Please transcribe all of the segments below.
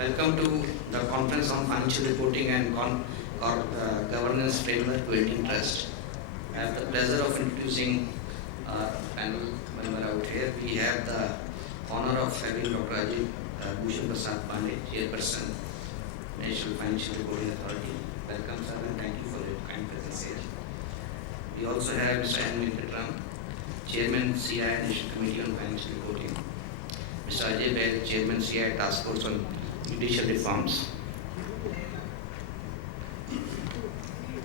Welcome to the Conference on Financial Reporting and Governance Framework to Indian Trust. I have the pleasure of introducing our panel member out here. We have the honor of having Dr. Ajay Bhushan Prasad Pandey, Chairperson, National Financial Reporting Authority. Welcome, sir, and thank you for your kind presence here. We also have Mr. N. Venkatram, Chairman, CI National Committee on Financial Reporting. Mr. Ajay Baid, Chairman, CI Task Force on Judicial Reforms.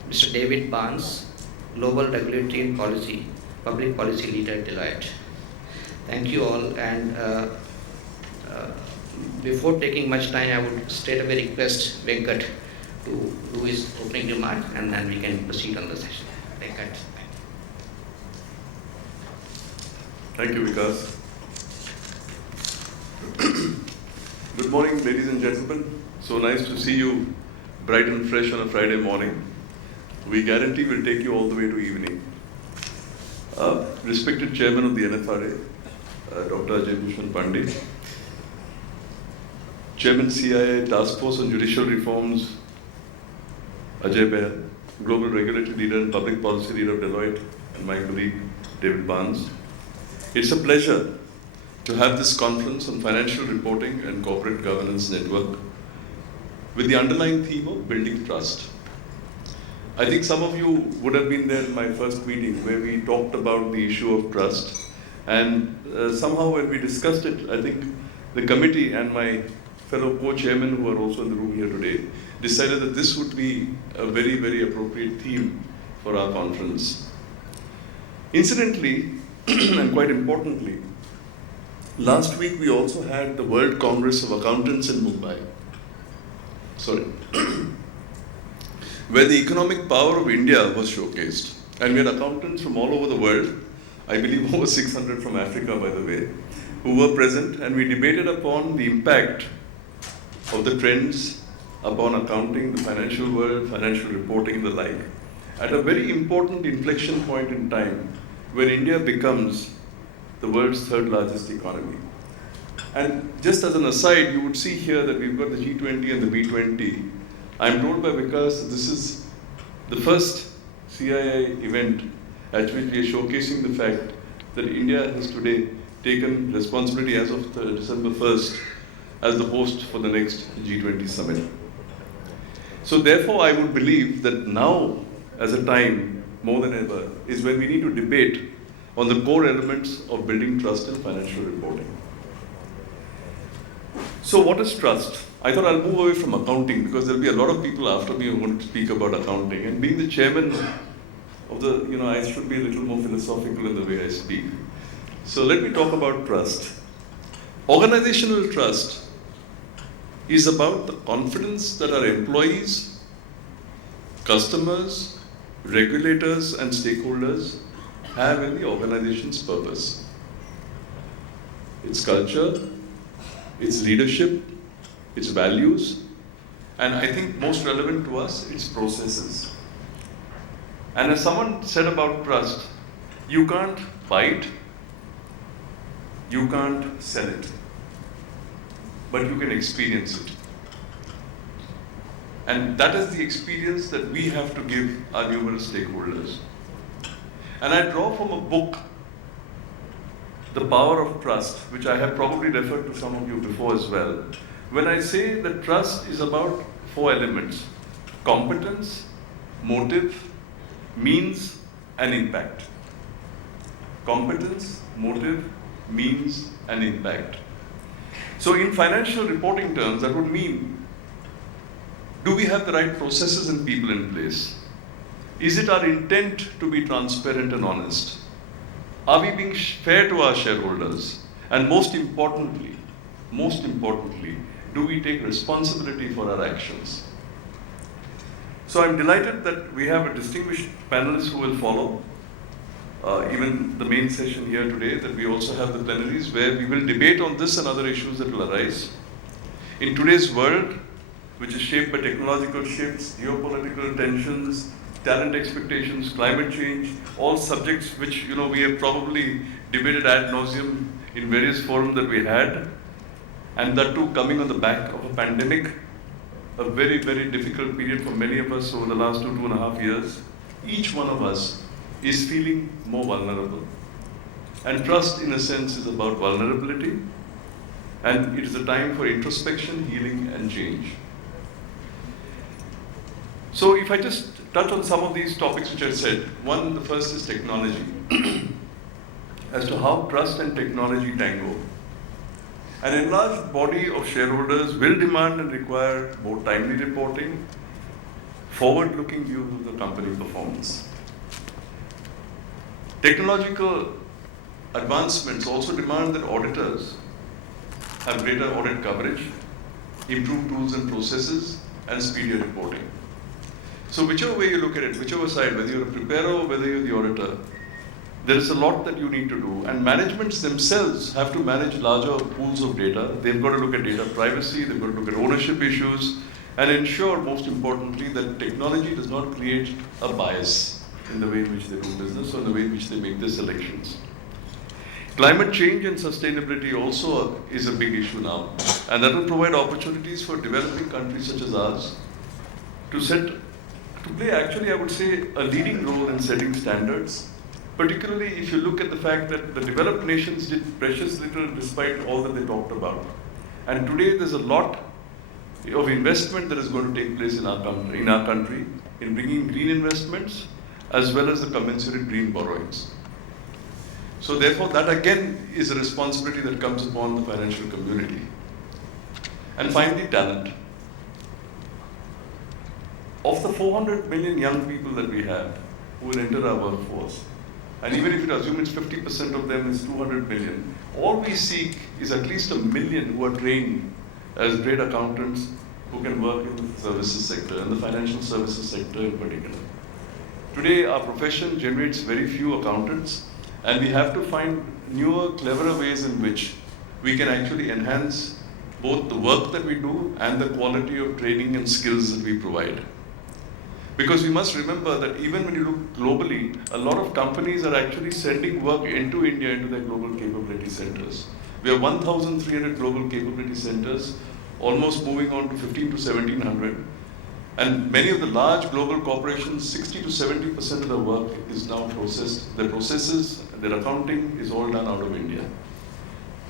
Mr. David Barnes, Global Regulatory and Public Policy Leader at Deloitte. Thank you all, and before taking much time, I would straight away request Venkat to do his opening remark, and then we can proceed on the session. Venkat. Thank you, Vikas. Good morning, ladies and gentlemen. So nice to see you bright and fresh on a Friday morning. We guarantee we'll take you all the way to evening. Respected Chairman of the NFRA, Dr. Ajay Bhushan Pandey, Chairman CIA Task Force on Judicial Reforms, Ajay Baid, Global Regulatory Leader and Public Policy Leader of Deloitte, and my colleague David Barnes. It's a pleasure to have this conference on financial reporting and corporate governance network with the underlying theme of building trust. I think some of you would have been there in my first meeting where we talked about the issue of trust, and somehow when we discussed it, I think the committee and my fellow co-chairmen who are also in the room here today decided that this would be a very, very appropriate theme for our conference. Incidentally, and quite importantly, last week we also had the World Congress of Accountants in Mumbai, where the economic power of India was showcased. And we had accountants from all over the world, I believe over 600 from Africa, by the way, who were present, and we debated upon the impact of the trends upon accounting, the financial world, financial reporting, and the like, at a very important inflection point in time where India becomes the world's third largest economy. And just as an aside, you would see here that we've got the G20 and the B20. I'm told by Vikas that this is the first CII event at which we are showcasing the fact that India has today taken responsibility as of December 1st as the host for the next G20 summit. So therefore, I would believe that now, as a time more than ever, is when we need to debate on the core elements of building trust in financial reporting. So what is trust? I thought I'll move away from accounting because there'll be a lot of people after me who want to speak about accounting. And being the chairman of the, I should be a little more philosophical in the way I speak. So let me talk about trust. Organizational trust is about the confidence that our employees, customers, regulators, and stakeholders have in the organization's purpose, its culture, its leadership, its values, and I think most relevant to us, its processes. And as someone said about trust, you can't buy it, you can't sell it, but you can experience it. And that is the experience that we have to give our numerous stakeholders. And I draw from a book, The Power of Trust, which I have probably referred to some of you before as well, when I say that trust is about 4 elements: competence, motive, means, and impact. Competence, motive, means, and impact. So in financial reporting terms, that would mean, do we have the right processes and people in place? Is it our intent to be transparent and honest? Are we being fair to our shareholders? And most importantly, do we take responsibility for our actions? So I'm delighted that we have a distinguished panelist who will follow, even the main session here today, that we also have the plenaries where we will debate on this and other issues that will arise. In today's world, which is shaped by technological shifts, geopolitical tensions, talent expectations, climate change, all subjects which we have probably debated ad nauseum in various forums that we had. And that too coming on the back of a pandemic, a very, very difficult period for many of us over the last 2.5 years. Each one of us is feeling more vulnerable. And trust, in a sense, is about vulnerability. And it is a time for introspection, healing, and change. So if I just touch on some of these topics which I said, the first is technology. As to how trust and technology tango. An enlarged body of shareholders will demand and require more timely reporting, forward-looking views of the company performance. Technological advancements also demand that auditors have greater audit coverage, improved tools and processes, and speedier reporting. So whichever way you look at it, whichever side, whether you're a preparer or whether you're the auditor, there is a lot that you need to do, and managements themselves have to manage larger pools of data. They've got to look at data privacy, they've got to look at ownership issues, and ensure, most importantly, that technology does not create a bias in the way in which they do business or in the way in which they make their selections. Climate change and sustainability also is a big issue now, and that will provide opportunities for developing countries such as ours to play, actually, I would say, a leading role in setting standards. Particularly if you look at the fact that the developed nations did precious little despite all that they talked about. And today there's a lot of investment that is going to take place in our country in bringing green investments as well as the commensurate green borrowings. So therefore that again is a responsibility that comes upon the financial community. And finally, talent. Of the 400 million young people that we have who will enter our workforce, and even if you assume it's 50% of them is 200 million, all we seek is at least 1 million who are trained as great accountants who can work in the services sector and the financial services sector in particular. Today, our profession generates very few accountants, and we have to find newer, cleverer ways in which we can actually enhance both the work that we do and the quality of training and skills that we provide. Because we must remember that even when you look globally, a lot of companies are actually sending work into India, into their global capability centers. We have 1,300 global capability centers, almost moving on to 15 to 1,700. And many of the large global corporations, 60 to 70% of their work is now processed. Their processes, their accounting is all done out of India.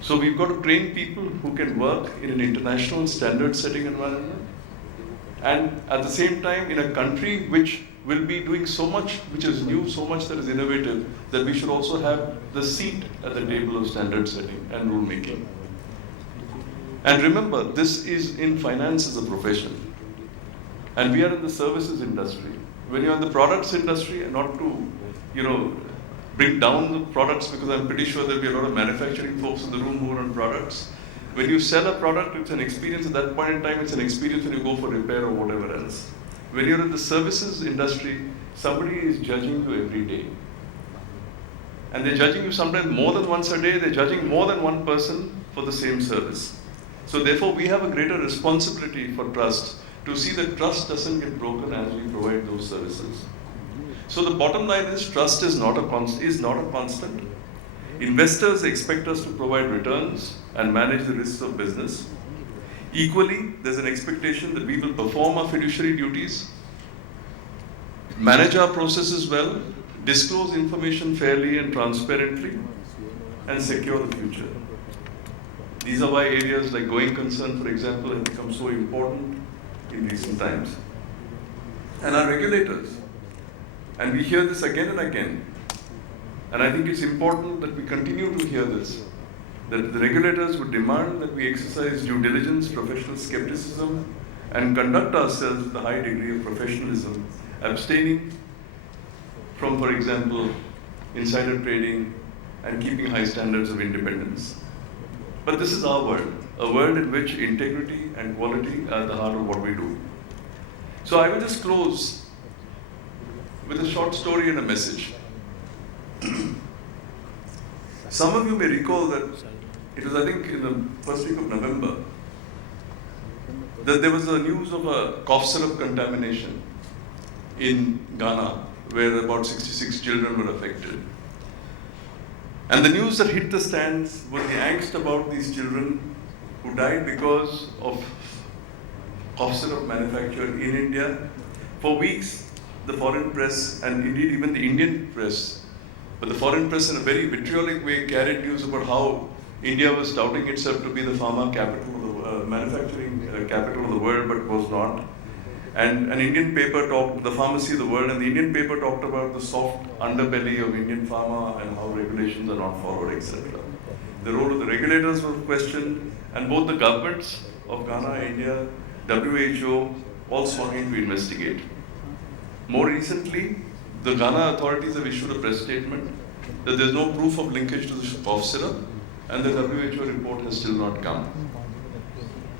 So we've got to train people who can work in an international standard setting environment, and at the same time in a country which will be doing so much which is new, so much that is innovative, that we should also have the seat at the table of standard setting and rule making. And remember, this is in finance as a profession. And we are in the services industry. When you're in the products industry, and not to, bring down the products, because I'm pretty sure there'll be a lot of manufacturing folks in the room who are on products. When you sell a product, it's an experience. At that point in time, it's an experience when you go for repair or whatever else. When you're in the services industry, somebody is judging you every day. And they're judging you sometimes more than once a day. They're judging more than one person for the same service. So therefore, we have a greater responsibility for trust to see that trust doesn't get broken as we provide those services. So the bottom line is trust is not a constant. Investors expect us to provide returns and manage the risks of business. Equally, there's an expectation that we will perform our fiduciary duties, manage our processes well, disclose information fairly and transparently, and secure the future. These are why areas like going concern, for example, have become so important in recent times. And our regulators, and we hear this again and again, and I think it's important that we continue to hear this, that the regulators would demand that we exercise due diligence, professional skepticism, and conduct ourselves with a high degree of professionalism, abstaining from, for example, insider trading and keeping high standards of independence. But this is our world, a world in which integrity and quality are at the heart of what we do. So I will just close with a short story and a message. Some of you may recall that it was, I think, in the first week of November, that there was a news of a cough syrup contamination in Ghana, where about 66 children were affected. And the news that hit the stands was the angst about these children who died because of cough syrup manufactured in India. For weeks, the foreign press and indeed even the Indian press, but the foreign press in a very vitriolic way carried news about how India was touting itself to be the pharma capital of the manufacturing capital of the world, but was not. And an Indian paper talked, the pharmacy of the world, and the Indian paper talked about the soft underbelly of Indian pharma and how regulations are not followed, etc. The role of the regulators was questioned, and both the governments of Ghana, India, WHO all swung in to investigate. More recently, the Ghana authorities have issued a press statement that there is no proof of linkage to the cough syrup, and the WHO report has still not come.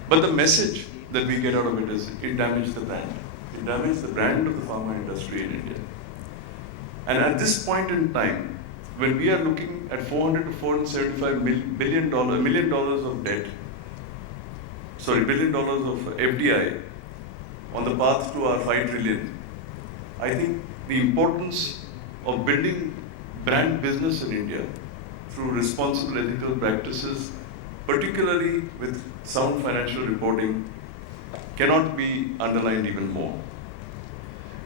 But the message that we get out of it is it damaged the brand. It damaged the brand of the pharma industry in India. And at this point in time, when we are looking at $400 to $475 million of debt, billion dollars of FDI on the path to our 5 trillion, I think the importance of building brand business in India through responsible ethical practices, particularly with sound financial reporting, cannot be underlined even more.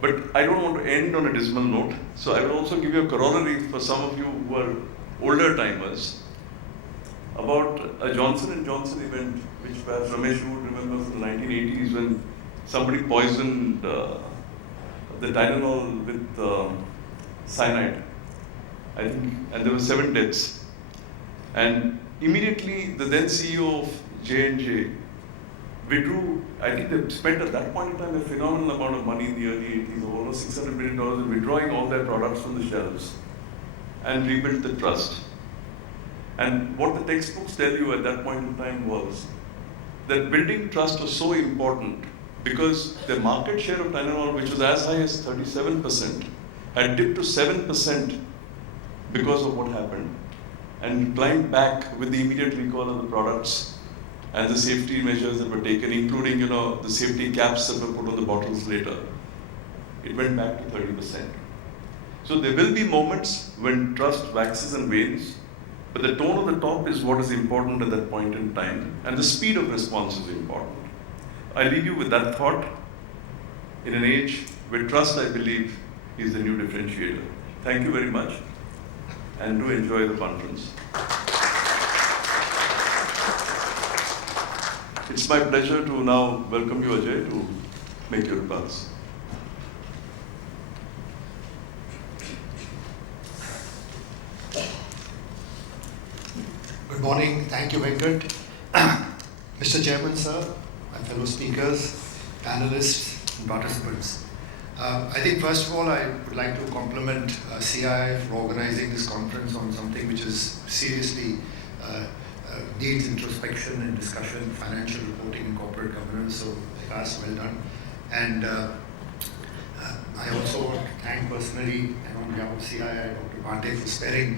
But I don't want to end on a dismal note, so I will also give you a corollary for some of you who are older timers about a Johnson & Johnson event, which perhaps Ramesh would remember from the 1980s when somebody poisoned the Tylenol with cyanide, I think, and there were 7 deaths. And immediately the then CEO of J&J withdrew. I think they spent at that point in time a phenomenal amount of money in the early 80s, of almost $600 million, in withdrawing all their products from the shelves and rebuilt the trust. And what the textbooks tell you at that point in time was that building trust was so important because the market share of Tylenol, which was as high as 37%, had dipped to 7% because of what happened, and climbed back with the immediate recall of the products and the safety measures that were taken, including the safety caps that were put on the bottles later. It went back to 30%. So there will be moments when trust waxes and wanes, but the tone of the top is what is important at that point in time, and the speed of response is important. I leave you with that thought in an age where trust, I believe, is the new differentiator. Thank you very much, and do enjoy the conference. It's my pleasure to now welcome you, Ajay, to make your remarks. Good morning. Thank you, Venkat. Mr. Chairman, sir, my fellow speakers, panelists, and participants. I think first of all, I would like to compliment CII for organizing this conference on something which is seriously needs introspection and discussion, financial reporting and corporate governance. So, that's well done. And I also want to thank personally and on behalf of CII, Dr. Pandey, for sparing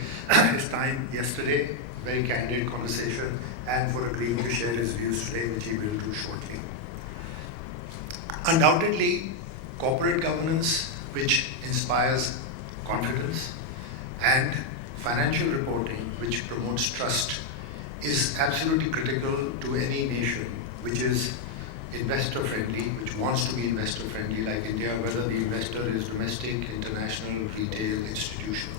his time yesterday, very candid conversation, and for agreeing to share his views today, which he will do shortly. Undoubtedly, corporate governance, which inspires confidence, and financial reporting, which promotes trust, is absolutely critical to any nation which is investor-friendly, which wants to be investor-friendly like India, whether the investor is domestic, international, retail, institutional.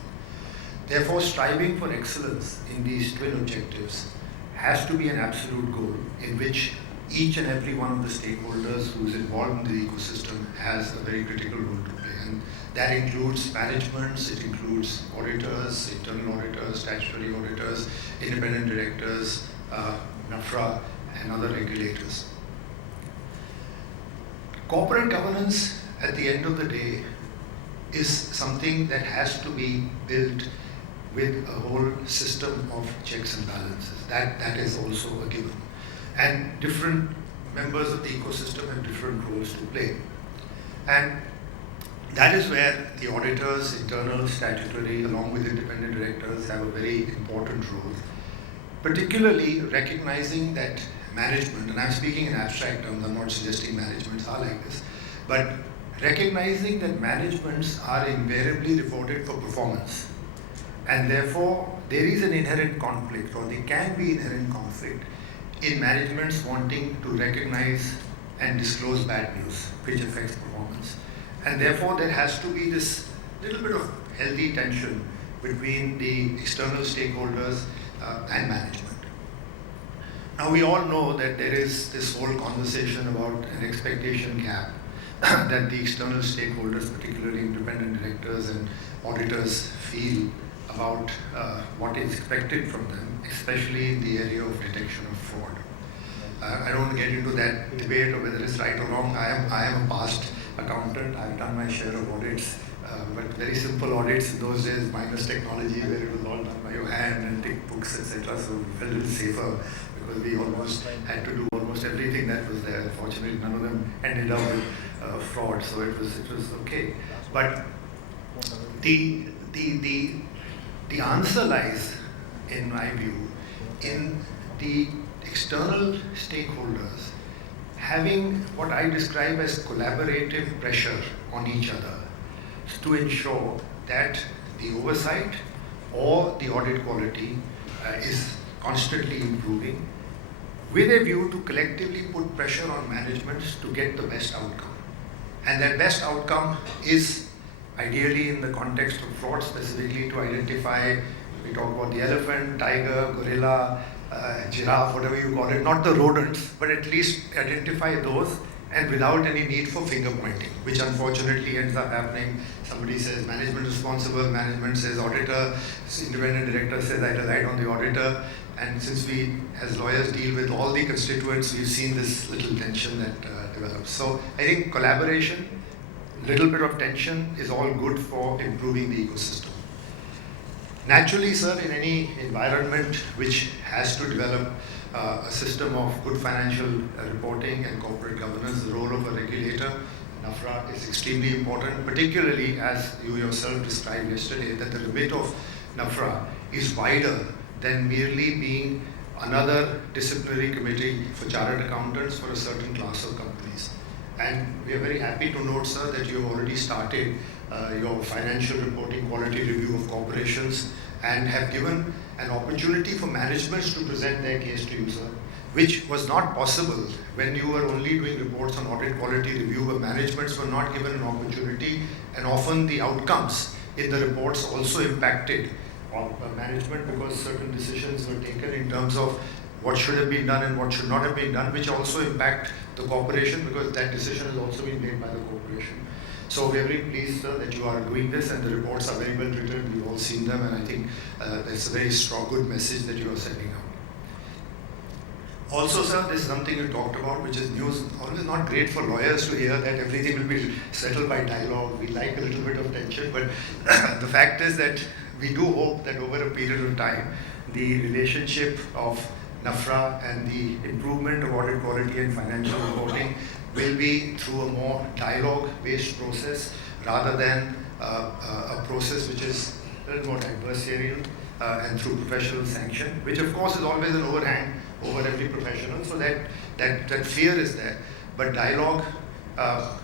Therefore, striving for excellence in these twin objectives has to be an absolute goal in which each and every one of the stakeholders who is involved in the ecosystem has a very critical role to play. And that includes managements, it includes auditors, internal auditors, statutory auditors, independent directors, NAFRA, and other regulators. Corporate governance, at the end of the day, is something that has to be built with a whole system of checks and balances. That is also a given. And different members of the ecosystem have different roles to play. And that is where the auditors, internal, statutory, along with independent directors, have a very important role, particularly recognizing that management, and I'm speaking in abstract terms, I'm not suggesting managements are like this, but recognizing that managements are invariably reported for performance, and therefore there is an inherent conflict, or there can be inherent conflict in managements wanting to recognize and disclose bad news, which affects performance. And therefore, there has to be this little bit of healthy tension between the external stakeholders and management. Now, we all know that there is this whole conversation about an expectation gap that the external stakeholders, particularly independent directors and auditors, feel about what is expected from them, especially in the area of detection of fraud. I don't want to get into that debate of whether it's right or wrong. I am a past accountant. I've done my share of audits, but very simple audits in those days, minus technology, where it was all done by your hand and tick books, etc. So we felt a little safer because we almost had to do almost everything that was there. Fortunately, none of them ended up with fraud, so it was okay. But the answer lies, in my view, in the external stakeholders having what I describe as collaborative pressure on each other to ensure that the oversight or the audit quality is constantly improving, with a view to collectively put pressure on managements to get the best outcome. And that best outcome is ideally, in the context of fraud, specifically to identify, we talk about the elephant, tiger, gorilla, giraffe, whatever you call it, not the rodents, but at least identify those, and without any need for finger pointing, which unfortunately ends up happening. Somebody says management responsible, management says auditor, independent director says I relied on the auditor. And since we, as lawyers, deal with all the constituents, we've seen this little tension that develops. So I think collaboration, little bit of tension is all good for improving the ecosystem. Naturally, sir, in any environment which has to develop a system of good financial reporting and corporate governance, the role of a regulator, NAFRA, is extremely important, particularly as you yourself described yesterday, that the remit of NAFRA is wider than merely being another disciplinary committee for chartered accountants for a certain class of companies. And we are very happy to note, sir, that you have already started your financial reporting quality review of corporations and have given an opportunity for managements to present their case to you, sir, which was not possible when you were only doing reports on audit quality review, where managements were not given an opportunity, and often the outcomes in the reports also impacted management because certain decisions were taken in terms of what should have been done and what should not have been done, which also impact the corporation because that decision has also been made by the corporation. So we are very pleased, sir, that you are doing this, and the reports are very well written. We've all seen them, and I think it's a very strong, good message that you are sending out. Also, sir, this is something you talked about, which is news. Always not great for lawyers to hear that everything will be settled by dialogue. We like a little bit of tension, but the fact is that we do hope that over a period of time, the relationship of NAFRA and the improvement of audit quality and financial reporting will be through a more dialogue-based process rather than a process which is a little more adversarial and through professional sanction, which of course is always an overhang over every professional, so that fear is there. But dialogue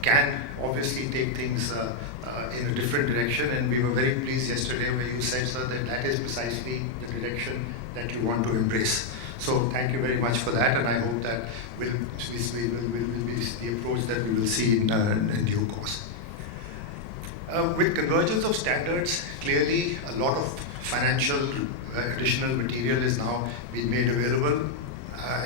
can obviously take things in a different direction, and we were very pleased yesterday where you said, sir, that is precisely the direction that you want to embrace. So thank you very much for that, and I hope that will be the approach that we will see in due course. With convergence of standards, clearly a lot of financial additional material is now being made available.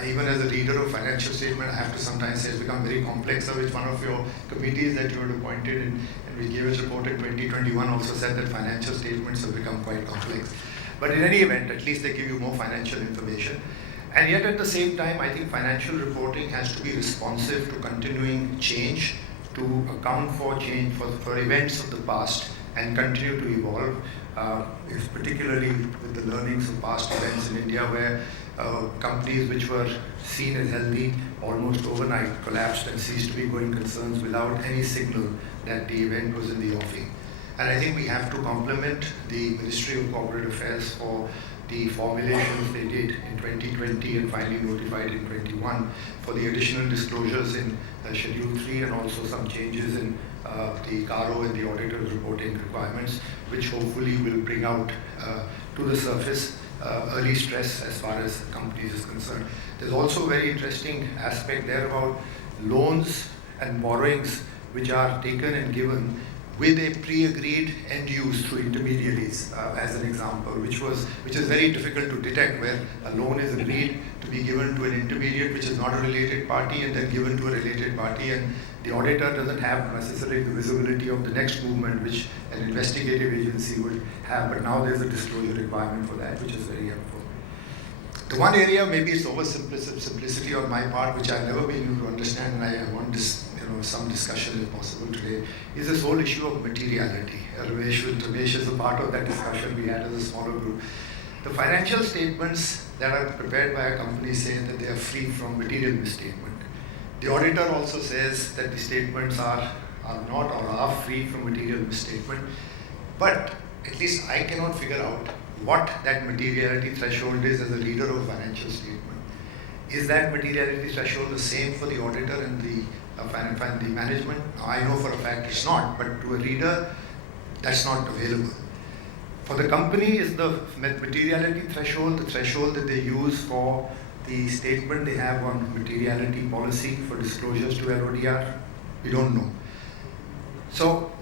Even as a reader of financial statement, I have to sometimes say it's become very complex. So it's one of your committees that you had appointed, and we gave a report in 2021 also said that financial statements have become quite complex. But in any event, at least they give you more financial information. And yet at the same time, I think financial reporting has to be responsive to continuing change, to account for change, for events of the past, and continue to evolve, particularly with the learnings of past events in India where companies which were seen as healthy almost overnight collapsed and ceased to be going concerns without any signal that the event was in the offing. And I think we have to compliment the Ministry of Corporate Affairs for the formulations they did in 2020 and finally notified in 21 for the additional disclosures in Schedule 3 and also some changes in the CARO and the auditor's reporting requirements, which hopefully will bring out to the surface early stress as far as companies is concerned. There's also a very interesting aspect there about loans and borrowings which are taken and given with a pre-agreed end use through intermediaries, as an example, which is very difficult to detect, where a loan is agreed to be given to an intermediate which is not a related party and then given to a related party, and the auditor doesn't have necessarily the visibility of the next movement which an investigative agency would have, but now there's a disclosure requirement for that, which is very helpful. The one area, maybe it's simplicity on my part, which I've never been able to understand, and I want this, some discussion if possible today, is this whole issue of materiality. Ramesh is a part of that discussion we had as a smaller group. The financial statements that are prepared by a company say that they are free from material misstatement. The auditor also says that the statements are not or are free from material misstatement, but at least I cannot figure out what that materiality threshold is as a reader of a financial statement. Is that materiality threshold the same for the auditor and the management? I know for a fact it's not, but to a reader, that's not available. For the company, is the materiality threshold the threshold that they use for the statement they have on materiality policy for disclosures to LODR? We don't know. So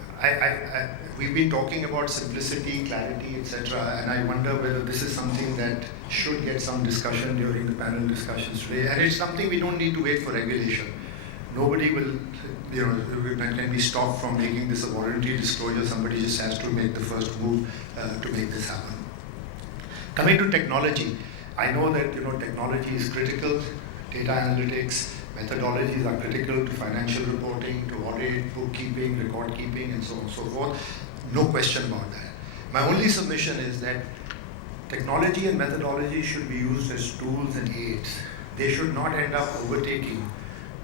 we've been talking about simplicity, clarity, etc., and I wonder whether this is something that should get some discussion during the panel discussions today. And it's something we don't need to wait for regulation. Nobody will, can be stopped from making this a voluntary disclosure. Somebody just has to make the first move to make this happen. Coming to technology, I know that technology is critical. Data analytics, methodologies are critical to financial reporting, to audit, bookkeeping, record keeping, and so on and so forth. No question about that. My only submission is that technology and methodology should be used as tools and aids. They should not end up overtaking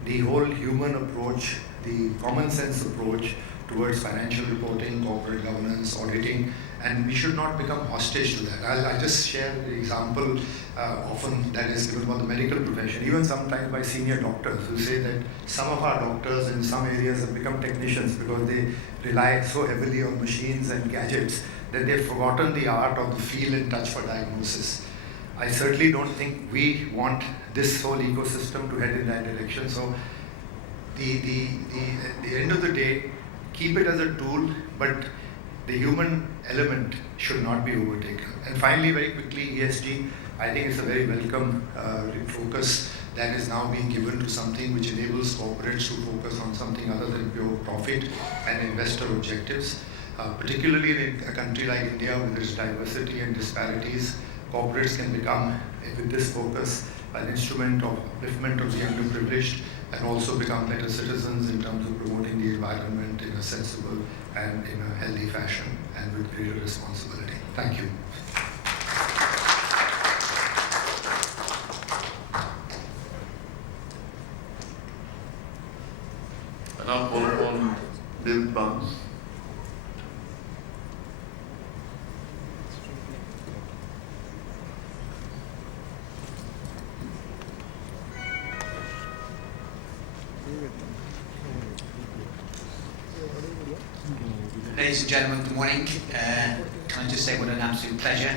the whole human approach, the common sense approach towards financial reporting, corporate governance, auditing, and we should not become hostage to that. I'll just share the example often that is given about the medical profession, even sometimes by senior doctors who say that some of our doctors in some areas have become technicians because they rely so heavily on machines and gadgets that they've forgotten the art of the feel and touch for diagnosis. I certainly don't think we want this whole ecosystem to head in that direction. So at the end of the day, keep it as a tool, but the human element should not be overtaken. And finally, very quickly, ESG, I think it's a very welcome focus that is now being given to something which enables corporates to focus on something other than pure profit and investor objectives. Particularly in a country like India with its diversity and disparities, corporates can become, with this focus, an instrument of upliftment of the underprivileged and also become better citizens in terms of promoting the environment in a sensible and in a healthy fashion and with greater responsibility. Thank you. And now call upon David Barnes. Ladies and gentlemen, good morning. Can I just say what an absolute pleasure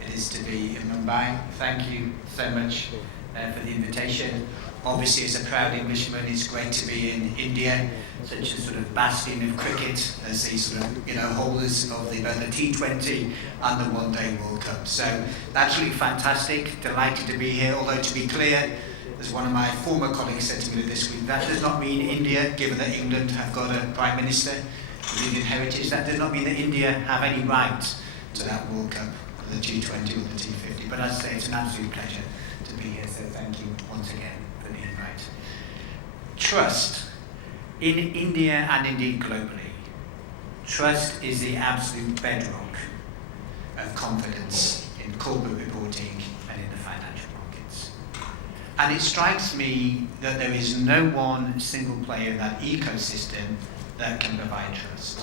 it is to be in Mumbai. Thank you so much for the invitation. Obviously, as a proud Englishman, it's great to be in India, such a sort of bastion of cricket, as the sort of holders of both the T20 and the One Day World Cup. So absolutely fantastic. Delighted to be here. Although to be clear, as one of my former colleagues said to me this week, that does not mean India, given that England have got a Prime Minister with Indian heritage, that does not mean that India have any right to that World Cup, the G20 or the T50. But as I say, it's an absolute pleasure to be here, so thank you once again for the invite. Trust. In India and indeed globally, trust is the absolute bedrock of confidence in corporate reporting and in the financial markets. And it strikes me that there is no one single player in that ecosystem that can provide trust.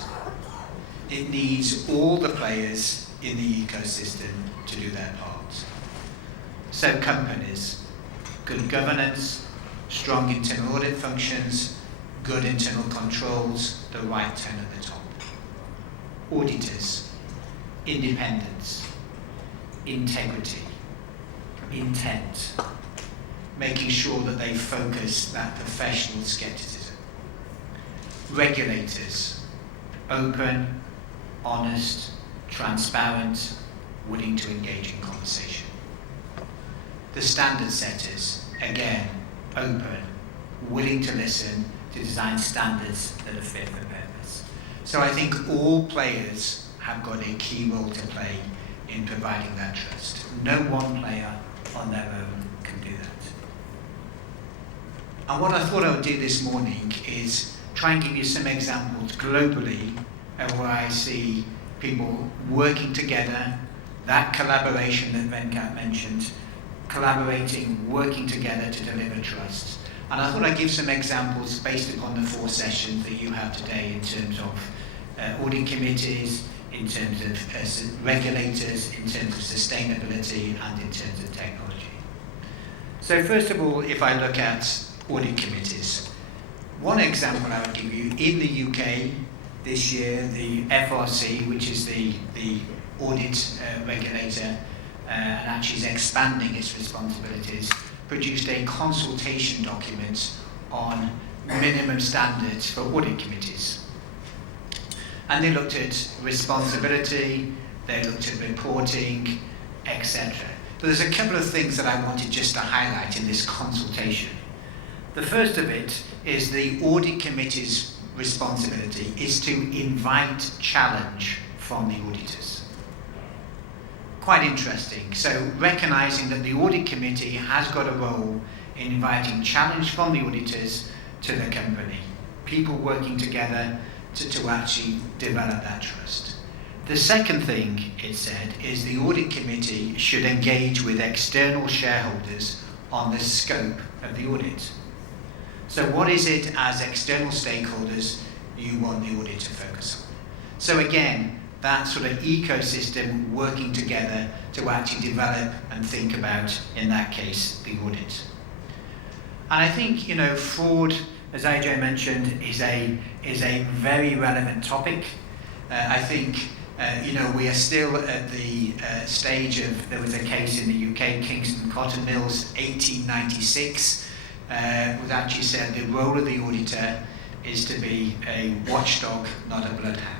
It needs all the players in the ecosystem to do their part. So companies, good governance, strong internal audit functions, good internal controls, the right tone at the top. Auditors, independence, integrity, intent, making sure that they focus that professional skepticism. Regulators, open, honest, transparent, willing to engage in conversation. The standard setters, again, open, willing to listen, to design standards that are fit for purpose. So I think all players have got a key role to play in providing that trust. No one player on their own can do that. And what I thought I would do this morning is try and give you some examples globally of where I see people working together, that collaboration that Venkat mentioned, collaborating, working together to deliver trust. And I thought I'd give some examples based upon the 4 sessions that you have today in terms of audit committees, in terms of regulators, in terms of sustainability, and in terms of technology. So first of all, if I look at audit committees, one example I would give you, in the UK this year, the FRC, which is the audit regulator, and actually is expanding its responsibilities, produced a consultation document on minimum standards for audit committees. And they looked at responsibility, they looked at reporting, etc. But there's a couple of things that I wanted just to highlight in this consultation. The first of it is the audit committee's responsibility is to invite challenge from the auditors. Quite interesting. So recognizing that the audit committee has got a role in inviting challenge from the auditors to the company. People working together to actually develop that trust. The second thing it said is the audit committee should engage with external shareholders on the scope of the audit. So what is it as external stakeholders you want the audit to focus on? So again, that sort of ecosystem working together to actually develop and think about, in that case, the audit. And I think, fraud, as AJ mentioned, is a very relevant topic. I think, we are still at the stage of, there was a case in the UK, Kingston Cotton Mills, 1896, was actually said the role of the auditor is to be a watchdog, not a bloodhound.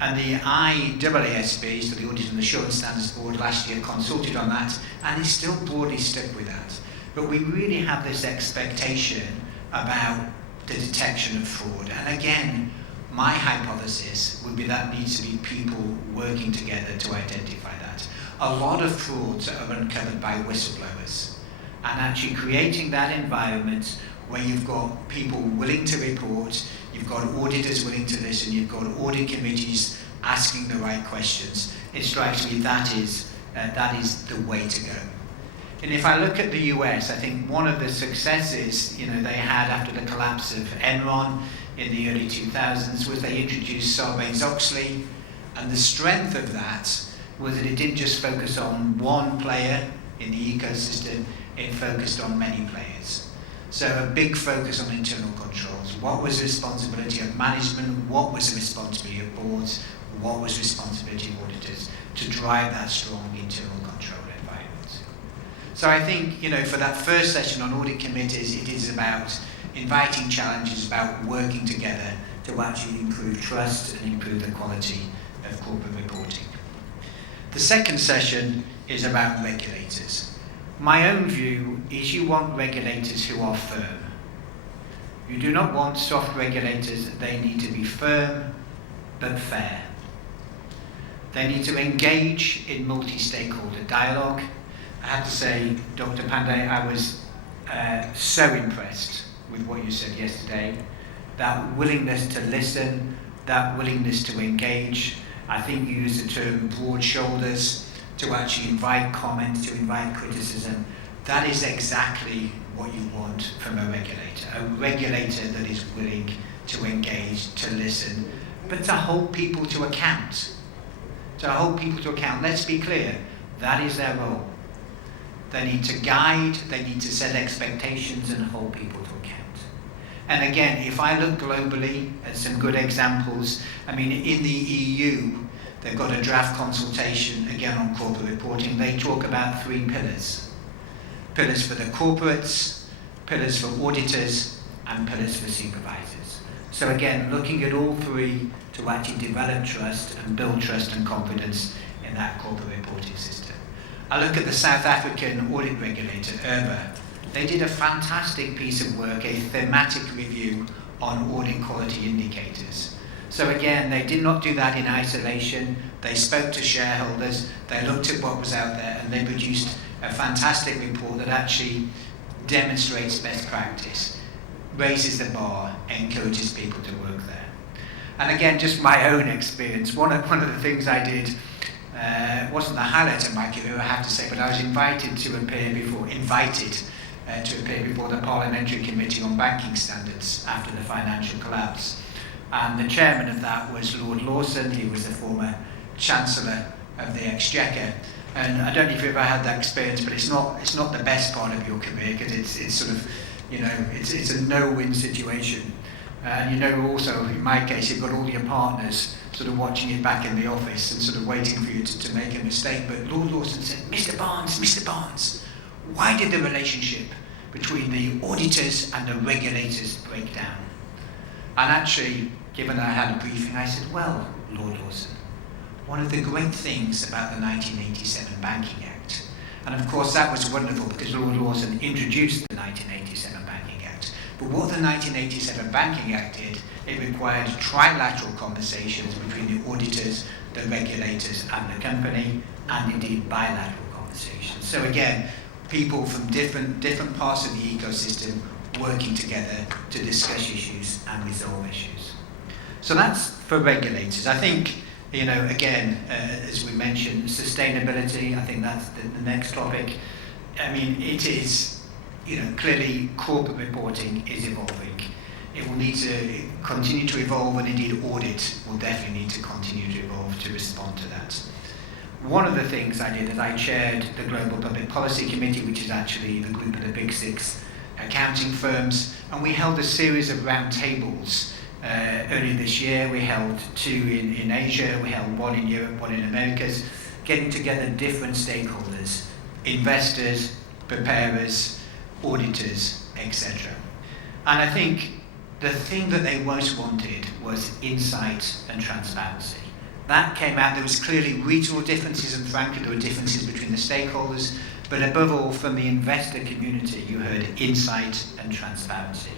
And the IAASB, so the Audit and Assurance Standards Board, last year consulted on that, and is still broadly stuck with that. But we really have this expectation about the detection of fraud. And again, my hypothesis would be that needs to be people working together to identify that. A lot of frauds are uncovered by whistleblowers. And actually creating that environment where you've got people willing to report, you've got auditors willing to listen, you've got audit committees asking the right questions. It strikes me that is the way to go. And if I look at the US, I think one of the successes they had after the collapse of Enron in the early 2000s was they introduced Sarbanes-Oxley, and the strength of that was that it didn't just focus on one player in the ecosystem, it focused on many players. So a big focus on internal controls. What was the responsibility of management? What was the responsibility of boards? What was the responsibility of auditors to drive that strong internal control environment? So I think, for that first session on audit committees, it is about inviting challenges, about working together to actually improve trust and improve the quality of corporate reporting. The second session is about regulators. My own view is you want regulators who are firm. You do not want soft regulators. They need to be firm but fair. They need to engage in multi-stakeholder dialogue. I have to say, Dr. Pandey, I was so impressed with what you said yesterday. That willingness to listen, that willingness to engage. I think you used the term broad shoulders, to actually invite comment, to invite criticism. That is exactly what you want from a regulator that is willing to engage, to listen, but to hold people to account. Let's be clear, that is their role. They need to guide, they need to set expectations and hold people to account. And again, if I look globally at some good examples, I mean, in the EU, they've got a draft consultation, again, on corporate reporting. They talk about 3 pillars. Pillars for the corporates, pillars for auditors, and pillars for supervisors. So again, looking at all 3 to actually develop trust and build trust and confidence in that corporate reporting system. I look at the South African audit regulator, IRBA. They did a fantastic piece of work, a thematic review on audit quality indicators. So again, they did not do that in isolation. They spoke to shareholders, they looked at what was out there, and they produced a fantastic report that actually demonstrates best practice, raises the bar, encourages people to work there. And again, just my own experience, one of the things I did, wasn't the highlight of my career, I have to say, but I was invited to appear before the Parliamentary Committee on Banking Standards after the financial collapse. And the chairman of that was Lord Lawson. He was the former Chancellor of the Exchequer. And I don't know if you've ever had that experience, but it's not the best part of your career, because it's sort of, it's a no-win situation. And also, in my case, you've got all your partners sort of watching you back in the office and sort of waiting for you to make a mistake. But Lord Lawson said, Mr. Barnes, why did the relationship between the auditors and the regulators break down? And actually, given that I had a briefing, I said, well, Lord Lawson, one of the great things about the 1987 Banking Act, and of course that was wonderful because Lord Lawson introduced the 1987 Banking Act, but what the 1987 Banking Act did, it required trilateral conversations between the auditors, the regulators and the company, and indeed bilateral conversations. So again, people from different parts of the ecosystem working together to discuss issues and resolve issues. So that's for regulators. I think, again, as we mentioned, sustainability, I think that's the next topic. I mean, it is, clearly corporate reporting is evolving. It will need to continue to evolve, and indeed audit will definitely need to continue to evolve to respond to that. One of the things I did is I chaired the Global Public Policy Committee, which is actually the group of the big 6 accounting firms, and we held a series of roundtables earlier this year. We held 2 in Asia, we held 1 in Europe, 1 in Americas, getting together different stakeholders, investors, preparers, auditors, etc. And I think the thing that they most wanted was insight and transparency. That came out. There was clearly regional differences, and frankly there were differences between the stakeholders, but above all from the investor community you heard insight and transparency.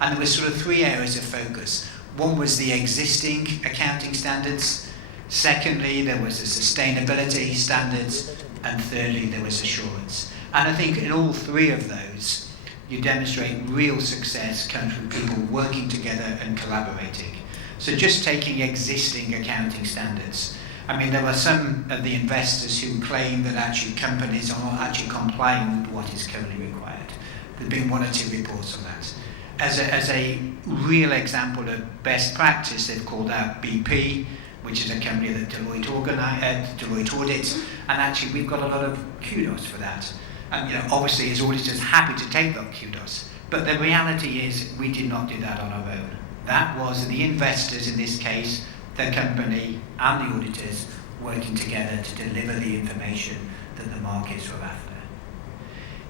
And there were sort of 3 areas of focus. One was the existing accounting standards, secondly there was the sustainability standards, and thirdly there was assurance. And I think in all 3 of those you demonstrate real success comes from people working together and collaborating. So just taking existing accounting standards, I mean, there were some of the investors who claim that actually companies are not actually complying with what is currently required. There have been 1 or 2 reports on that. As a real example of best practice, they've called out BP, which is a company that Deloitte audits, and actually we've got a lot of kudos for that. And obviously as auditors, happy to take that kudos. But the reality is we did not do that on our own. That was the investors, in this case, the company and the auditors working together to deliver the information that the markets were after.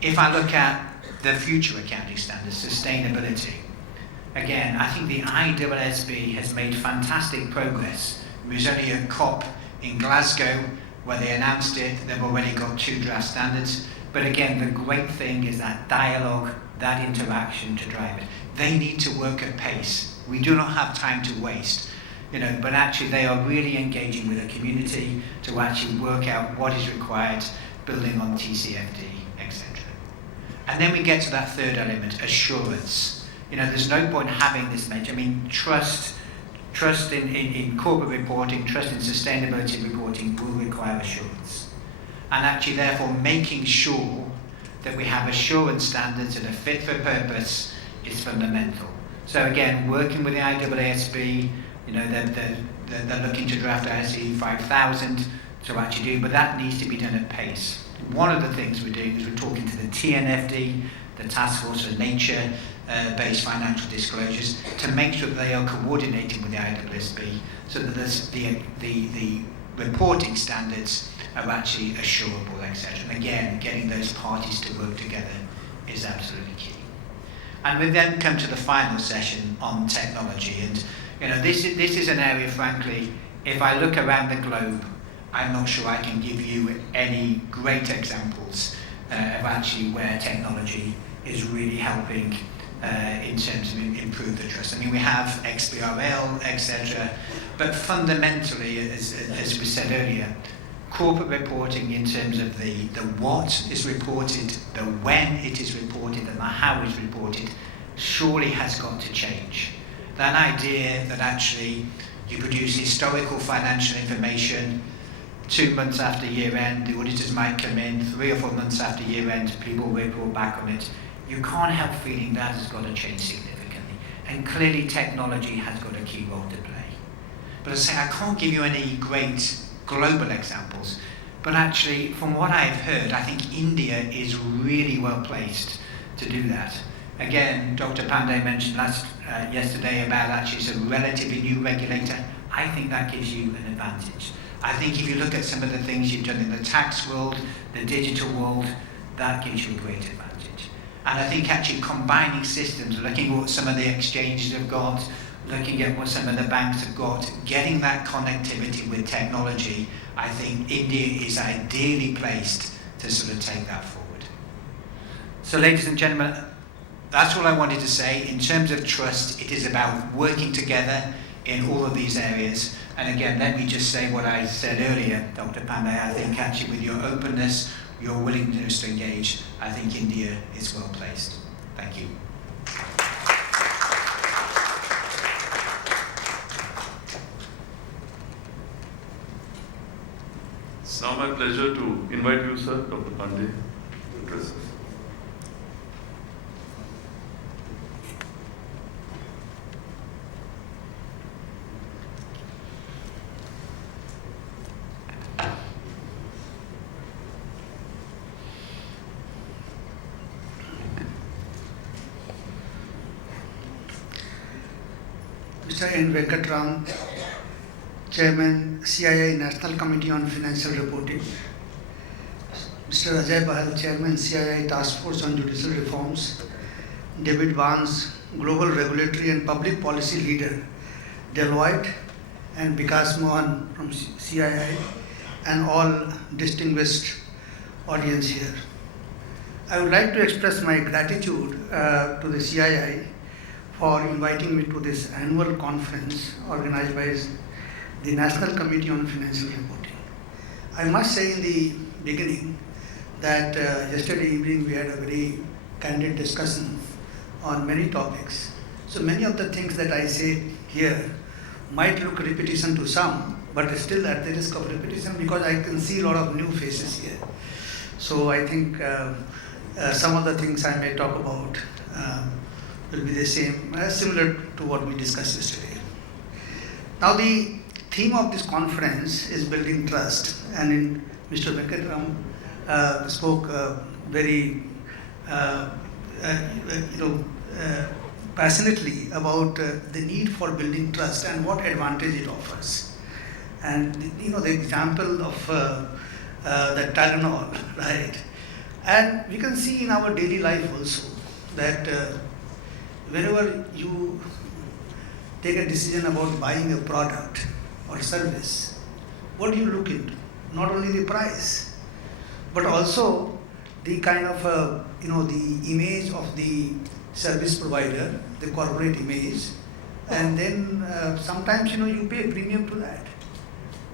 If I look at the future accounting standards, sustainability, again, I think the ISSB has made fantastic progress. There was only a COP in Glasgow where they announced it. They've already got 2 draft standards. But again, the great thing is that dialogue, that interaction to drive it. They need to work at pace. We do not have time to waste, but actually they are really engaging with the community to actually work out what is required, building on TCFD, etc. And then we get to that 3rd element, assurance. There's no point having this mention. I mean, trust in corporate reporting, trust in sustainability reporting will require assurance. And actually, therefore, making sure that we have assurance standards that are fit for purpose is fundamental. So again, working with the IAASB, they're looking to draft ISE 5000 to actually do, but that needs to be done at pace. One of the things we're doing is we're talking to the TNFD, the Task Force for Nature-based Financial Disclosures, to make sure that they are coordinating with the IWSB so that the reporting standards are actually assurable, etc. And again, getting those parties to work together is absolutely key. And we then come to the final session on technology. And this is an area, frankly, if I look around the globe, I'm not sure I can give you any great examples of actually where technology is really helping in terms of improve the trust. I mean, we have XBRL, etc., but fundamentally, as we said earlier, corporate reporting in terms of the what is reported, the when it is reported, and the how it is reported surely has got to change. That idea that actually you produce historical financial information 2 months after year end, the auditors might come in, 3 or 4 months after year end, people report back on it. You can't help feeling that has got to change significantly. And clearly technology has got a key role to play. But as I say, I can't give you any great global examples, but actually from what I've heard, I think India is really well placed to do that. Again, Dr. Pandey mentioned yesterday about actually it's a relatively new regulator. I think that gives you an advantage. I think if you look at some of the things you've done in the tax world, the digital world, that gives you a great advantage. And I think actually combining systems, looking at what some of the exchanges have got, looking at what some of the banks have got, getting that connectivity with technology, I think India is ideally placed to sort of take that forward. So ladies and gentlemen, that's all I wanted to say. In terms of trust, it is about working together in all of these areas. And again, let me just say what I said earlier, Dr. Pandey, I think actually with your openness, your willingness to engage, I think India is well placed. Thank you. It's now my pleasure to invite you, sir, Dr. Pandey, to address us. Mr. N. Venkatram, Chairman, CII National Committee on Financial Reporting. Mr. Ajay Bahal, Chairman, CII Task Force on Judicial Reforms. David Barnes, Global Regulatory and Public Policy Leader, Deloitte, and Vikas Mohan from CII, and all distinguished audience here. I would like to express my gratitude to the CII for inviting me to this annual conference organized by the National Committee on Financial Reporting. I must say in the beginning that yesterday evening we had a very candid discussion on many topics. So many of the things that I say here might look repetition to some, but still at the risk of repetition because I can see a lot of new faces here. So I think some of the things I may talk about will be the same, similar to what we discussed yesterday. Now the theme of this conference is building trust, and Mr. Venkatram spoke very passionately about the need for building trust and what advantage it offers. And the example of the Tylenol, right? And we can see in our daily life also that whenever you take a decision about buying a product or service, what do you look into? Not only the price, but also the kind of the image of the service provider, the corporate image, and then sometimes you pay premium to that,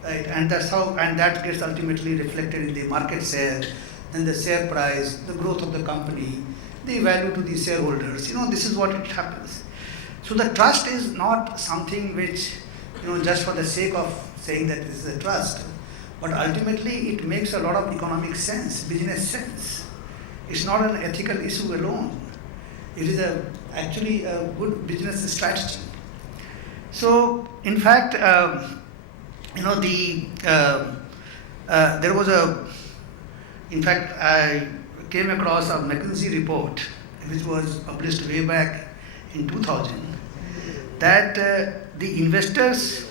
right? And that's how, and that gets ultimately reflected in the market share, then the share price, the growth of the company, the value to the shareholders. This is what it happens. So the trust is not something which, just for the sake of saying that this is a trust, but ultimately it makes a lot of economic sense, business sense. It's not an ethical issue alone. It is actually a good business strategy. So, in fact, there was a In fact, I came across a McKinsey report which was published way back in 2000 that the investors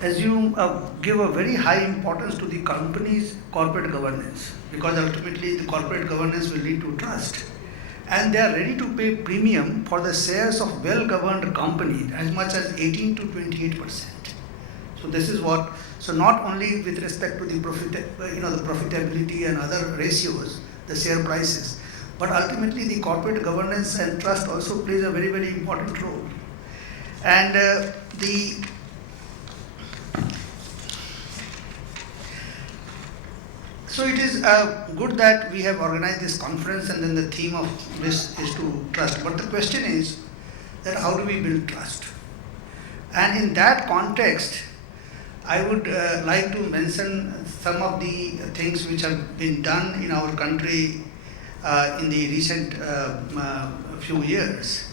give a very high importance to the company's corporate governance, because ultimately the corporate governance will lead to trust, and they are ready to pay premium for the shares of well-governed company as much as 18 to 28%. So this is what. So not only with respect to the the profitability and other ratios, the share prices, but ultimately the corporate governance and trust also plays a very, very important role. And so it is good that we have organized this conference, and then the theme of this is to trust. But the question is that how do we build trust? And in that context, I would like to mention some of the things which have been done in our country in the recent few years,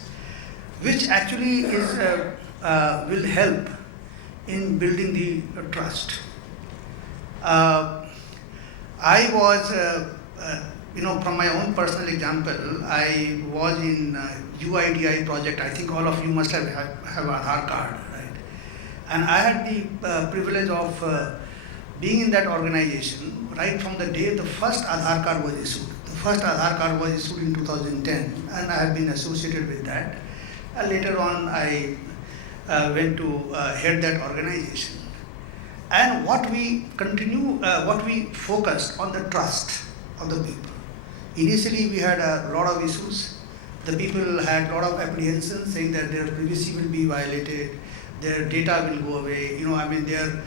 which actually will help in building the trust. I was, from my own personal example, I was in UIDI project. I think all of you must have Aadhaar card, right? And I had the privilege of being in that organization right from the day the first Aadhaar card was issued. The first Aadhaar card was issued in 2010, and I have been associated with that. And later on, I went to head that organization. And what we focused on the trust of the people. Initially, we had a lot of issues. The people had a lot of apprehensions, saying that their privacy will be violated, their data will go away. Their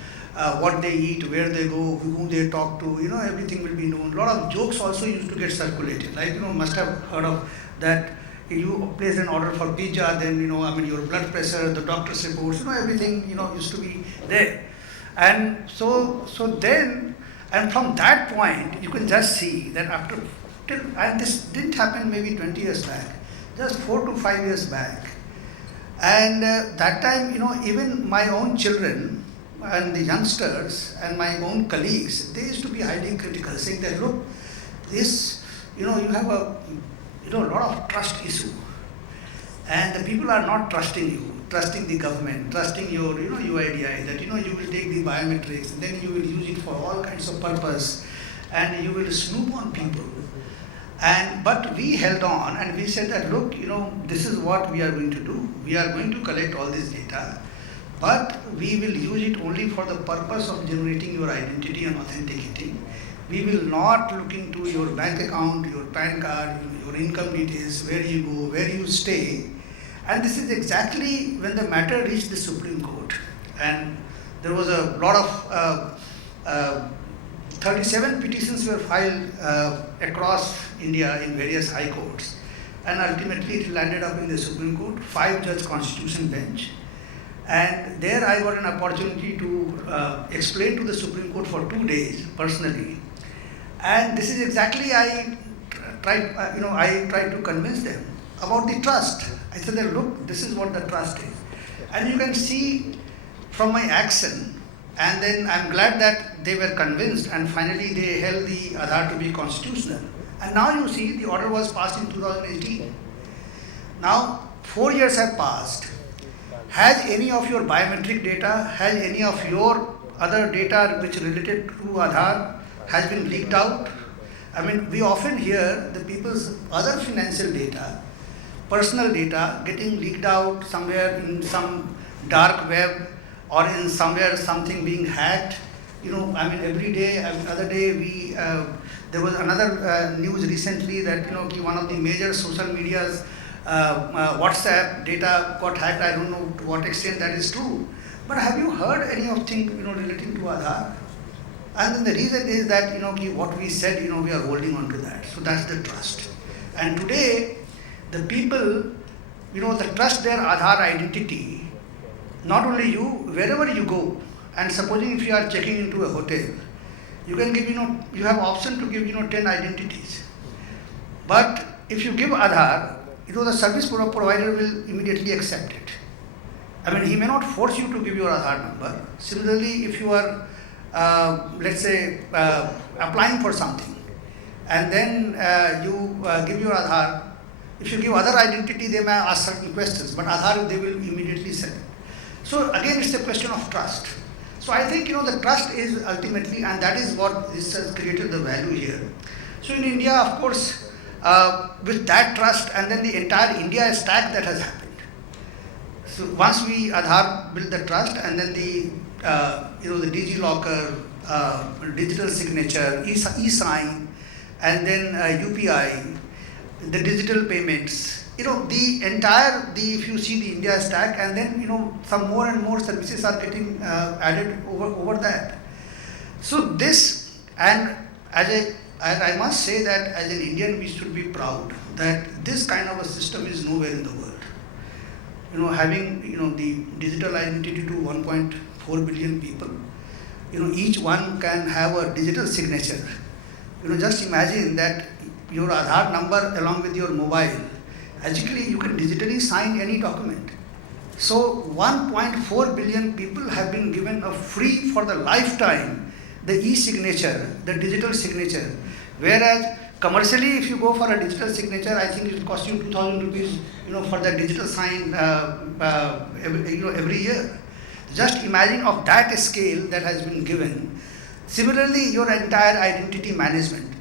what they eat, where they go, who they talk to. Everything will be known. A lot of jokes also used to get circulated. Like must have heard of that. You place an order for pizza, then your blood pressure, the doctor's reports, everything used to be there. And so then, and from that point, you can just see that and this didn't happen maybe 20 years back, just 4 to 5 years back. And that time, even my own children and the youngsters and my own colleagues, they used to be highly critical, saying that, look, this, you have a lot of trust issue. And the people are not trusting you, trusting the government, trusting your, UIDI, that, you will take the biometrics, and then you will use it for all kinds of purpose, and you will snoop on people. But we held on, and we said that, look, this is what we are going to do. We are going to collect all this data, but we will use it only for the purpose of generating your identity and authenticity. We will not look into your bank account, your PAN card, your income details, where you go, where you stay. And this is exactly when the matter reached the Supreme Court. And there was a lot of 37 petitions were filed across India in various high courts. And ultimately it landed up in the Supreme Court, 5-judge constitution bench. And there I got an opportunity to explain to the Supreme Court for 2 days personally. And this is exactly I tried to convince them about the trust. I said that, look, this is what the trust is. And you can see from my action, and then I'm glad that they were convinced, and finally they held the Aadhaar to be constitutional. And now you see the order was passed in 2018. Now 4 years have passed. Has any of your biometric data, has any of your other data which related to Aadhaar has been leaked out? We often hear the people's other financial data, personal data getting leaked out somewhere in some dark web, or in somewhere something being hacked. Every day, other day there was another news recently that one of the major social medias WhatsApp data got hacked. I don't know to what extent that is true. But have you heard anything relating to Aadhaar? And then the reason is that what we said, we are holding on to that. So that's the trust. And today, the people, they trust their Aadhaar identity. Not only you, wherever you go, and supposing if you are checking into a hotel, you can give, you have option to give, 10 identities. But if you give Aadhaar, the service provider will immediately accept it. He may not force you to give your Aadhaar number. Similarly, if you are let's say, applying for something, and then you give your Aadhaar. If you give other identity, they may ask certain questions, but Aadhaar they will immediately send. So again, it's a question of trust. So I think the trust is ultimately, and that is what this has created the value here. So in India, of course, with that trust and then the entire India stack that has happened. So once we Aadhaar built the trust, and then the the DigiLocker, digital signature, e-sign, and then UPI, the digital payments. The entire, if you see the India stack, and then some more and more services are getting added over that. So this, and I must say that as an Indian we should be proud that this kind of a system is nowhere in the world. Having the digital identity to 1.4 billion people, each one can have a digital signature. Just imagine that your Aadhaar number along with your mobile, actually you can digitally sign any document. So 1.4 billion people have been given a free for the lifetime the e-signature, the digital signature. Whereas commercially, if you go for a digital signature, I think it will cost you 2,000 rupees, for the digital sign every year. Just imagine of that scale that has been given. Similarly, your entire identity management.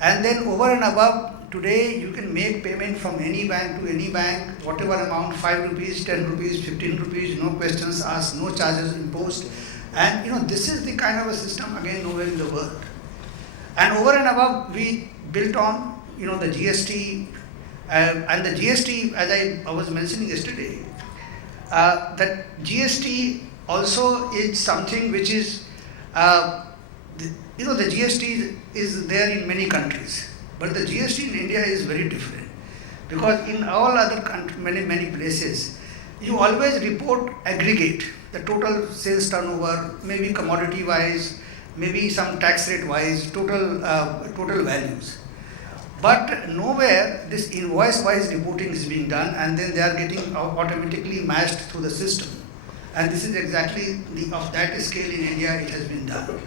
And then over and above, today you can make payment from any bank to any bank, whatever amount, 5 rupees, 10 rupees, 15 rupees, no questions asked, no charges imposed. And this is the kind of a system, again, nowhere in the world. And over and above, we built on, the GST, and the GST, as I was mentioning yesterday, that GST also is something which is, the GST is there in many countries, but the GST in India is very different, because in all other countries, many places, you always report aggregate, the total sales turnover, maybe commodity wise, maybe some tax rate wise, total values. But nowhere this invoice wise reporting is being done, and then they are getting automatically matched through the system. And this is exactly of that scale in India it has been done.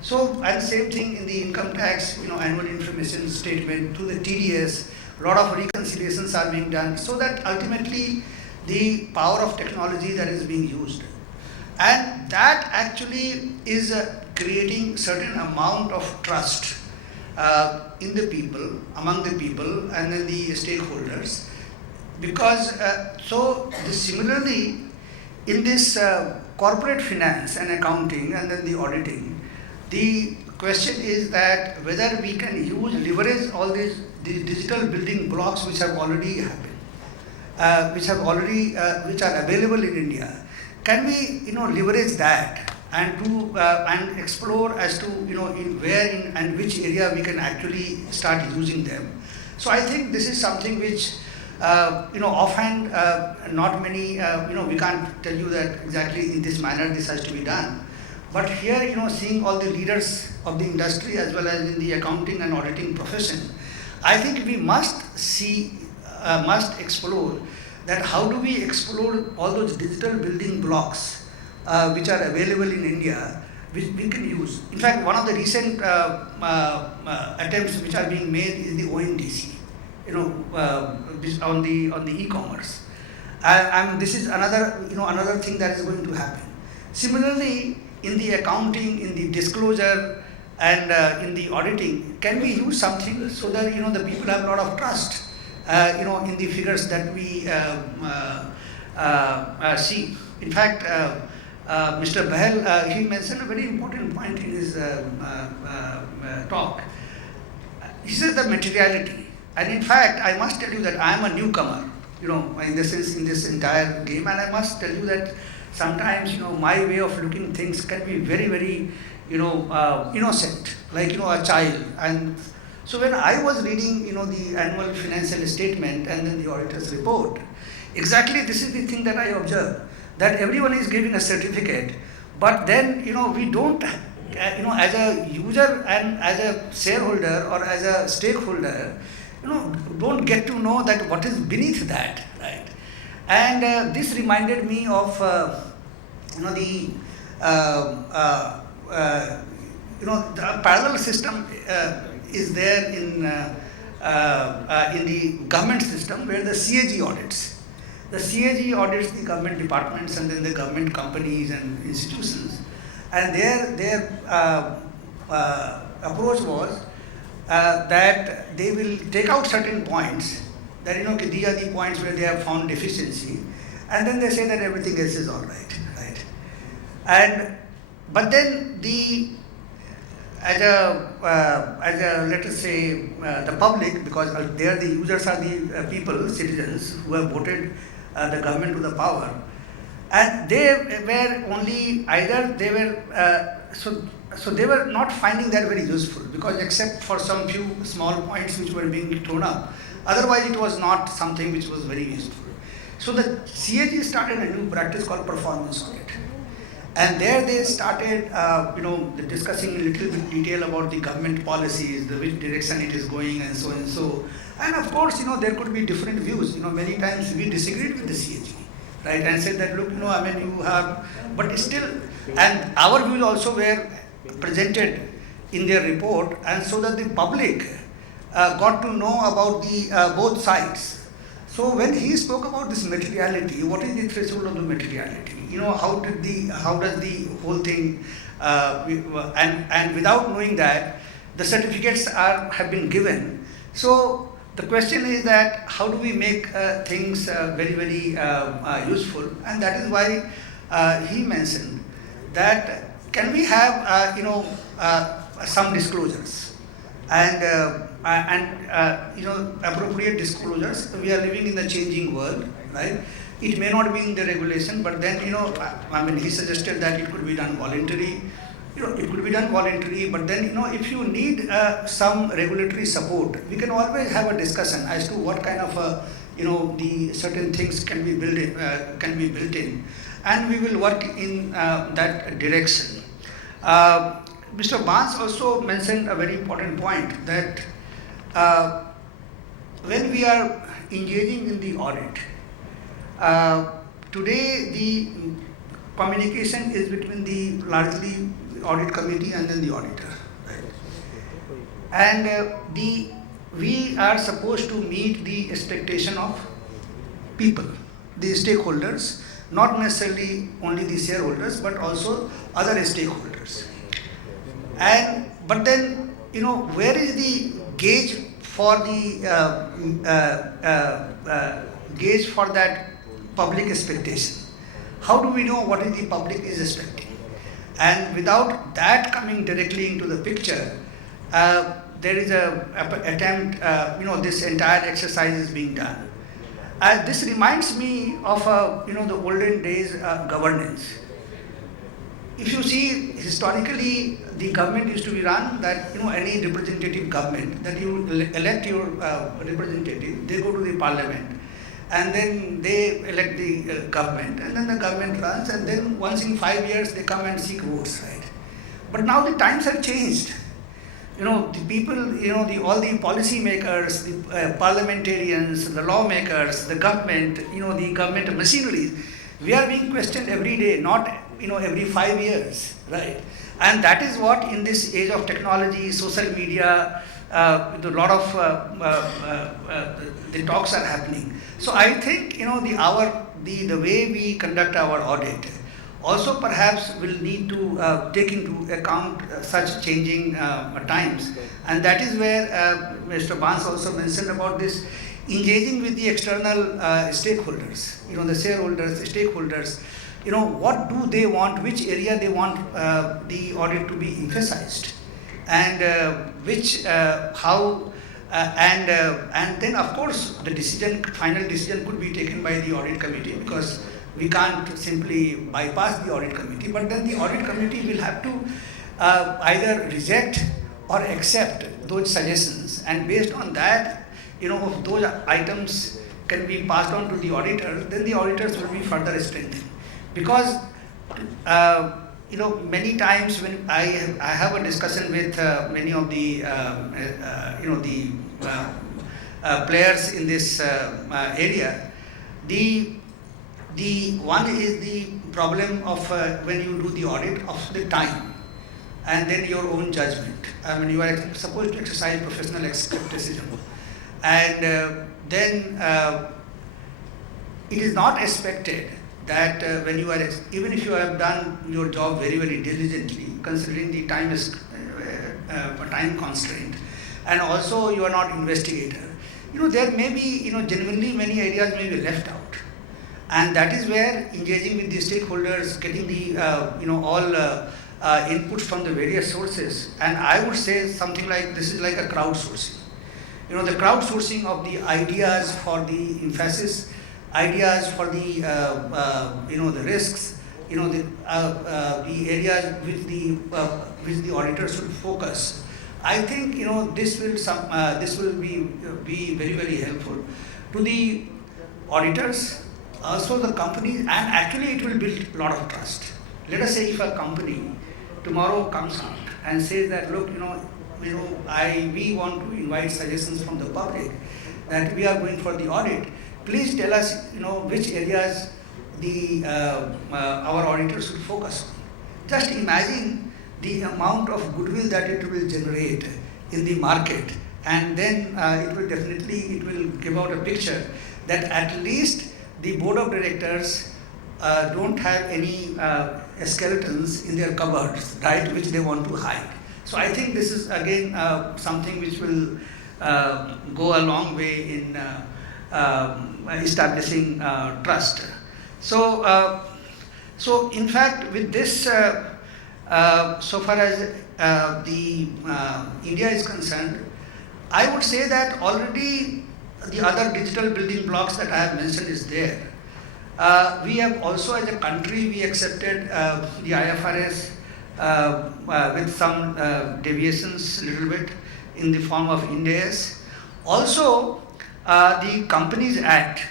So, and same thing in the income tax, annual information statement, through the TDS, a lot of reconciliations are being done, so that ultimately the power of technology that is being used. And that actually is creating certain amount of trust in the people, among the people, and then the stakeholders. Because, similarly, in this corporate finance and accounting and then the auditing, the question is that whether we can leverage all these digital building blocks which have already happened, which are available in India. Can we, leverage that and explore as to, in which area we can actually start using them. So I think this is something which, offhand, not many, we can't tell you that exactly in this manner this has to be done. But here, seeing all the leaders of the industry as well as in the accounting and auditing profession, I think we must explore that how do we explore all those digital building blocks which are available in India, which we can use. In fact, one of the recent attempts which are being made is the ONDC, on the e-commerce. And this is another thing that is going to happen. Similarly, in the accounting, in the disclosure, and in the auditing, can we use something so that the people have a lot of trust, in the figures that we see. In fact, Mr. Bahel, he mentioned a very important point in his talk. He says the materiality, and in fact, I must tell you that I am a newcomer, in the sense in this entire game, and I must tell you that sometimes, my way of looking things can be very, very, innocent, like, a child. And so when I was reading, the annual financial statement and then the auditor's report, exactly this is the thing that I observed, that everyone is giving a certificate, but then, we don't, as a user and as a shareholder or as a stakeholder, don't get to know that what is beneath that, right? And this reminded me of, the parallel system is there in the government system where the CAG audits. The CAG audits the government departments and then the government companies and institutions, and their approach was that they will take out certain points that these are the points where they have found deficiency, and then they say that everything else is all right, right? But then as a let us say the public, because there the users are the people, citizens who have voted the government to the power, and they were only either they were so they were not finding that very useful, because except for some few small points which were being thrown up, otherwise it was not something which was very useful. So the CAG started a new practice called performance audit, and there they started discussing a little bit detail about the government policies, which direction it is going, and so and so. And of course, there could be different views. Many times we disagreed with the CAG, right, and said that, look, you have, but still, and our views also were presented in their report, and so that the public got to know about the both sides. So when he spoke about this materiality, what is the threshold of the materiality? How does the whole thing, and without knowing that, the certificates have been given. So the question is that how do we make things very, very useful? And that is why he mentioned that can we have some disclosures and appropriate disclosures. We are living in the changing world, right? It may not be in the regulation, but then he suggested that it could be done voluntarily. It could be done voluntarily, but then if you need some regulatory support, we can always have a discussion as to what kind of the certain things can be built in, and we will work in that direction. Mr. Barnes also mentioned a very important point that when we are engaging in the audit, today the communication is between the largely audit committee and then the auditor, right? And we are supposed to meet the expectation of people, the stakeholders, not necessarily only the shareholders, but also other stakeholders. But then, where is the gauge for that public expectation? How do we know what is the public is expecting? And without that coming directly into the picture, there is a attempt. This entire exercise is being done. This reminds me of the olden days governance. If you see historically, the government used to be run that any representative government that you elect your representative, they go to the parliament, and then they elect the government, and then the government runs, and then once in 5 years they come and seek votes, right? But now the times have changed. The people, all the policy makers, the parliamentarians, the lawmakers, the government, the government machinery, we are being questioned every day, not every 5 years, right? And that is what in this age of technology, social media, a lot of the talks are happening. So I think the way we conduct our audit also perhaps will need to take into account such changing times, and that is where Mr. Barnes also mentioned about this engaging with the external stakeholders, the shareholders, stakeholders. What do they want, which area they want the audit to be emphasized, and how, and then of course the final decision could be taken by the audit committee, because we can't simply bypass the audit committee, but then the audit committee will have to either reject or accept those suggestions, and based on that, if those items can be passed on to the auditor, then the auditors will be further strengthened. Because many times when I have a discussion with many of the players in this area, the one is the problem of when you do the audit of the time. and then your own judgment. I mean, you are supposed to exercise professional skepticism. And then it is not expected that when you are, even if you have done your job very, very diligently, considering the time is time constraint, and also you are not investigator, there may be, genuinely many areas may be left out. And that is where engaging with the stakeholders, getting the, all inputs from the various sources. And I would say something like, this is like a crowdsourcing. The crowdsourcing of the ideas for the emphasis, ideas for the, the risks, the areas which the auditors should focus. I think, this will be very, very helpful to the auditors, also the companies, and actually it will build a lot of trust. Let us say if a company tomorrow comes out and says that, look, we want to invite suggestions from the public that we are going for the audit. Please tell us, which areas our auditors should focus on. Just imagine the amount of goodwill that it will generate in the market, and then it will give out a picture that at least the board of directors don't have any skeletons in their cupboards, right, which they want to hide. So I think this is again something which will go a long way in establishing trust. So in fact, with this, so far as the India is concerned, I would say that already the other digital building blocks that I have mentioned is there. We have also, as a country, we accepted the IFRS with some deviations a little bit in the form of Ind AS. Also, the Companies Act,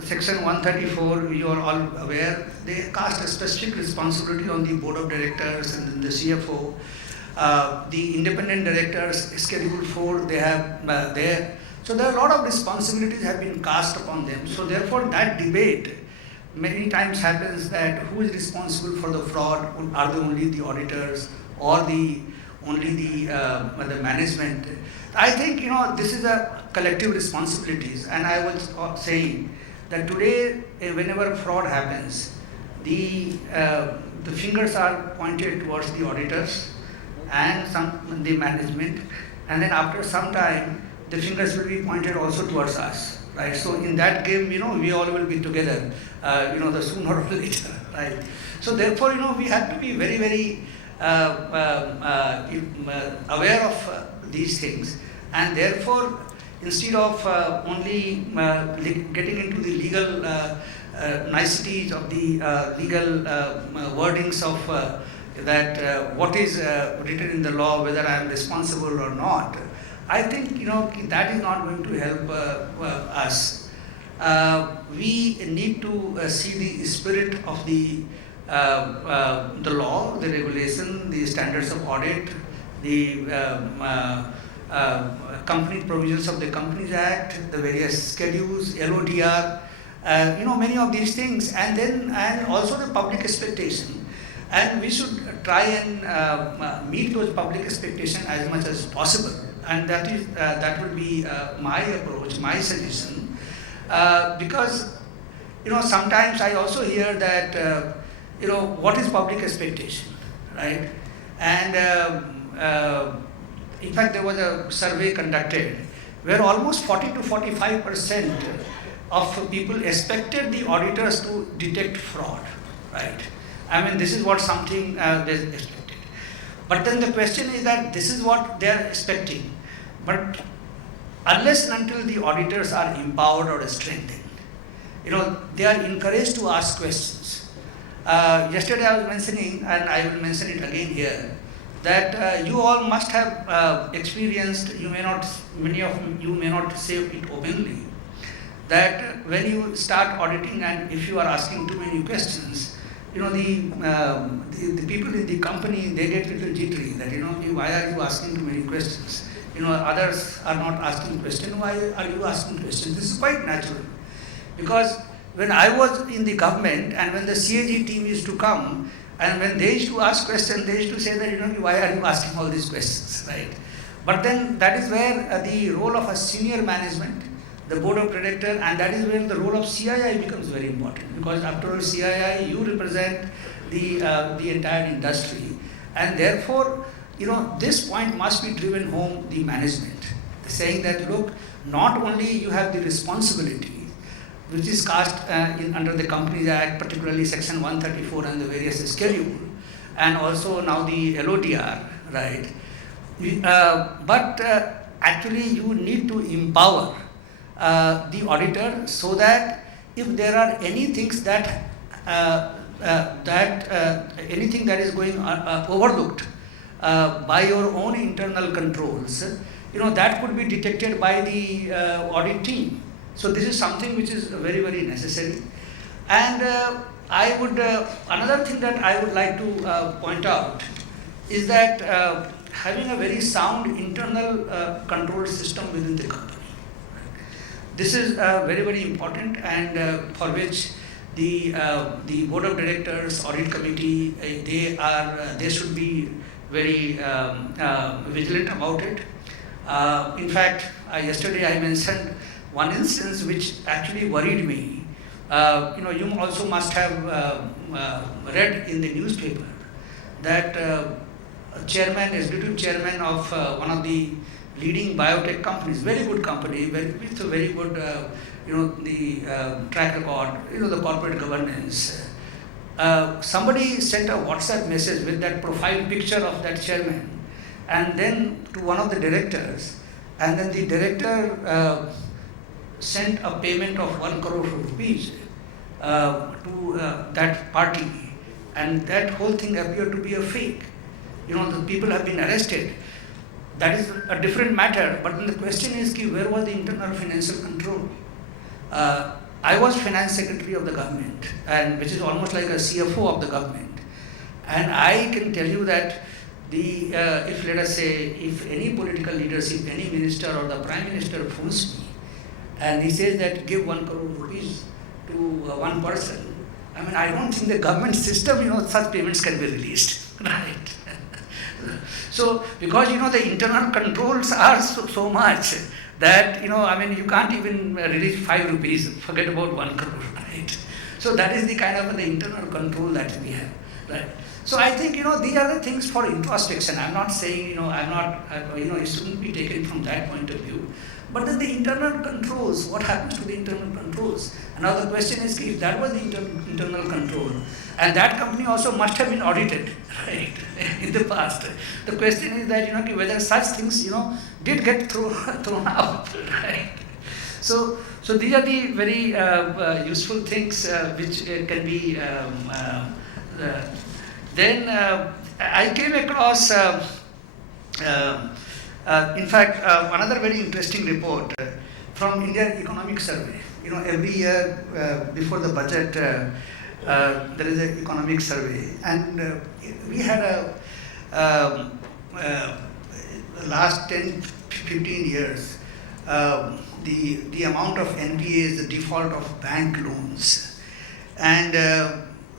Section 134, you are all aware, they cast a specific responsibility on the board of directors and the CFO. The independent directors, Schedule 4, they have there. So there are a lot of responsibilities have been cast upon them. So therefore, that debate many times happens that who is responsible for the fraud? Are they only the auditors or only the management? I think this is a collective responsibilities, and I was saying that today whenever fraud happens, the fingers are pointed towards the auditors and the management, and then after some time the fingers will be pointed also towards us, right? So in that game, we all will be together, the sooner or later, right? So therefore, we have to be very, very aware of these things, and therefore, instead of only getting into the legal niceties of the legal wordings of that what is written in the law, whether I am responsible or not, I think that is not going to help us. We need to see the spirit of the law, the regulation, the standards of audit, the company provisions of the Companies Act, the various schedules, LODR, many of these things, and also the public expectation. And we should try and meet those public expectations as much as possible. And that will be my approach, my suggestion, because sometimes I also hear that what is public expectation, right? And in fact, there was a survey conducted where almost 40 to 45% of people expected the auditors to detect fraud, right? I mean, this is what something they expected. But then the question is that this is what they are expecting. But unless and until the auditors are empowered or strengthened, they are encouraged to ask questions. Yesterday I was mentioning, and I will mention it again here, that you all must have experienced, many of you may not say it openly, that when you start auditing and if you are asking too many questions, the people in the company, they get a little jittery that, why are you asking too many questions? Others are not asking questions. Why are you asking questions? This is quite natural. Because when I was in the government and when the CAG team used to come, And when they used to ask questions, they used to say that, why are you asking all these questions, right? But then that is where the role of a senior management, the board of directors, and that is where the role of CII becomes very important, because after all, CII, you represent the entire industry, and therefore, this point must be driven home the management, saying that, look, not only you have the responsibility, which is cast under the Companies Act, particularly Section 134 and the various schedule, and also now the LOTR, right? But actually you need to empower the auditor so that if there are any things that anything that is going overlooked by your own internal controls, that could be detected by the audit team. So this is something which is very, very necessary. And I would another thing that I would like to point out is that having a very sound internal control system within the company. This is very, very important, and for which the board of directors, audit committee, they should be very vigilant about it. In fact, yesterday I mentioned one instance which actually worried me. You also must have read in the newspaper that executive chairman of one of the leading biotech companies, very good company, with a very good, the track record, the corporate governance. Somebody sent a WhatsApp message with that profile picture of that chairman, and then to one of the directors, and then the director sent a payment of 1 crore rupees to that party, and that whole thing appeared to be a fake. The people have been arrested. That is a different matter, but then the question is, where was the internal financial control? I was finance secretary of the government, and which is almost like a CFO of the government, and I can tell you that if let us say, if any political leadership, any minister or the prime minister phones me, and he says that give 1 crore rupees to one person, I don't think the government system, such payments can be released, right? So, because, the internal controls are so much that, you can't even release 5 rupees, forget about 1 crore, right? So that is the kind of the internal control that we have, right? So I think, these are the things for introspection. I'm not saying, it shouldn't be taken from that point of view. But then the internal controls, what happens to the internal controls? And now the question is, if that was the internal control, and that company also must have been audited, right, in the past. The question is that, whether such things, did get thrown out, right? So these are the very useful things which can be. Then I came across, in fact, another very interesting report from Indian Economic Survey. Every year before the budget, there is an economic survey, and we had last 10-15 years, the amount of NPAs, the default of bank loans, and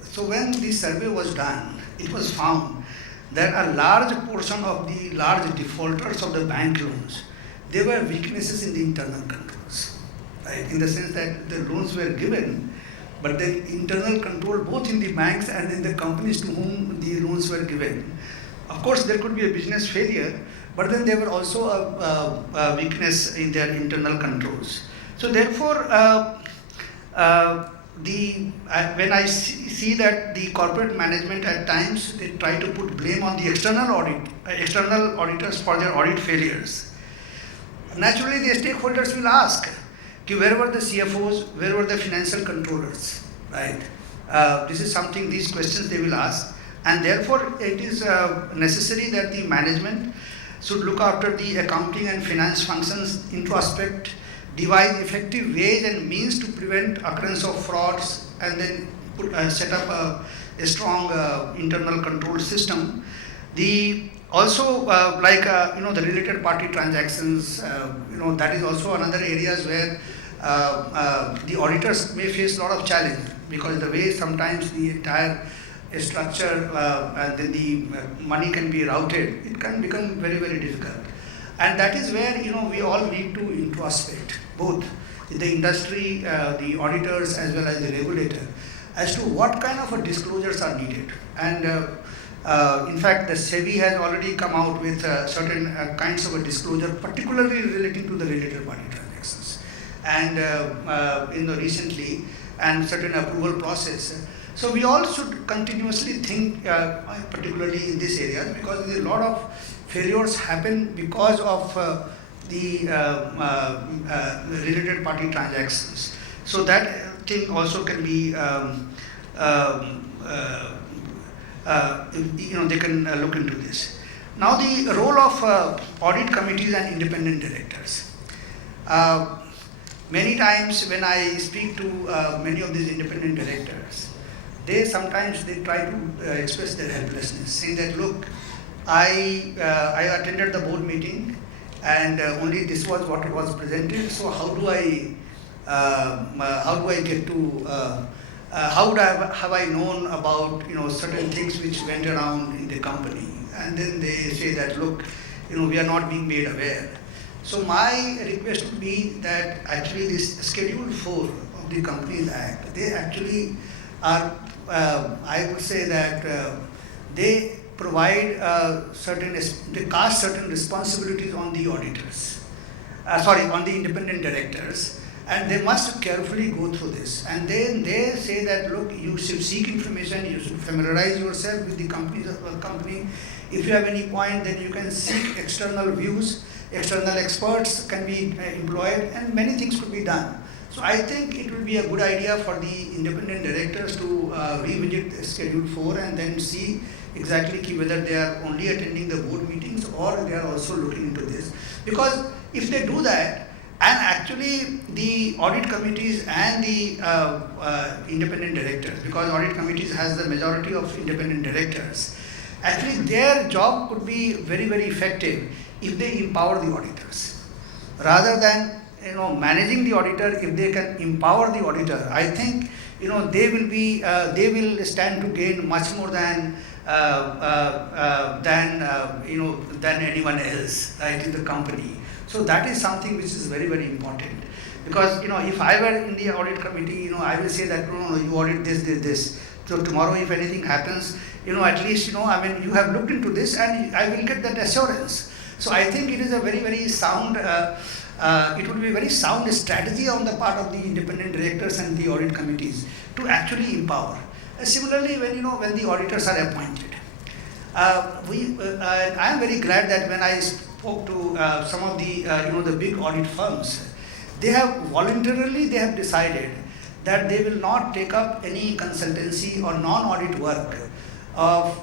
so when the survey was done, it was found that a large portion of the large defaulters of the bank loans, there were weaknesses in the internal controls, right? In the sense that the loans were given, but the internal control both in the banks and in the companies to whom the loans were given. Of course, there could be a business failure, but then there were also a weakness in their internal controls. So therefore, when I see that the corporate management at times they try to put blame on the external auditors for their audit failures, naturally the stakeholders will ask, where were the CFOs, where were the financial controllers, right? This is something, these questions they will ask, and therefore it is necessary that the management should look after the accounting and finance functions, introspect, devise effective ways and means to prevent occurrence of frauds, and then set up a strong internal control system. Also, the related party transactions, that is also another areas where the auditors may face a lot of challenge, because the way sometimes the entire a structure and then the money can be routed, it can become very, very difficult. And that is where, we all need to introspect, both the industry, the auditors as well as the regulator, as to what kind of disclosures are needed. And in fact, the SEBI has already come out with certain kinds of a disclosure, particularly relating to the related party transactions. And recently, and certain approval process. So we all should continuously think, particularly in this area, because a lot of failures happen because of the related party transactions. So that thing also can be, they can look into this. Now the role of audit committees and independent directors. Many times when I speak to many of these independent directors, they sometimes try to express their helplessness, saying that, look, I attended the board meeting and only this was what was presented. So how do I get to how would have I known about certain things which went around in the company? And then they say that, look, we are not being made aware. So my request would be that actually this Schedule 4 of the Companies Act, they actually are, I would say that they provide they cast certain responsibilities on the auditors, on the independent directors, and they must carefully go through this. And then they say that, look, you should seek information, you should familiarize yourself with the company. If you have any point, then you can seek external views. External experts can be employed, and many things could be done. So I think it will be a good idea for the independent directors to revisit Schedule 4 and then see exactly whether they are only attending the board meetings or they are also looking into this. Because if they do that, and actually the audit committees and the independent directors, because audit committees has the majority of independent directors, actually their job could be very, very effective if they empower the auditors. Rather than managing the auditor, if they can empower the auditor, I think they will stand to gain much more than anyone else, right, in the company. So that is something which is very, very important. Because if I were in the audit committee, I will say that no, you audit this. So tomorrow, if anything happens, at least you have looked into this, and I will get that assurance. So I think it is a very, very sound. It would be a very sound strategy on the part of the independent directors and the audit committees to actually empower. Similarly, when the auditors are appointed, I am very glad that when I spoke to some of the the big audit firms, they have decided that they will not take up any consultancy or non-audit work of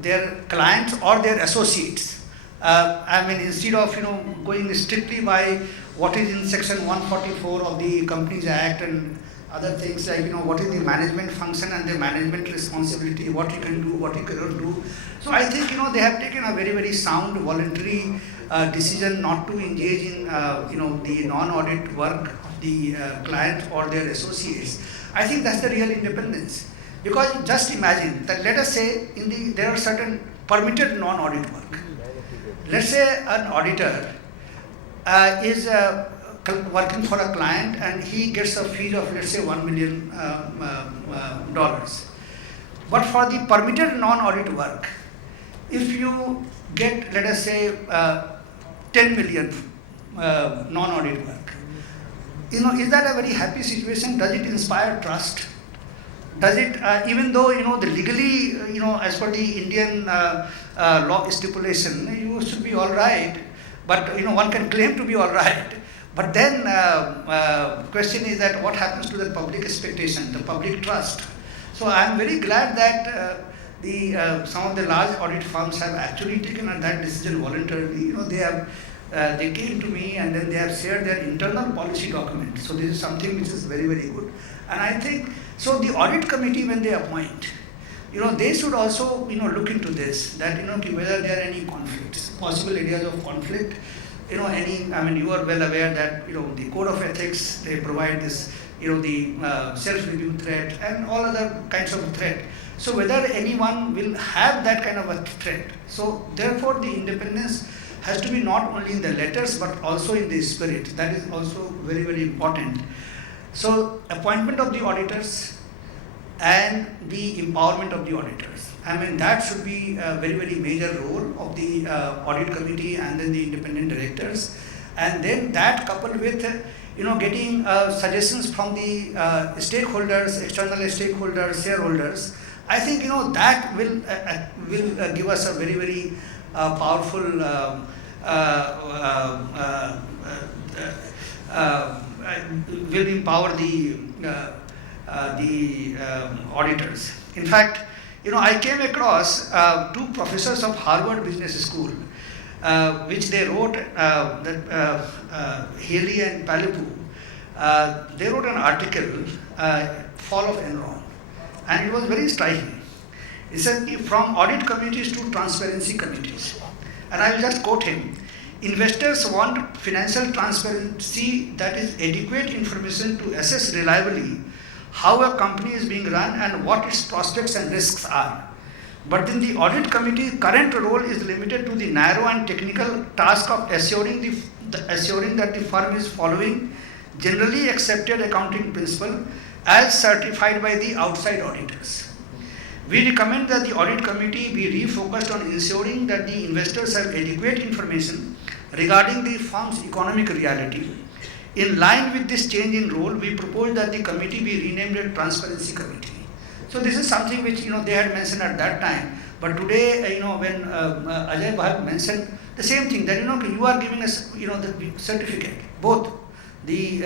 their clients or their associates. Instead of going strictly by what is in Section 144 of the Companies Act and other things like what is the management function and the management responsibility, what you can do, what you cannot do. So I think they have taken a very, very sound voluntary decision not to engage in the non-audit work of the client or their associates. I think that's the real independence. Because just imagine that, let us say there are certain permitted non-audit work. Let's say an auditor is working for a client and he gets a fee of, let's say, $1 million. But for the permitted non-audit work, if you get, let us say, 10 million non-audit work, is that a very happy situation? Does it inspire trust? Does it, even though the legally, as per the Indian law stipulation, you should be all right, but one can claim to be all right. But then question is that what happens to the public expectation, the public trust? So I am very glad that some of the large audit firms have actually taken that decision voluntarily. They came to me and then they have shared their internal policy document. So this is something which is very, very good. And I think, so the audit committee, when they appoint, they should also, look into this, that, whether there are any conflicts, possible areas of conflict, you are well aware that, the code of ethics, they provide this, the self-review threat and all other kinds of threat. So whether anyone will have that kind of a threat. So therefore the independence has to be not only in the letters but also in the spirit. That is also very, very important. So appointment of the auditors and the empowerment of the auditors. I mean, that should be a very, very major role of the audit committee and then the independent directors. And then that coupled with, getting suggestions from the stakeholders, external stakeholders, shareholders. I think, that will give us a very, very powerful will empower the auditors. In fact, I came across two professors of Harvard Business School, which they wrote, Haley and Palipu. They wrote an article, Fall of Enron, and it was very striking. It said, from audit committees to transparency committees. And I will just quote him. Investors want financial transparency, that is adequate information to assess reliably how a company is being run and what its prospects and risks are. But in the audit committee, current role is limited to the narrow and technical task of assuring that the firm is following generally accepted accounting principle as certified by the outside auditors. We recommend that the audit committee be refocused on ensuring that the investors have adequate information regarding the firm's economic reality. In line with this change in role, we propose that the committee be renamed a Transparency Committee. So this is something which they had mentioned at that time. But today, when Ajay Bahal mentioned the same thing, that you are giving us the certificate, both the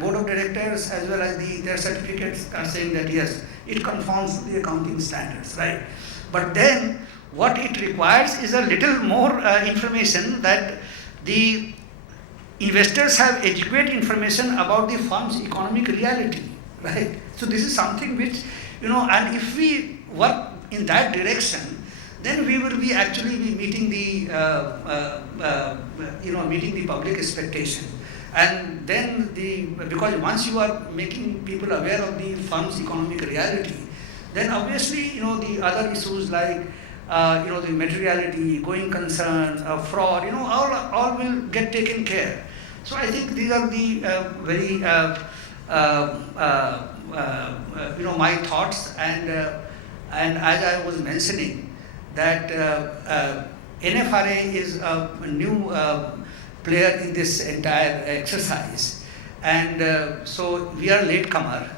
board of directors as well as their certificates are saying that yes, it conforms to the accounting standards, right? But then what it requires is a little more information, that the investors have adequate information about the firm's economic reality, right? So this is something which, and if we work in that direction, then we will be actually meeting the, meeting the public expectation. And then because once you are making people aware of the firm's economic reality, then obviously, the other issues like, the materiality, going concern, fraud, all will get taken care. So I think these are the very, my thoughts. And as I was mentioning, that NFRA is a new player in this entire exercise, and so we are latecomer,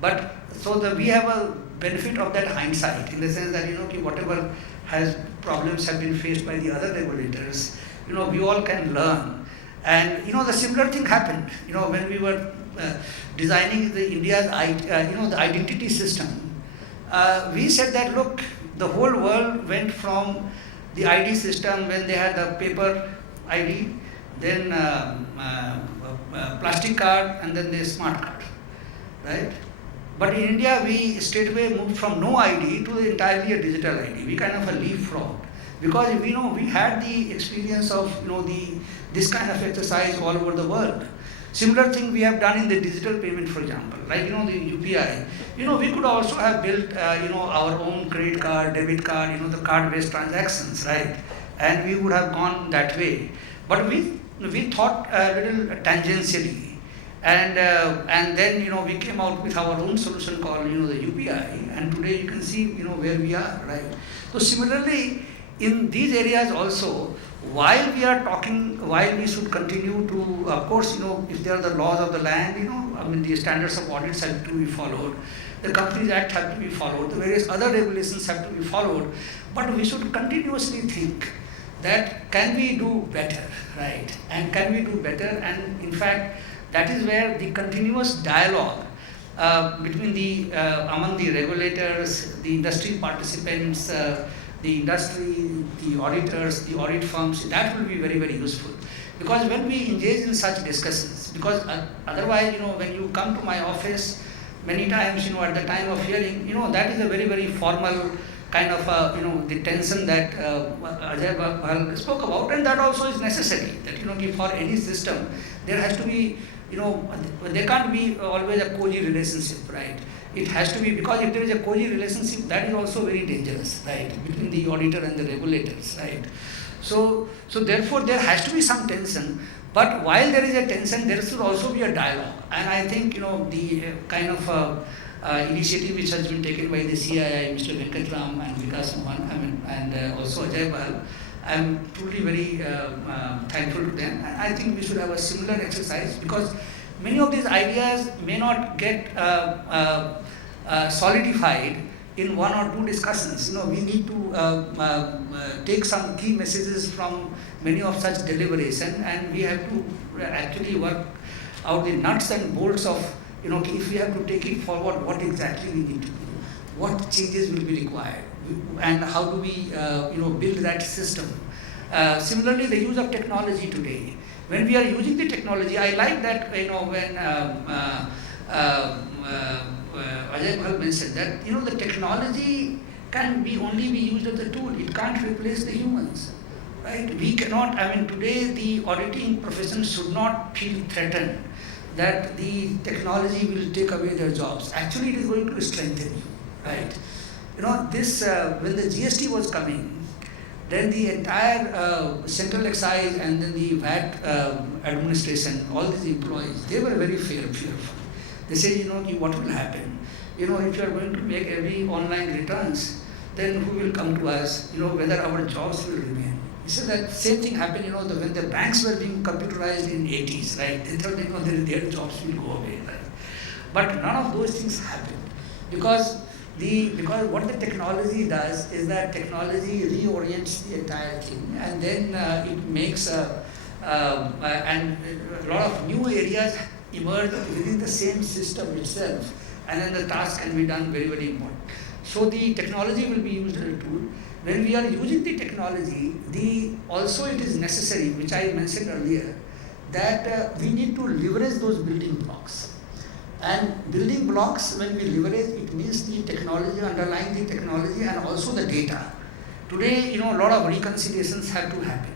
but so we have a benefit of that hindsight, in the sense that whatever problems have been faced by the other regulators, we all can learn. And the similar thing happened when we were designing India's the identity system. We said that look, the whole world went from the ID system when they had the paper ID, then plastic card, and then the smart card, right? But in India, we straightaway moved from no ID to entirely a digital ID. We kind of a leapfrog, because we had the experience of this kind of exercise all over the world. Similar thing we have done in the digital payment, for example, like the UPI. We could also have built our own credit card, debit card, the card-based transactions, right? And we would have gone that way. But we thought a little tangentially, and then we came out with our own solution called the UPI, and today you can see where we are, right? So similarly, in these areas also, while we are talking, while we should continue to, of course, if there are the laws of the land, the standards of audits have to be followed, the Companies Act have to be followed, the various other regulations have to be followed, but we should continuously think that can we do better, right? And can we do better? And in fact, that is where the continuous dialogue between among the regulators, the industry participants, the industry, the auditors, the audit firms, that will be very, very useful. Because when we engage in such discussions, because otherwise, when you come to my office, many times, at the time of hearing, that is a very, very formal kind of, the tension that Ajay Bahal spoke about, and that also is necessary, that, for any system, there has to be, there can't be always a cozy relationship, right? it has to be, because if there is a cozy relationship, that is also very dangerous, right, between the auditor and the regulators, right. So therefore there has to be some tension, but while there is a tension, there should also be a dialogue. And I think, the kind of initiative which has been taken by the CII, Mr. Venkatram and Vikas Mohan, and also Ajay Bahal, I am truly very thankful to them. And I think we should have a similar exercise, because many of these ideas may not get solidified in one or two discussions. We need to take some key messages from many of such deliberation, and we have to actually work out the nuts and bolts of, if we have to take it forward, what exactly we need to do, what changes will be required, and how do we build that system. Similarly, the use of technology today. When we are using the technology, I like that, when Ajay Bahal mentioned that, the technology can only be used as a tool. It can't replace the humans, right? We cannot, today the auditing profession should not feel threatened that the technology will take away their jobs. Actually, it is going to strengthen you, right? When the GST was coming, then the entire central excise and then the VAT administration, all these employees, they were very fearful. They say, what will happen? If you are going to make every online returns, then who will come to us? Whether our jobs will remain. You see that same thing happened, when the banks were being computerized in 80s, right? They thought, their jobs will go away, right? But none of those things happened, because what the technology does is that technology reorients the entire thing, and then it makes and a lot of new areas emerge within the same system itself, and then the task can be done very, very important. So the technology will be used as a tool. When we are using the technology, also it is necessary, which I mentioned earlier, that we need to leverage those building blocks. And building blocks, when we leverage, it means the technology, underlying the technology, and also the data. Today, a lot of reconciliations have to happen.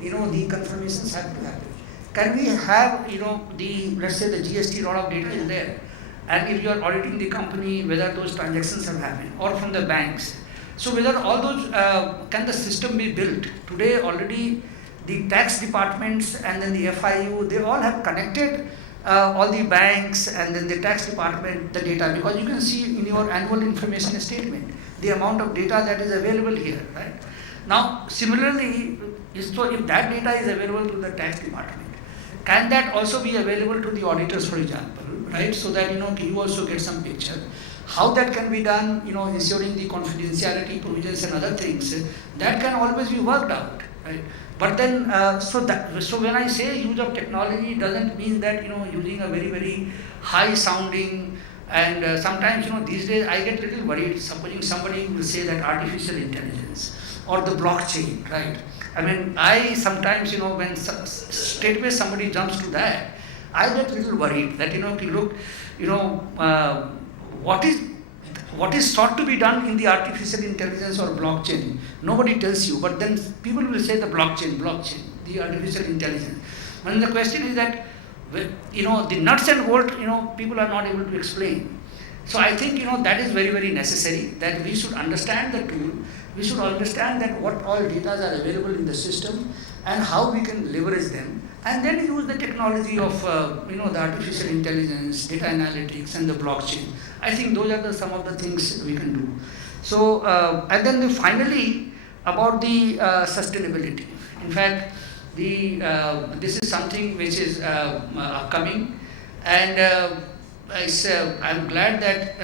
The confirmations have to happen. Can we have, let's say the GST, a lot of data is there. And if you are auditing the company, whether those transactions have happened, or from the banks. So whether all those, can the system be built? Today already the tax departments and then the FIU, they all have connected all the banks and then the tax department, the data, because you can see in your annual information statement, the amount of data that is available here, right? Now, similarly, so if that data is available to the tax department, can that also be available to the auditors, for example, right? So that, you also get some picture. How that can be done, ensuring the confidentiality provisions and other things, that can always be worked out, right? But then, so when I say use of technology, doesn't mean that, using a very, very high sounding, and sometimes, these days I get a little worried, supposing somebody will say that artificial intelligence or the blockchain, right? I sometimes, when straightway somebody jumps to that, I get a little worried that, look, what is sought to be done in the artificial intelligence or blockchain, nobody tells you, but then people will say the blockchain, the artificial intelligence. And the question is that, the nuts and bolts, people are not able to explain. So I think, that is very, very necessary, that we should understand the tool, we should understand that what all data are available in the system and how we can leverage them, and then use the technology of, the artificial intelligence, data analytics, and the blockchain. I think those are some of the things we can do. So, and then finally, about the sustainability. In fact, this is something which is upcoming, and I'm glad that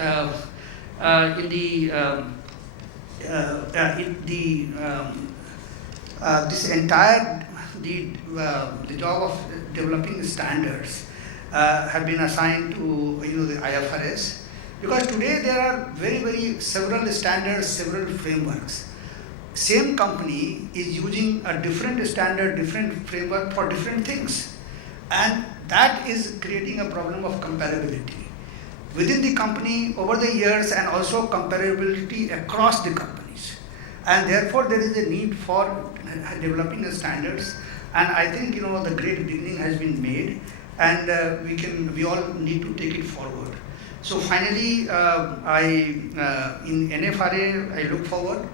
this entire the job of developing standards have been assigned to the IFRS, because today there are very several standards, several frameworks. Same company is using a different standard, different framework for different things, and that is creating a problem of comparability within the company over the years, and also comparability across the companies. And therefore there is a need for developing the standards, and I think the great beginning has been made, and we all need to take it forward. So finally, in NFRA, I look forward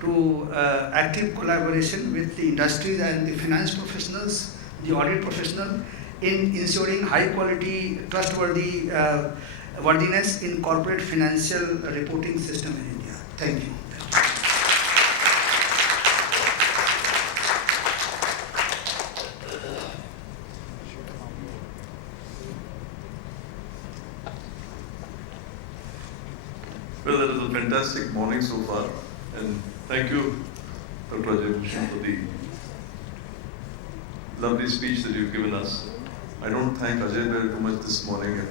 to active collaboration with the industries and the finance professionals, the audit professional, in ensuring high quality, trustworthy worthiness in corporate financial reporting system in India. Thank you. Well, that is a fantastic morning so far, and thank you, Dr. Ajay Bhushan, for the lovely speech that you've given us. I don't thank Ajay very too much this morning, and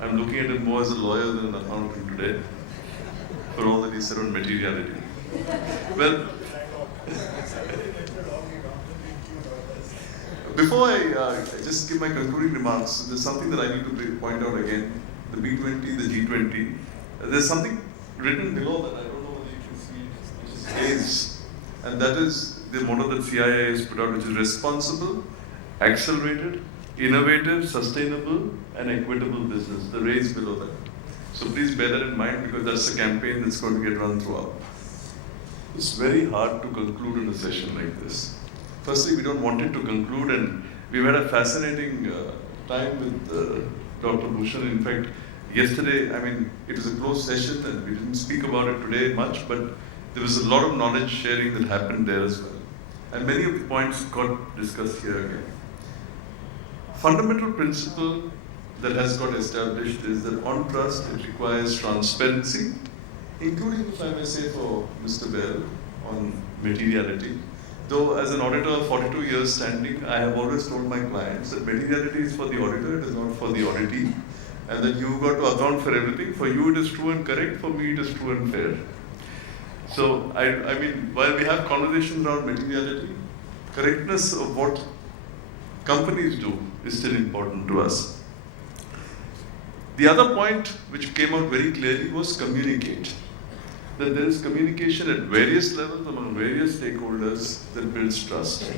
I'm looking at him more as a lawyer than an accountant today, for all that he said on materiality. Well, before I just give my concluding remarks, there's something that I need to point out again. The B20, the G20. There's something written below that I don't know whether you can see it, which is RAISE. And that is the motto that CIA has put out, which is responsible, accelerated, innovative, sustainable, and equitable business. The RAISE below that. So please bear that in mind, because that's the campaign that's going to get run throughout. It's very hard to conclude in a session like this. Firstly, we don't want it to conclude, and we've had a fascinating time with Dr. Bhushan. In fact, yesterday, it was a closed session and we didn't speak about it today much, but there was a lot of knowledge sharing that happened there as well. And many of the points got discussed here again. Fundamental principle that has got established is that on trust, it requires transparency, including, if I may say, for Mr. Bell, on materiality. Though as an auditor of 42 years standing, I have always told my clients that materiality is for the auditor, it is not for the auditee. And that you've got to account for everything. For you it is true and correct, for me it is true and fair. So, I mean, while we have conversations around materiality, correctness of what companies do is still important to us. The other point which came out very clearly was communicate. That there is communication at various levels among various stakeholders that builds trust.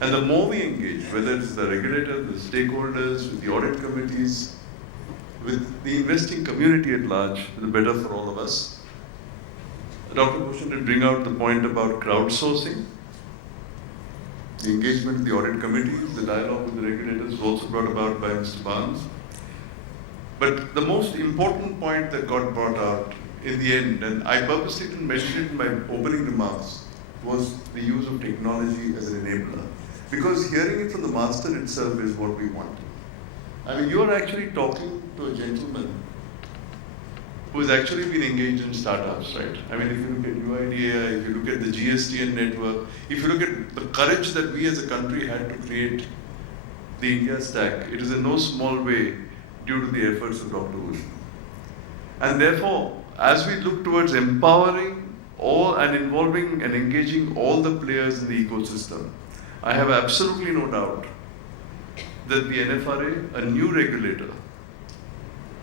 And the more we engage, whether it's the regulator, the stakeholders, with the audit committees, with the investing community at large, the better for all of us. Dr. Bhushan did bring out the point about crowdsourcing. The engagement with the audit committees, the dialogue with the regulators was also brought about by Mr. Barnes. But the most important point that got brought out in the end, and I purposely didn't mention it in my opening remarks, was the use of technology as an enabler. Because hearing it from the master itself is what we want. You are actually talking to a gentleman who has actually been engaged in startups, right? If you look at UIDAI, if you look at the GSTN network, if you look at the courage that we as a country had to create the India stack, it is in no small way due to the efforts of Dr. Bhushan. And therefore, as we look towards empowering all and involving and engaging all the players in the ecosystem, I have absolutely no doubt that the NFRA, a new regulator,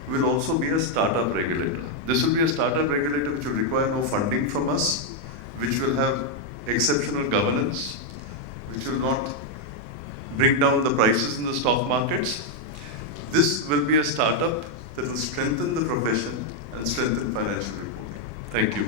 will also be a startup regulator. This will be a startup regulator which will require no funding from us, which will have exceptional governance, which will not bring down the prices in the stock markets. This will be a startup that will strengthen the profession and strengthen financial reporting. Thank you.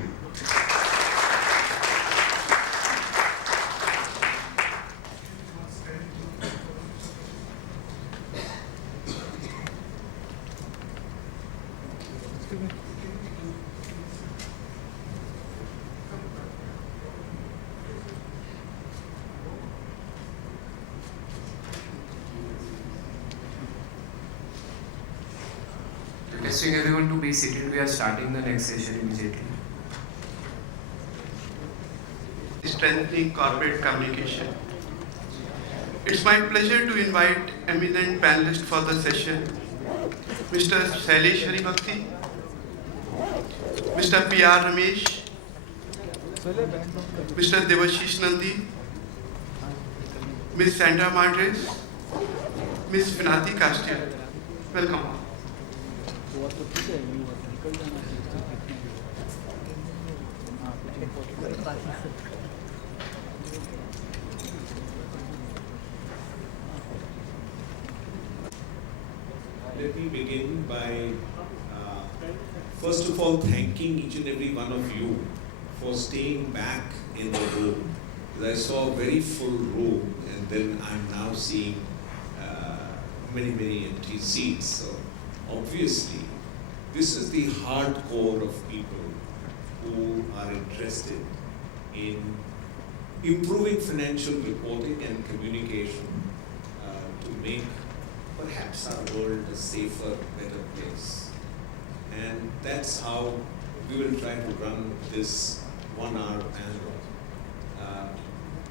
Requesting everyone to be seated, we are starting the next session immediately. Strengthening corporate communication. It's my pleasure to invite eminent panelists for the session, Mr. Shailesh Haribhakti, Mr. P.R. Ramesh, Mr. Devashish Nandi, Ms. Sandra Madres, Ms. Vinati Castillo. Welcome. Let me begin by First of all, thanking each and every one of you for staying back in the room. Because I saw a very full room, and then I'm now seeing many empty seats. So obviously, this is the hardcore of people who are interested in improving financial reporting and communication to make perhaps our world a safer, better place. And that's how we will try to run this 1 hour panel.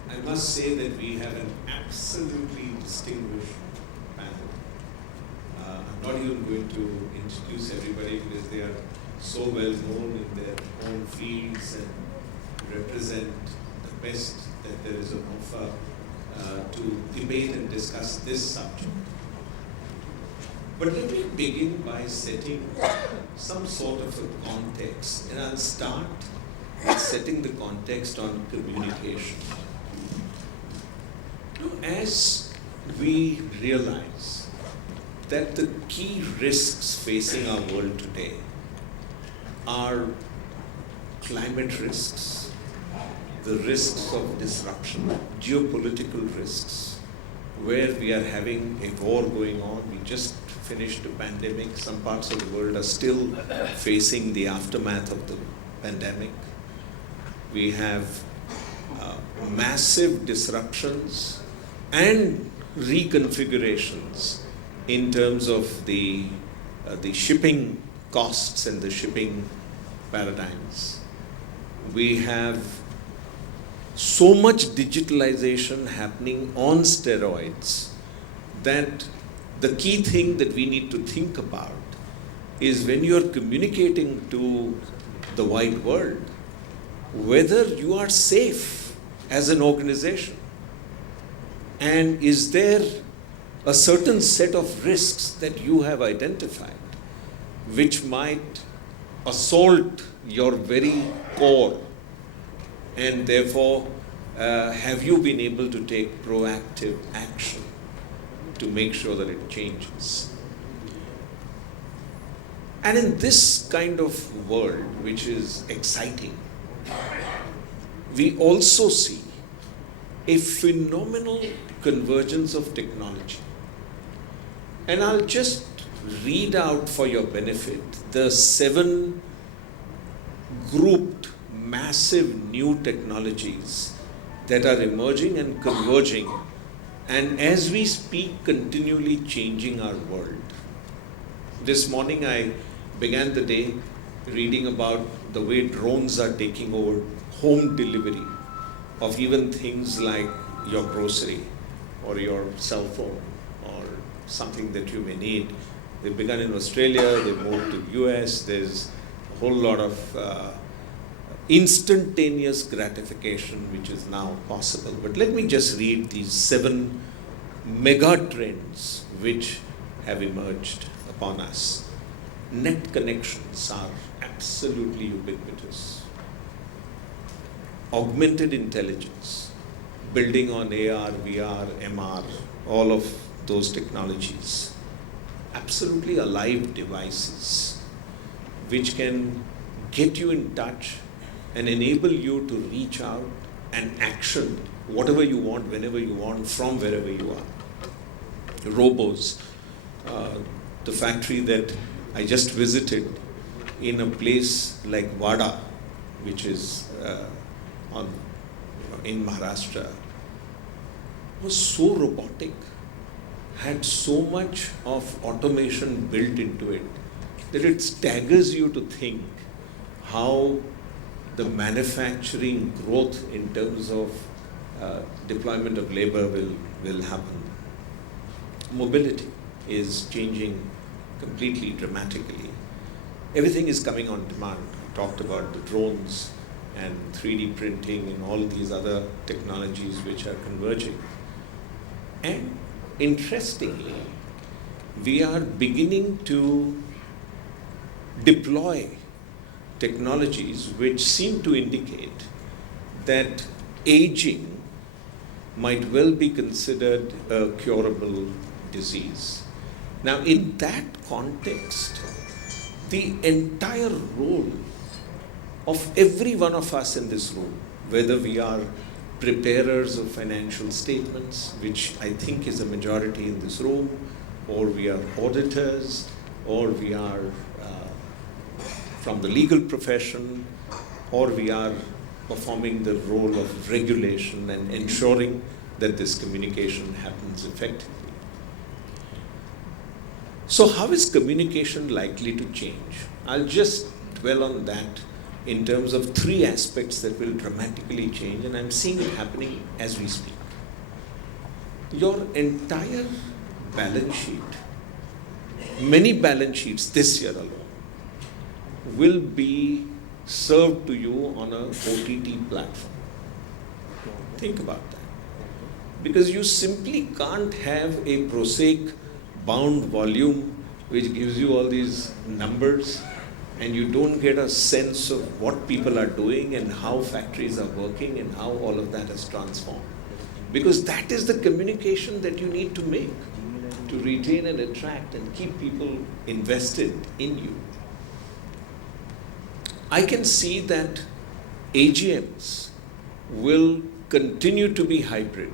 I must say that we have an absolutely distinguished panel. I'm not even going to introduce everybody because they are so well known in their own fields and represent the best that there is on offer to debate and discuss this subject. But let me begin by setting some sort of a context, and I'll start by setting the context on communication. As we realize that the key risks facing our world today are climate risks, the risks of disruption, geopolitical risks, where we are having a war going on. We just finished a pandemic. Some parts of the world are still facing the aftermath of the pandemic. We have massive disruptions and reconfigurations in terms of the shipping costs and the shipping paradigms. We have so much digitalization happening on steroids that the key thing that we need to think about is when you're communicating to the wide world, whether you are safe as an organization, and is there a certain set of risks that you have identified which might assault your very core, and therefore have you been able to take proactive action to make sure that it changes? And in this kind of world, which is exciting, we also see a phenomenal convergence of technology. And I'll just read out for your benefit the 7 grouped massive new technologies that are emerging and converging, and as we speak, continually changing our world. This morning I began the day reading about the way drones are taking over home delivery of even things like your grocery or your cell phone or something that you may need. They've begun in Australia, they've moved to US, there's a whole lot of instantaneous gratification which is now possible. But let me just read these 7 mega trends which have emerged upon us. Net connections are absolutely ubiquitous. Augmented intelligence, building on AR, VR, MR, all of those technologies. Absolutely alive devices which can get you in touch and enable you to reach out and action whatever you want, whenever you want, from wherever you are. Robos, the factory that I just visited in a place like Wada, which is in Maharashtra, was so robotic, had so much of automation built into it that it staggers you to think how the manufacturing growth in terms of deployment of labor will happen. Mobility is changing completely dramatically. Everything is coming on demand. I talked about the drones and 3D printing and all these other technologies which are converging. And interestingly, we are beginning to deploy technologies which seem to indicate that aging might well be considered a curable disease. Now, in that context, the entire role of every one of us in this room, whether we are preparers of financial statements, which I think is a majority in this room, or we are auditors, or we are from the legal profession, or we are performing the role of regulation and ensuring that this communication happens effectively. So how is communication likely to change? I'll just dwell on that in terms of three aspects that will dramatically change, and I'm seeing it happening as we speak. Your entire balance sheet, many balance sheets this year alone, will be served to you on a OTT platform. Think about that. Because you simply can't have a prosaic bound volume which gives you all these numbers and you don't get a sense of what people are doing and how factories are working and how all of that has transformed. Because that is the communication that you need to make to retain and attract and keep people invested in you. I can see that AGMs will continue to be hybrid,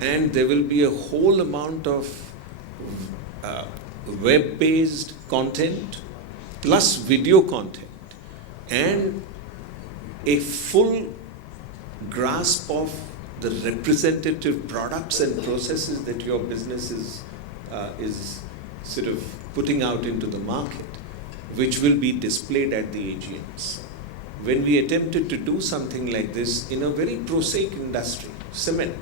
and there will be a whole amount of web-based content plus video content and a full grasp of the representative products and processes that your business is sort of putting out into the market, which will be displayed at the AGMs. When we attempted to do something like this in a very prosaic industry, cement,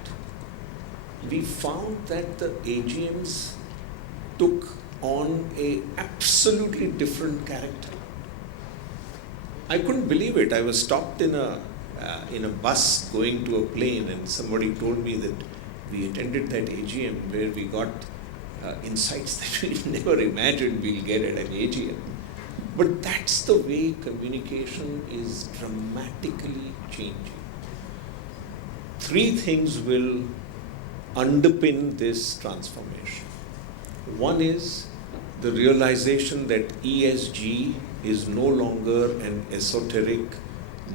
we found that the AGMs took on a absolutely different character. I couldn't believe it. I was stopped in a bus going to a plane, and somebody told me that we attended that AGM where we got insights that we never imagined we'll get at an AGM. But that's the way communication is dramatically changing. Three things will underpin this transformation. One is the realization that ESG is no longer an esoteric,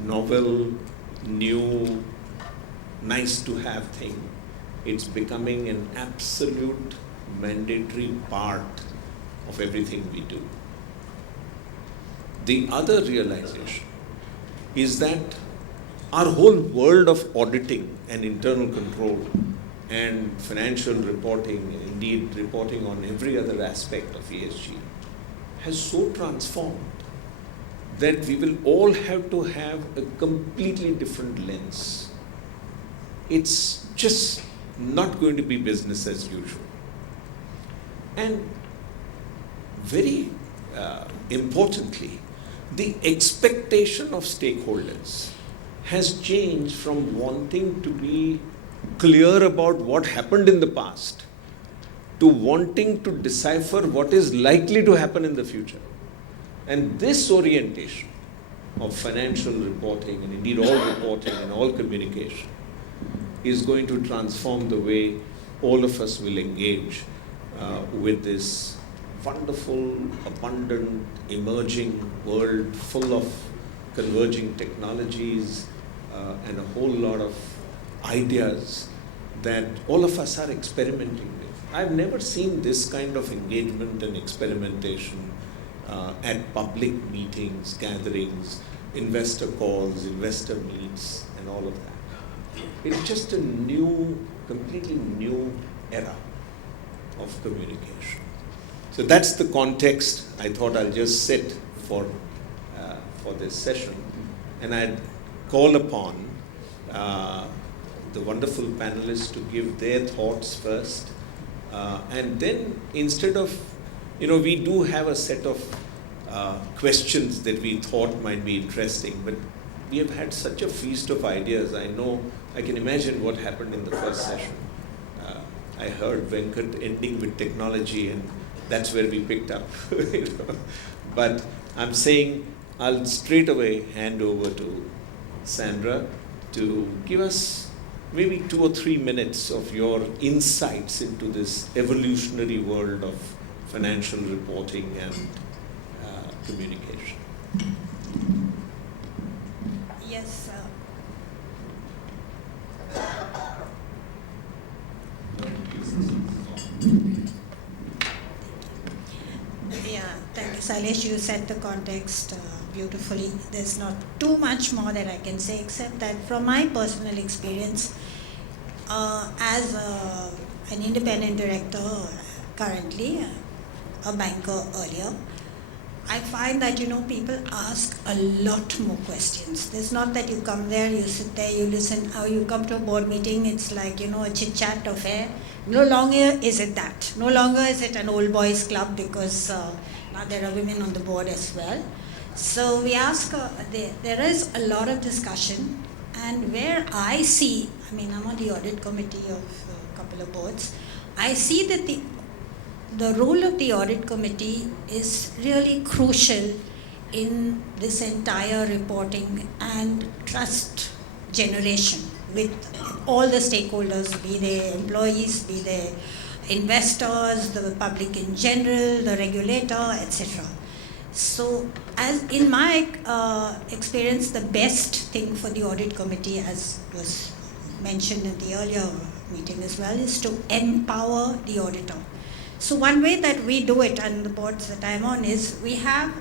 novel, new, nice to have thing. It's becoming an absolute mandatory part of everything we do. The other realization is that our whole world of auditing and internal control and financial reporting, indeed reporting on every other aspect of ESG, has so transformed that we will all have to have a completely different lens. It's just not going to be business as usual. And very importantly, the expectation of stakeholders has changed from wanting to be clear about what happened in the past to wanting to decipher what is likely to happen in the future. And this orientation of financial reporting, and indeed all reporting and all communication, is going to transform the way all of us will engage with this wonderful, abundant, emerging world full of converging technologies and a whole lot of ideas that all of us are experimenting with. I've never seen this kind of engagement and experimentation at public meetings, gatherings, investor calls, investor meets, and all of that. It's just a new, completely new era of communication. So that's the context I thought I'll just set for this session. And I'd call upon the wonderful panelists to give their thoughts first. And then instead of, we do have a set of questions that we thought might be interesting, but we have had such a feast of ideas. I can imagine what happened in the first session. I heard Venkat ending with technology, and that's where we picked up. But I'm saying I'll straight away hand over to Sandra to give us maybe 2 or 3 minutes of your insights into this evolutionary world of financial reporting and communication. Yes. Yeah, thank you, Sailesh. You set the context beautifully. There's not too much more that I can say, except that from my personal experience, as an independent director currently, a banker earlier, I find that, people ask a lot more questions. There's not that you come there, you sit there, you listen, or you come to a board meeting, it's like, a chit-chat affair. No longer is it that. No longer is it an old boys club, because now there are women on the board as well. So we ask, there is a lot of discussion, and where I see, I'm on the audit committee of a couple of boards, I see that the role of the audit committee is really crucial in this entire reporting and trust generation with all the stakeholders, be they employees, be they investors, the public in general, the regulator, etc. So, as in my experience, the best thing for the audit committee, as was mentioned in the earlier meeting as well, is to empower the auditor. So one way that we do it, and the boards that I'm on, is we have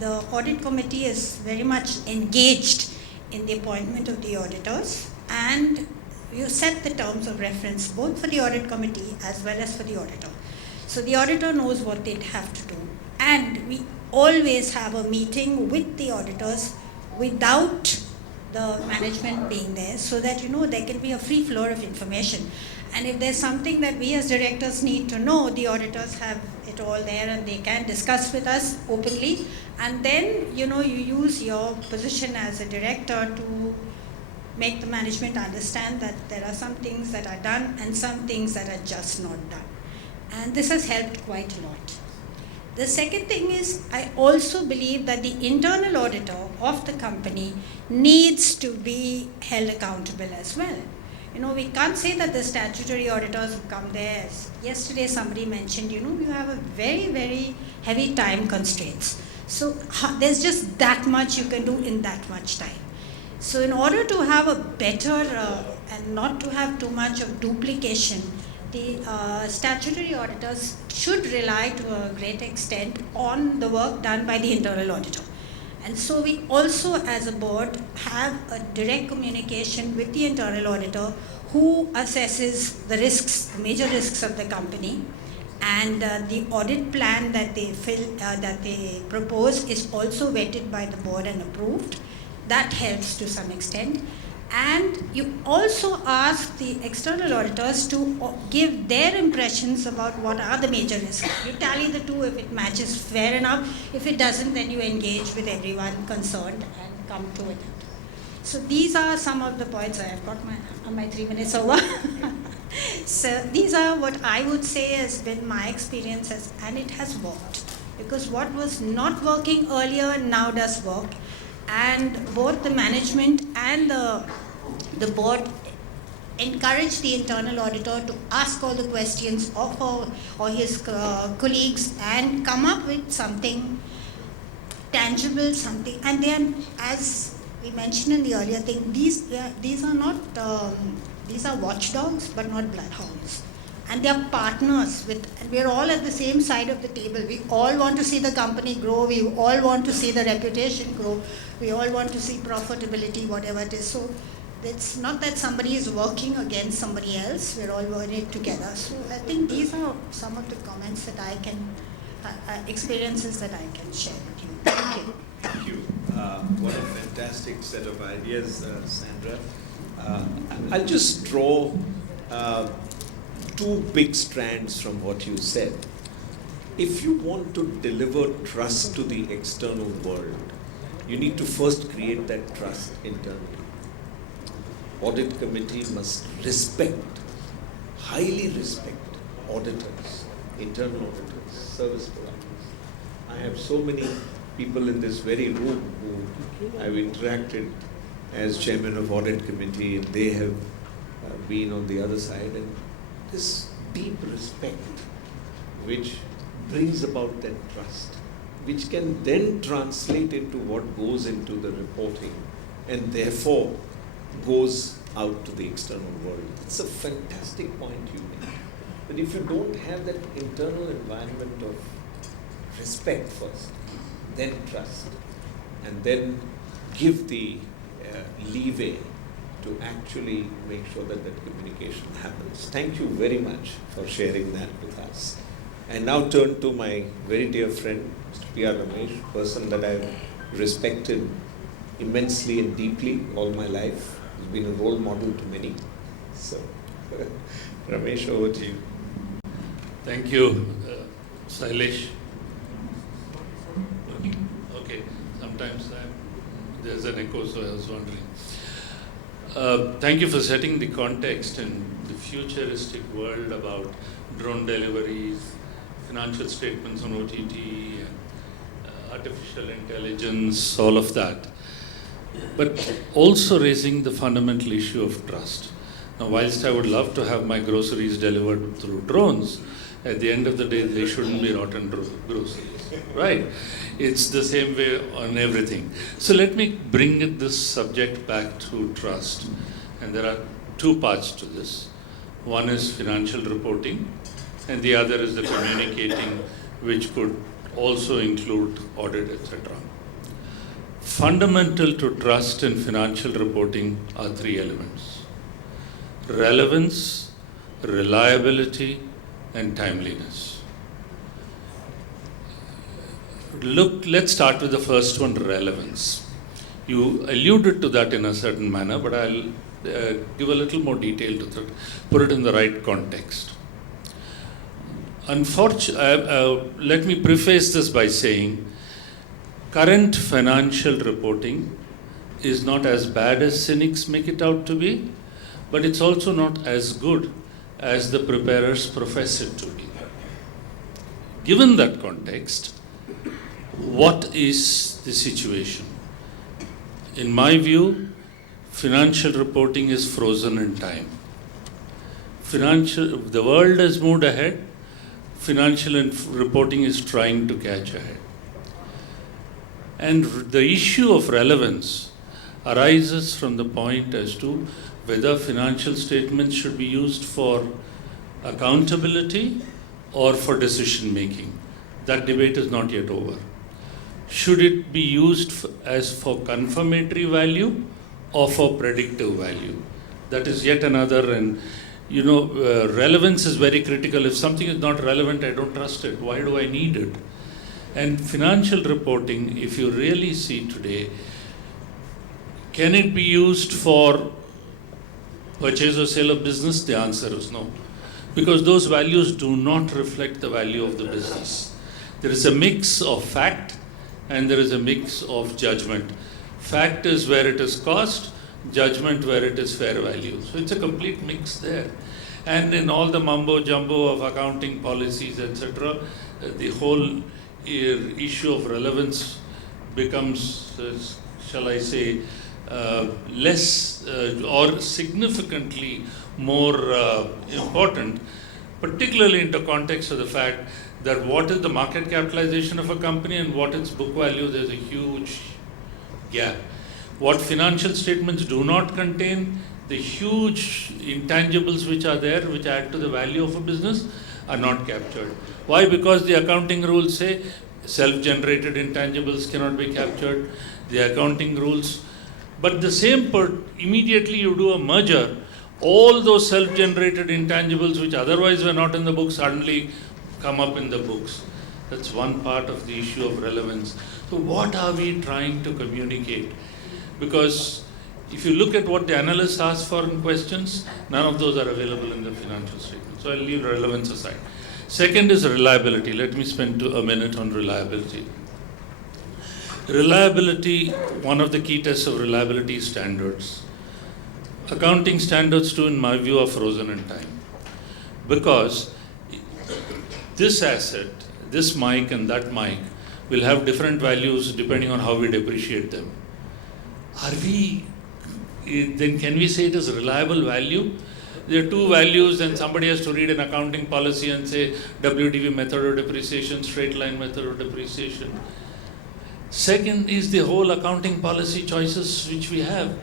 the audit committee is very much engaged in the appointment of the auditors, and you set the terms of reference both for the audit committee as well as for the auditor. So the auditor knows what they have to do, and we always have a meeting with the auditors without the management being there, so that there can be a free flow of information. And if there's something that we as directors need to know, the auditors have it all there and they can discuss with us openly. And then, you use your position as a director to make the management understand that there are some things that are done and some things that are just not done. And this has helped quite a lot. The second thing is, I also believe that the internal auditor of the company needs to be held accountable as well. We can't say that the statutory auditors who come there, as yesterday somebody mentioned, you have a very, very heavy time constraints. So there's just that much you can do in that much time. So in order to have a better and not to have too much of duplication, the statutory auditors should rely to a great extent on the work done by the internal auditor. And so we also, as a board, have a direct communication with the internal auditor who assesses the risks, the major risks of the company, and the audit plan that they propose is also vetted by the board and approved. That helps to some extent. And you also ask the external auditors to give their impressions about what are the major risks. You tally the two. If it matches, fair enough. If it doesn't, then you engage with everyone concerned and come to it. So these are some of the points. I have got my 3 minutes over. So these are what I would say has been my experiences, and it has worked. Because what was not working earlier now does work. And both the management and the board encourage the internal auditor to ask all the questions of her or his colleagues and come up with something tangible, something. And then, as we mentioned in the earlier thing, these are not these are watchdogs, but not bloodhounds. And they are partners and we're all at the same side of the table. We all want to see the company grow. We all want to see the reputation grow. We all want to see profitability, whatever it is. So it's not that somebody is working against somebody else. We're all working together. So I think these are some of the comments that I can, experiences that I can share with you. Thank you. Thank you. What a fantastic set of ideas, Sandra. I'll just draw two big strands from what you said. If you want to deliver trust to the external world, you need to first create that trust internally. Audit committee must highly respect auditors, internal auditors, service providers. I have so many people in this very room who I've interacted as chairman of audit committee, and they have been on the other side, and this deep respect which brings about that trust. which can then translate into what goes into the reporting and therefore goes out to the external world. It's a fantastic point you make. But if you don't have that internal environment of respect first, then trust, and then give the leeway to actually make sure that that communication happens. Thank you very much for sharing that with us. I now turn to my very dear friend, Mr. P.R. Ramesh, person that I've respected immensely and deeply all my life. He's been a role model to many. So, Ramesh, over to you. Thank you, Sailesh. Okay, sometimes there's an echo, so I was wondering. Thank you for setting the context and the futuristic world about drone deliveries, financial statements on OTT, artificial intelligence, all of that. But also raising the fundamental issue of trust. Now, whilst I would love to have my groceries delivered through drones, at the end of the day, they shouldn't be rotten groceries, right? It's the same way on everything. So let me bring this subject back to trust. And there are two parts to this. One is financial reporting, and the other is the communicating, which could also include audit, etc. Fundamental to trust in financial reporting are three elements: relevance, reliability, and timeliness. Let's start with the first one, relevance. You alluded to that in a certain manner, but I'll give a little more detail to that, put it in the right context. Let me preface this by saying, current financial reporting is not as bad as cynics make it out to be, but it's also not as good as the preparers profess it to be. Given that context, what is the situation? In my view, financial reporting is frozen in time. The world has moved ahead, financial reporting is trying to catch ahead. And the issue of relevance arises from the point as to whether financial statements should be used for accountability or for decision making. That debate is not yet over. Should it be used as for confirmatory value or for predictive value? That is yet another, and relevance is very critical. If something is not relevant, I don't trust it. Why do I need it? And financial reporting, if you really see today, can it be used for purchase or sale of business? The answer is no. Because those values do not reflect the value of the business. There is a mix of fact and there is a mix of judgment. Fact is where it is cost, judgment where it is fair value. So it's a complete mix there. And in all the mumbo jumbo of accounting policies, etc., the whole issue of relevance becomes, shall I say, less or significantly more important, particularly in the context of the fact that what is the market capitalization of a company and what its book value, there's a huge gap. What financial statements do not contain, the huge intangibles which are there, which add to the value of a business, are not captured. Why? Because the accounting rules say self-generated intangibles cannot be captured, the accounting rules. But the same immediately you do a merger, all those self-generated intangibles which otherwise were not in the books suddenly come up in the books. That's one part of the issue of relevance. So what are we trying to communicate? Because if you look at what the analysts ask for in questions, none of those are available in the financial statement. So I'll leave relevance aside. Second is reliability. Let me spend a minute on reliability. Reliability, one of the key tests of reliability is standards. Accounting standards too, in my view, are frozen in time. Because this asset, this mic and that mic will have different values depending on how we depreciate them. Then can we say it is reliable value? There are two values, and somebody has to read an accounting policy and say WDV method of depreciation, straight line method of depreciation. Second is the whole accounting policy choices which we have.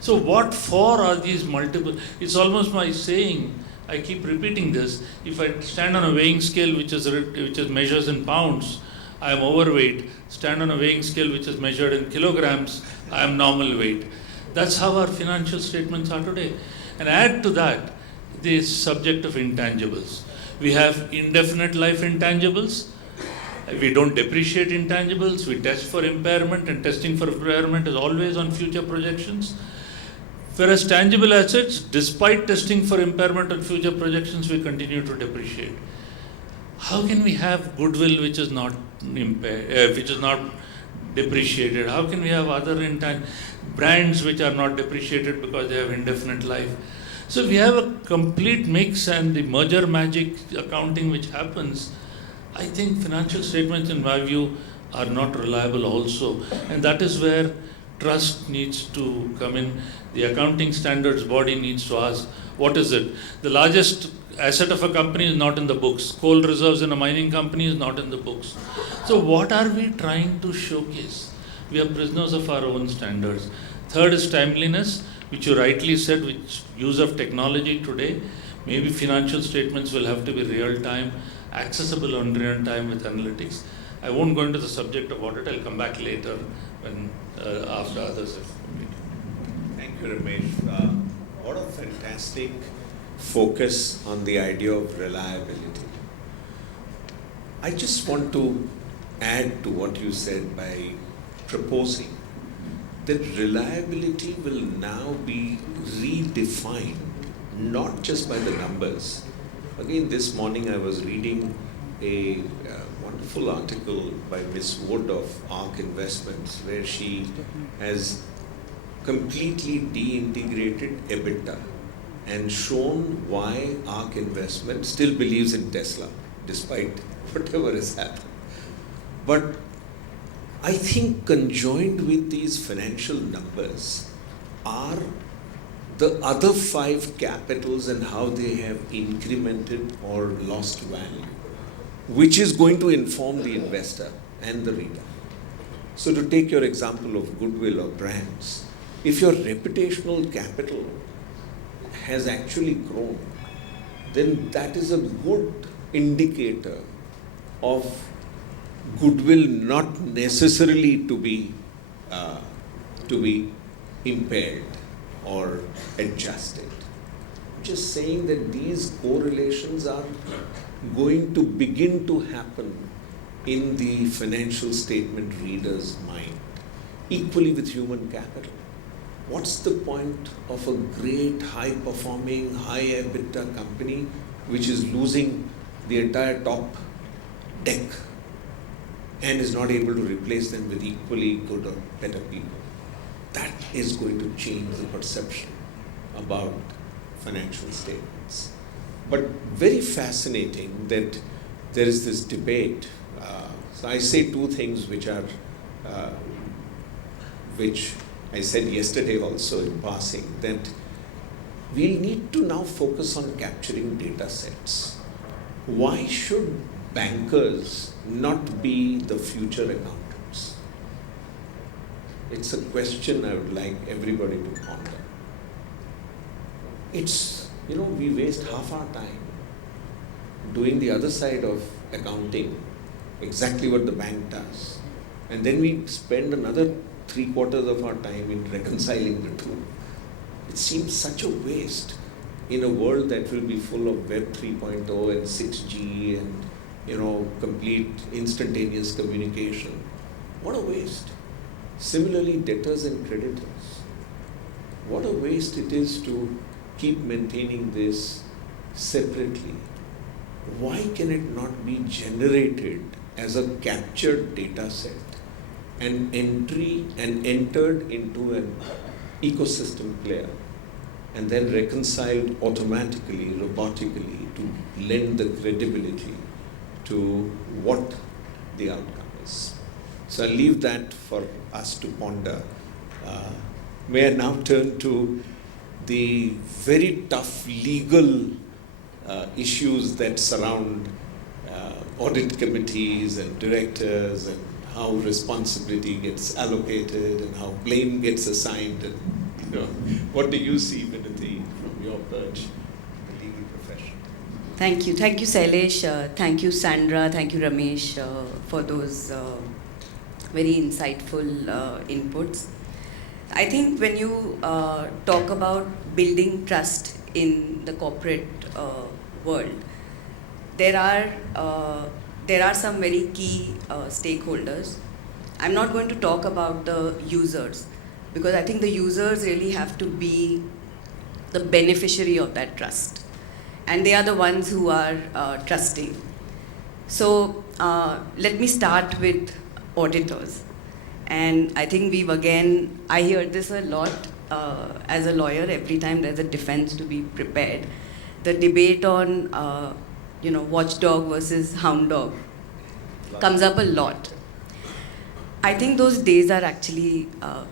So what for are these multiple? It's almost my saying, I keep repeating this, if I stand on a weighing scale which is measures in pounds, I am overweight. Stand on a weighing scale which is measured in kilograms, I am normal weight. That's how our financial statements are today. And add to that the subject of intangibles. We have indefinite life intangibles. We don't depreciate intangibles. We test for impairment, and testing for impairment is always on future projections. Whereas tangible assets, despite testing for impairment and future projections, we continue to depreciate. How can we have goodwill which is not depreciated? How can we have other brands which are not depreciated because they have indefinite life? So we have a complete mix, and the merger magic accounting which happens. I think financial statements, in my view, are not reliable also, and that is where trust needs to come in. The accounting standards body needs to ask, what is it? The largest asset of a company is not in the books. Coal reserves in a mining company is not in the books. So what are we trying to showcase? We are prisoners of our own standards. Third is timeliness, which you rightly said, which use of technology today. Maybe financial statements will have to be real time, accessible on real time with analytics. I won't go into the subject of audit. I'll come back later when after others have completed. Thank you, Ramesh. What a fantastic focus on the idea of reliability. I just want to add to what you said by proposing that reliability will now be redefined, not just by the numbers. Again, this morning I was reading a wonderful article by Ms. Wood of ARC Investments, where she has completely de-integrated EBITDA and shown why ARC Investment still believes in Tesla, despite whatever has happened. But I think conjoined with these financial numbers are the other 5 capitals and how they have incremented or lost value, which is going to inform the investor and the reader. So to take your example of goodwill or brands, if your reputational capital has actually grown, then that is a good indicator of goodwill not necessarily to be impaired or adjusted. Just saying that these correlations are going to begin to happen in the financial statement reader's mind, equally with human capital. What's the point of a great, high-performing, high EBITDA company which is losing the entire top deck and is not able to replace them with equally good or better people? That is going to change the perception about financial statements. But very fascinating that there is this debate. So I say 2 things which I said yesterday also in passing, that we need to now focus on capturing data sets. Why should bankers not be the future accountants? It's a question I would like everybody to ponder. It's, we waste half our time doing the other side of accounting, exactly what the bank does. And then we spend another 3/4 of our time in reconciling the two. It seems such a waste in a world that will be full of Web 3.0 and 6G and, complete instantaneous communication. What a waste. Similarly, debtors and creditors. What a waste it is to keep maintaining this separately. Why can it not be generated as a captured data set and entered into an ecosystem player and then reconciled automatically, robotically, to lend the credibility to what the outcome is? So I'll leave that for us to ponder. May I now turn to the very tough legal issues that surround audit committees and directors, and how responsibility gets allocated and how blame gets assigned. And, what do you see, Vinati, from your perch in the legal profession? Thank you, Sailesh. Thank you, Sandra. Thank you, Ramesh, for those very insightful inputs. I think when you talk about building trust in the corporate world, there are some very key stakeholders. I'm not going to talk about the users, because I think the users really have to be the beneficiary of that trust, and they are the ones who are trusting. So let me start with auditors. And I think I hear this a lot as a lawyer. Every time there's a defense to be prepared, the debate on watchdog versus hound dog comes up a lot. I think those days are actually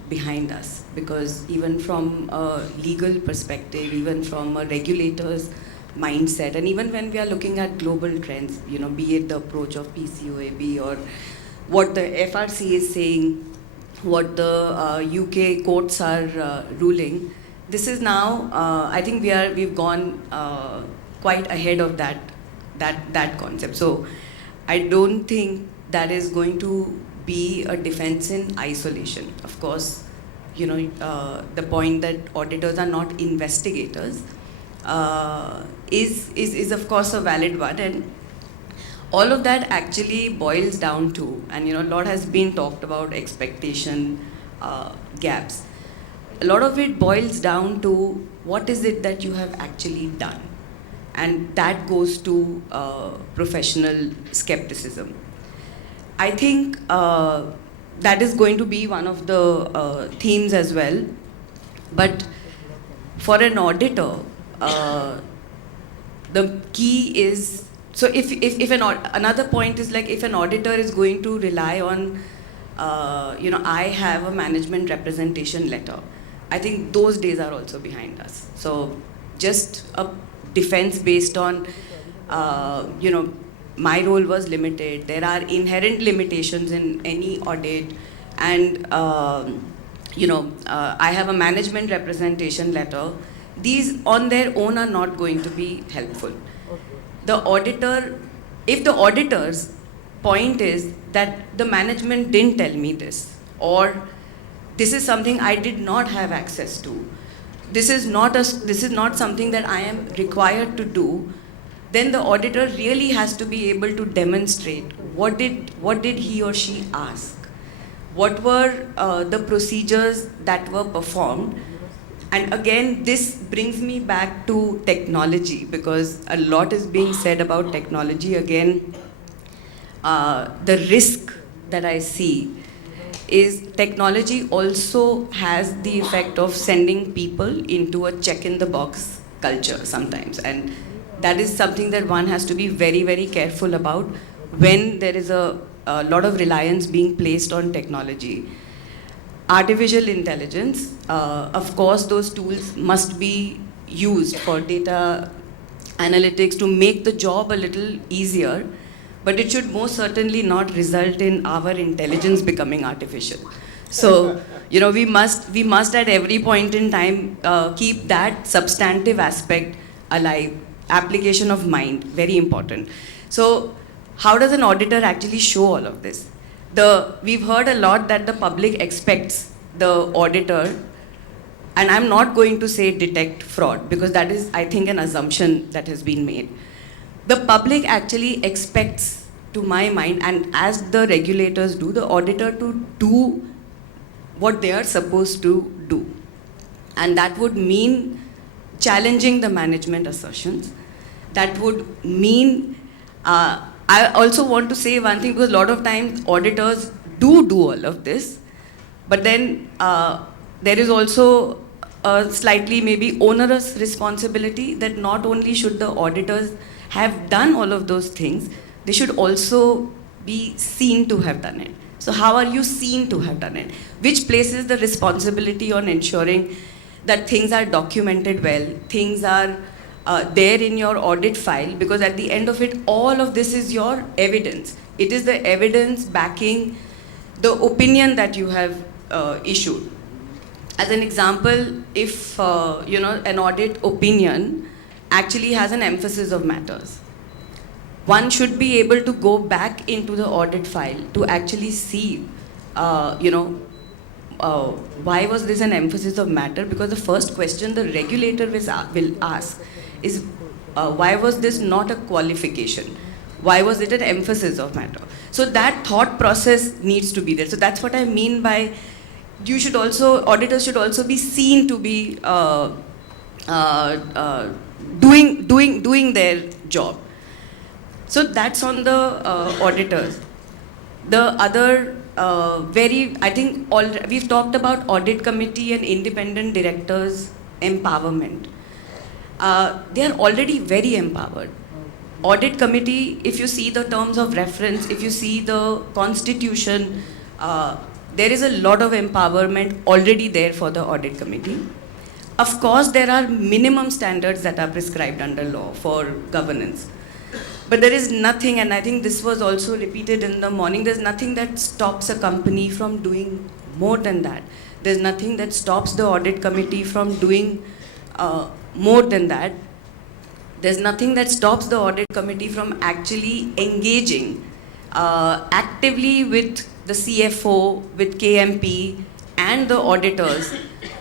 behind us, because even from a legal perspective, even from a regulator's mindset, and even when we are looking at global trends, be it the approach of PCOAB or what the FRC is saying, what the UK courts are ruling, this is now, I think we've gone quite ahead of that concept. So I don't think that is going to be a defense in isolation. Of course, the point that auditors are not investigators is of course a valid one, and all of that actually boils down to, and a lot has been talked about expectation gaps. A lot of it boils down to what is it that you have actually done, and that goes to professional skepticism. I think that is going to be one of the themes as well. But for an auditor, the key is, so another point is like, if an auditor is going to rely on, I have a management representation letter, I think those days are also behind us. So just a defense based on, my role was limited. There are inherent limitations in any audit, and I have a management representation letter. These on their own are not going to be helpful. The auditor, if the auditor's point is that the management didn't tell me this, or this is something I did not have access to, this is not something that I am required to do, then the auditor really has to be able to demonstrate what did he or she ask, what were the procedures that were performed. And again, this brings me back to technology, because a lot is being said about technology. Again, the risk that I see is technology also has the effect of sending people into a check-in-the-box culture sometimes. And that is something that one has to be very, very careful about when there is a lot of reliance being placed on technology. Artificial intelligence, of course, those tools must be used for data analytics to make the job a little easier, but it should most certainly not result in our intelligence becoming artificial. So, we must at every point in time keep that substantive aspect alive. Application of mind, very important. So, how does an auditor actually show all of this? We've heard a lot that the public expects the auditor, and I'm not going to say detect fraud, because that is, I think, an assumption that has been made. The public actually expects, to my mind, and as the regulators do, the auditor to do what they are supposed to do. And that would mean challenging the management assertions. That would mean, I also want to say one thing, because a lot of times auditors do all of this, but then there is also a slightly maybe onerous responsibility that not only should the auditors have done all of those things, they should also be seen to have done it. So how are you seen to have done it? Which places the responsibility on ensuring that things are documented well, things are there in your audit file, because at the end of it, all of this is your evidence. It is the evidence backing the opinion that you have issued. As an example, if an audit opinion actually has an emphasis of matters, one should be able to go back into the audit file to actually see, why was this an emphasis of matter? Because the first question the regulator will ask is, why was this not a qualification? Why was it an emphasis of matter? So that thought process needs to be there. So that's what I mean by auditors should also be seen to be doing their job. So that's on the auditors. The other we've talked about audit committee and independent directors empowerment. They are already very empowered. Audit committee, if you see the terms of reference, if you see the constitution, there is a lot of empowerment already there for the audit committee. Of course, there are minimum standards that are prescribed under law for governance. But there is nothing, and I think this was also repeated in the morning, there's nothing that stops a company from doing more than that. There's nothing that stops the audit committee from doing more than that. There's nothing that stops the audit committee from actually engaging actively with the CFO, with KMP, and the auditors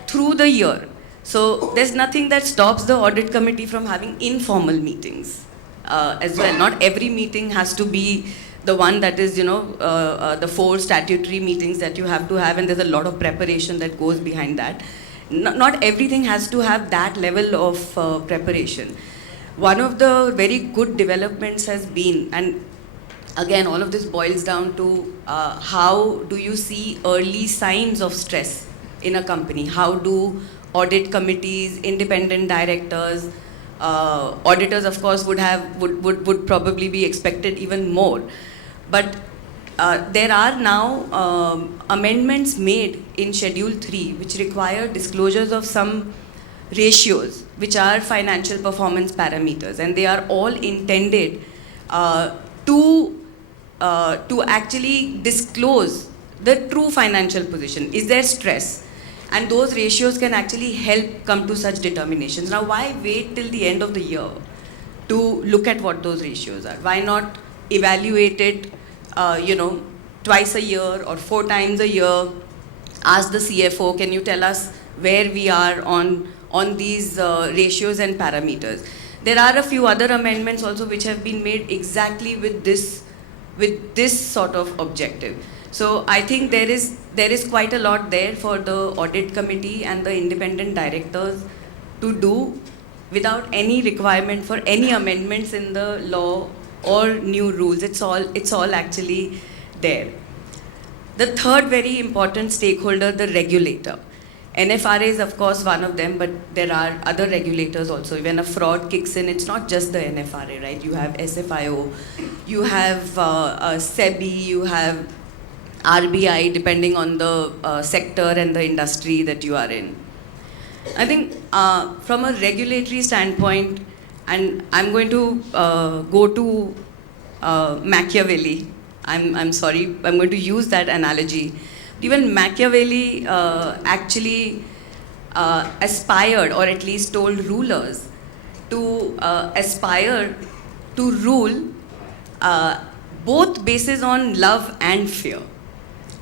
through the year. So there's nothing that stops the audit committee from having informal meetings as well. Not every meeting has to be the one that is, the 4 statutory meetings that you have to have, and there's a lot of preparation that goes behind that. Not everything has to have that level of preparation. One of the very good developments has been, and again, all of this boils down to how do you see early signs of stress in a company? How do audit committees, independent directors, auditors, of course, would probably be expected even more. But there are now amendments made in Schedule 3 which require disclosures of some ratios which are financial performance parameters, and they are all intended to actually disclose the true financial position. Is there stress? And those ratios can actually help come to such determinations. Now, why wait till the end of the year to look at what those ratios are? Why not evaluate it, twice a year or 4 times a year? Ask the CFO, can you tell us where we are on these ratios and parameters? There are a few other amendments also which have been made exactly with this sort of objective. So I think there is quite a lot there for the audit committee and the independent directors to do without any requirement for any amendments in the law or new rules. It's all actually there. The third very important stakeholder, the regulator. NFRA is of course one of them, but there are other regulators also. When a fraud kicks in, it's not just the NFRA, right? You have SFIO, you have SEBI, you have RBI, depending on the sector and the industry that you are in. I think from a regulatory standpoint, and I'm going to go to Machiavelli. I'm sorry, I'm going to use that analogy. Even Machiavelli actually aspired, or at least told rulers, to aspire to rule both basis on love and fear.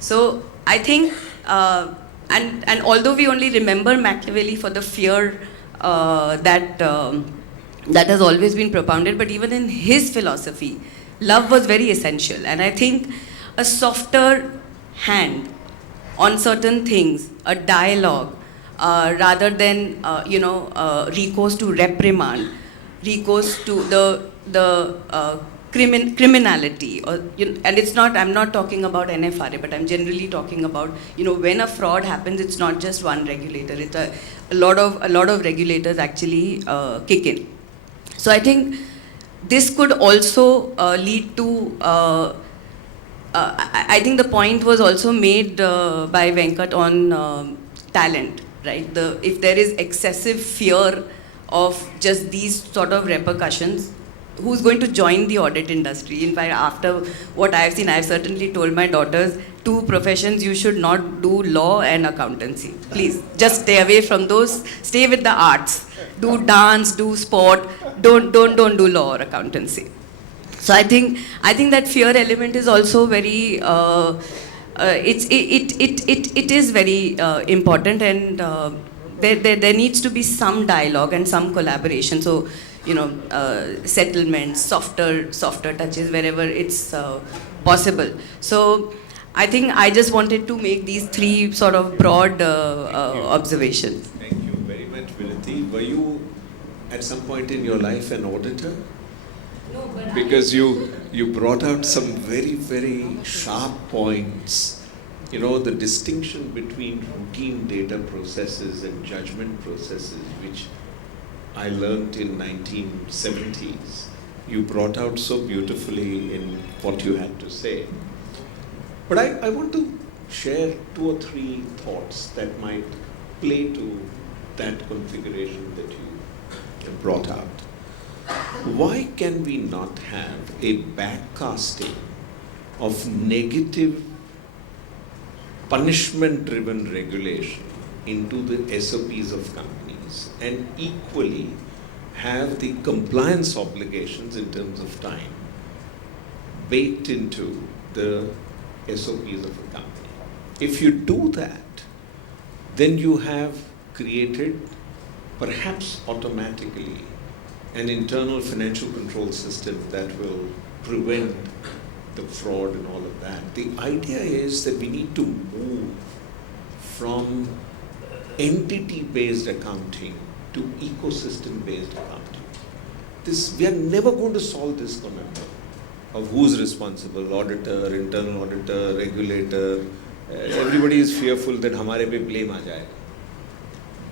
So I think, and although we only remember Machiavelli for the fear that has always been propounded, but even in his philosophy, love was very essential. And I think a softer hand on certain things, a dialogue, rather than recourse to reprimand, recourse to the criminality, and it's not. I'm not talking about NFRA, but I'm generally talking about when a fraud happens, it's not just one regulator. It's a lot of regulators actually kick in. So I think this could also lead to. I think the point was also made by Venkat on talent. right? If there is excessive fear of just these sort of repercussions, who's going to join the audit industry? In fact, after what I've seen, I've certainly told my daughters, 2 professions you should not do: law and accountancy. Please, just stay away from those. Stay with the arts. Do dance, do sport. Don't do law or accountancy. So I think that fear element is also very. It is very important, and there needs to be some dialogue and some collaboration. So, settlements, softer touches wherever it's possible. So I think I just wanted to make these 3 sort of broad observations. Thank you very much, Vinati. Were you at some point in your life an auditor? No, but because you brought out some very, very sharp points. The distinction between routine data processes and judgment processes, which I learned in 1970s. You brought out so beautifully in what you had to say. But I want to share 2 or 3 thoughts that might play to that configuration that you brought out. Why can we not have a backcasting of negative punishment-driven regulation into the SOPs of companies, and equally have the compliance obligations in terms of time baked into the SOPs of a company? If you do that, then you have created, perhaps automatically, an internal financial control system that will prevent the fraud and all of that. The idea is that we need to move from entity-based accounting to ecosystem-based accounting. We are never going to solve this conundrum of who's responsible: auditor, internal auditor, regulator. Everybody is fearful that hamare pe blame aa jayega.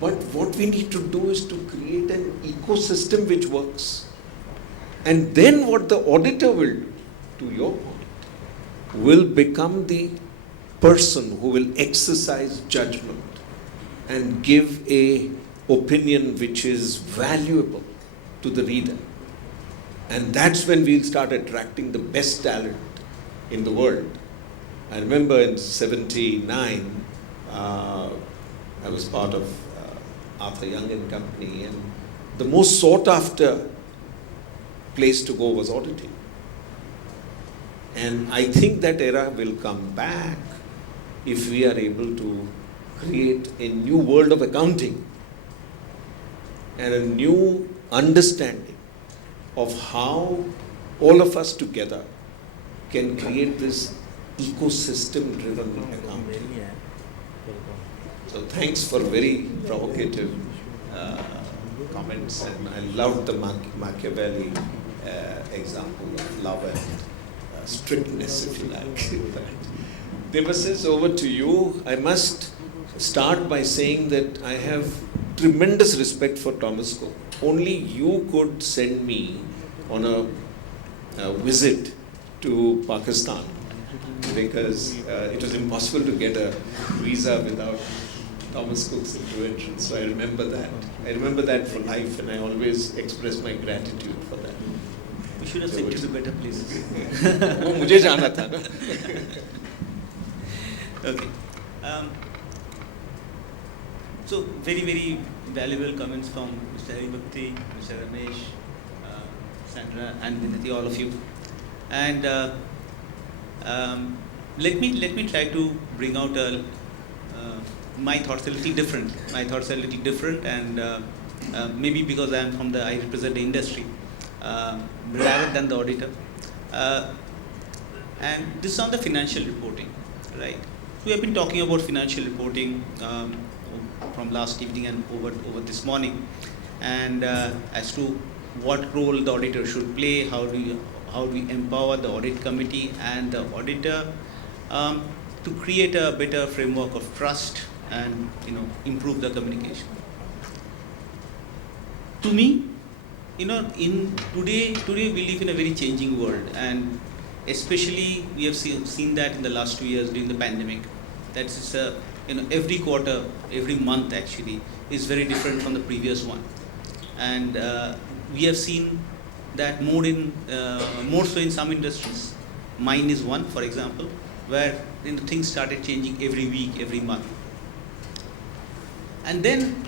But what we need to do is to create an ecosystem which works. And then what the auditor will do, to your point, will become the person who will exercise judgment and give a opinion which is valuable to the reader. And that's when we'll start attracting the best talent in the world. I remember in '79, I was part of Arthur Young and Company, and the most sought after place to go was auditing. And I think that era will come back if we are able to create a new world of accounting and a new understanding of how all of us together can create this ecosystem-driven accounting. So thanks for very provocative comments, and I loved the Machiavelli example of love and strictness, if you like. Devasis, over to you. I must start by saying that I have tremendous respect for Thomas Cook. Only you could send me on a visit to Pakistan, because it was impossible to get a visa without Thomas Cook's intervention. So I remember that. I remember that for life, and I always express my gratitude for that. We should have sent you to better places. वो मुझे जाना था ना. Okay. So very, very valuable comments from Mr. Haribhakti, Mr. Ramesh, Sandra, and Vinati, all of you. And let me try to bring out my thoughts a little different. And maybe because I represent the industry rather than the auditor. And this is on the financial reporting, right? We have been talking about financial reporting from last evening and over this morning, and as to what role the auditor should play, how do we empower the audit committee and the auditor to create a better framework of trust and improve the communication. To me, in today we live in a very changing world, and especially we have seen that in the last 2 years during the pandemic. That is every quarter, every month actually is very different from the previous one. And we have seen that more so in some industries. Mine is one, for example, where things started changing every week, every month. And then,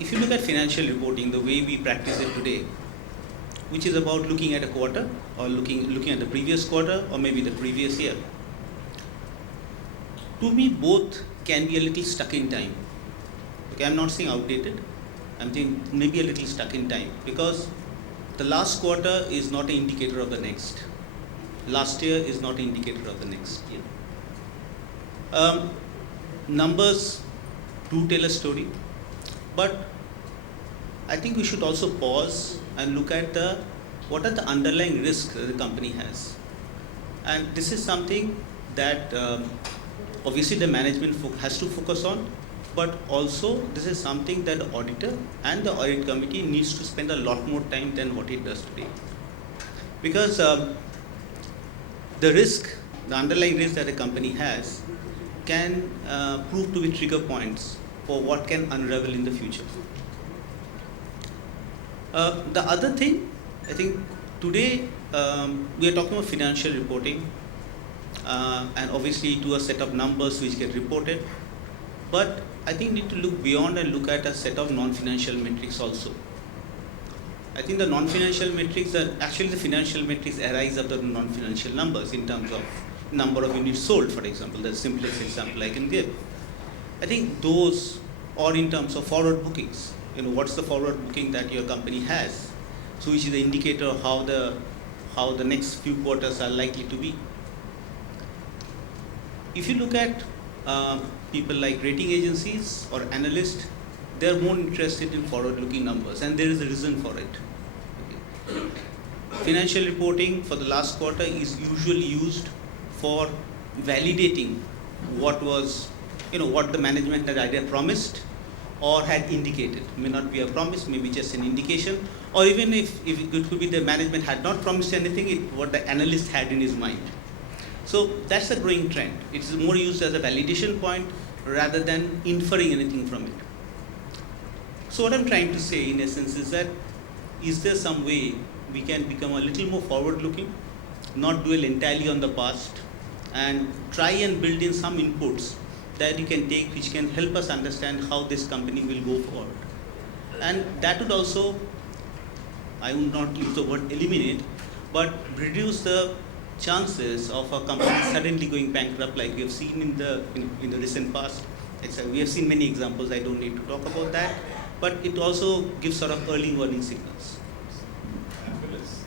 if you look at financial reporting, the way we practice it today, which is about looking at a quarter or looking at the previous quarter or maybe the previous year, to me both can be a little stuck in time. Okay, I'm not saying outdated, I'm saying maybe a little stuck in time, because the last quarter is not an indicator of the next. Last year is not an indicator of the next year. Numbers do tell a story, but I think we should also pause and look at what are the underlying risks that the company has. And this is something that obviously the management has to focus on, but also this is something that the auditor and the audit committee needs to spend a lot more time than what it does today. Because the underlying risk that a company has can prove to be trigger points for what can unravel in the future. The other thing, I think today we are talking about financial reporting and obviously to a set of numbers which get reported, but I think we need to look beyond and look at a set of non-financial metrics also. I think the non-financial metrics actually the financial metrics arise out of the non-financial numbers in terms of number of units sold, for example, the simplest example I can give. I think those, or in terms of forward bookings, what's the forward booking that your company has, so which is the indicator of how the next few quarters are likely to be. If you look at people like rating agencies or analysts, they are more interested in forward-looking numbers, and there is a reason for it. Okay. Financial reporting for the last quarter is usually used for validating what the management had either promised or had indicated. May not be a promise, maybe just an indication, or even if it could be the management had not promised anything, what the analyst had in his mind. So that's a growing trend. It's more used as a validation point rather than inferring anything from it. So what I'm trying to say in essence is that, is there some way we can become a little more forward-looking, not dwell entirely on the past, and try and build in some inputs that you can take which can help us understand how this company will go forward. And that would also, I would not use the word eliminate, but reduce the chances of a company suddenly going bankrupt, like we have seen in the recent past. We have seen many examples, I don't need to talk about that, but it also gives sort of early warning signals. Fabulous.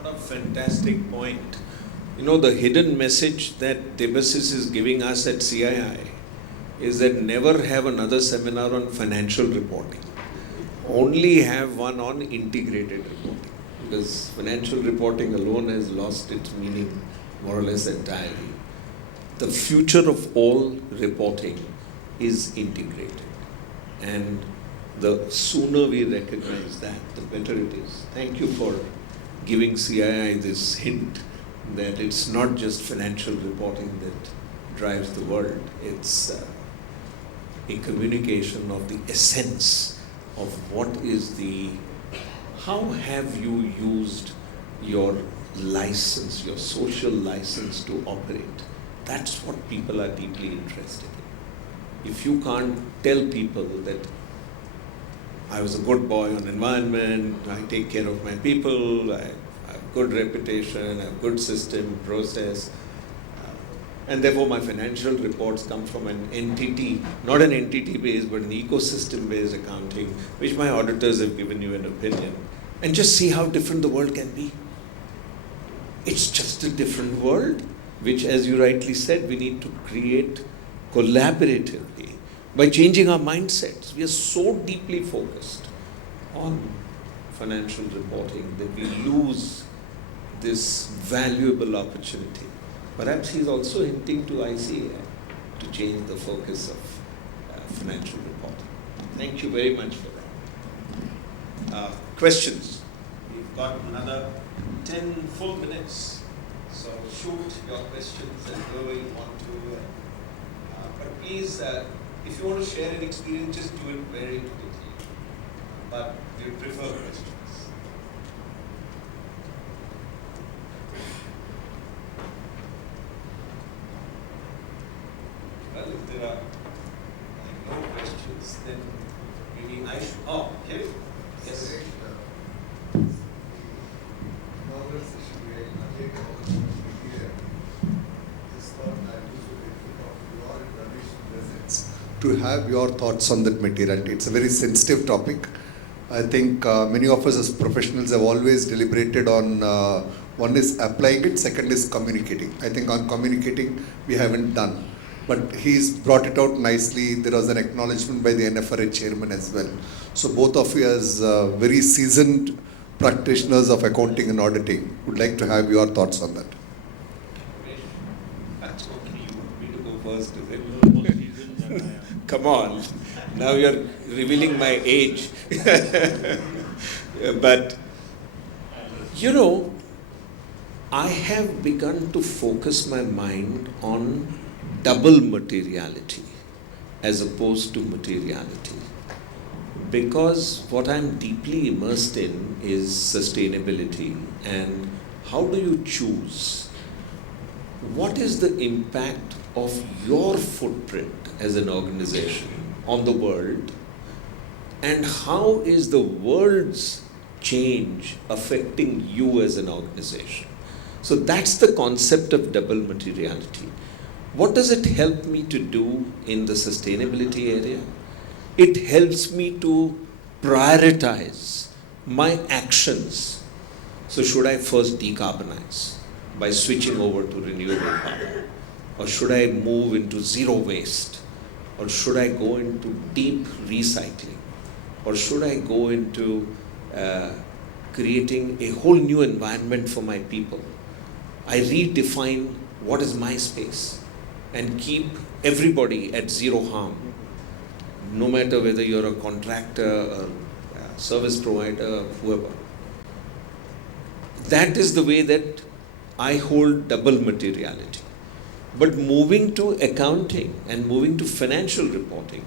What a fantastic point. The hidden message that Debasis is giving us at CII is that never have another seminar on financial reporting. Only have one on integrated reporting, because financial reporting alone has lost its meaning more or less entirely. The future of all reporting is integrated, and the sooner we recognize that, the better it is. Thank you for giving CII this hint that it's not just financial reporting that drives the world, it's a communication of the essence of what is how have you used your license, your social license to operate. That's what people are deeply interested in. If you can't tell people that I was a good boy on environment, I take care of my people, I have good reputation, I have good system, process, and therefore my financial reports come from an entity, not an entity-based, but an ecosystem-based accounting, which my auditors have given you an opinion. And just see how different the world can be. It's just a different world, which, as you rightly said, we need to create collaboratively by changing our mindsets. We are so deeply focused on financial reporting that we lose this valuable opportunity. Perhaps he's also hinting to ICAI to change the focus of financial reporting. Thank you very much for that. Questions? We've got another 10 full minutes. So shoot your questions and going on to But please, if you want to share an experience, just do it very quickly. But we prefer questions. Well, if there are no questions, then maybe I should. Oh, here. Yes. To have your thoughts on that materiality. It's a very sensitive topic. I think many of us as professionals have always deliberated on one is applying it, second is communicating. I think on communicating we haven't done. But he's brought it out nicely. There was an acknowledgement by the NFRA chairman as well. So both of you as very seasoned practitioners of accounting and auditing would like to have your thoughts on that. That's okay. You want me to go first, is it? Come on. Now you're revealing my age. But, you know, I have begun to focus my mind on double materiality as opposed to materiality. Because what I'm deeply immersed in is sustainability, and how do you choose? What is the impact of your footprint as an organization on the world, and how is the world's change affecting you as an organization? So that's the concept of double materiality. What does it help me to do in the sustainability area? It helps me to prioritize my actions. So should I first decarbonize by switching over to renewable power? Or should I move into zero waste? Or should I go into deep recycling? Or should I go into creating a whole new environment for my people? I redefine what is my space and keep everybody at zero harm, no matter whether you're a contractor, a service provider, whoever. That is the way that I hold double materiality. But moving to accounting and moving to financial reporting,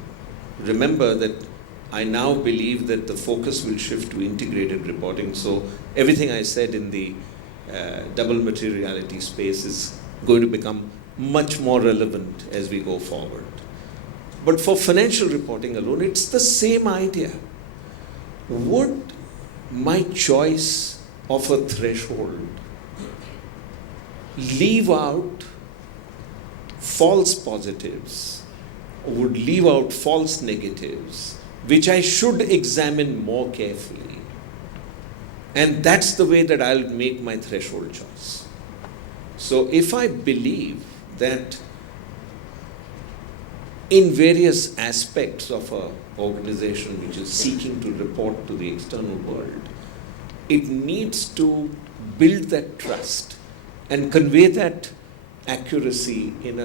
remember that I now believe that the focus will shift to integrated reporting. So everything I said in the double materiality space is going to become much more relevant as we go forward. But for financial reporting alone, it's the same idea. Would my choice of a threshold leave out false positives, or would leave out false negatives, which I should examine more carefully? And that's the way that I'll make my threshold choice. So if I believe that in various aspects of an organization which is seeking to report to the external world, it needs to build that trust and convey that accuracy in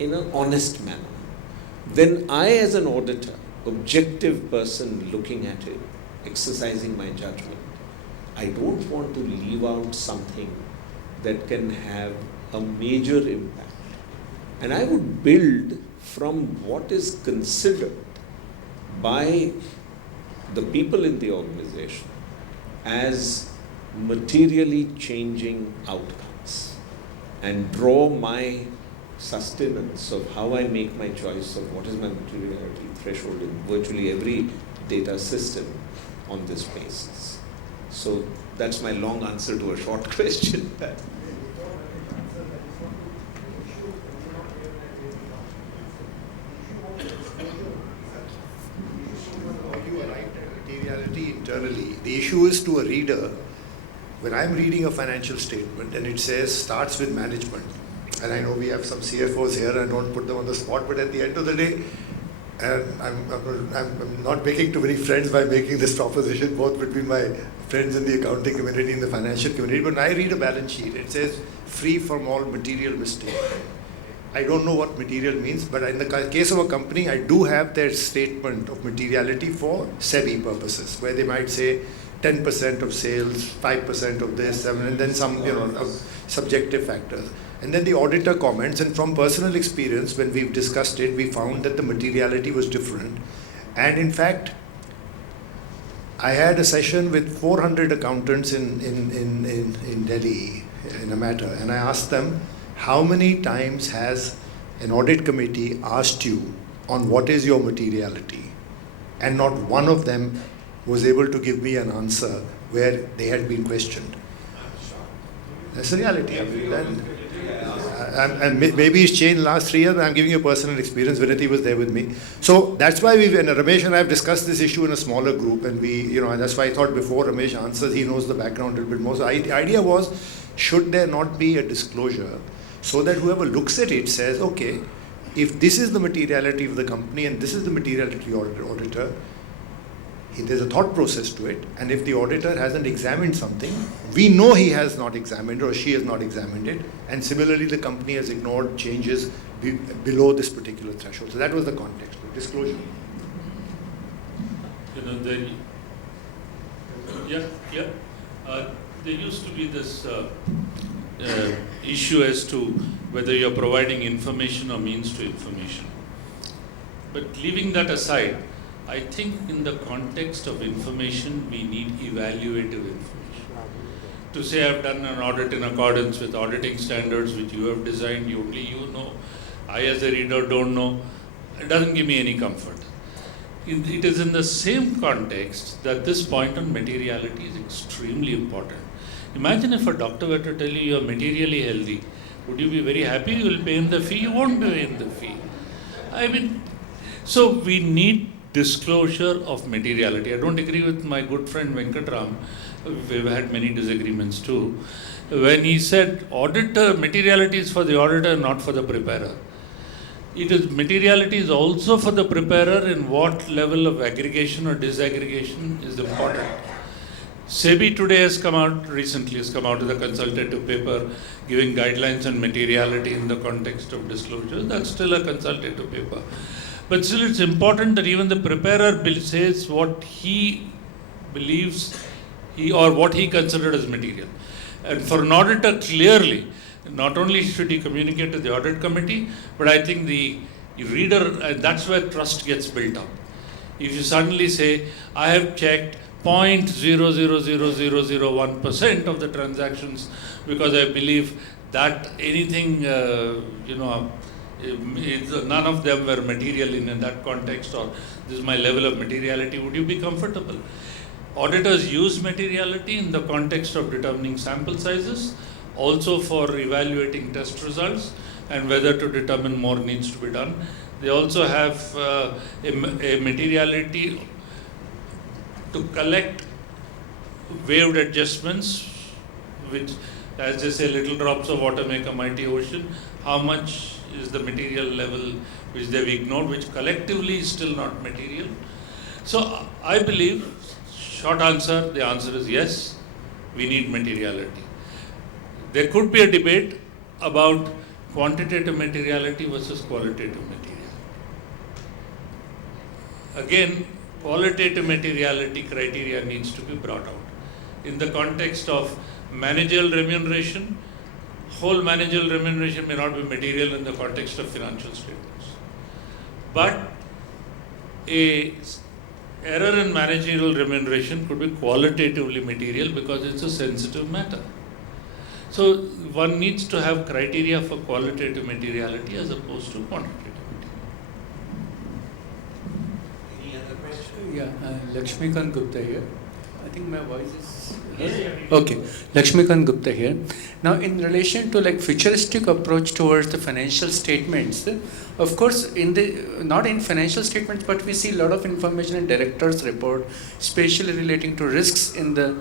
an honest manner. Then I, as an auditor, objective person looking at it, exercising my judgment, I don't want to leave out something that can have a major impact. And I would build from what is considered by the people in the organization as materially changing outcomes, and draw my sustenance of how I make my choice of what is my materiality threshold in virtually every data system on this basis. So that's my long answer to a short question. Internally. The issue is to a reader, when I'm reading a financial statement and it says starts with management, and I know we have some CFOs here, I don't put them on the spot, but at the end of the day, and I'm not making too many friends by making this proposition, both between my friends in the accounting community and the financial community, but when I read a balance sheet, it says free from all material mistake. I don't know what material means, but in the case of a company, I do have their statement of materiality for SEBI purposes, where they might say 10% of sales, 5% of this, and then some, subjective factors. And then the auditor comments, and from personal experience, when we've discussed it, we found that the materiality was different. And in fact, I had a session with 400 accountants in Delhi in a matter, and I asked them, how many times has an audit committee asked you on what is your materiality? And not one of them was able to give me an answer where they had been questioned. That's the reality. And maybe it's changed last 3 years, but I'm giving you a personal experience. Vinati was there with me. So that's why Ramesh and I have discussed this issue in a smaller group, and and that's why I thought before Ramesh answers, he knows the background a little bit more. So the idea was, should there not be a disclosure so that whoever looks at it says, okay, if this is the materiality of the company and this is the materiality of the auditor, there's a thought process to it, and if the auditor hasn't examined something, we know he has not examined or she has not examined it, and similarly the company has ignored changes below this particular threshold. So that was the context of disclosure. There used to be this issue as to whether you're providing information or means to information. But leaving that aside, I think in the context of information, we need evaluative information. To say I've done an audit in accordance with auditing standards which you have designed, only you know, I as a reader don't know, it doesn't give me any comfort. It is in the same context that this point on materiality is extremely important. Imagine if a doctor were to tell you you're materially healthy. Would you be very happy? You will pay him the fee? You won't pay him the fee. So we need disclosure of materiality. I don't agree with my good friend Venkatram. We've had many disagreements too. When he said materiality is for the auditor, not for the preparer. Materiality is also for the preparer in what level of aggregation or disaggregation is important. SEBI today recently has come out with a consultative paper giving guidelines on materiality in the context of disclosure. That's still a consultative paper. But still it's important that even the preparer says what he believes or what he considered as material. And for an auditor, clearly, not only should he communicate to the audit committee, but I think the reader, that's where trust gets built up. If you suddenly say, I have checked 0.000001% of the transactions because I believe that anything, none of them were material in that context, or this is my level of materiality, would you be comfortable? Auditors use materiality in the context of determining sample sizes, also for evaluating test results and whether to determine more needs to be done. They also have a materiality to collect waved adjustments, which, as they say, little drops of water make a mighty ocean. How much is the material level which they've ignored, which collectively is still not material? So I believe, short answer, the answer is yes, we need materiality. There could be a debate about quantitative materiality versus qualitative materiality. Again, qualitative materiality criteria needs to be brought out. In the context of managerial remuneration, whole managerial remuneration may not be material in the context of financial statements. But a error in managerial remuneration could be qualitatively material because it's a sensitive matter. So one needs to have criteria for qualitative materiality as opposed to quantitative materiality. Any other question? Yeah, Lakshmikant Gupta here. I think my voice is... Okay, Lakshmikant Gupta here. Now, in relation to futuristic approach towards the financial statements, of course, not in financial statements, but we see a lot of information in director's report, especially relating to risks in the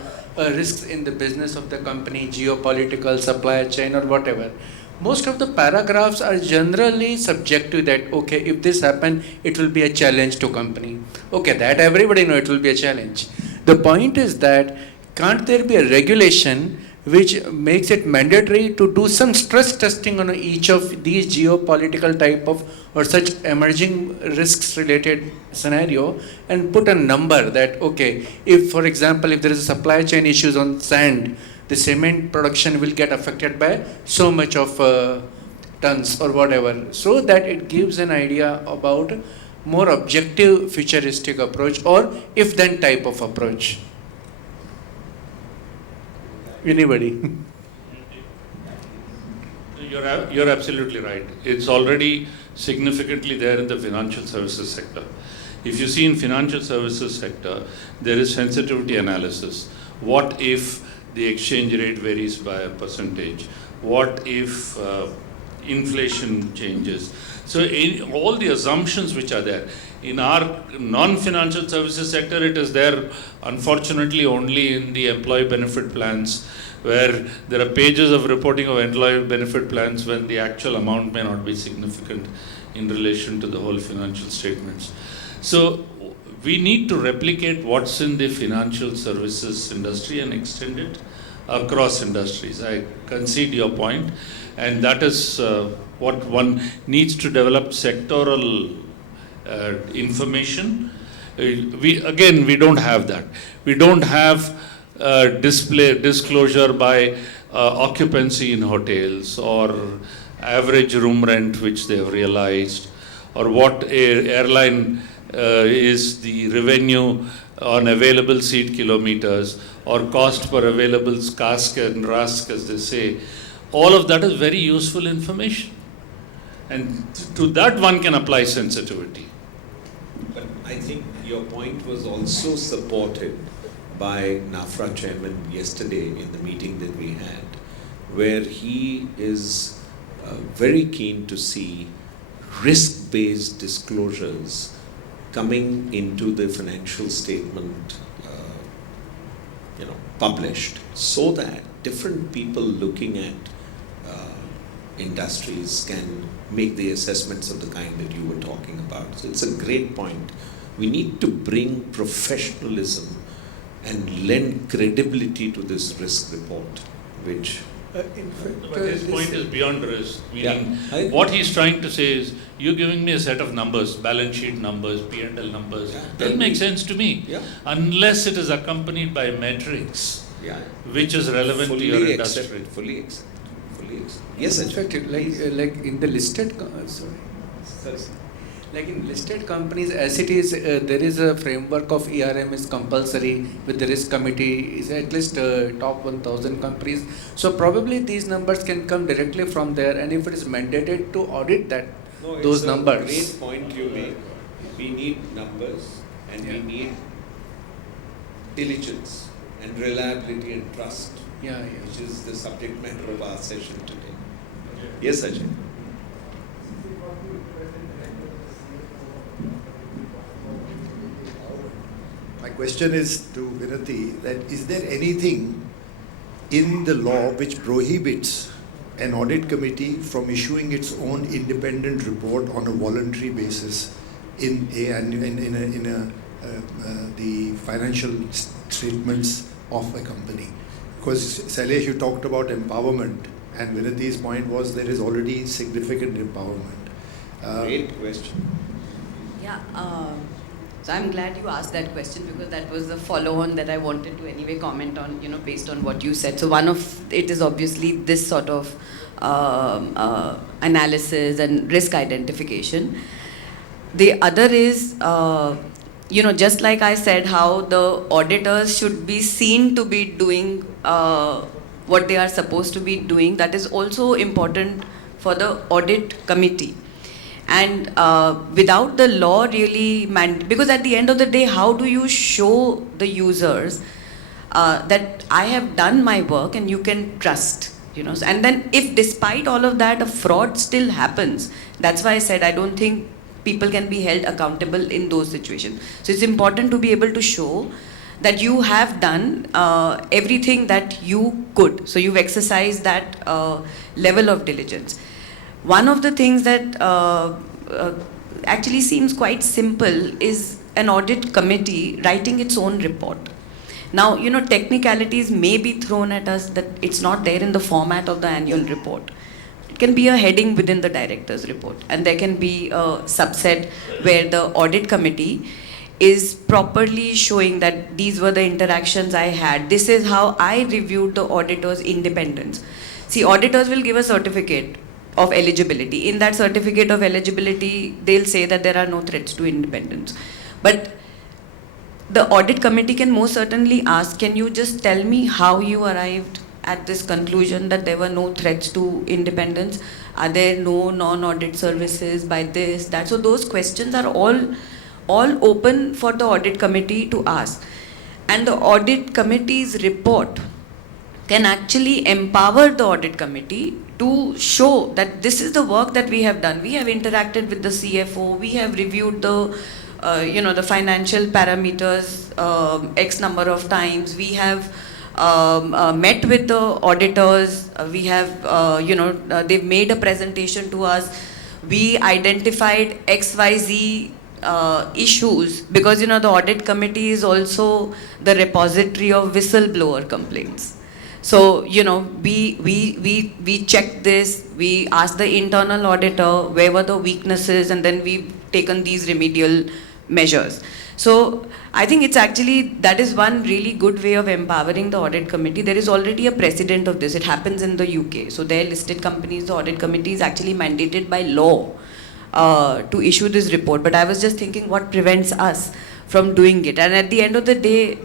business of the company, geopolitical, supply chain, or whatever. Most of the paragraphs are generally subject to that. Okay, if this happens, it will be a challenge to company. Okay, that everybody knows it will be a challenge. The point is that can't there be a regulation which makes it mandatory to do some stress testing on each of these geopolitical type of or such emerging risks related scenario, and put a number that, okay, if for example, if there is a supply chain issues on sand, the cement production will get affected by so much of tons or whatever, so that it gives an idea about more objective futuristic approach or if then type of approach. Anybody? You're absolutely right. It's already significantly there in the financial services sector. If you see in financial services sector, there is sensitivity analysis. What if the exchange rate varies by a percentage? What if inflation changes? So all the assumptions which are there. In our non-financial services sector, it is there unfortunately only in the employee benefit plans, where there are pages of reporting of employee benefit plans when the actual amount may not be significant in relation to the whole financial statements. So we need to replicate what's in the financial services industry and extend it across industries. I concede your point, and that is what one needs to develop sectoral information. We don't have that. We don't have disclosure by occupancy in hotels or average room rent which they have realized, or what airline is the revenue on available seat kilometers or cost per available CASK and RASK, as they say. All of that is very useful information, and to that one can apply sensitivity. But I think your point was also supported by NAFRA chairman yesterday in the meeting that we had, where he is very keen to see risk-based disclosures coming into the financial statement, published, so that different people looking at industries can make the assessments of the kind that you were talking about. So it's a great point. We need to bring professionalism and lend credibility to this risk report, which... But his point is beyond risk. Meaning, what he's trying to say is, you're giving me a set of numbers, balance sheet numbers, P&L numbers. That makes sense to me, unless it is accompanied by metrics, which is relevant to your industry. Fully accept. Yes, in fact, like in the listed, like in listed companies, as it is, there is a framework of ERM is compulsory with the risk committee, is at least top 1,000 companies. So probably these numbers can come directly from there, and if it is mandated to audit that, those numbers. Great point you make. We need numbers, and we need diligence and reliability and trust, which is the subject matter of our session today. Yes, Ajay. My question is to Vinati, that is there anything in the law which prohibits an audit committee from issuing its own independent report on a voluntary basis in the financial statements of a company? Because Sailesh, you talked about empowerment, and Vinati's point was there is already significant empowerment. Great question. So I'm glad you asked that question, because that was the follow-on that I wanted to anyway comment on, based on what you said. So one of it is obviously this sort of analysis and risk identification. The other is, just like I said, how the auditors should be seen to be doing what they are supposed to be doing. That is also important for the audit committee. And without the law really, because at the end of the day, how do you show the users that I have done my work and you can trust, and then if despite all of that, a fraud still happens, that's why I said I don't think people can be held accountable in those situations. So it's important to be able to show that you have done everything that you could. So you've exercised that level of diligence. One of the things that actually seems quite simple is an audit committee writing its own report. Now, technicalities may be thrown at us that it's not there in the format of the annual report. It can be a heading within the director's report, and there can be a subset where the audit committee is properly showing that these were the interactions I had. This is how I reviewed the auditor's independence. See, auditors will give a certificate of eligibility. In that certificate of eligibility, they'll say that there are no threats to independence. But the audit committee can most certainly ask, can you just tell me how you arrived at this conclusion that there were no threats to independence? Are there no non-audit services by this, that? So those questions are all open for the audit committee to ask. And the audit committee's report can actually empower the audit committee to show that this is the work that we have done. We have interacted with the CFO, we have reviewed the the financial parameters X number of times. We have met with the auditors. We have, they've made a presentation to us. We identified XYZ issues, because the audit committee is also the repository of whistleblower complaints. So we checked this. We asked the internal auditor where were the weaknesses, and then we've taken these remedial measures. So I think it's actually, that is one really good way of empowering the audit committee. There is already a precedent of this. It happens in the UK. So their listed companies, the audit committee is actually mandated by law to issue this report. But I was just thinking, what prevents us from doing it? And at the end of the day,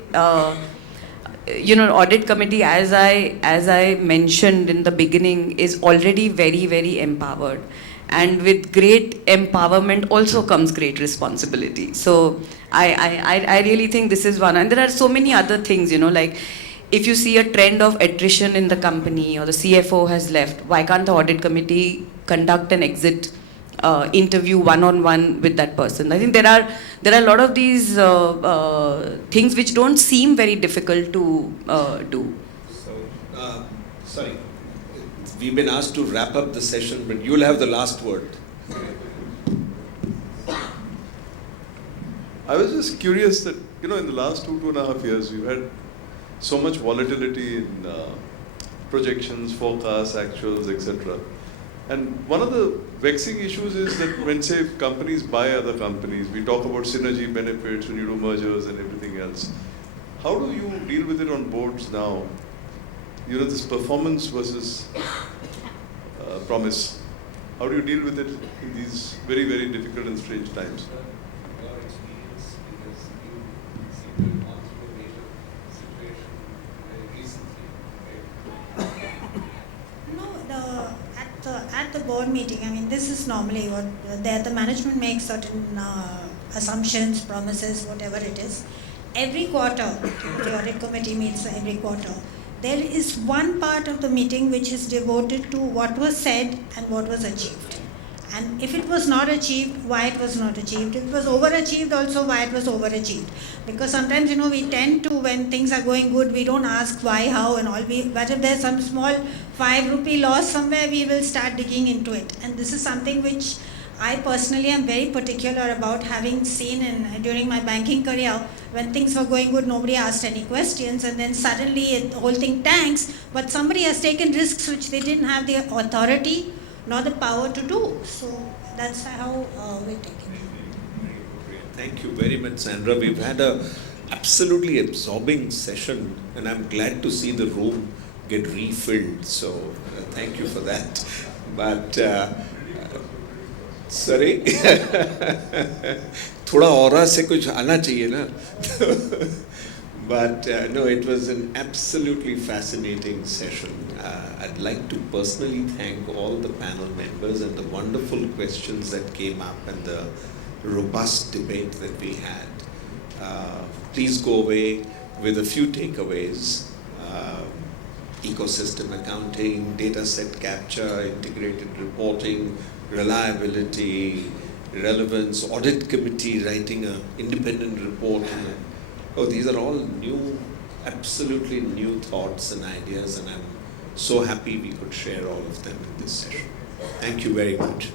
audit committee, as I mentioned in the beginning, is already very, very empowered. And with great empowerment also comes great responsibility. So I really think this is one. And there are so many other things, like if you see a trend of attrition in the company or the CFO has left, why can't the audit committee conduct an exit interview one-on-one with that person? I think there are a lot of these things which don't seem very difficult to do. So, sorry. We've been asked to wrap up the session, but you'll have the last word. I was just curious that, in the last 2.5 years, we've had so much volatility in projections, forecasts, actuals, etc. And one of the vexing issues is that when, say, companies buy other companies, we talk about synergy benefits when you do mergers and everything else. How do you deal with it on boards now? This performance versus promise. How do you deal with it in these very, very difficult and strange times? Your experience, because you seem to have gone through a major situation very recently, right? At the board meeting, this is normally what the management makes certain assumptions, promises, whatever it is. Every quarter, the audit committee meets every quarter. There is one part of the meeting which is devoted to what was said and what was achieved. And if it was not achieved, why it was not achieved. If it was overachieved, also why it was overachieved. Because sometimes, we tend to, when things are going good, we don't ask why, how and all. But if there's some small 5 rupee loss somewhere, we will start digging into it. And this is something which I personally am very particular about, having seen during my banking career, when things were going good, nobody asked any questions, and then suddenly the whole thing tanks, but somebody has taken risks which they didn't have the authority nor the power to do. So that's how we take it. Thank you very much, Sandra. We've had a absolutely absorbing session, and I'm glad to see the room get refilled. So thank you for that. But sorry, थोड़ा औरा से कुछ आना चाहिए ना. But no, it was an absolutely fascinating session. I'd like to personally thank all the panel members and the wonderful questions that came up and the robust debate that we had. Please go away with a few takeaways. Ecosystem accounting, data set capture, integrated reporting, reliability, relevance, audit committee writing an independent report. These are all new, absolutely new thoughts and ideas, and I'm so happy we could share all of them in this session. Thank you very much.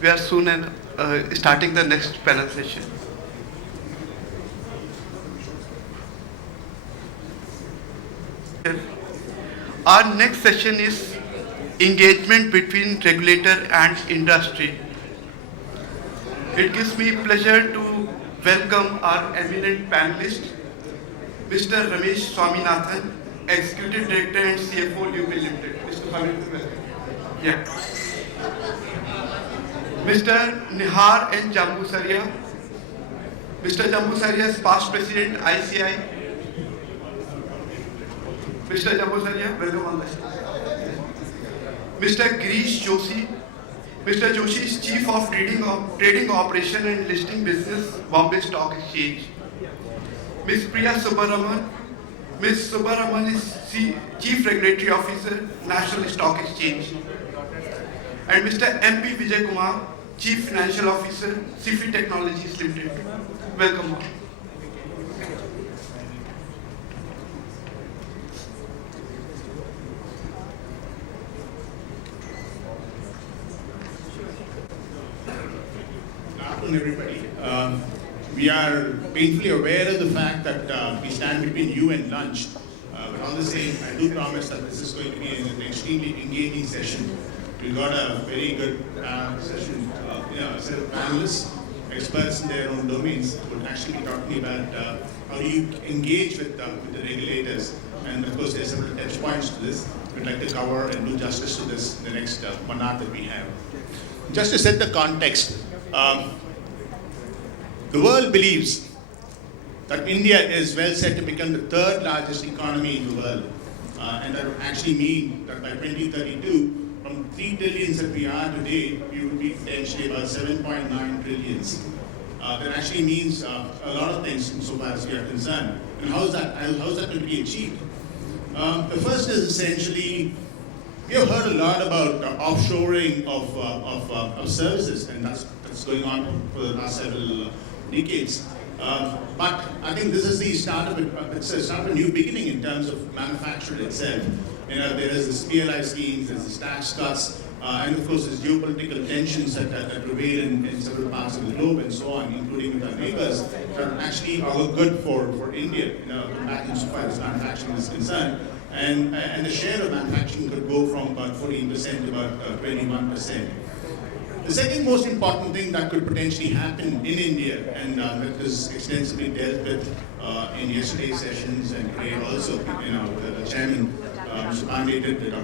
we are soon starting the next panel session. Our next session is engagement between regulator and industry. It gives me pleasure to welcome our eminent panelist, Mr. Ramesh Swaminathan, Executive Director and CFO, UP Limited. Mr. Swaminathan, welcome. Yeah. Mr. Nihar N. Jambusaria. Mr. Jambusaria is past President, ICI. Mr. Jambusaria, welcome on the stage. Mr. Girish Joshi. Mr. Joshi is Chief of Trading Operation and Listing Business, Bombay Stock Exchange. Ms. Priya Subaraman. Ms. Subaraman is Chief Regulatory Officer, National Stock Exchange. And Mr. M.P. Vijay Kumar, Chief Financial Officer, CIFI Technologies Limited. Welcome. Good afternoon, everybody. We are painfully aware of the fact that we stand between you and lunch. But all the same, I do promise that this is going to be an extremely engaging session. We've got a very good session, a set of panelists, experts in their own domains, who will actually be talking about how do you engage with the regulators. And of course, there's several touch points to this. We'd like to cover and do justice to this in the next 1 hour that we have. Just to set the context, the world believes that India is well set to become the 3rd largest economy in the world. And that would actually mean that by 2032, from 3 trillions that we are today, we would be potentially about 7.9 trillions. That actually means a lot of things insofar as we are concerned. And how is that going to be achieved? The first is essentially, we have heard a lot about offshoring of services, and that's going on for the last several decades. But I think this is the start of a new beginning in terms of manufacturing itself. There is this PLI schemes, there's this tax cuts, and of course there's geopolitical tensions that prevail in several parts of the globe and so on, including with our neighbors, that actually are good for India, back insofar as manufacturing is concerned. And the share of manufacturing could go from about 14% to about 21%. The second most important thing that could potentially happen in India, and that is extensively dealt with in yesterday's sessions and today also, the chairman, Mr. Pandey did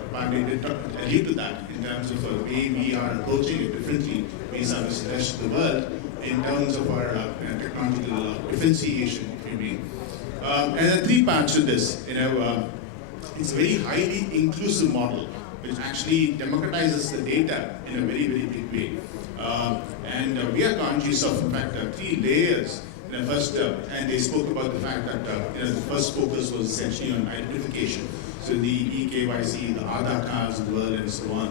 allude to that in terms of the way we are approaching it differently vis-a-vis the rest of the world in terms of our technological differentiation, if you mean. And there are 3 parts to this. It's a very highly inclusive model, which actually democratizes the data in a very, very big way. And we are conscious of, in fact, 3 layers. First, and they spoke about the fact that the first focus was essentially on identification. So the eKYC, the Aadhaar cards of the world, and so on.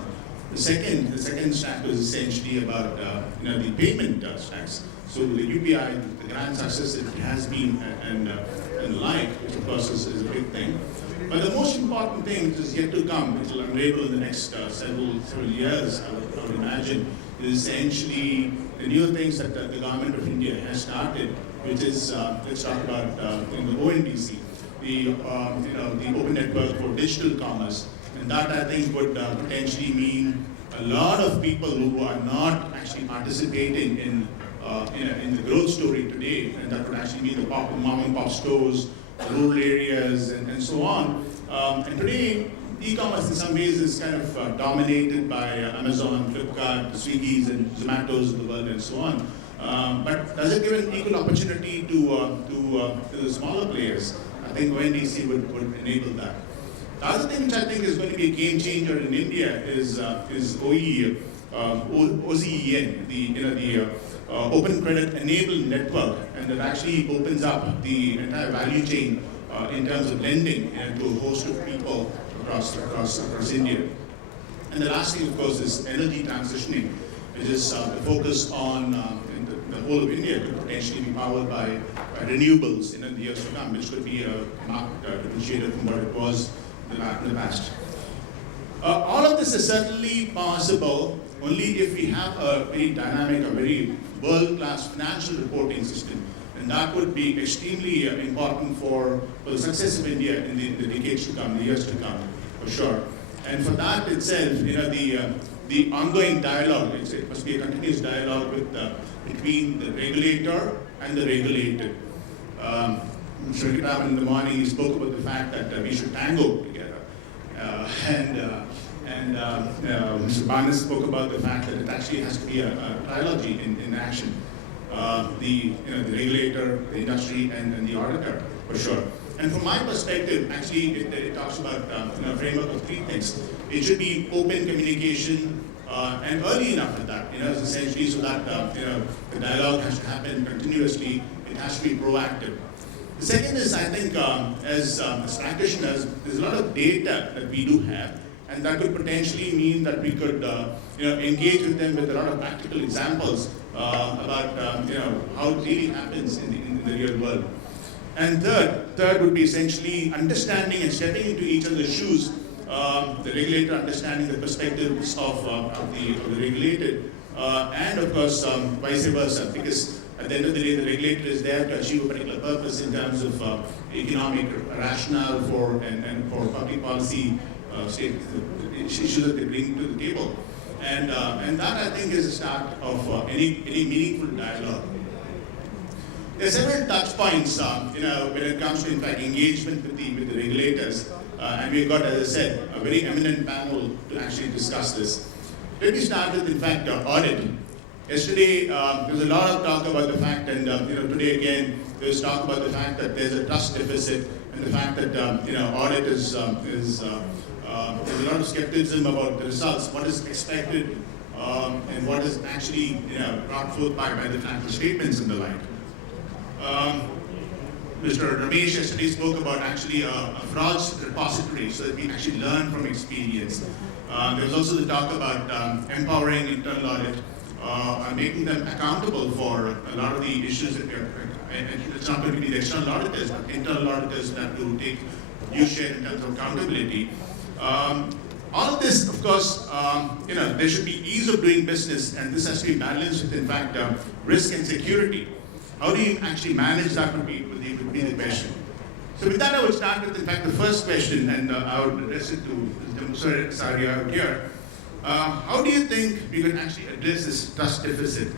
The second stack was essentially about the payment stacks. So the UPI, the grand success it has been, and the like, which of course is a big thing. But the most important thing which is yet to come, which will unravel in the next several years, I would imagine, is essentially the new things that the government of India has started, which is, let's talk about the ONDC, the Open Network for Digital Commerce. And that, I think, would potentially mean a lot of people who are not actually participating in the growth story today, and that would actually be the mom and pop stores, rural areas, and so on. And today, e-commerce in some ways is kind of dominated by Amazon, Flipkart, Swiggy's, and Zomato's of the world, and so on. But does it give an equal opportunity to the smaller players? I think ONDC would enable that. The other thing which I think is going to be a game changer in India is OCEN, the Open Credit Enabled Network, and that actually opens up the entire value chain in terms of lending to a host of people across India. And the last thing, of course, is energy transitioning, which is the focus on the whole of India could potentially be powered by renewables in the years to come, which could be a marked differentiator from what it was in the past. All of this is certainly possible only if we have a very dynamic, a very world-class financial reporting system, and that would be extremely important for the success of India in the decades to come, the years to come, for sure. And for that itself, the ongoing dialogue, it must be a continuous dialogue between the regulator and the regulated. Mr. Venkataraman in the morning, he spoke about the fact that we should tango together. Mr. Barnes spoke about the fact that it actually has to be a trilogy in action. The regulator, the industry, and the auditor, for sure. And from my perspective, actually, it talks about a framework of three things. It should be open communication, and early enough at that, essentially, so that the dialogue has to happen continuously. It has to be proactive. The second is, I think, as practitioners, there's a lot of data that we do have, and that could potentially mean that we could, engage with them with a lot of practical examples about, how it really happens in the real world. And third would be essentially understanding and stepping into each other's shoes. The regulator understanding the perspectives of the regulated, and of course, vice versa, because at the end of the day, the regulator is there to achieve a particular purpose in terms of economic rationale and for public policy issues that they bring to the table. And that, I think, is the start of any meaningful dialogue. There are several touch points, when it comes to, in fact, engagement with the regulators. And we've got, as I said, a very eminent panel to actually discuss this. Let me start with, in fact, audit. Yesterday, there was a lot of talk about the fact, and today again, there was talk about the fact that there's a trust deficit, and the fact that audit there's a lot of skepticism about the results, what is expected, and what is actually brought forth by the financial statements and the like. Mr. Ramesh yesterday spoke about actually a frauds repository so that we actually learn from experience. There was also the talk about empowering internal audit and making them accountable for a lot of the issues that and it's not going to be the external auditors, but internal auditors that have to take due share in terms of accountability. All of this, of course, there should be ease of doing business, and this has to be balanced with, in fact, risk and security. How do you actually manage that would be the question. So with that, I would start with, in fact, the first question, and I would address it to Mr. Saria out here. How do you think we could actually address this trust deficit?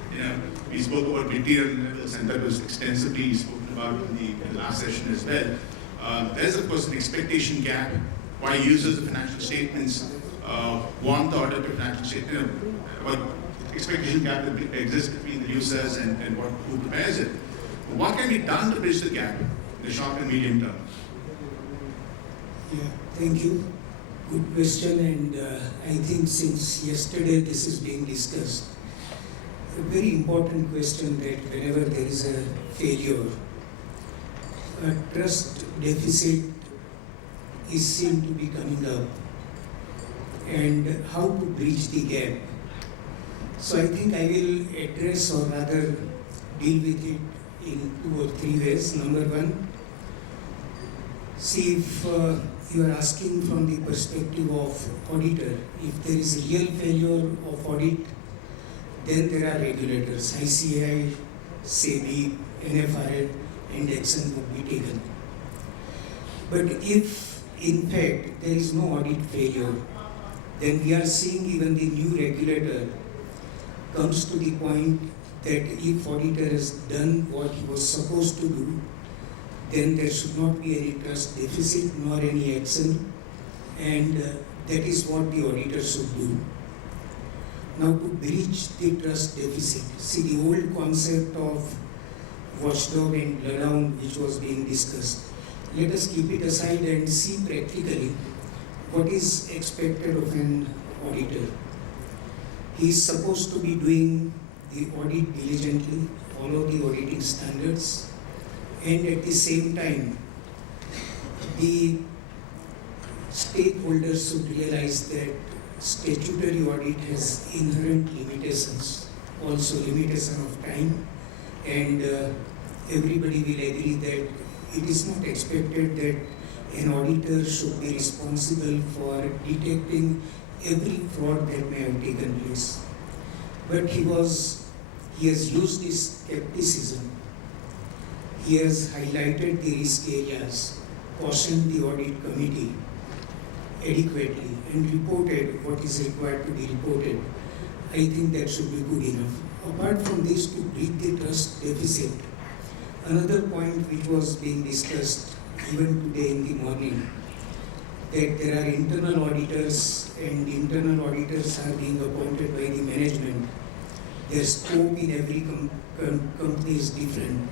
We spoke about material levels, and that was extensively spoken about in the last session as well. There's, of course, an expectation gap. Why users of financial statements want the audit of financial statements, what expectation gap that exists between the users and who prepares it. What can be done to bridge the gap in the short and medium term? Yeah, thank you. Good question, and I think since yesterday this is being discussed, a very important question that whenever there is a failure, a trust deficit is seen to be coming up, and how to bridge the gap. So I think I will address, or rather deal with it in 2 or 3 ways. Number one, see if you are asking from the perspective of auditor, if there is a real failure of audit, then there are regulators, ICAI, SEBI, NFRA, and action would be taken. But if in fact there is no audit failure, then we are seeing even the new regulator comes to the point that if auditor has done what he was supposed to do, then there should not be any trust deficit nor any action, and that is what the auditor should do. Now, to bridge the trust deficit, see the old concept of watchdog and bloodhound which was being discussed, let us keep it aside and see practically what is expected of an auditor. He is supposed to be doing the audit diligently, follow the auditing standards, and at the same time, the stakeholders should realize that statutory audit has inherent limitations, also limitation of time, and everybody will agree that it is not expected that an auditor should be responsible for detecting every fraud that may have taken place. but he has used his skepticism. He has highlighted the risk areas, cautioned the audit committee adequately, and reported what is required to be reported. I think that should be good enough. Apart from this, to bridge the trust deficit, another point which was being discussed even today in the morning, that there are internal auditors and internal auditors are being appointed by the management. Their scope in every company is different.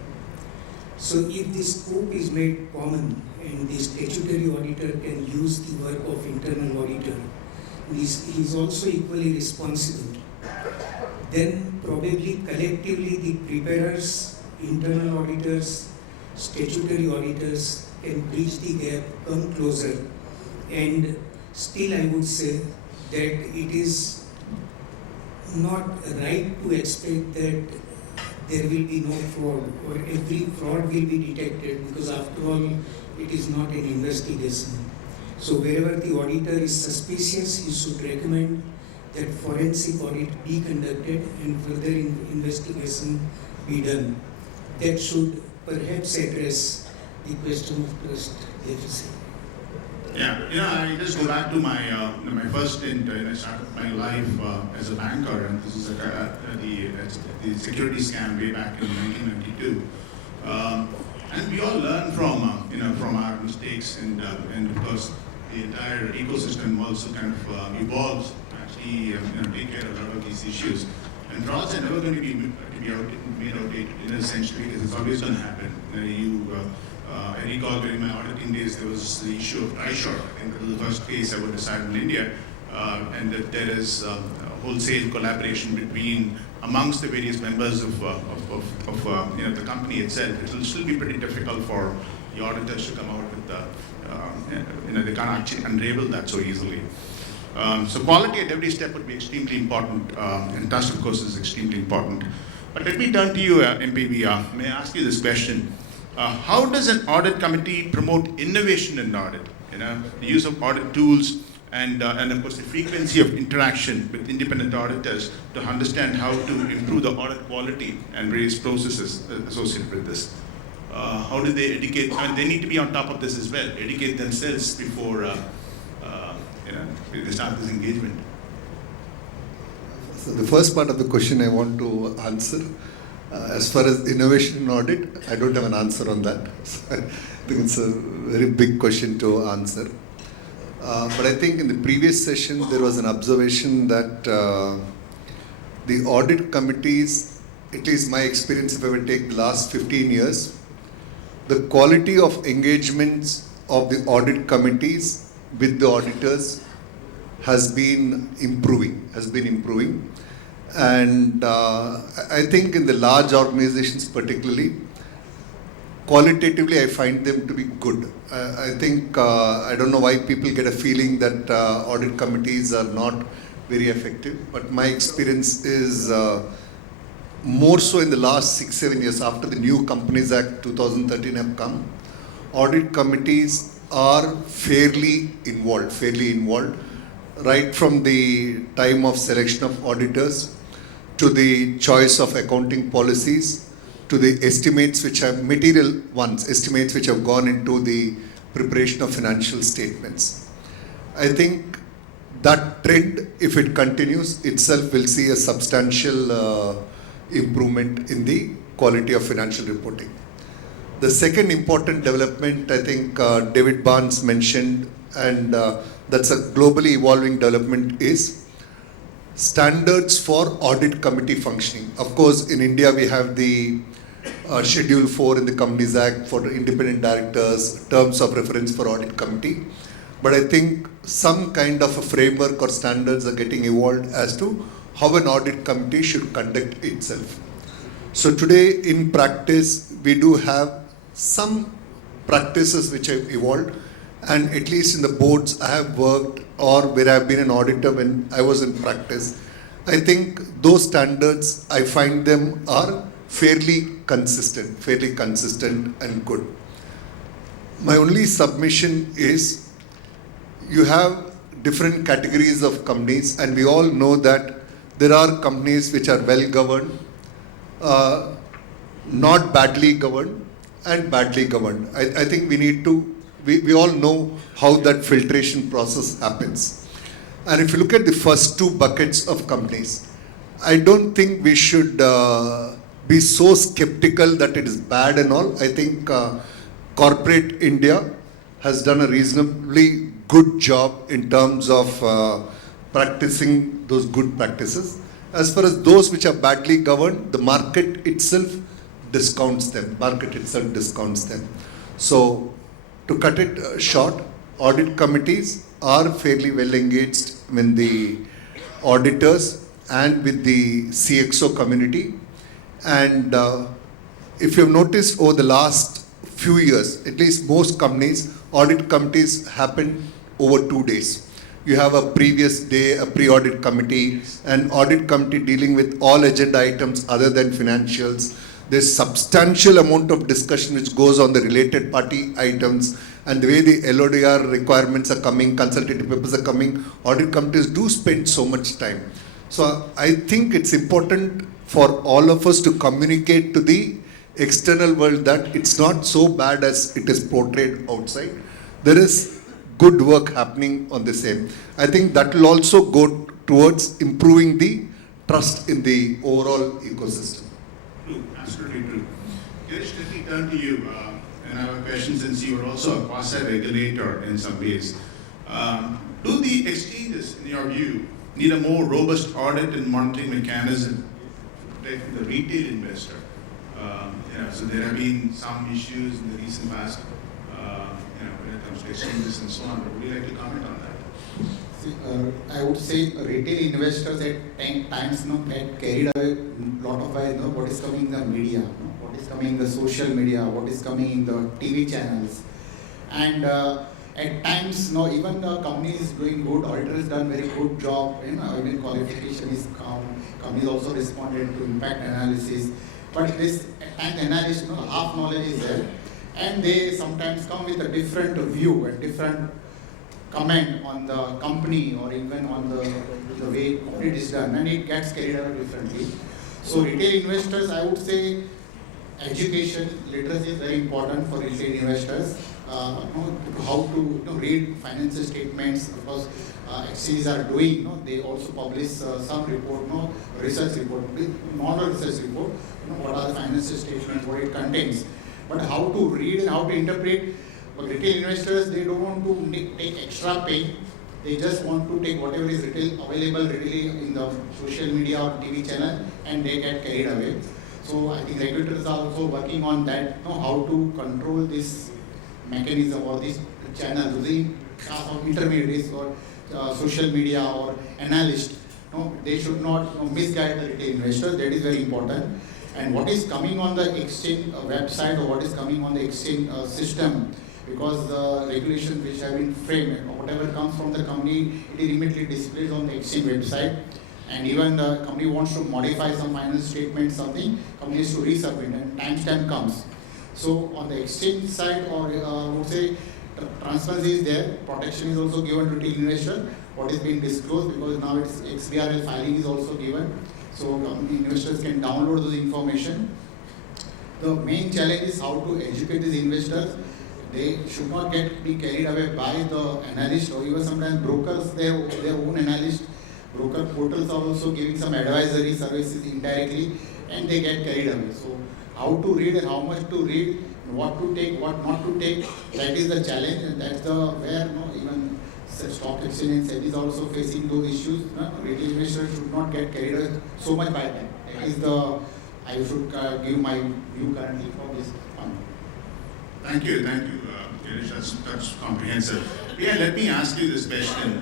So if the scope is made common and the statutory auditor can use the work of internal auditor, he is also equally responsible, then probably collectively the preparers, internal auditors, statutory auditors can bridge the gap, come closer, and still I would say that it is not right to expect that there will be no fraud or every fraud will be detected, because after all it is not an investigation. So wherever the auditor is suspicious, you should recommend that forensic audit be conducted and further investigation be done. That should perhaps address the question of trust deficit. Yeah, I just go back to my my first stint. I started my life as a banker, and this is the security scam way back in 1992. And we all learn from our mistakes, and of course the entire ecosystem also kind of evolves to actually take care of a lot of these issues. And frauds are never going to be made outdated essentially, because it's always going to happen. I recall during my auditing days there was the issue of try-short. I think it was the first case ever decided in India, and that there is wholesale collaboration amongst the various members of the company itself. It will still be pretty difficult for the auditors to come out with they can't actually unravel that so easily. So quality at every step would be extremely important, and trust of course is extremely important. But let me turn to you, MPV. May I ask you this question? How does an audit committee promote innovation in audit? The use of audit tools and of course the frequency of interaction with independent auditors to understand how to improve the audit quality and various processes associated with this. How do they educate? I mean, they need to be on top of this as well, educate themselves before they start this engagement. So the first part of the question I want to answer. As far as innovation in audit, I don't have an answer on that. I think it's a very big question to answer. But I think in the previous session there was an observation that the audit committees, at least my experience if I would take the last 15 years, the quality of engagements of the audit committees with the auditors has been improving. And I think in the large organizations particularly, qualitatively I find them to be good. I think, I don't know why people get a feeling that audit committees are not very effective, but my experience is more so in the last 6-7 years after the new Companies Act 2013 have come, audit committees are fairly involved, right from the time of selection of auditors to the choice of accounting policies, to the estimates which are material ones, estimates which have gone into the preparation of financial statements. I think that trend, if it continues, itself will see a substantial improvement in the quality of financial reporting. The second important development, I think David Barnes mentioned, and that's a globally evolving development, is standards for audit committee functioning. Of course, in India we have the Schedule 4 in the Companies Act for independent directors, terms of reference for audit committee. But I think some kind of a framework or standards are getting evolved as to how an audit committee should conduct itself. So today in practice, we do have some practices which have evolved, and at least in the boards I have worked or where I have been an auditor when I was in practice, I think those standards, I find them are fairly consistent and good. My only submission is you have different categories of companies, and we all know that there are companies which are well governed, not badly governed, and badly governed. I think we need to, we all know how that filtration process happens. And if you look at the first two buckets of companies, I don't think we should be so skeptical that it is bad and all. I think corporate India has done a reasonably good job in terms of practicing those good practices. As far as those which are badly governed, the market itself discounts them. So, to cut it short, audit committees are fairly well engaged with the auditors and with the CXO community. And if you've noticed over the last few years, at least most companies, audit committees happen over 2 days. You have a previous day, a pre-audit committee, an audit committee dealing with all agenda items other than financials. There's substantial amount of discussion which goes on the related party items, and the way the LODR requirements are coming, consultative papers are coming, audit committees do spend so much time. So I think it's important for all of us to communicate to the external world that it's not so bad as it is portrayed outside. There is good work happening on the same. I think that will also go towards improving the trust in the overall ecosystem. True, absolutely true. Girish, let me turn to you. And I have a question, since you are also a quasi-regulator in some ways. Do the exchanges, in your view, need a more robust audit and monitoring mechanism to protect the retail investor? So there have been some issues in the recent past, when it comes to exchanges and so on. But would you like to comment on that? I would say retail investors at times get carried away a lot of by what is coming in the media, what is coming in the social media, what is coming in the TV channels. And at times, even the company is doing good, auditor has done very good job, even qualification is companies also responded to impact analysis. But this at times analysis, half knowledge is there, and they sometimes come with a different view and different comment on the company or even on the way audit is done, and it gets carried out differently. So retail investors, I would say education, literacy is very important for retail investors. How to read financial statements. Of course, exchanges are doing. They also publish some report, research report, not a research report. What are the financial statements, what it contains. But how to read and how to interpret. But retail investors, they don't want to take extra pain. They just want to take whatever is available readily in the social media or TV channel, and they get carried away. So I think regulators are also working on that, how to control this mechanism or this channel, the intermediaries or social media or analysts. They should not misguide the retail investors. That is very important. And what is coming on the exchange website or what is coming on the exchange system, because the regulations which have been framed, whatever comes from the company, it is immediately displayed on the exchange website. And even the company wants to modify some financial statement, something, company has to resubmit, and timestamp comes. So on the exchange side, or I would say transparency is there, protection is also given to retail investor, what is being disclosed, because now it's XBRL filing is also given. So investors can download those information. The main challenge is how to educate these investors. They should not be carried away by the analyst or even sometimes brokers, their own analyst. Broker portals are also giving some advisory services indirectly, and they get carried away. So how to read and how much to read, what to take, what not to take, that is the challenge, and that's where even stock exchange and SEBI is also facing those issues. Retail investors should not get carried away so much by that. That is I should give my view currently for this one. Thank you, Girish. That's comprehensive. Yeah, let me ask you this question.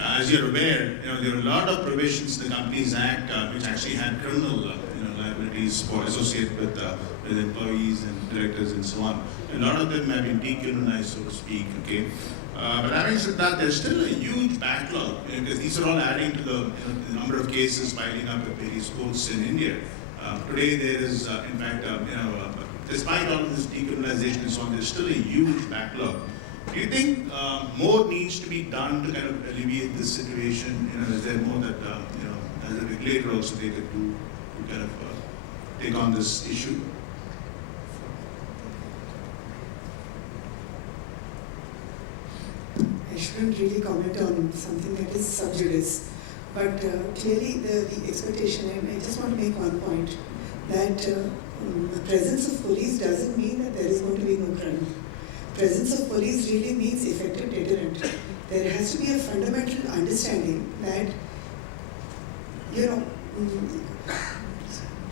As you're aware, there are a lot of provisions in the Companies Act which actually had criminal liabilities for associated with employees and directors and so on. A lot of them have been decriminalized, so to speak. Okay, but having said that, there's still a huge backlog because these are all adding to the number of cases piling up at various courts in India. Today, there is, in fact, despite all of this decriminalization and so on, there's still a huge backlog. Do you think more needs to be done to kind of alleviate this situation? Is there more that as a regulator also they could do to kind of take on this issue? I shouldn't really comment on something that is sub judice, but clearly the expectation, and I just want to make one point, that the presence of police doesn't mean that there is going to be no crime. Presence of police really means effective deterrent. There has to be a fundamental understanding that,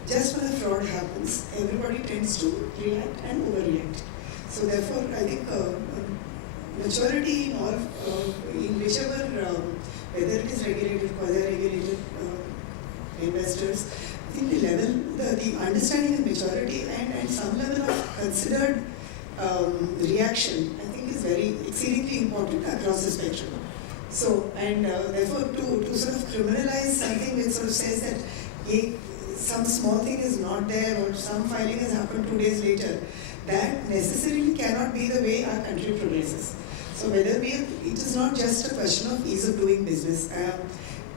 just when a fraud happens, everybody tends to react and overreact. So therefore, I think maturity in all, in whichever, whether it is regulated, quasi-regulated investors, I think the level, the understanding of maturity and some level of considered reaction, I think is very exceedingly important across the spectrum. So, and therefore to sort of criminalize something which sort of says that some small thing is not there or some filing has happened 2 days later, that necessarily cannot be the way our country progresses. So whether it is not just a question of ease of doing business.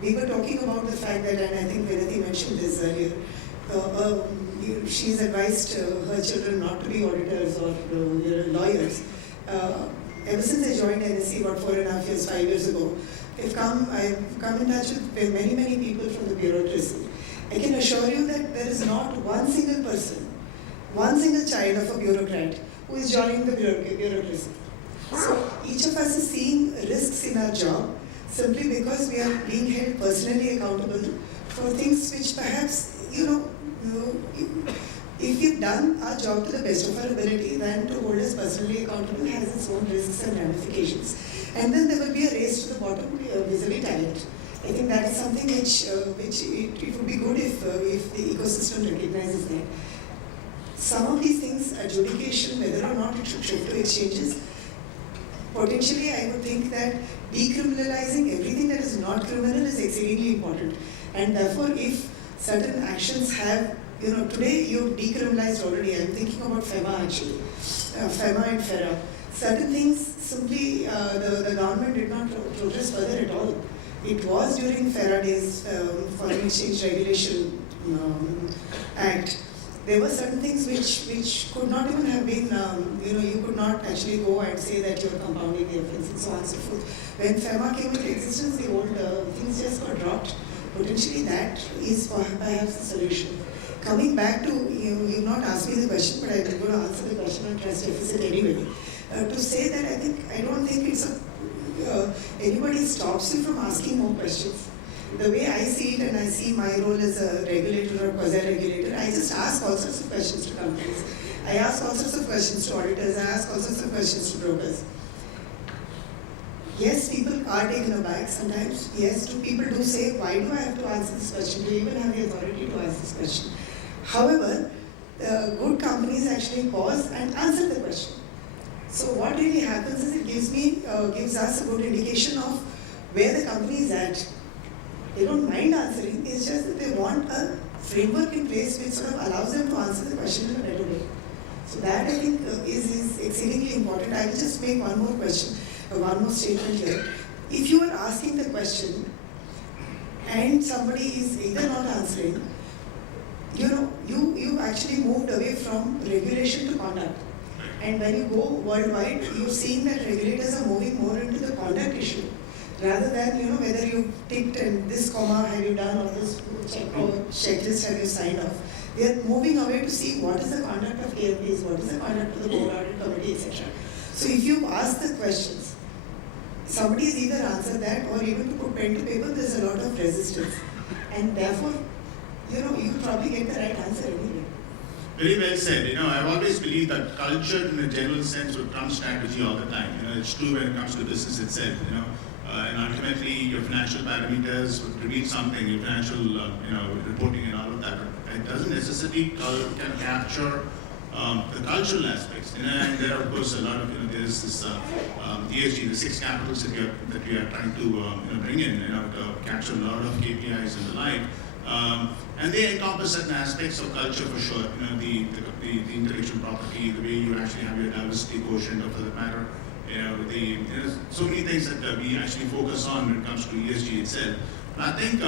We were talking about the fact that, and I think Venati mentioned this earlier, she's advised her children not to be auditors or lawyers. Ever since I joined NSC about 4.5 years, 5 years ago, I've come in touch with many people from the bureaucracy. I can assure you that there is not one single person, one single child of a bureaucrat who is joining the bureaucracy. So each of us is seeing risks in our job simply because we are being held personally accountable for things which perhaps, if we've done our job to the best of our ability, then to hold us personally accountable has its own risks and ramifications. And then there will be a race to the bottom vis-a-vis talent. I think that is something which it would be good if the ecosystem recognizes that. Some of these things, adjudication, whether or not it should shift to exchanges, potentially I would think that decriminalizing everything that is not criminal is exceedingly important. And therefore, if certain actions have, today you've decriminalized already. I'm thinking about FEMA actually, FEMA and FERA. Certain things simply the government did not progress further at all. It was during FERA days, Foreign Exchange Regulation Act. There were certain things which could not even have been, you could not actually go and say that you're compounding the offense and so on and so forth. When FEMA came into existence, the old things just got dropped. Potentially that is perhaps the solution. Coming back to, you've not asked me the question, but I'm going to answer the question on trust deficit anyway. To say that I don't think it's anybody stops you from asking more questions. The way I see it, and I see my role as a regulator or quasi-regulator, I just ask all sorts of questions to companies. I ask all sorts of questions to auditors. I ask all sorts of questions to brokers. Yes, people are taken aback sometimes. Yes, people do say, why do I have to answer this question? Do you even have the authority to answer this question? However, good companies actually pause and answer the question. So what really happens is it gives us a good indication of where the company is at. They don't mind answering, it's just that they want a framework in place which sort of allows them to answer the question in a better way. So that I think is exceedingly important. I will just make one more question, one more statement here. If you are asking the question and somebody is either not answering, you actually moved away from regulation to conduct. And when you go worldwide, you're seeing that regulators are moving more into the conduct issue, rather than, whether you ticked and this comma have you done or this checklist have you signed off. They are moving away to see what is the conduct of KMPs, what is the conduct of the board audit committee, etc. So if you ask the questions, somebody has either answered that or even to put pen to paper, there's a lot of resistance. And therefore, you probably get the right answer anyway. Very well said. I've always believed that culture in a general sense would trump strategy all the time. It's true when it comes to business itself, and ultimately your financial parameters would reveal something, your financial, reporting and all of that. It doesn't necessarily can capture the cultural aspects. And there are, of course, a lot of, there's this ESG, the 6 capitals that we are trying to bring in, to capture a lot of KPIs and the like. And they encompass certain aspects of culture for sure. The intellectual property, the way you actually have your diversity quotient, or for that matter, so many things that we actually focus on when it comes to ESG itself. And I think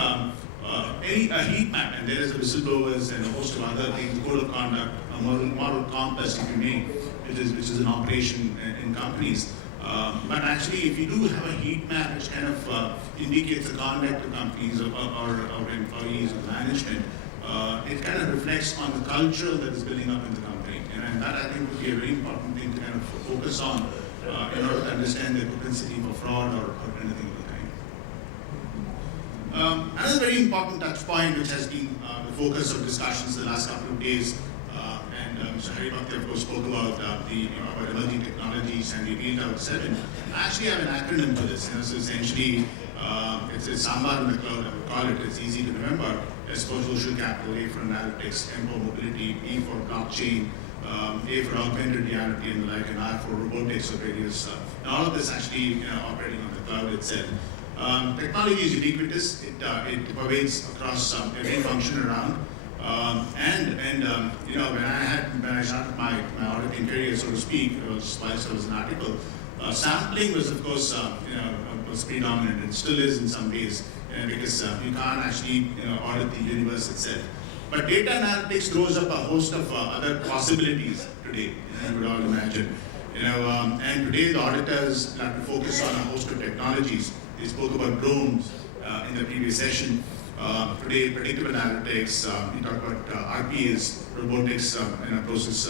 a heat map, and there is a whistleblowers and a host of other things, code of conduct, a moral compass, if you may, which is an operation in companies. But actually, if you do have a heat map which kind of indicates the conduct of companies or employees or management, it kind of reflects on the culture that is building up in the company. And that, I think, would be a very important thing to kind of focus on in order to understand the propensity for fraud or anything of the kind. Another very important touch point, which has been the focus of discussions the last couple of days, and Mr. Haribhakti, of course, spoke about about emerging technologies, and we read out 7. I actually have an acronym for this. So essentially, it's Sambar in the cloud, I would call it. It's easy to remember. S for social capital, A for analytics, M for mobility, E for blockchain, A for augmented reality and the like, and I for robotics of various and all of this actually operating on the cloud itself. Technology is ubiquitous. It pervades across every function around. When I started my auditing career, so to speak, it was whilst I was an article. Sampling was, of course, was predominant. It still is in some ways, because you can't actually audit the universe itself. But data analytics throws up a host of other possibilities today. You would all imagine. And today the auditors have to focus on a host of technologies. They spoke about drones in the previous session. Today, predictive analytics, we talk about RPAs, robotics, process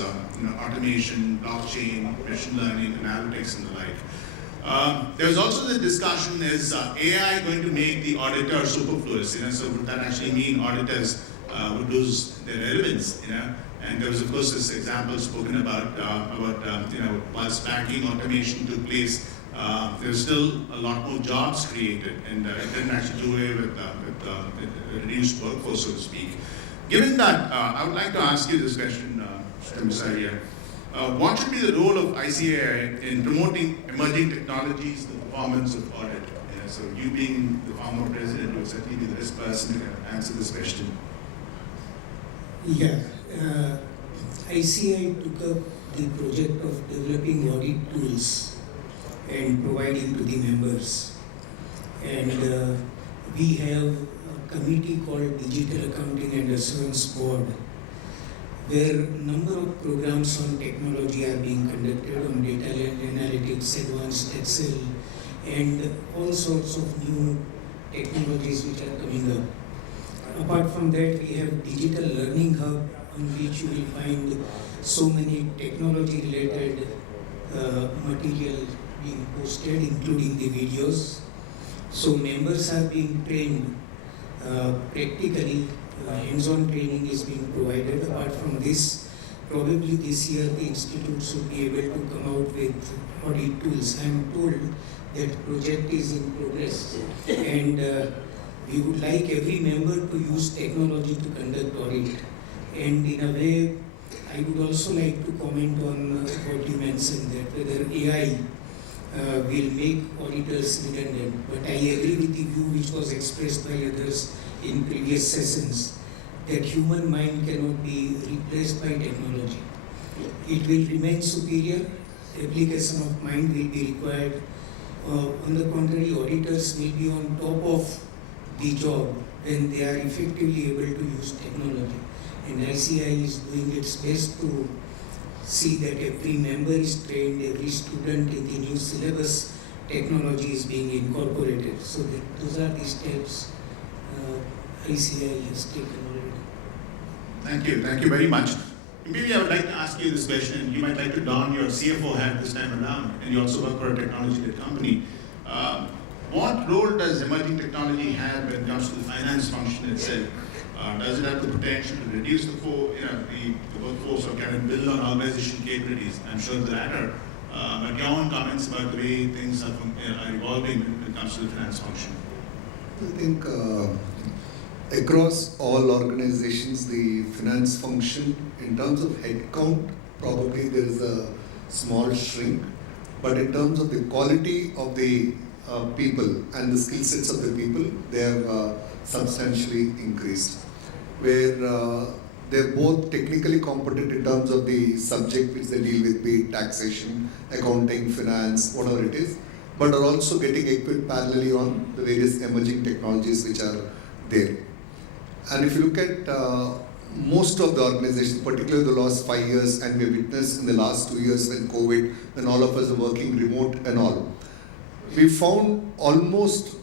automation, blockchain, machine learning, analytics, and the like. There's also the discussion, is AI going to make the auditor superfluous? So would that actually mean auditors would lose their relevance? And there was, of course, this example spoken about whilst banking automation took place, there's still a lot more jobs created, and it didn't actually do away with reduced workforce, so to speak. Given that, I would like to ask you this question, Mr. Musaria. What should be the role of ICAI in promoting emerging technologies, the performance of audit? So you being the former president, would certainly be the best person to answer this question. Yeah, ICAI took up the project of developing audit tools and providing to the members. And we have a committee called Digital Accounting and Assurance Board, where a number of programs on technology are being conducted on data analytics, advanced Excel, and all sorts of new technologies which are coming up. Apart from that, we have Digital Learning Hub, on which you will find so many technology-related material being posted, including the videos. So members are being trained practically, hands-on training is being provided. Apart from this, probably this year the institute should be able to come out with audit tools. I am told that project is in progress, and we would like every member to use technology to conduct audit. And in a way, I would also like to comment on what you mentioned, that whether AI will make auditors redundant. But I agree with the view which was expressed by others in previous sessions, that human mind cannot be replaced by technology. It will remain superior, application of mind will be required. On the contrary, auditors will be on top of the job when they are effectively able to use technology. And ICAI is doing its best to see that every member is trained, every student in the new syllabus, technology is being incorporated. So those are the steps ICAI has taken already. Thank you very much. Maybe I would like to ask you this question. You might like to don your CFO hat this time around, and you also work for a technology-led company. What role does emerging technology have when it comes to the finance function itself? Does it have the potential to reduce the workforce, or can it build on organizational capabilities? I'm sure the latter. But your own comments about the way things are evolving when it comes to the finance function. I think across all organizations, the finance function, in terms of headcount, probably there is a small shrink. But in terms of the quality of the people and the skill sets of the people, they have substantially increased. Where they're both technically competent in terms of the subject which they deal with, be it taxation, accounting, finance, whatever it is, but are also getting equipped parallelly on the various emerging technologies which are there. And if you look at most of the organizations, particularly the last 5 years, and we witnessed in the last 2 years when COVID, when all of us are working remote and all, we found almost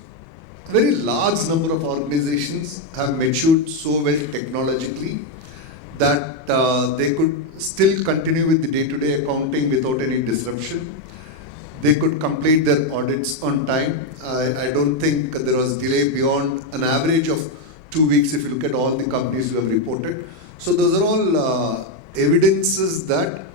a very large number of organizations have matured so well technologically that they could still continue with the day-to-day accounting without any disruption. They could complete their audits on time. I don't think there was delay beyond an average of 2 weeks if you look at all the companies who have reported. So those are all evidences that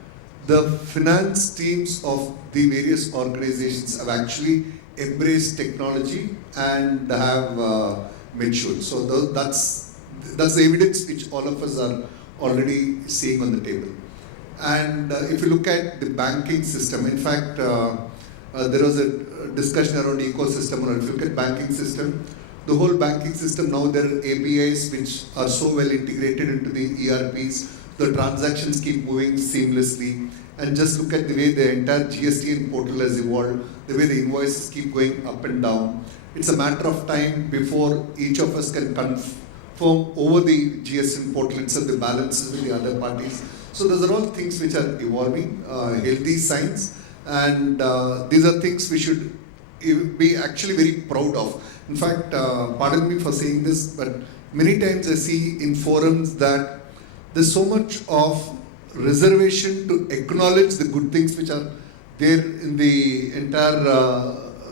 the finance teams of the various organizations have actually embraced technology and have matured. So that's the evidence which all of us are already seeing on the table. And if you look at the banking system, in fact, there was a discussion around ecosystem. Or if you look at banking system, the whole banking system now there are APIs which are so well integrated into the ERPs. The transactions keep moving seamlessly. And just look at the way the entire GST portal has evolved, the way the invoices keep going up and down. It's a matter of time before each of us can confirm over the GST portal itself the balances with the other parties. So those are all things which are evolving, healthy signs, and these are things we should be actually very proud of. In fact, pardon me for saying this, but many times I see in forums that there's so much of reservation to acknowledge the good things which are there in the entire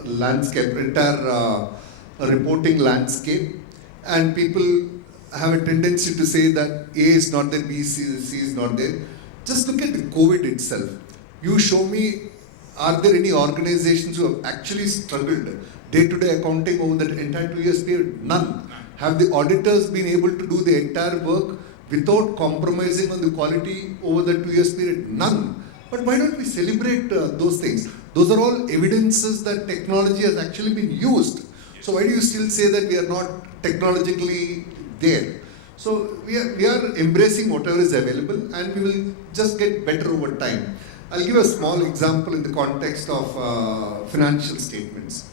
landscape, entire reporting landscape, and people have a tendency to say that A is not there, B, C is not there. Just look at the COVID itself. You show me, are there any organizations who have actually struggled day-to-day accounting over that entire 2 years period? None. Have the auditors been able to do the entire work without compromising on the quality over the 2 years period? None. But why don't we celebrate those things? Those are all evidences that technology has actually been used. So why do you still say that we are not technologically there? So we are embracing whatever is available, and we will just get better over time. I'll give a small example in the context of financial statements.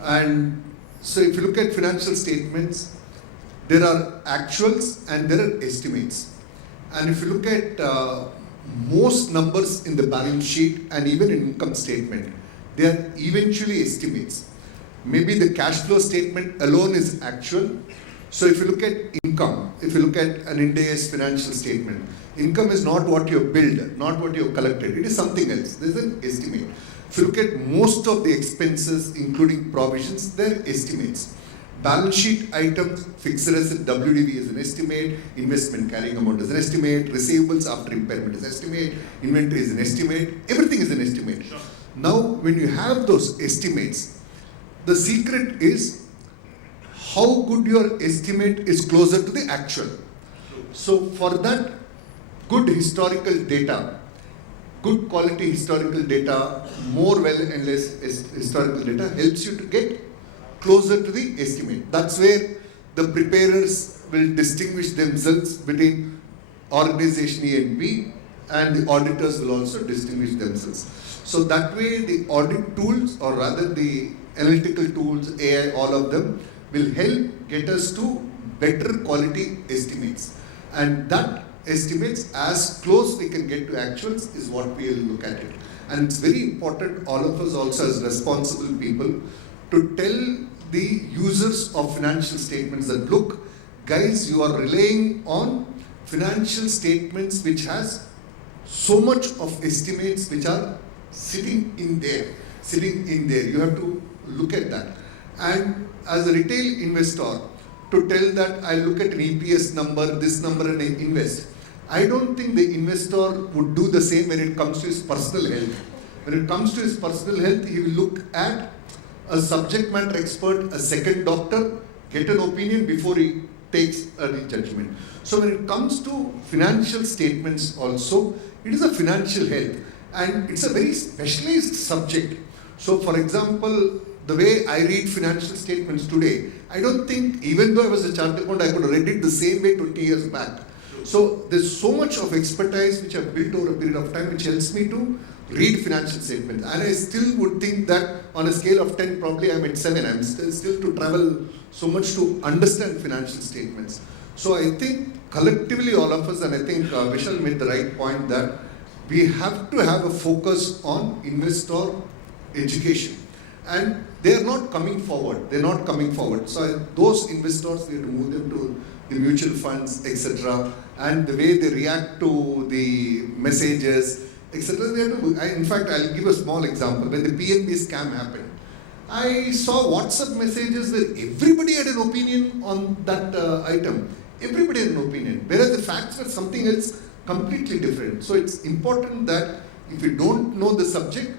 And so if you look at financial statements, there are actuals and there are estimates. And if you look at most numbers in the balance sheet and even in income statement, they are eventually estimates. Maybe the cash flow statement alone is actual. So if you look at income, if you look at an Ind AS financial statement, income is not what you have billed, not what you have collected. It is something else. There is an estimate. If you look at most of the expenses, including provisions, they are estimates. Balance sheet items, fixed asset WDV is an estimate, investment carrying amount is an estimate, receivables after impairment is an estimate, inventory is an estimate, everything is an estimate. Sure. Now, when you have those estimates, the secret is how good your estimate is closer to the actual. So for that, good historical data, good quality historical data, more well and less historical data helps you to get closer to the estimate. That's where the preparers will distinguish themselves between organization A and B, and the auditors will also distinguish themselves. So that way the audit tools, or rather the analytical tools, AI, all of them, will help get us to better quality estimates. And that estimates, as close we can get to actuals, is what we will look at it. And it's very important, all of us also as responsible people, to tell the users of financial statements that, look, guys, you are relying on financial statements which has so much of estimates which are sitting in there. You have to look at that. And as a retail investor, to tell that I look at an EPS number, this number, and I invest, I don't think the investor would do the same when it comes to his personal health. When it comes to his personal health, he will look at a subject matter expert, a second doctor, get an opinion before he takes a judgment. So when it comes to financial statements also, it is a financial health, and it's a very specialized subject. So for example, the way I read financial statements today, I don't think, even though I was a chartered accountant, I could have read it the same way 20 years back. So there's so much of expertise which I've built over a period of time which helps me to read financial statements. And I still would think that on a scale of 10, probably I'm at 7. I'm still to travel so much to understand financial statements. So I think collectively all of us, and I think Vishal made the right point that we have to have a focus on investor education. And they are not coming forward. They're not coming forward. So those investors, we have to move them to the mutual funds, etc. And the way they react to the messages, etc. In fact, I'll give a small example. When the PNB scam happened, I saw WhatsApp messages where everybody had an opinion on that item. Everybody had an opinion. Whereas the facts were something else completely different. So it's important that if you don't know the subject,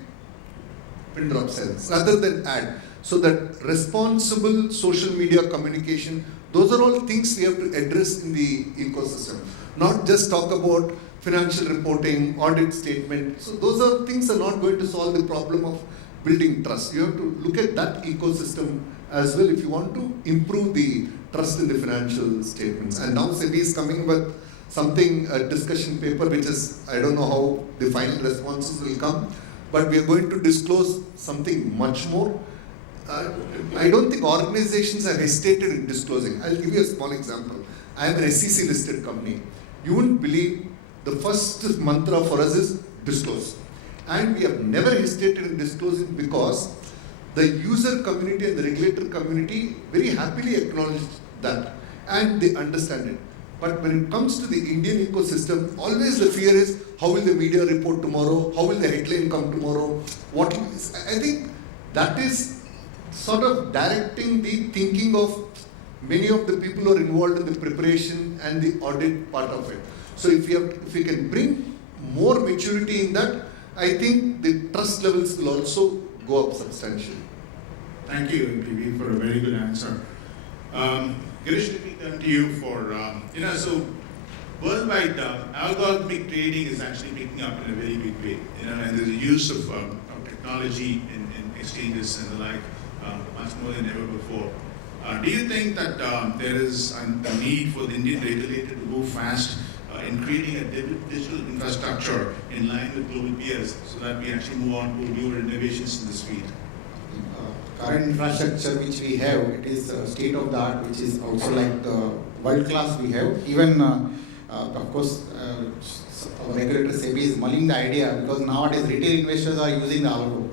pin drop cells rather than add. So that responsible social media communication, those are all things we have to address in the ecosystem. Not just talk about financial reporting, audit statement. So those are things are not going to solve the problem of building trust. You have to look at that ecosystem as well if you want to improve the trust in the financial statements. And now SEBI is coming with something, a discussion paper, which is, I don't know how the final responses will come, but we are going to disclose something much more. I don't think organizations have hesitated in disclosing. I'll give you a small example. I am an SEC listed company. You wouldn't believe the first mantra for us is disclose. And we have never hesitated in disclosing because the user community and the regulator community very happily acknowledge that and they understand it. But when it comes to the Indian ecosystem, always the fear is how will the media report tomorrow? How will the headline come tomorrow? I think that is sort of directing the thinking of many of the people who are involved in the preparation and the audit part of it. So if we can bring more maturity in that, I think the trust levels will also go up substantially. Thank you, MPV, for a very good answer. Girish, let me turn to you for, so worldwide algorithmic trading is actually picking up in a very big way, and there's a use of technology in exchanges and the like much more than ever before. Do you think that there is a need for the Indian regulator to go fast in creating a digital infrastructure in line with global peers so that we actually move on to newer innovations in this field? Current infrastructure which we have, it is state of the art, which is also like the world class we have. Even, of course, our regulator SEBI is mulling the idea because nowadays retail investors are using the algo.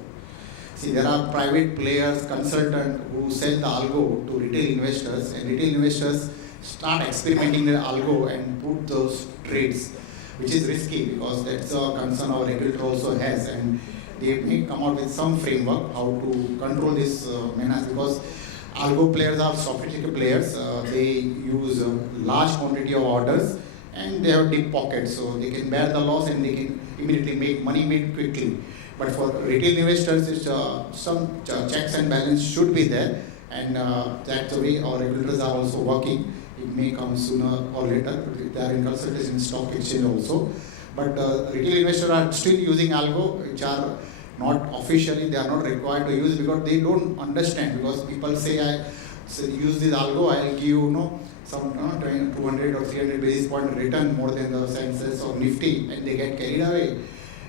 See, there are private players, consultants who sell the algo to retail investors, and retail investors start experimenting the algo and put those trades, which is risky because that's a concern our regulator also has, and they may come out with some framework how to control this menace because algo players are sophisticated players. They use a large quantity of orders and they have deep pockets, so they can bear the loss and they can immediately make money made quickly. But for retail investors, some checks and balance should be there, and that's the way our regulators are also working. It may come sooner or later. They are in consultation stock exchange also. But retail investors are still using algo, which are not officially, they are not required to use because they don't understand. Because people say, use this algo, I'll give you, some 200 or 300 basis point return more than the Sensex or Nifty, and they get carried away.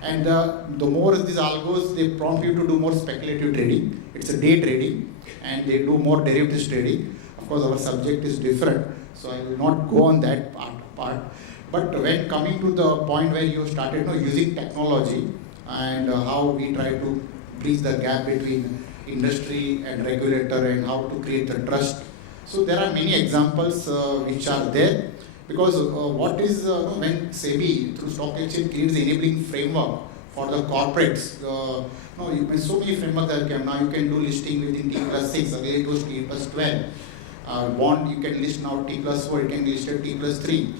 And the more these algos, they prompt you to do more speculative trading. It's a day trading, and they do more derivatives trading. Of course, our subject is different, so I will not go on that part. But when coming to the point where you started using technology and how we try to bridge the gap between industry and regulator and how to create the trust. So there are many examples which are there. Because what is when SEBI through stock exchange creates the enabling framework for the corporates, so many frameworks that come now. You can do listing within T+6, earlier it was T+12. Bond you can list now T+4, you can list at T+3.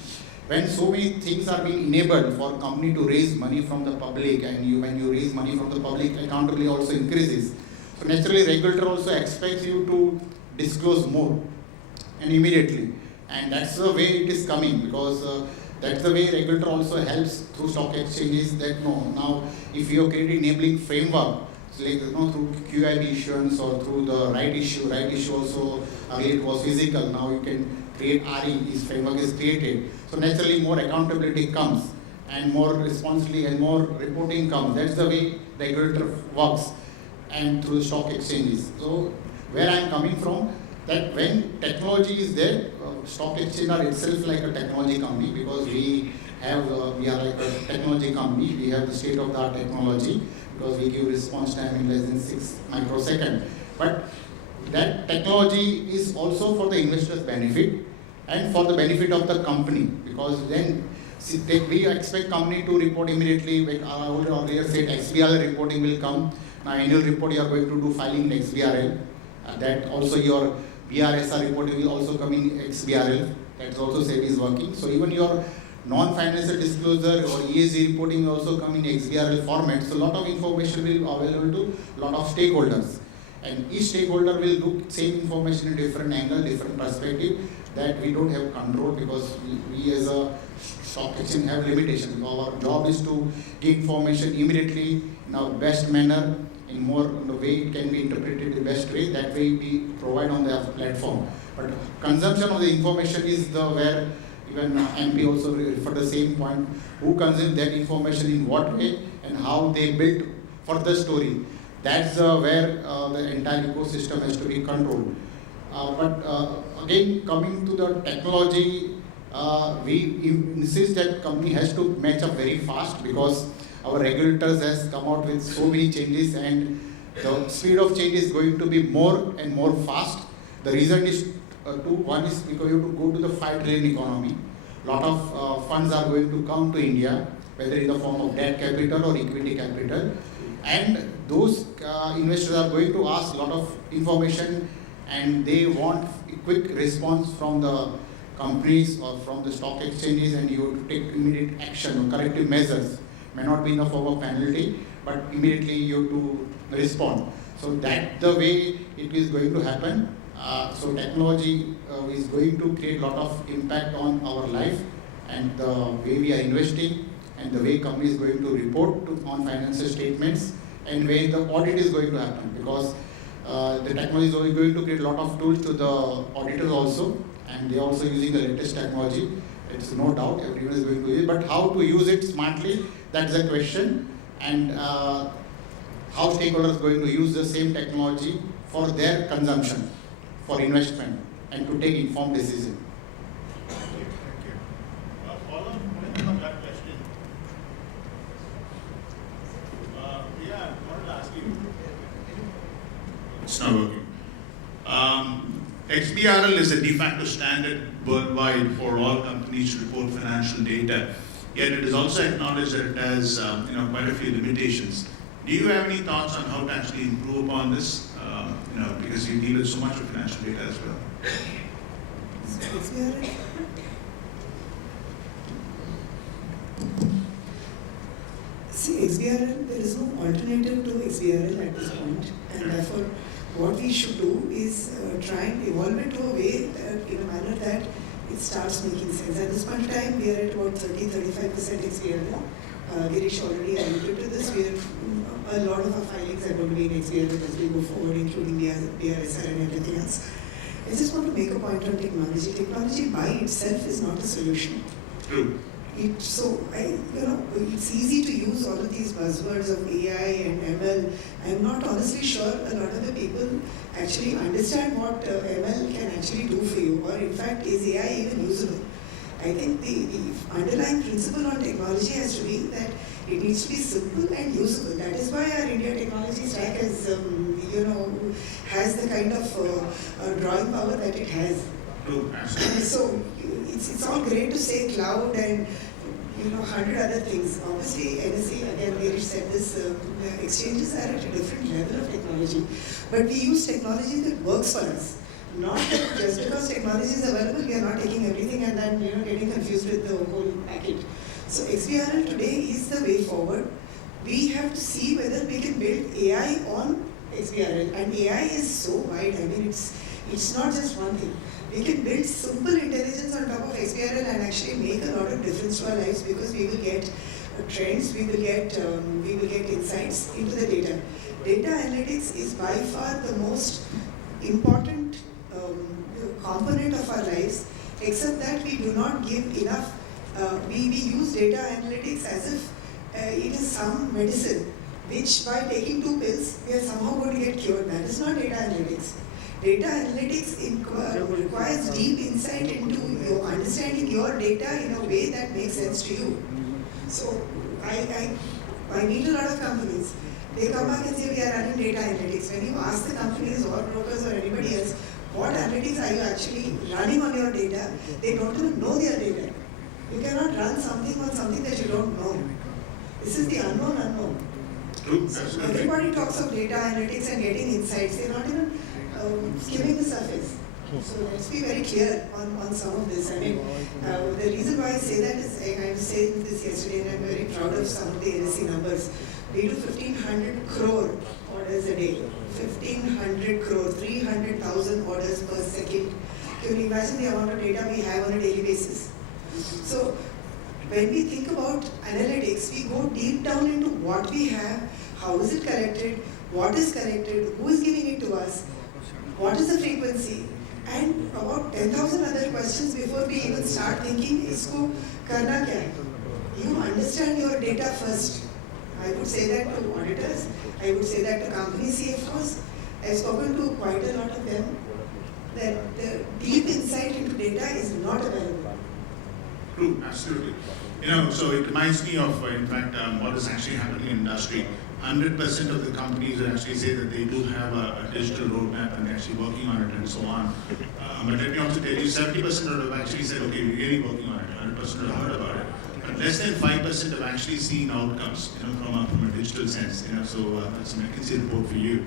When so many things are being enabled for a company to raise money from the public, and when you raise money from the public, accountability also increases. So naturally, regulator also expects you to disclose more and immediately. And that's the way it is coming, because that's the way regulator also helps through stock exchanges that now if you have created enabling framework, so like through QIB issuance or through the right issue also earlier it was physical, now you can create RE, this framework is created. So naturally more accountability comes. and more responsibly and more reporting comes. That's the way the regulator works, and through stock exchanges. So where I am coming from, that when technology is there, stock exchange are itself like a technology company, because we are like a technology company. We have the state-of-the-art technology, because we give response time in less than 6 microseconds. But that technology is also for the investor's benefit and for the benefit of the company, because then we expect company to report immediately. Like I earlier said, XBRL reporting will come. Now annual report you are going to do filing in XBRL. That also your BRSR reporting will also come in XBRL. That's also SEBI is working. So even your non-financial disclosure or ESG reporting will also come in XBRL format. So a lot of information will be available to a lot of stakeholders. And each stakeholder will look same information in different angle, different perspective, that we don't have control, because we as a stock exchange have limitations. Our job is to give information immediately in our best manner, in the way it can be interpreted the best way. That way we provide on the platform. But consumption of the information is where even MP also referred the same point. Who consumes that information in what way and how they build further story. That's where the entire ecosystem has to be controlled. Again, coming to the technology, we insist that company has to match up very fast, because our regulators has come out with so many changes, and the speed of change is going to be more and more fast. The reason is two. One is because you have to go to the 5 trillion economy. A lot of funds are going to come to India, whether in the form of debt capital or equity capital. And those investors are going to ask a lot of information, and they want a quick response from the companies or from the stock exchanges, and you have to take immediate action or corrective measures. May not be in the form of penalty, but immediately you have to respond. So that's the way it is going to happen. So technology is going to create a lot of impact on our life and the way we are investing, and the way company is going to report on financial statements, and where the audit is going to happen, because the technology is going to create a lot of tools to the auditors also, and they are also using the latest technology. It's no doubt everyone is going to use it, but how to use it smartly, that's the question, and how stakeholders are going to use the same technology for their consumption, for investment, and to take informed decision. On that question, I wanted to ask you. It's not working. XBRL is a de facto standard worldwide for all companies to report financial data. Yet it is also acknowledged that it has quite a few limitations. Do you have any thoughts on how to actually improve upon this? Because you deal with so much of financial data as well. See, XBRL, there is no alternative to XBRL at this point, and therefore what we should do is try and evolve it to a way that, in a manner that it starts making sense. At this point in time, we are at about 30-35% XBRL. Girish already alluded to this. We have a lot of our filings are going to be in XBRL as we go forward, including BRSR and everything else. I just want to make a point on technology. Technology by itself is not a solution. True. It's easy to use all of these buzzwords of AI and ML. I'm not honestly sure a lot of the people actually understand what ML can actually do for you, or in fact, is AI even usable? I think the underlying principle on technology has to be that it needs to be simple and usable. That is why our India technology stack has the kind of drawing power that it has. True. So it's all great to say cloud and 100 other things. Obviously, NSE, again, Girish said this, exchanges are at a different level of technology. But we use technology that works for us. Not that just because technology is available, we are not taking everything and then getting confused with the whole packet. So XBRL today is the way forward. We have to see whether we can build AI on XBRL. And AI is so wide. I mean, it's not just one thing. We can build simple intelligence on top of XBRL and actually make a lot of difference to our lives, because we will get trends, we will get insights into the data. Data analytics is by far the most important component of our lives, except that we do not give enough We use data analytics as if it is some medicine, which by taking 2 pills, we are somehow going to get cured. That is not data analytics. Data analytics requires deep insight into your understanding your data in a way that makes sense to you. So I meet a lot of companies. They come back and say we are running data analytics. When you ask the companies or brokers or anybody else, what analytics are you actually running on your data? They don't even know their data. You cannot run something on something that you don't know. This is the unknown unknown. True, So everybody talks of data analytics and getting insights. They're not even skimming the surface. So let's be very clear on some of this. I mean, the reason why I say that is, I was saying this yesterday and I'm very proud of some of the NSE numbers. We do 1,500 crore orders a day. 1,500 crore, 300,000 orders per second. Can you imagine the amount of data we have on a daily basis? So when we think about analytics, we go deep down into what we have, how is it collected, what is collected, who is giving it to us, what is the frequency, and about 10,000 other questions before we even start thinking, isko karna kya hai? You understand your data first. I would say that to auditors, I would say that to company CFOs. I've spoken to quite a lot of them, that the deep insight into data is not available. True, absolutely. So it reminds me of, in fact, what is actually happening in industry. 100% of the companies will actually say that they do have a digital roadmap and they're actually working on it and so on. But let me also tell you, 70% have actually said, okay, we're really working on it. 100% have heard about it. But less than 5% have actually seen outcomes, from a digital sense. So that's a McKinsey report for you.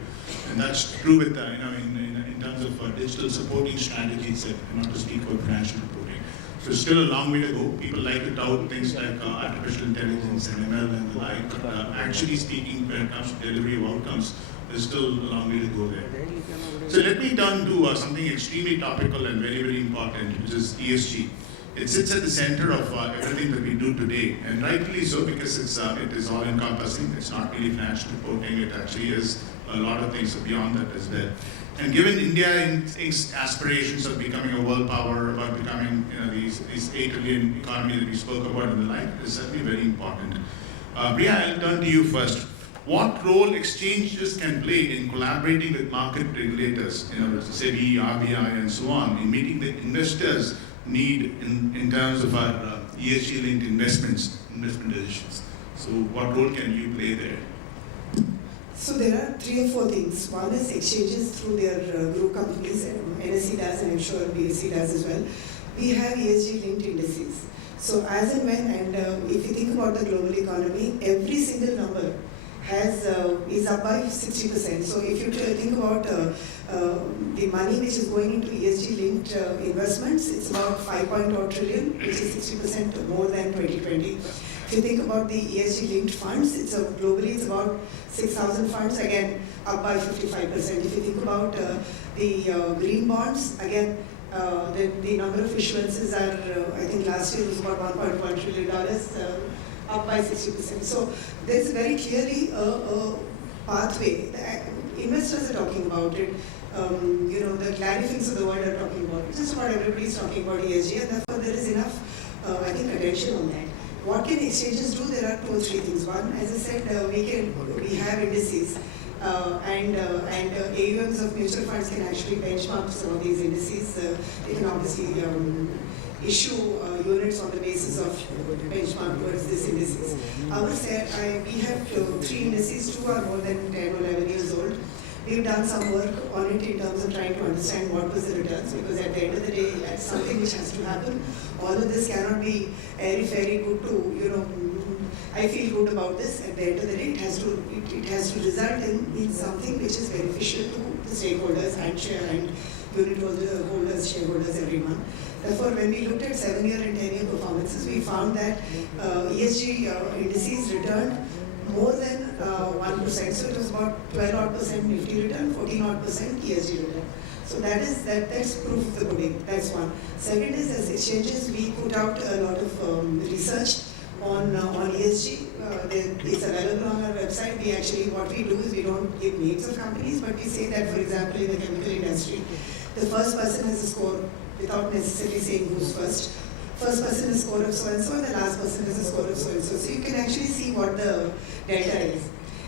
And that's true with, in terms of digital supporting strategies, not to speak about financial reporting. So still a long way to go. People like to tout things like artificial intelligence and ML and the like, but actually speaking, when it comes to delivery of outcomes, there's still a long way to go there. So let me turn to something extremely topical and very, very important, which is ESG. It sits at the center of everything that we do today, and rightly so, because it is all encompassing. It's not really financial reporting. It actually is a lot of things beyond that as well. And given India's aspirations of becoming a world power, about becoming these 8 trillion economy that we spoke about and the like, is certainly very important. Priya, I'll turn to you first. What role exchanges can play in collaborating with market regulators, SEBI, RBI, and so on, in meeting the investors' need in terms of our ESG-linked investment decisions? So, what role can you play there? So there are 3 or 4 things. One is exchanges through their group companies, NSE does and I'm sure BSE does as well. We have ESG linked indices. So as and when, and if you think about the global economy, every single number is up by 60%. So if you think about the money which is going into ESG linked investments, it's about 5.0 trillion, which is 60% more than 2020. If you think about the ESG linked funds, globally it's about 6,000 funds, again up by 55%. If you think about the green bonds, again the number of issuances are, I think last year was about $1.1 trillion, up by 60%. So there's very clearly a pathway. The investors are talking about it. The clarifics of the world are talking about it. Just about everybody is talking about ESG, and therefore there is enough, I think, attention on that. What can exchanges do? There are 2 or 3 things. One, as I said, we have indices, and AUMs of mutual funds can actually benchmark some of these indices. They can obviously issue units on the basis of benchmark towards these indices. We have 3 indices. 2 are more than 10 or 11 years old. We've done some work on it in terms of trying to understand what was the returns, because at the end of the day, that's something which has to happen. All of this cannot be airy-fairy good to, I feel good about this. At the end of the day, it has to result in something which is beneficial to the stakeholders and unit holders, shareholders, everyone. Therefore, when we looked at 7-year and 10-year performances, we found that ESG indices returned more than 1%. So it was about 12% Nifty return, 14% ESG return. So that's proof of the pudding. That's one. Second is, as exchanges, we put out a lot of research on ESG. It's available on our website. What we do is we don't give names of companies, but we say that, for example, in the chemical industry, the first person has a score without necessarily saying who's first. first person is score of so and so, and the last person is a score of so and so. So you can actually see what the delta is.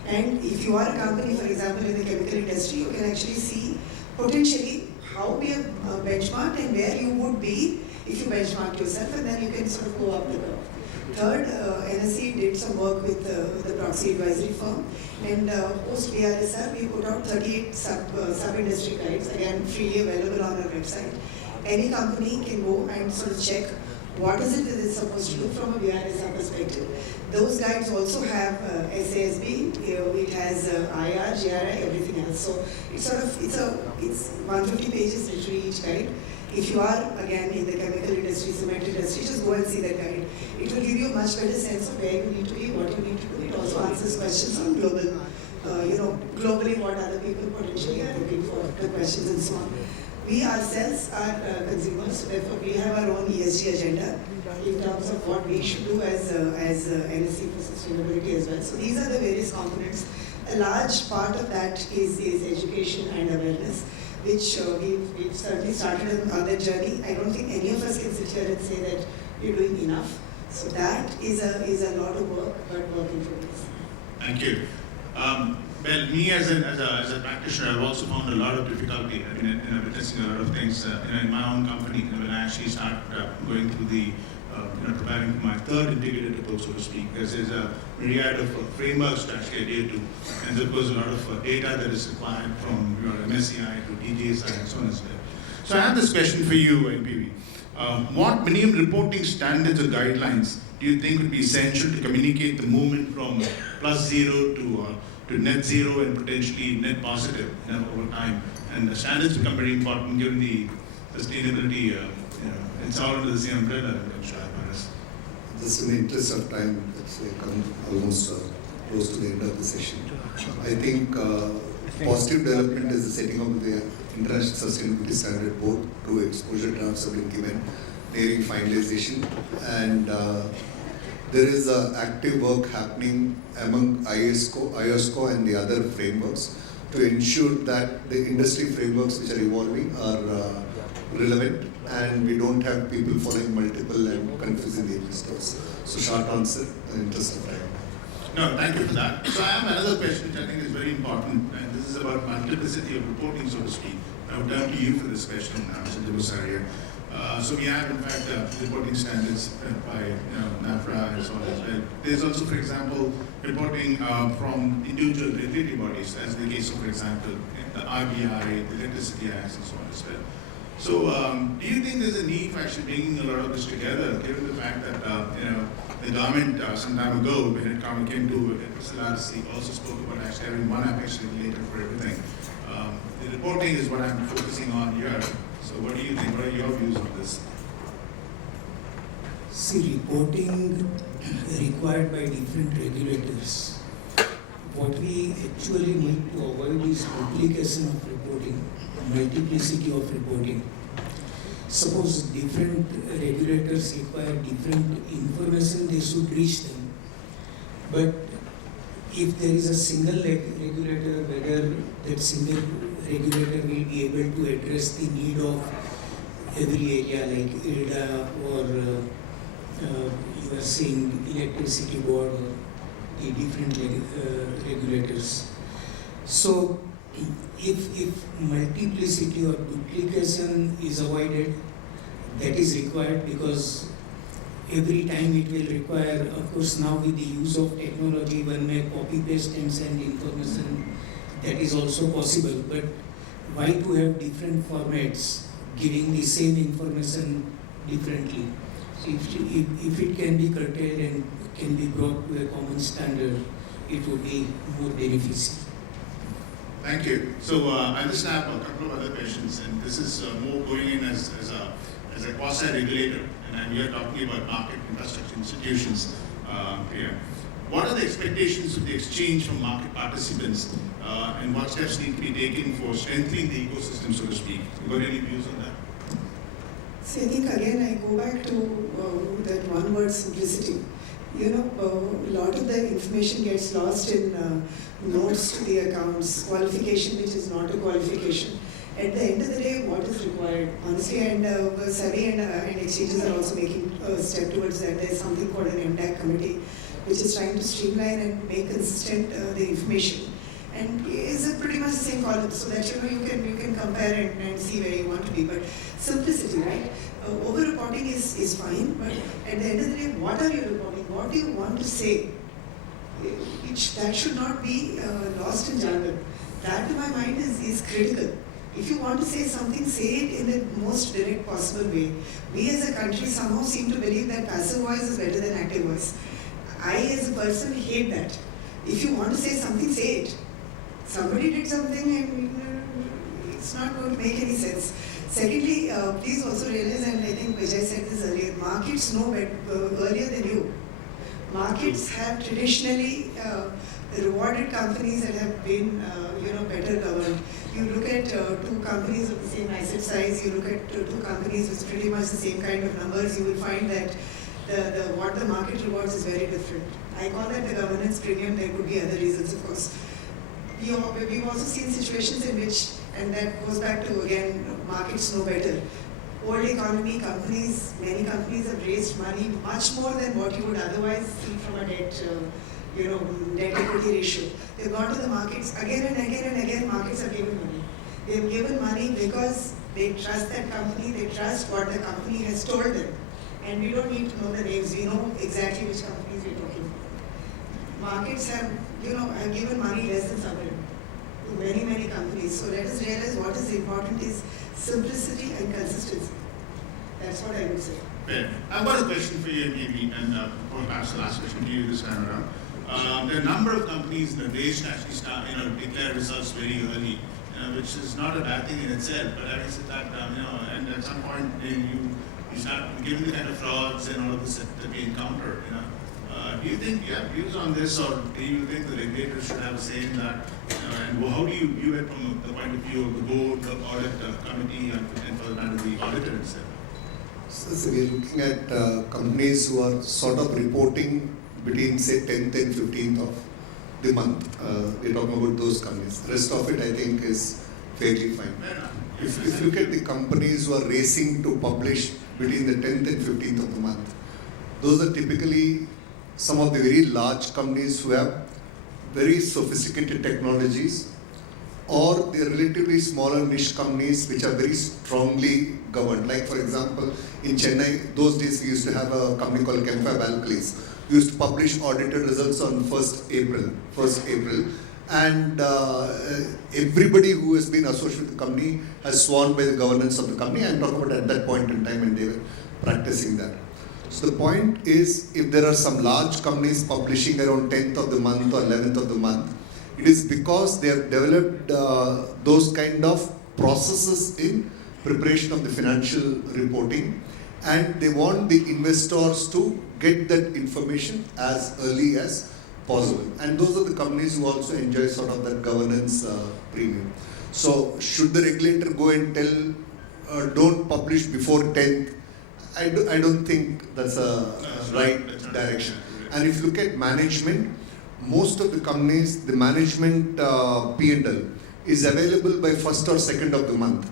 And if you are a company, for example, in the chemical industry, you can actually see potentially how we have benchmarked and where you would be if you benchmark yourself, and then you can sort of go up the curve. Third, NSC did some work with the proxy advisory firm, and post BRSR we put out 38 sub-industry guides, again freely available on our website. Any company can go and sort of check what is it that it's supposed to do from a BRSR perspective. Those guides also have SASB, it has IR, GRI, everything else. So it's sort of, it's 150 pages literally each guide. If you are, again, in the chemical industry, cement industry, just go and see that guide. It will give you a much better sense of where you need to be, what you need to do. It also answers questions on global, globally what other people potentially are looking for, the questions and so on. We ourselves are consumers, so therefore we have our own ESG agenda in terms of what we should do as NSC for sustainability as well. So these are the various components. A large part of that is education and awareness, which we've certainly started on that journey. I don't think any of us can sit here and say that we're doing enough. So that is a lot of work, but work in progress. Thank you. Well, me as a practitioner, I've also found a lot of difficulty in witnessing a lot of things in my own company. When I actually start going through the preparing for my third integrated approach, so to speak, because there's a myriad of frameworks to actually adhere to, and there goes a lot of data that is required from your MSCI to DJSI and so on and so forth. So I have this question for you, NPV. What minimum reporting standards or guidelines do you think would be essential to communicate the movement from +0 to net zero and potentially net positive over time? And the standards become very important given the sustainability. It's all under the same umbrella. Just in the interest of time, let's come almost close to the end of the session. I think positive development is the setting of the International Sustainability Standard Board. 2 exposure drafts have been given, nearing finalization, and there is active work happening among IOSCO and the other frameworks to ensure that the industry frameworks which are evolving are relevant, and we don't have people following multiple and confusing the investors. So short answer, in the interest of time. No, thank you for that. So I have another question which I think is very important, and this is about multiplicity of reporting, so to speak. I would turn to you for this question, Mr. Debusaria. So we have, in fact, reporting standards by NAFRA and so on as well. There's also, for example, reporting from individual regulatory bodies, as in the case of, for example, the RBI, the Electricity Act, and so on as well. So, do you think there's a need for actually bringing a lot of this together, given the fact that the government some time ago, when it came to SLRC, also spoke about actually having one apex regulator for everything. The reporting is what I'm focusing on here. So, what do you think? What are your views on this? See, reporting required by different regulators. What we actually need to avoid is duplication of reporting, multiplicity of reporting. Suppose different regulators require different information, they should reach them. But if there is a single regulator, whether that single regulator will be able to address the need of every area like IRDA or you are saying electricity board or the different regulators. So if multiplicity or duplication is avoided, that is required, because every time it will require, of course now with the use of technology, one may copy paste and send information, that is also possible, but why to have different formats giving the same information differently? So if it can be curtailed and can be brought to a common standard, it would be more beneficial. Thank you. So I'll just have a couple of other questions, and this is more going in as a quasi-regulator, and we are talking about market infrastructure institutions here. What are the expectations of the exchange from market participants, and what steps need to be taken for strengthening the ecosystem, so to speak? You got any views on that? See, I think again I go back to that one word, simplicity. A lot of the information gets lost in notes to the accounts, qualification which is not a qualification. At the end of the day, what is required, honestly, and SEBI and exchanges are also making a step towards that. There's something called an MDAC committee, which is trying to streamline and make consistent the information. And is pretty much the same column, so that you can compare and see where you want to be. But simplicity, right? Over-reporting is fine, but at the end of the day, what are you reporting? What do you want to say? That should not be lost in jargon. That, to my mind, is critical. If you want to say something, say it in the most direct possible way. We as a country somehow seem to believe that passive voice is better than active voice. I as a person hate that. If you want to say something, say it. Somebody did something and it's not going to make any sense. Secondly, please also realize, and I think Vijay said this earlier, markets know earlier than you. Markets have traditionally rewarded companies that have been better governed. You look at two companies of the same asset size, you look at two companies with pretty much the same kind of numbers, you will find that what the market rewards is very different. I call that the governance premium. There could be other reasons, of course. We've also seen situations in which, and that goes back to, again, markets know better. Old economy companies, many companies have raised money much more than what you would otherwise see from a debt equity ratio. They've gone to the markets again and again and again. Markets have given money. They've given money because they trust that company. They trust what the company has told them. And we don't need to know the names. We know exactly which companies we're talking about. Markets have given money less than somebody to many companies. So let us realize what is important is simplicity and consistency. That's what I would say. Fair. I've got a question for you, maybe, and perhaps the last question to you this time around. There are a number of companies in the race to actually declare results very early, which is not a bad thing in itself. But having said that, and at some point you start given the kind of frauds and all of this that we encounter. Do you think you have views on this, or do you think the regulators should have a say in that? And how do you view it from the point of view of the board, the audit committee, and for the matter the auditor itself? So we're looking at companies who are sort of reporting between, say, 10th and 15th of the month. We're talking about those companies. The rest of it, I think, is fairly fine. If you look at the companies who are racing to publish between the 10th and 15th of the month, those are typically some of the very large companies who have very sophisticated technologies, or the relatively smaller niche companies which are very strongly governed. Like, for example, in Chennai, those days we used to have a company called Confederation of Indian Industry. We used to publish audited results on 1st April. And everybody who has been associated with the company has sworn by the governance of the company. I'm talking about at that point in time when they were practicing that. So the point is, if there are some large companies publishing around 10th of the month or 11th of the month, it is because they have developed those kind of processes in preparation of the financial reporting, and they want the investors to get that information as early as possible. And those are the companies who also enjoy sort of that governance premium. So should the regulator go and tell, don't publish before 10th? I don't think that's a right direction. And if you look at management, most of the companies, the management P&L is available by 1st or 2nd of the month.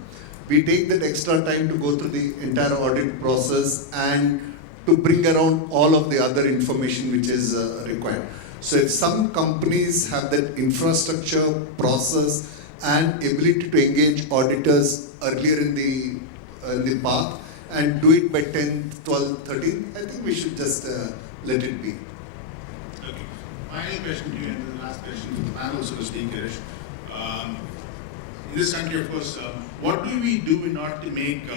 We take that extra time to go through the entire audit process and to bring around all of the other information which is required. So if some companies have that infrastructure, process and ability to engage auditors earlier in the path and do it by 10th, 12th, 13th, I think we should just let it be. Okay. Final question to you, and the last question to the panel, so to speak, Girish. In this country, of course, what do we do in order to make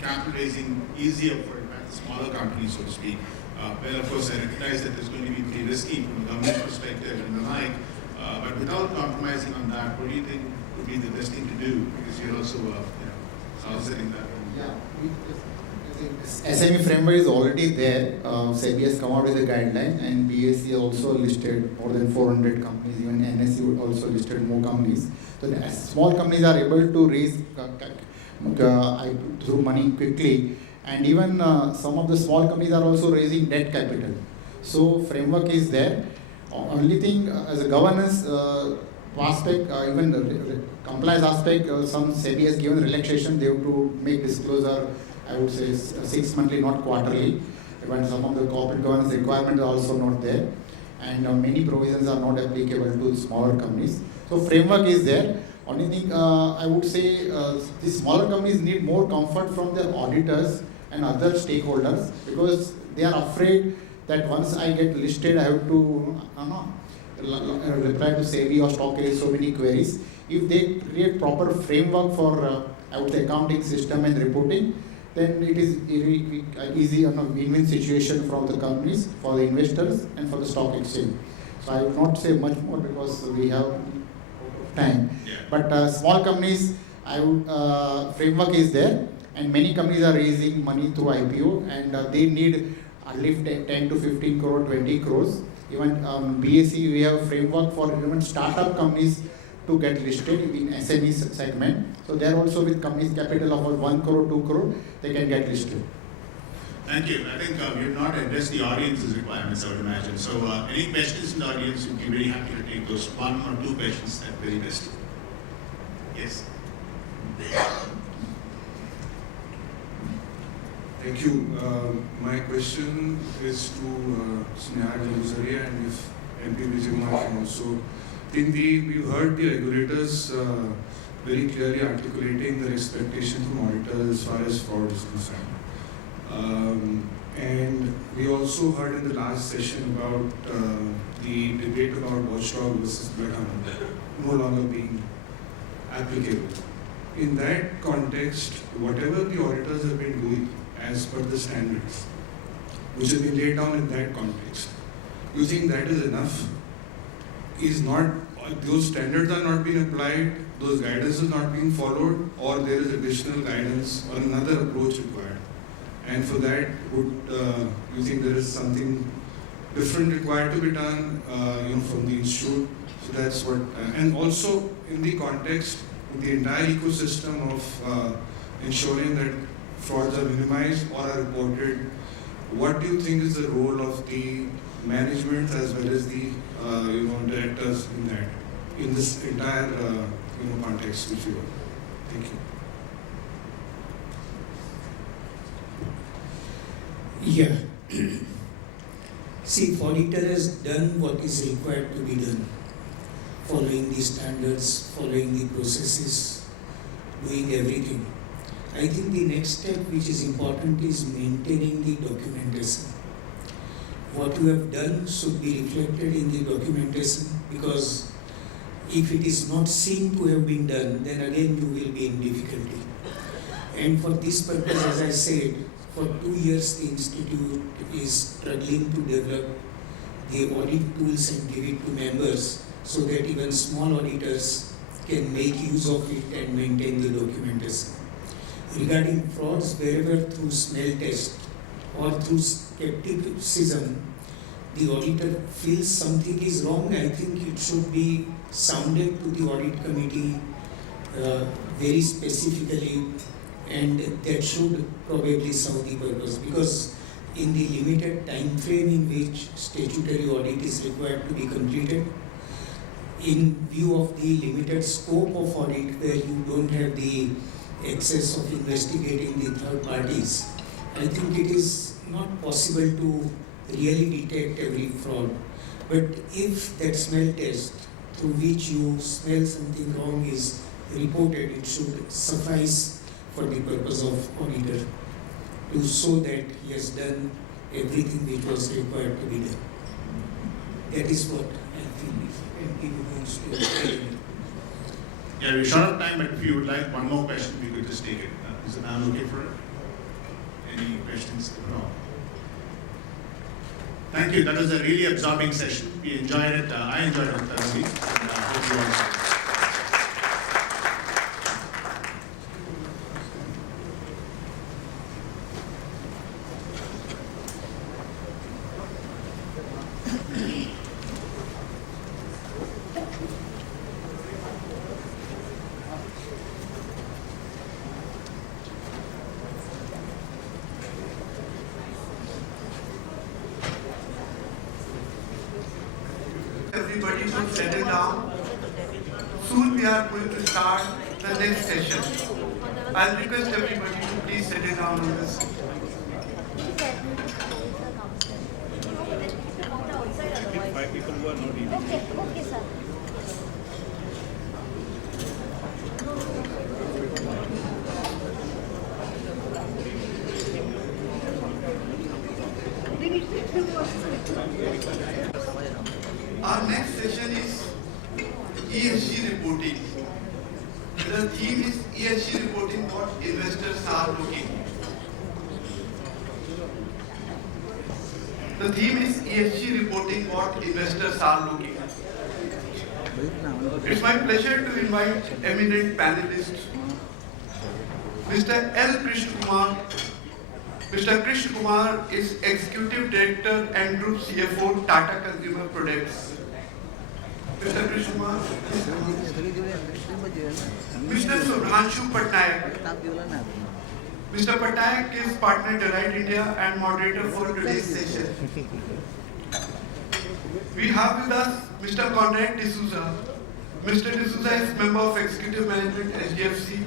capital raising easier for the smaller companies, so to speak? Well, of course, I recognize that it's going to be pretty risky from a government perspective and the like, but without compromising on that, what do you think would be the best thing to do? Because you're also soliciting that. Yeah, SME framework is already there. SEBI has come out with a guideline, and BSE also listed more than 400 companies. Even NSE also listed more companies. So small companies are able to raise through money quickly, and even some of the small companies are also raising debt capital. So framework is there. Only thing as a governance, aspect, even the compliance aspect, some SEBI has given relaxation. They have to make disclosure, I would say 6 monthly, not quarterly. Even some of the corporate governance requirements are also not there. And many provisions are not applicable to smaller companies. So framework is there. Only thing I would say, these smaller companies need more comfort from their auditors and other stakeholders, because they are afraid that once I get listed, I have to reply to SEBI or stock exchange, so many queries. If they create proper framework for I would say accounting system and reporting, then it is easy win-win situation for the companies, for the investors, and for the stock exchange. So I will not say much more because we have time. Yeah. But small companies, I would framework is there, and many companies are raising money through IPO, and they need at least 10 to 15 crore, 20 crores. Even BSE, we have a framework for even startup companies to get listed in SME segment. So there also with companies capital of 1 crore, 2 crore, they can get listed. Thank you. I think we have not addressed the audience's requirements, I would imagine. So any questions in the audience, we'd be very happy to take those 1 or 2 questions at very best. Yes. Thank you. My question is to Sneha Jalusaria, and if MP Vijaykumar can also. We heard the regulators very clearly articulating their expectation from auditors as far as fraud is concerned. And we also heard in the last session about the debate about watchdog versus bloodhound no longer being applicable. In that context, whatever the auditors have been doing as per the standards, which have been laid down in that context, you think that is enough? Is not, those standards are not being applied, those guidance is not being followed, or there is additional guidance or another approach required? And for that, would you think there is something different required to be done from the institute? So that's what, and also in the context, in the entire ecosystem of ensuring that frauds are minimized or are reported, what do you think is the role of the management as well as the directors in that, in this entire context which we are? Thank you. Yeah. See, if auditor has done what is required to be done, following the standards, following the processes, doing everything, I think the next step which is important is maintaining the documentation. What you have done should be reflected in the documentation, because if it is not seen to have been done, then again you will be in difficulty. And for this purpose, as I said, for 2 years the institute is struggling to develop the audit tools and give it to members, so that even small auditors can make use of it and maintain the documentation. Regarding frauds, wherever through smell test or through skepticism, the auditor feels something is wrong, I think it should be sounded to the audit committee very specifically, and that should probably serve the purpose, because in the limited time frame in which statutory audit is required to be completed, in view of the limited scope of audit where you don't have the access of investigating the third parties, I think it is not possible to really detect every fraud. But if that smell test through which you smell something wrong is reported, it should suffice for the purpose of auditor to show that he has done everything which was required to be done. That is what I feel if MP wants to say. Yeah, we're short of time, but if you would like one more question, we could just take it. Is the man looking for it? Any questions? No. Thank you. That was a really absorbing session. We enjoyed it. I enjoyed it thoroughly. And hope you also. Everybody should settle down. soon we are going to start the next session. I'll request everybody to please settle down on this. Five people who are not eating. Okay, sir. Our next session is ESG reporting. The theme is ESG reporting, what investors are looking. The theme is ESG reporting, what investors are looking. It's my pleasure to invite eminent panelists, Mr. L. Krishna Kumar. Mr. Krishna Kumar is Executive Director and Group CFO, Tata Consumer Products. Mr. Krishna Kumar. Mr. Subhanshu Patnaik. Mr. Patnaik is Partner Deloitte India and moderator for today's session. We have with us Mr. Conrad D'Souza. Mr. D'Souza is member of Executive Management HDFC.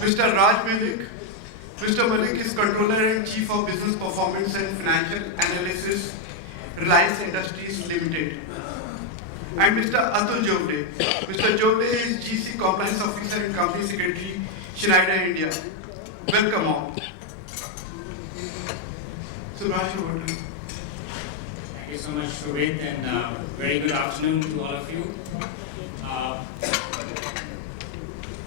Mr. Raj Malik. Mr. Malik is Controller and Chief of Business Performance and Financial Analysis, Reliance Industries Limited. And Mr. Atul Jovde. Mr. Jovde is GC Compliance Officer and Company Secretary, Schneider India. Welcome all. Subhash, over to you. Thank you so much, Shobit, and very good afternoon to all of you.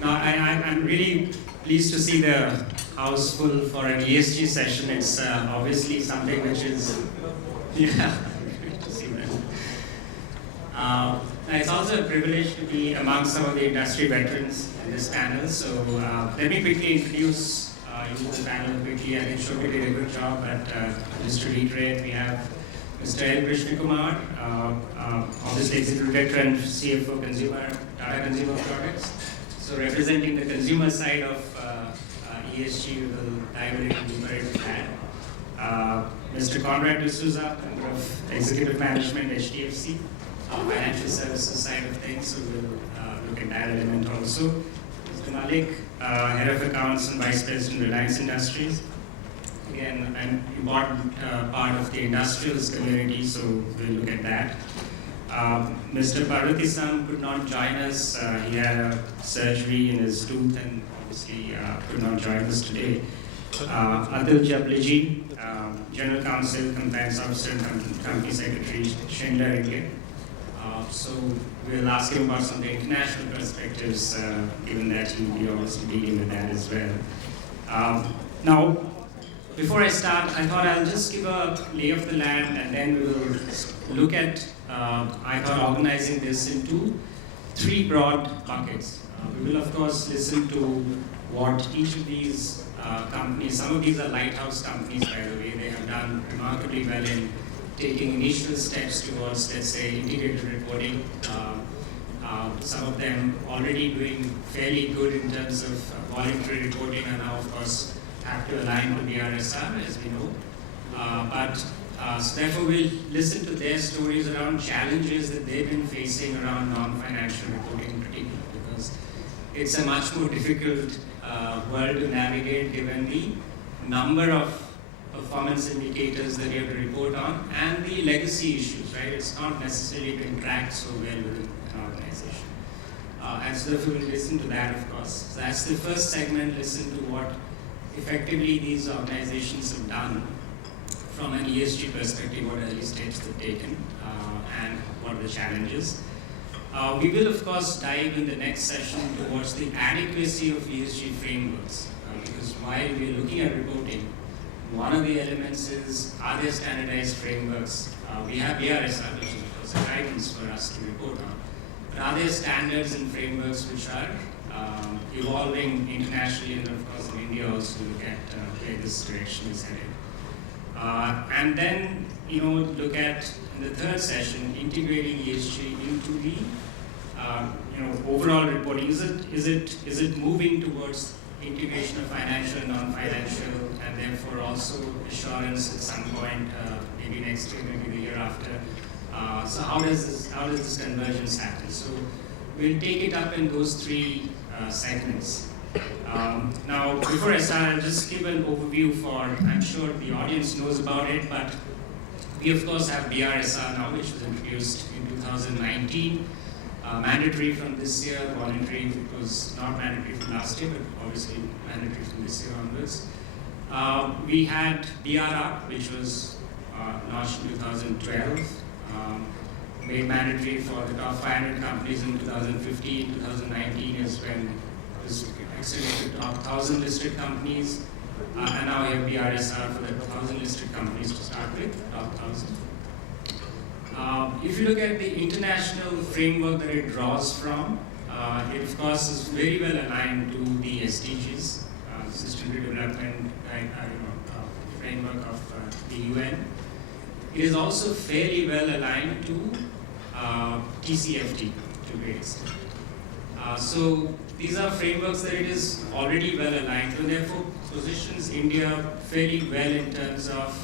Now, I'm really pleased to see the house full for an ESG session. It's obviously something which is, yeah, great to see that. It's also a privilege to be among some of the industry veterans in this panel. So let me quickly introduce you to the panel quickly. I think Shobit did a good job, but just to reiterate, we have Mr. L. Krishna Kumar, obviously Executive Director and CFO Tata Consumer Products. So representing the consumer side of ESG, we will dive a little deeper into that. Mr. Conrad D'Souza, member of Executive Management HDFC, financial services side of things, so we'll look at that element also. Mr. Malik, Head of Accounts and Vice President, Reliance Industries. Again, an important part of the industrials community, so we'll look at that. Mr. Parvathisam could not join us. He had a surgery in his tooth and obviously could not join us today. Atul Jabliji, General Counsel, Compliance Officer and Company Secretary, Schneider India. So we'll ask him about some of the international perspectives, given that he'll be obviously dealing with that as well. Now, before I start, I thought I'll just give a lay of the land and then we will look at, I thought, organizing this into three broad buckets. We will, of course, listen to what each of these companies, some of these are lighthouse companies, by the way, they have done remarkably well in taking initial steps towards, let's say, integrated reporting. Some of them already doing fairly good in terms of voluntary reporting and now, of course, have to align with the RSR, as we know. So therefore, we'll listen to their stories around challenges that they've been facing around non-financial reporting in particular, because it's a much more difficult world to navigate given the number of performance indicators that you have to report on and the legacy issues, right? It's not necessarily been tracked so well within an organization. And so therefore, we'll listen to that, of course. So that's the first segment, listen to what effectively these organizations have done from an ESG perspective, what early steps they've taken, and what are the challenges. We will, of course, dive in the next session towards the adequacy of ESG frameworks, because while we're looking at reporting, one of the elements is, are there standardized frameworks? We have BRSR, which is, of course, a guidance for us to report on. But are there standards and frameworks which are evolving internationally, and of course in India also look at where this direction is headed. And then, look at, in the third session, integrating ESG into the, overall reporting. Is it moving towards integration of financial and non-financial, and therefore also assurance at some point, maybe next year, maybe the year after. So how does this convergence happen? So we'll take it up in those three segments. Now, before I start, I'll just give an overview for, I'm sure the audience knows about it, but we of course have BRSR now, which was introduced in 2019. Mandatory from this year, voluntary. It was not mandatory from last year, but obviously mandatory from this year onwards. We had DRR, which was launched in 2012, made mandatory for the top 500 companies in 2015. 2019 is when it was extended to top 1,000 listed companies. And now we have BRSR for the 1,000 listed companies to start with, top 1,000. If you look at the international framework that it draws from, it of course is very well aligned to the SDGs, Sustainable Development Framework of the UN. It is also fairly well aligned to TCFD to great extent. So these are frameworks that it is already well aligned to, and therefore positions India fairly well in terms of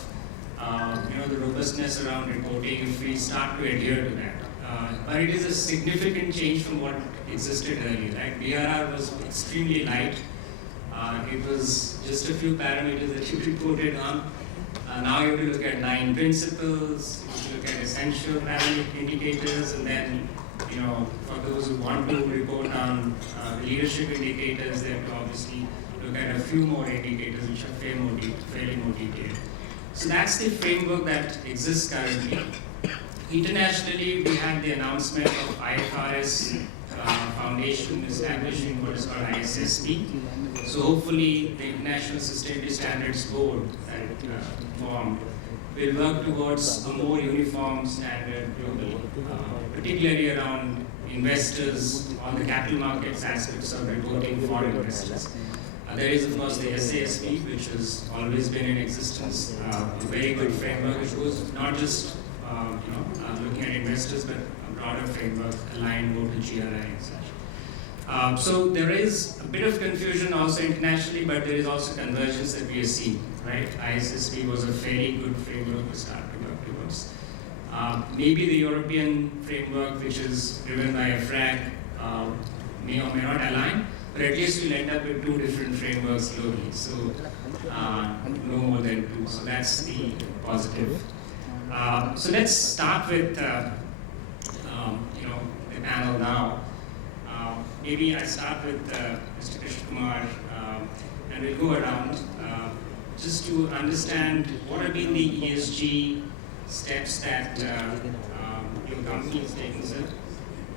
the robustness around reporting if we start to adhere to that. But it is a significant change from what existed earlier. Right? BRR was extremely light. It was just a few parameters that you reported on. Now you have to look at 9 principles, you have to look at essential parametric indicators, and then for those who want to report on leadership indicators, they have to obviously look at a few more indicators which are fairly more detailed. So that's the framework that exists currently. Internationally, we had the announcement of IFRS Foundation establishing what is called ISSB. So hopefully the International Sustainability Standards Board that formed will work towards a more uniform standard globally, particularly around investors on the capital markets aspects of reporting for investors. There is, of course, the SASB, which has always been in existence, a very good framework, which goes not just looking at investors, but a broader framework aligned more to GRI and such. So there is a bit of confusion also internationally, but there is also convergence that we are seeing. Right? ISSB was a fairly good framework to start to work towards. Maybe the European framework, which is driven by a FRAG, may or may not align. But at least we'll end up with 2 different frameworks globally, so no more than 2. So that's the positive. So let's start with the panel now. Maybe I start with Mr. Krishna Kumar, and we'll go around just to understand what have been the ESG steps that your company has taken, sir.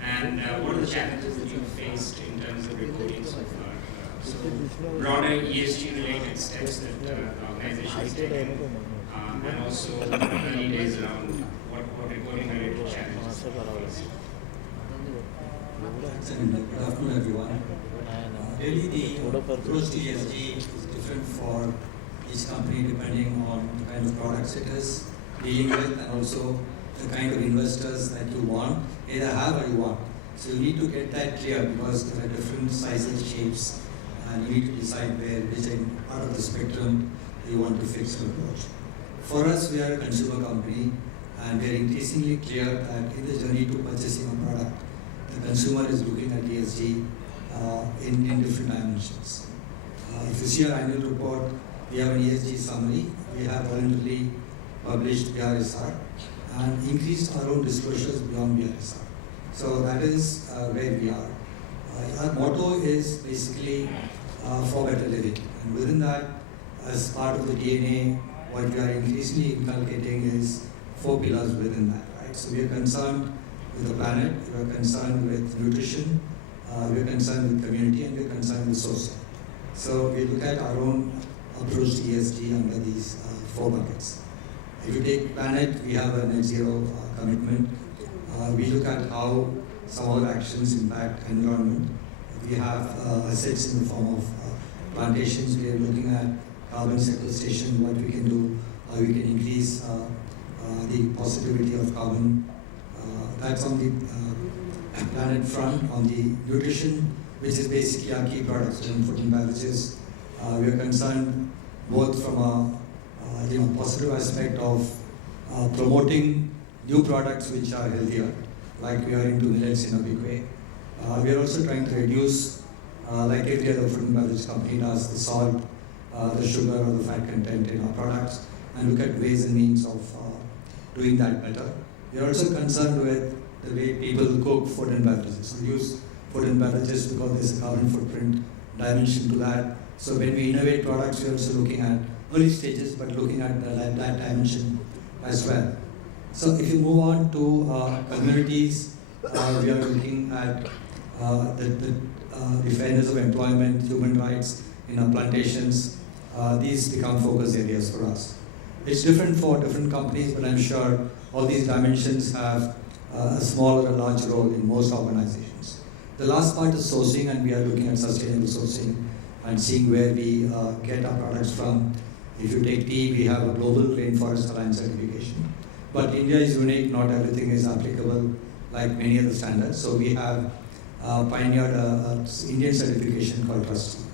And what are the challenges that you've faced in terms of reporting so far? So broader ESG-related steps that the organization has taken, and also early days around what reporting-related challenges you faced. Good afternoon, everyone. Really, the approach to ESG is different for each company depending on the kind of products it is dealing with, and also the kind of investors that you want, either have or you want. So you need to get that clear, because there are different sizes, shapes, and you need to decide which part of the spectrum you want to fix your approach. For us, we are a consumer company, and we are increasingly clear that in the journey to purchasing a product, the consumer is looking at ESG in different dimensions. If you see our annual report, we have an ESG summary. We have voluntarily published BRSR and increased our own disclosures beyond BRSR. So that is where we are. Our motto is basically for better living. And within that, as part of the DNA, what we are increasingly inculcating is 4 pillars within that. Right? So we are concerned with the planet, we are concerned with nutrition, we are concerned with community, and we are concerned with social. So we look at our own approach to ESG under these 4 buckets. If you take planet, we have a net zero commitment. We look at how some of our actions impact environment. We have assets in the form of plantations. We are looking at carbon sequestration, what we can do, how we can increase the possibility of carbon. That's on the planet front. On the nutrition, which is basically our key products, food and beverages, we are concerned both from a positive aspect of promoting new products which are healthier, like we are into millets in a big way. We are also trying to reduce, like every other food and beverage company does, the salt, the sugar or the fat content in our products, and look at ways and means of doing that better. We are also concerned with the way people cook food and beverages. We use food and beverages because there's a carbon footprint dimension to that. So when we innovate products, we're also looking at early stages, but looking at that dimension as well. So if you move on to communities, we are looking at the fairness of employment, human rights in our plantations. These become focus areas for us. It's different for different companies, but I'm sure all these dimensions have a small or a large role in most organizations. The last part is sourcing, and we are looking at sustainable sourcing and seeing where we get our products from. If you take tea, we have a global rainforest alliance certification. But India is unique, not everything is applicable like many other standards. So we have pioneered an Indian certification called Trustee.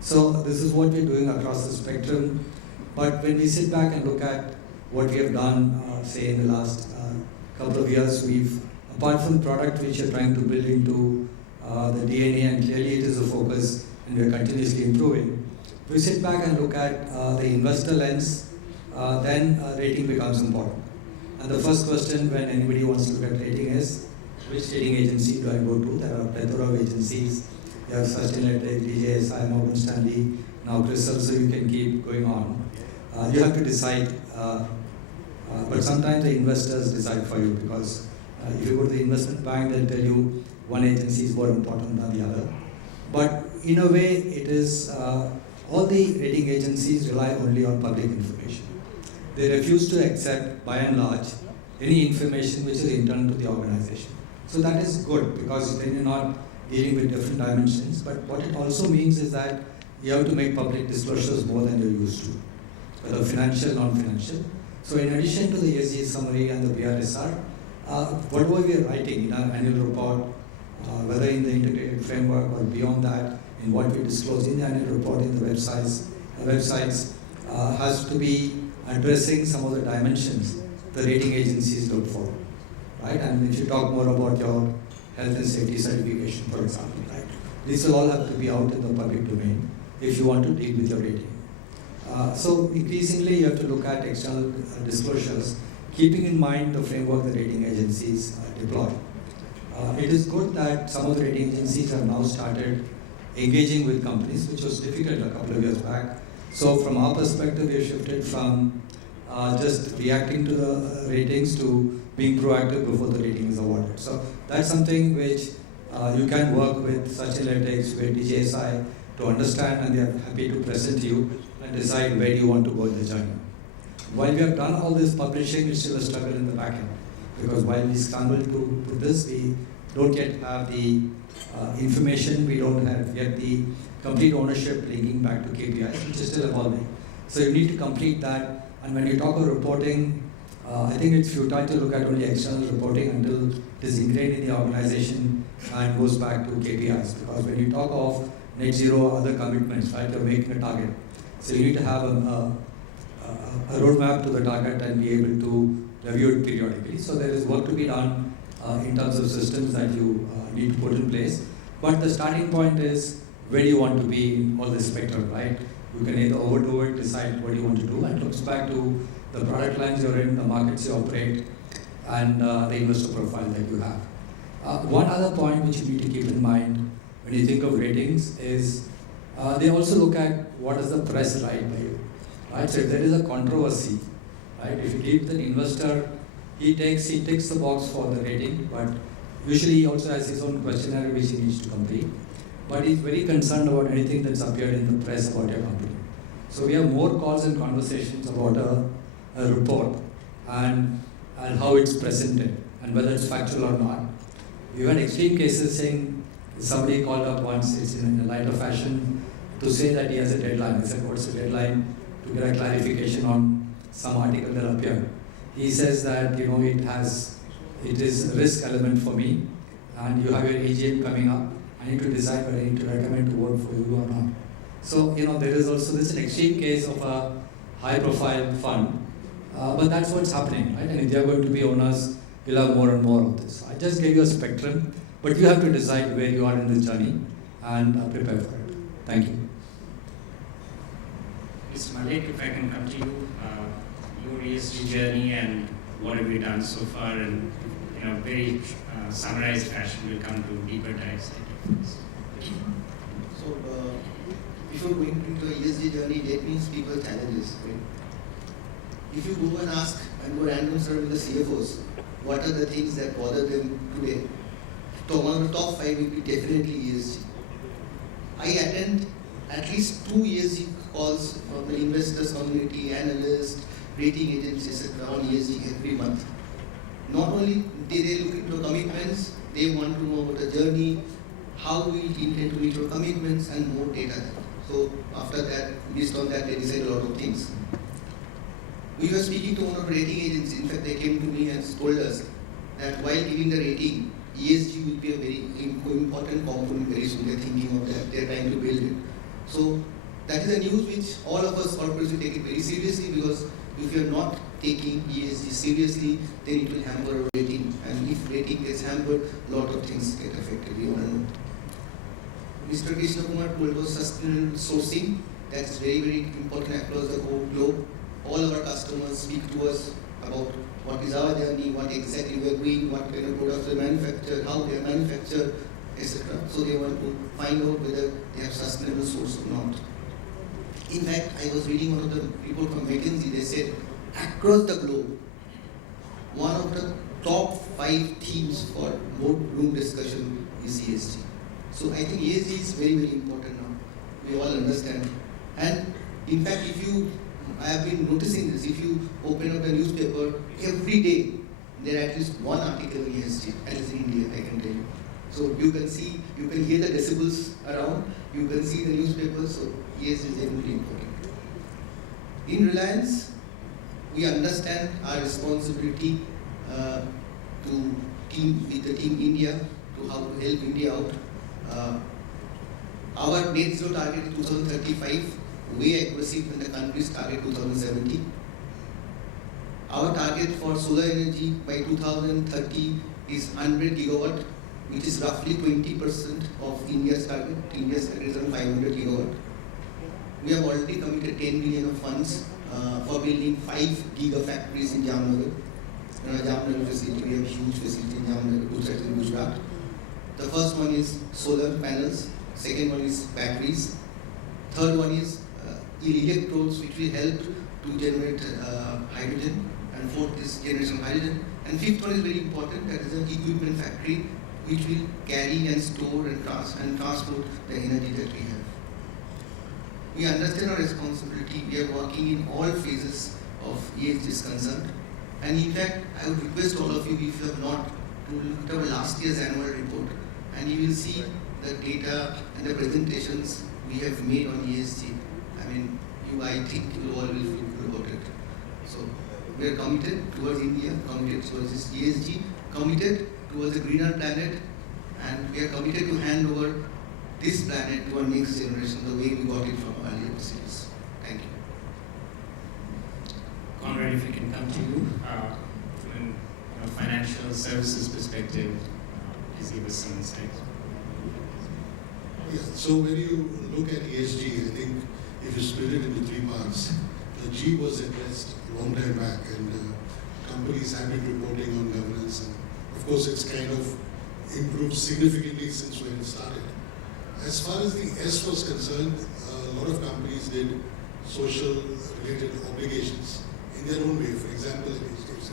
So this is what we're doing across the spectrum. But when we sit back and look at what we have done, say in the last couple of years, we've, apart from product which we're trying to build into the DNA, and clearly it is a focus and we're continuously improving. We sit back and look at the investor lens, then rating becomes important. And the first question when anybody wants to look at rating is, which rating agency do I go to? There are a plethora of agencies. You have Sustainalytics, DJSI, Morgan Stanley, now CRISIL, so you can keep going on. You have to decide, but sometimes the investors decide for you, because if you go to the investment bank, they'll tell you one agency is more important than the other. But in a way, it is, all the rating agencies rely only on public information. They refuse to accept, by and large, any information which is internal to the organization. So that is good, because then you're not dealing with different dimensions. But what it also means is that you have to make public disclosures more than you're used to, whether financial, non-financial. So in addition to the ESG summary and the BRSR, whatever we are writing in our annual report, whether in the integrated framework or beyond that, in what we disclose in the annual report in the websites has to be addressing some of the dimensions the rating agencies look for, right? And if you talk more about your health and safety certification, for example, right? These will all have to be out in the public domain if you want to deal with your rating. So increasingly, you have to look at external disclosures, keeping in mind the framework the rating agencies deploy. It is good that some of the rating agencies have now started engaging with companies, which was difficult a couple of years back. So from our perspective, we have shifted from just reacting to the ratings to being proactive before the rating is awarded. So that's something which you can work with Sustainalytics, with DJSI to understand, and they are happy to present to you and decide where you want to go in the journey. While we have done all this publishing, it's still a struggle in the back end, because while we scramble to do this, we don't yet have the information, we don't have yet the complete ownership linking back to KPIs, which is still evolving. So you need to complete that. And when you talk of reporting, I think it's futile to look at only external reporting until it is ingrained in the organization and goes back to KPIs. Because when you talk of net zero, other commitments, right, you're making a target. So you need to have a roadmap to the target and be able to review it periodically. So there is work to be done in terms of systems that you need to put in place. But the starting point is, where do you want to be in all this spectrum, right? You can either overdo it, decide what you want to do, and it looks back to the product lines you're in, the markets you operate, and the investor profile that you have. One other point which you need to keep in mind when you think of ratings is they also look at what does the press write by you, right? So if there is a controversy, right, if you give the investor, he ticks the box for the rating, but usually he also has his own questionnaire which he needs to complete. But he's very concerned about anything that's appeared in the press about your company. So we have more calls and conversations about a report and how it's presented and whether it's factual or not. We've had extreme cases saying somebody called up once, it's in a lighter fashion, to say that he has a deadline. I said, what's the deadline? To get a clarification on some article that appeared. He says that, it is a risk element for me, and you have your AGM coming up. I need to decide whether I need to recommend to vote for you or not. So, there is also this an extreme case of a high-profile fund, but that's what's happening, right? And if they are going to be owners, you'll have more and more of this. I just gave you a spectrum. But you have to decide where you are in the journey and prepare for it. Thank you. Mr. Malik, if I can come to you, your ESG journey and what have you done so far, and in a very summarized fashion, we'll come to deeper dives later. So, before going into a ESG journey, let me speak about challenges. Right? If you go and ask and go random survey with the CFOs, what are the things that bother them today? So one of the top 5 will be definitely ESG. I attend at least 2 ESG calls from the investors community, analysts, rating agencies, etc. on ESG every month. Not only do they look into commitments, they want to know about the journey, how we intend to meet our commitments, and more data. So after that, based on that, they decide a lot of things. We were speaking to one of the rating agencies. In fact, they came to me and told us that while giving the rating, ESG will be a very important component very soon. They're thinking of that. They're trying to build it. So that is a news which all of us corporates will take it very seriously, because if you're not taking ESG seriously, then it will hamper our rating. And if rating gets hampered, a lot of things get affected. We all know. Mr. Krishna Kumar told us sustainable sourcing. That is very, very important across the whole globe. All our customers speak to us about what is our journey, what exactly we are doing, what kind of products we manufacture, how they are manufactured, etc. So they want to find out whether they have sustainable source or not. In fact, I was reading one of the report from McKinsey. They said across the globe, one of the top 5 themes for boardroom discussion is ESG. So I think ESG is very, very important now. We all understand. And in fact, I have been noticing this, if you open up the newspaper, every day there are at least one article on ESG, at least in India, I can tell you. So you can see, you can hear the decibels around, you can see the newspapers, so ESG is definitely important. In Reliance, we understand our responsibility to team with the Team India, to how to help India out. Our net zero target is 2035, way aggressive than the country's target 2070. Our target for solar energy by 2030 is 100 gigawatt, which is roughly 20% of India's target. India's target is around 500 gigawatt. We have already committed 10 billion of funds for building 5 gigafactories in Jamnagar. In our Jamnagar facility, we have a huge facility in Jamnagar, Gujarat and Gujarat. The first one is solar panels, second one is batteries, third one is electrodes, which will help to generate hydrogen, and fourth is generation of hydrogen, and fifth one is very important, that is an equipment factory which will carry and store and transport the energy that we have. We understand our responsibility. We are working in all phases of ESG is concerned, and in fact I would request all of you, if you have not, to look at our last year's annual report, and you will see the data and the presentations we have made on ESG. I think you all will feel good about it. So we are committed towards India, committed towards this ESG, committed towards a greener planet, and we are committed to hand over this planet to our next generation the way we got it from our earlier cities. Thank you. Conrad, if we can come to you, from a financial services perspective, please give us some insights. Yeah, so when you look at ESG, I think if you split it into 3 parts, the G was addressed a long time back, and companies have been reporting on governance, and of course it's kind of improved significantly since when it started. As far as the S was concerned, a lot of companies did social related obligations in their own way. For example, at HDFC,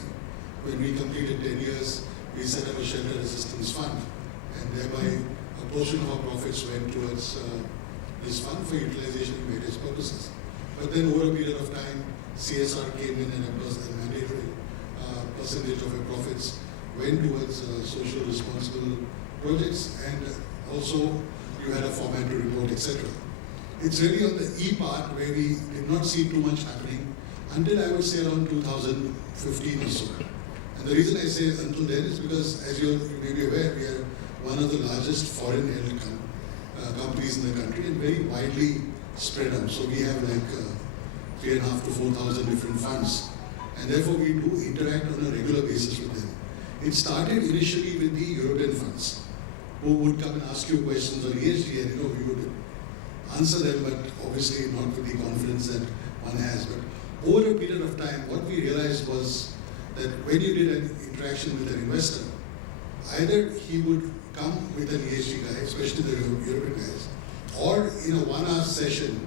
when we completed 10 years, we set up a shelter assistance fund, and thereby a portion of our profits went towards this fund for utilization in various purposes. But then over a period of time, CSR came in, and a mandatory percentage of our profits went towards social responsible projects, and also you had a format to report, etc. It's really on the E part where we did not see too much happening until I would say around 2015 or so. And the reason I say until then is because, as you may be aware, we are one of the largest foreign held companies in the country, and very widely spread out. So we have like 3,500 to 4,000 different funds, and therefore we do interact on a regular basis with them. It started initially with the European funds, who would come and ask you questions on ESG, and we would answer them, but obviously not with the confidence that one has. But over a period of time, what we realized was that when you did an interaction with an investor, either he would come with an ESG guy, especially the European guys, or in a 1-hour session,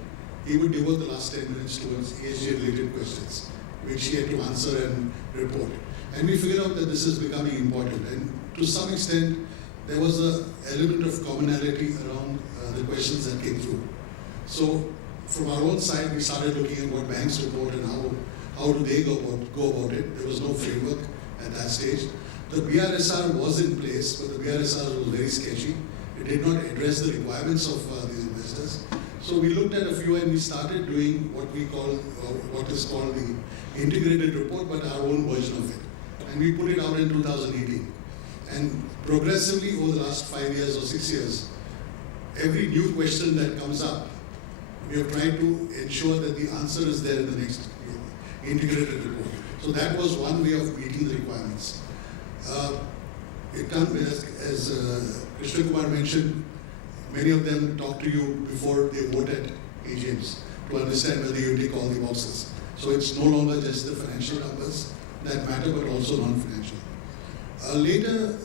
he would devote the last 10 minutes towards ESG-related questions, which he had to answer and report. And we figured out that this is becoming important. And to some extent, there was an element of commonality around the questions that came through. So from our own side, we started looking at what banks report and how do they go about it. There was no framework at that stage. The BRSR was in place, but the BRSR was very sketchy. It did not address the requirements of these investors. So we looked at a few and we started doing what is called the integrated report, but our own version of it. And we put it out in 2018. And progressively over the last 5 years or 6 years, every new question that comes up, we have tried to ensure that the answer is there in the next integrated report. So that was one way of meeting the requirements. It comes, as Krishna Kumar mentioned, many of them talk to you before they vote at AGMs to understand whether you tick all the boxes. So it's no longer just the financial numbers that matter, but also non-financial. Later,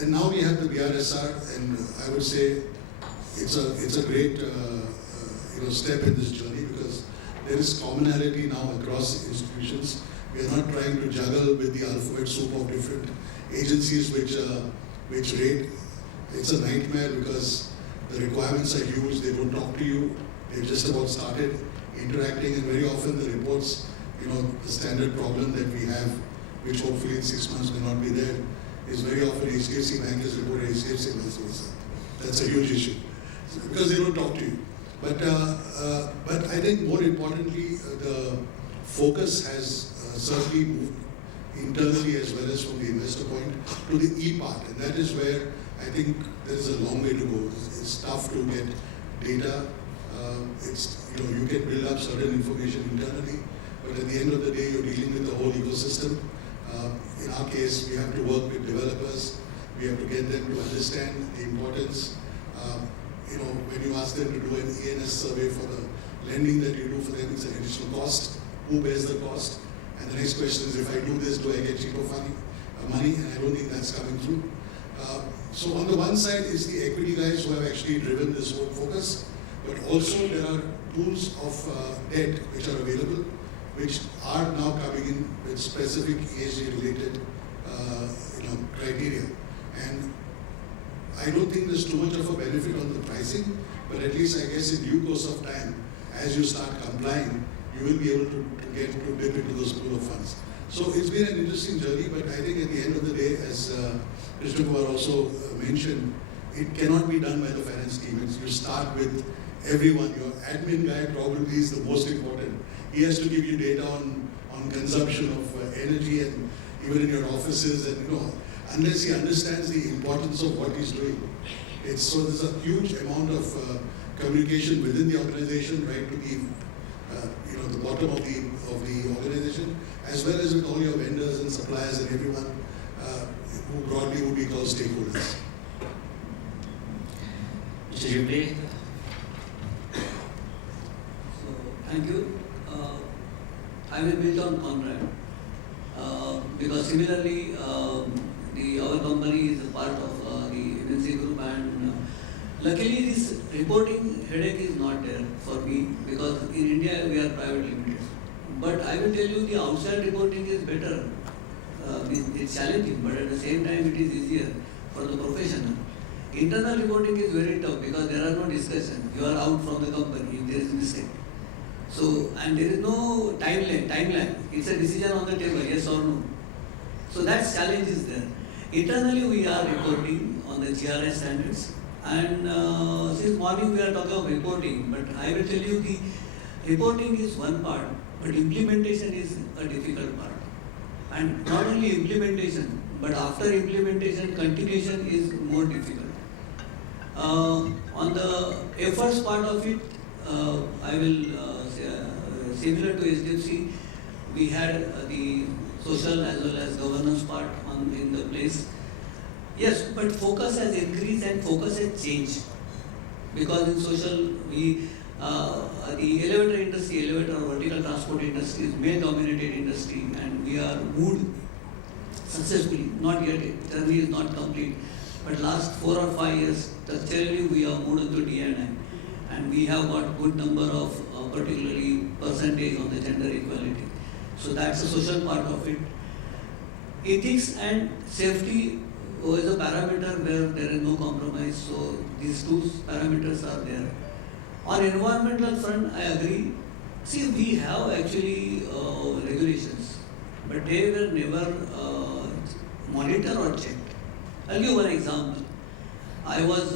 and now we have the BRSR, and I would say it's a great step in this journey, because there is commonality now across institutions. We are not trying to juggle with the alphabet soup of different agencies which rate. It's a nightmare because the requirements are huge. They don't talk to you. They've just about started interacting, and very often the reports, the standard problem that we have, which hopefully in 6 months may not be there, is very often HDFC Bank is reported HDFC vice versa. That's a huge issue because they don't talk to you. But I think more importantly, the focus has certainly moved internally as well as from the investor point to the E part, and that is where I think there's a long way to go. It's tough to get data. You can build up certain information internally, but at the end of the day, you're dealing with the whole ecosystem. In our case, we have to work with developers. We have to get them to understand the importance. When you ask them to do an ENS survey for the lending that you do for them, it's an additional cost. Who bears the cost? And the next question is, if I do this, do I get cheaper money? And I don't think that's coming through. So on the one side is the equity guys who have actually driven this whole focus, but also there are pools of debt which are available, which are now coming in with specific ESG-related criteria. And I don't think there's too much of a benefit on the pricing, but at least I guess in due course of time, as you start complying, you will be able to get to dip into those pool of funds. So it's been an interesting journey, but I think at the end of the day, as Krishna Kumar also mentioned, it cannot be done by the finance team. You start with everyone. Your admin guy probably is the most important. He has to give you data on consumption of energy, and even in your offices, and unless he understands the importance of what he's doing. So there's a huge amount of communication within the organization, right to the bottom of the organization, as well as with all your vendors and suppliers and everyone who broadly would be called stakeholders. Mr. Jubli. Thank you. I will build on Conrad because similarly our company is a part of the MNC group, and luckily this reporting headache is not there for me because in India we are private limited. But I will tell you the outside reporting is better. It's challenging, but at the same time it is easier for the professional. Internal reporting is very tough because there are no discussion. You are out from the company if there is a mistake. So, and there is no timeline. It's a decision on the table, yes or no. So that challenge is there. Internally we are reporting on the GRI standards, and since morning we are talking of reporting, but I will tell you the reporting is one part, but implementation is a difficult part. And not only implementation, but after implementation, continuation is more difficult. On the efforts part of it, I will similar to HDFC, we had the social as well as governance part in the place. Yes, but focus has increased and focus has changed. Because in social, the elevator industry, elevator or vertical transport industry is male-dominated industry, and we are moved successfully. Not yet, journey is not complete. But last 4 or 5 years, structurally we have moved into D&I, and we have got good number of particularly percentage on the gender equality. So that's the social part of it. Ethics and safety is a parameter where there is no compromise. So these two parameters are there. On environmental front, I agree. See, we have actually regulations, but they were never monitored or checked. I'll give one example. I was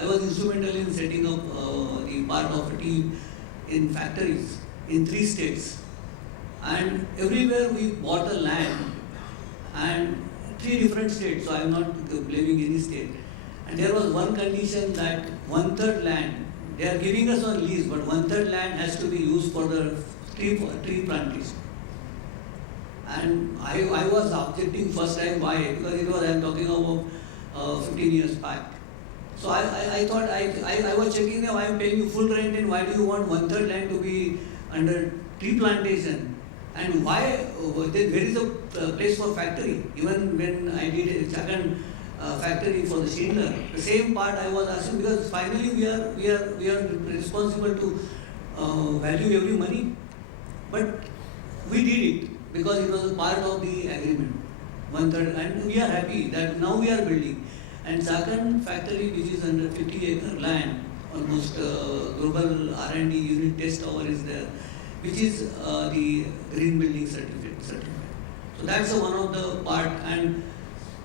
I was instrumental in setting up the part of a team in factories in 3 states, and everywhere we bought a land, and 3 different states. So I am not blaming any state. And there was one condition that 1/3 land, they are giving us on lease, but 1/3 land has to be used for the tree plantation. And I was objecting first time why, because it was, I am talking about 15 years back. So I thought, I was checking them, I am paying you full rent, and why do you want 1/3 land to be under tree plantation? And why, where is a place for factory? Even when I did a second factory for the Schindler, the same part I was asking, because finally we are responsible to value every money. But we did it because it was a part of the agreement, 1/3, and we are happy that now we are building. And second factory, which is under 50-acre land, almost global R&D unit test tower is there, which is the green building certificate. So that's one of the part. And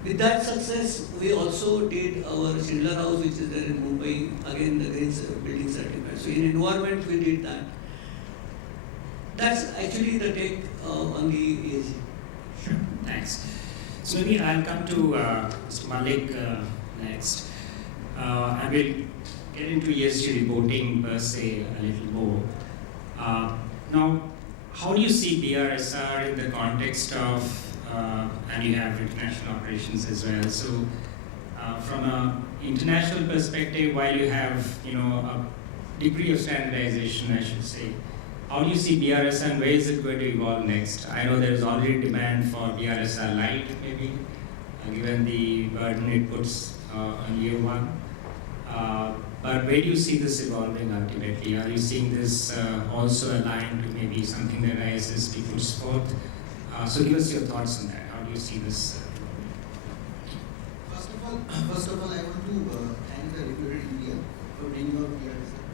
with that success, we also did our Schindler house, which is there in Mumbai, again the green building certificate. So in environment, we did that. That's actually the take on the ESG. Sure, thanks. So maybe I'll come to Mr. Malik next. I will get into ESG reporting per se a little more. Now, how do you see BRSR in the context of, and you have international operations as well, so from an international perspective, while you have, a degree of standardization, I should say, how do you see BRSR and where is it going to evolve next? I know there is already demand for BRSR Lite, maybe, given the burden it puts on year one. But where do you see this evolving ultimately? Are you seeing this also aligned to maybe something that ISSB puts forth? So give us your thoughts on that. How do you see this? First of all, I want to thank the regulator in India for bringing out BRSR.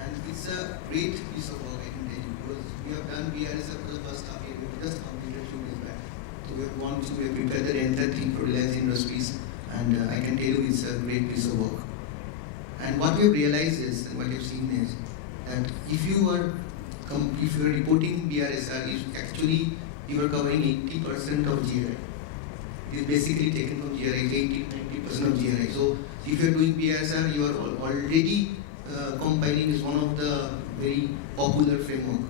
And it's a great piece of work, I can tell you, because we have done BRSR for the first half year. We just completed 2 days back. So we have gone to, we have prepared the entire thing for Reliance Industries, and I can tell you it's a great piece of work. And what we have realized is, and what we have seen is, that if you are reporting BRSR, actually you are covering 80% of GRI. It is basically taken from GRI, 80-90% of GRI. So if you are doing BRSR, you are already compiling is one of the very popular framework.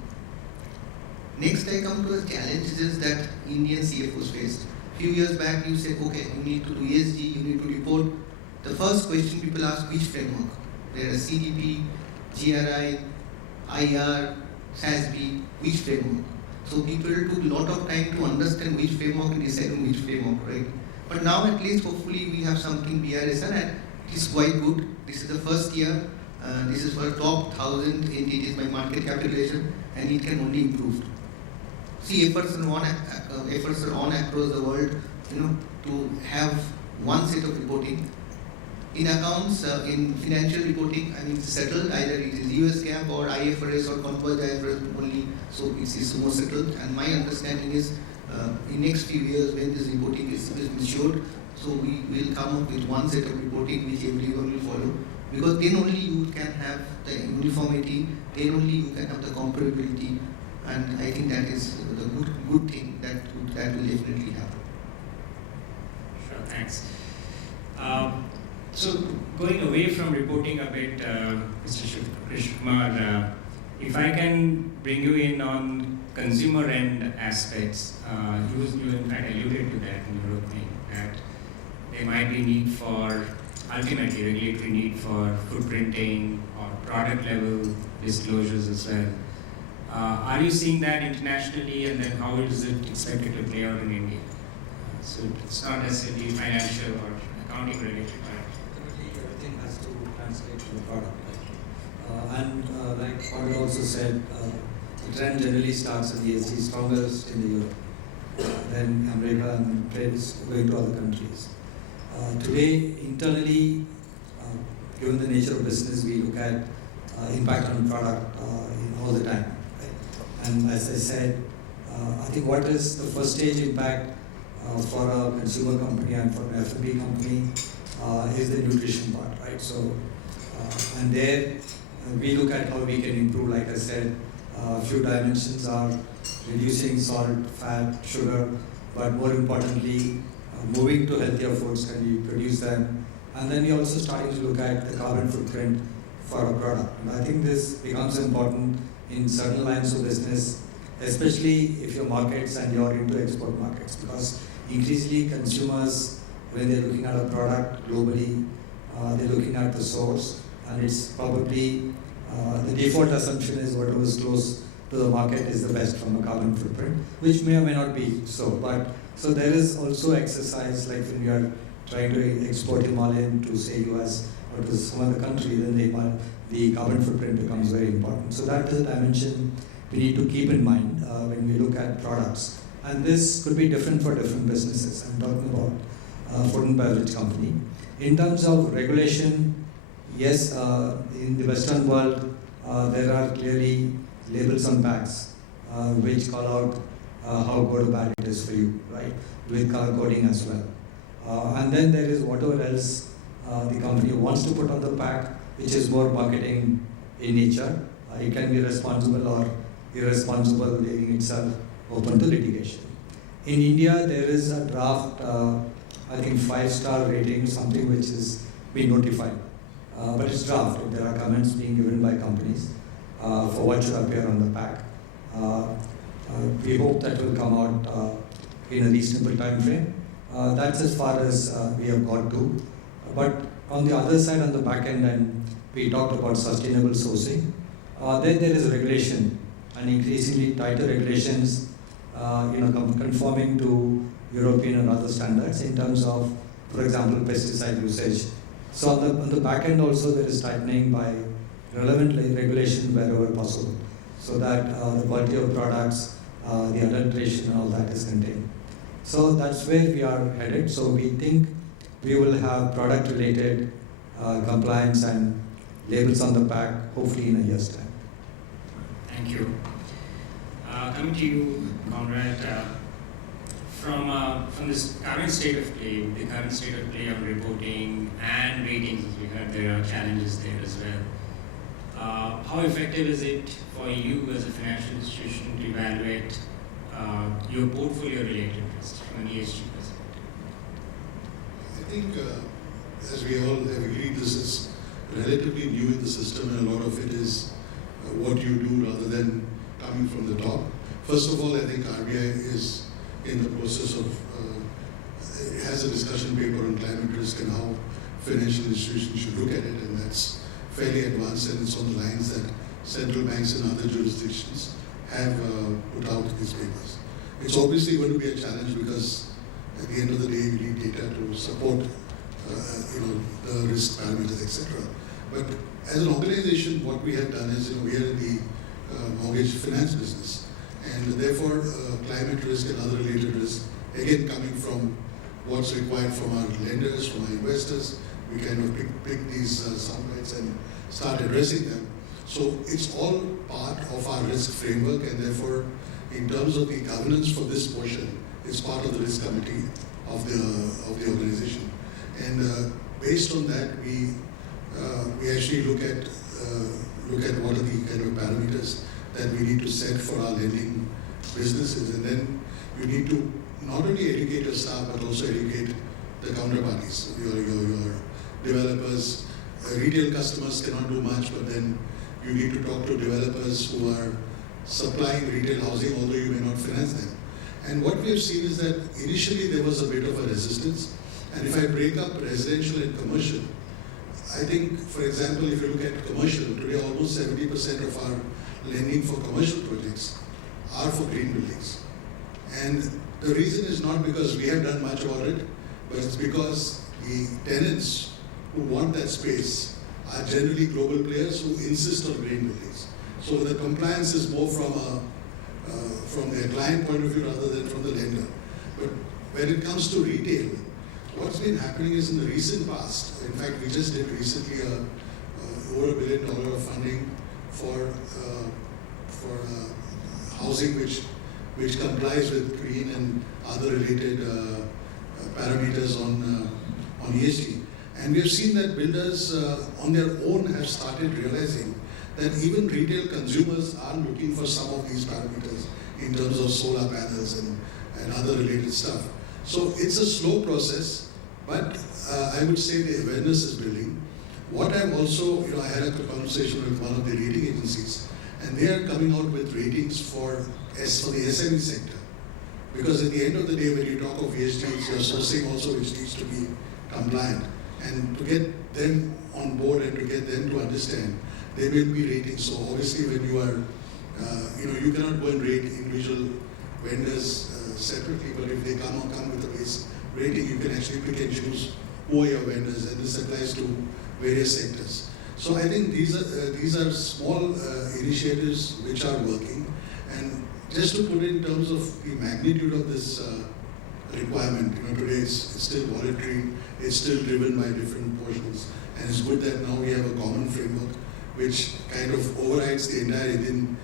Next, I come to the challenges that Indian CFOs faced. Few years back, you said, okay, you need to do ESG, you need to report. The first question people ask, which framework? There are CDP, GRI, IR, SASB, which framework? So people took a lot of time to understand which framework and decide on which framework, right? But now at least hopefully we have something BRSR and it is quite good. This is the first year. This is for top 1,000 entities by market capitalization, and it can only improve. See, efforts are on across the world, to have one set of reporting. In accounts, in financial reporting, it's settled. Either it is US GAAP or IFRS or converged IFRS only, so it's more settled. And my understanding is, in next few years when this reporting is matured, so we will come up with one set of reporting which everyone will follow. Because then only you can have the uniformity, then only you can have the comparability, and I think that is the good thing that will definitely happen. Sure, thanks. So going away from reporting a bit, Mr. Krishkumar, if I can bring you in on consumer end aspects, you in fact alluded to that in your opening, that there might be need for, ultimately regulatory need for footprinting or product level disclosures as well. Are you seeing that internationally, and then how is it expected to play out in India? So it's not necessarily financial or accounting related, but everything has to translate to the product. And like Audrey also said, the trend generally starts in the ESG, strongest in the Europe, then America, and trade is going to other countries. Today, internally, given the nature of business, we look at impact on product all the time. Right? And as I said, I think what is the first stage impact for a consumer company and for an F&B company is the nutrition part, right? So, and there we look at how we can improve. Like I said, a few dimensions are reducing salt, fat, sugar, but more importantly, moving to healthier foods. Can we produce them? And then we're also starting to look at the carbon footprint for a product. And I think this becomes important in certain lines of business, especially if your markets and you're into export markets, because increasingly consumers, when they're looking at a product globally, they're looking at the source, and it's probably the default assumption is whatever is close to the market is the best from a carbon footprint, which may or may not be so. But so there is also exercise, like when we are trying to export Himalayan to say US or to some other country, then the carbon footprint becomes very important. So that is a dimension we need to keep in mind when we look at products. And this could be different for different businesses. I'm talking about food and beverage company. In terms of regulation, yes, in the Western world, there are clearly labels on packs which call out how good or bad it is for you, right? With color coding as well. And then there is whatever else the company wants to put on the pack, which is more marketing in nature. It can be responsible or irresponsible, leaving itself open to litigation. In India, there is a draft, I think 5-star rating, something which is being notified. But it's draft. There are comments being given by companies for what should appear on the pack. We hope that will come out in a reasonable time frame. That's as far as we have got to. But on the other side, on the back end, and we talked about sustainable sourcing, then there is regulation, and increasingly tighter regulations, conforming to European and other standards in terms of, for example, pesticide usage. So on the back end also there is tightening by relevant regulation wherever possible, so that the quality of products, the adulteration and all that is contained. So that's where we are headed. So we think we will have product related compliance and labels on the pack hopefully in a year's time. Thank you. Coming to you, Conrad, from this current state of play, the current state of play of reporting and ratings, as we heard, there are challenges there as well. How effective is it for you as a financial institution to evaluate your portfolio-related risks from an ESG perspective? I think, as we all have agreed, this is relatively new in the system, and a lot of it is what you do rather than coming from the top. First of all, I think RBI is in the process of, has a discussion paper on climate risk and how financial institutions should look at it, and that's fairly advanced, and it's on the lines that central banks in other jurisdictions have put out these papers. It's obviously going to be a challenge because at the end of the day, you need data to support the risk parameters, etc. But as an organization, what we have done is, we are in the mortgage finance business, and therefore climate risk and other related risks, again coming from what's required from our lenders, from our investors, we kind of pick these soundbites and start addressing them. So it's all part of our risk framework, and therefore, in terms of the governance for this portion, it's part of the risk committee of the organization. And based on that, we actually look at what are the kind of parameters that we need to set for our lending businesses, and then you need to not only educate your staff but also educate the counterparties, your developers. Retail customers cannot do much, but then you need to talk to developers who are supplying retail housing, although you may not finance them. And what we have seen is that initially there was a bit of a resistance. And if I break up residential and commercial, I think, for example, if you look at commercial, today almost 70% of our lending for commercial projects are for green buildings. And the reason is not because we have done much about it, but it's because the tenants who want that space are generally global players who insist on green buildings. So the compliance is more from their client point of view rather than from the lender. But when it comes to retail, what's been happening is in the recent past, in fact we just did recently over $1 billion of funding for housing which complies with green and other related parameters on ESG. And we have seen that builders on their own have started realizing that even retail consumers are looking for some of these parameters in terms of solar panels and other related stuff. So it's a slow process, but I would say the awareness is building. What I've also, I had a conversation with one of the rating agencies, and they are coming out with ratings for the SME sector. Because at the end of the day, when you talk of ESG, it's your sourcing also which needs to be compliant. And to get them on board and to get them to understand, there will be ratings. So obviously when you are, you cannot go and rate individual vendors separately, but if they come with a base rating, you can actually pick and choose who are your vendors, and this applies to various sectors. So I think these are small initiatives which are working. And just to put it in terms of the magnitude of this requirement, today it's still voluntary, it's still driven by different portions, and it's good that now we have a common framework which kind of overrides the entire Indian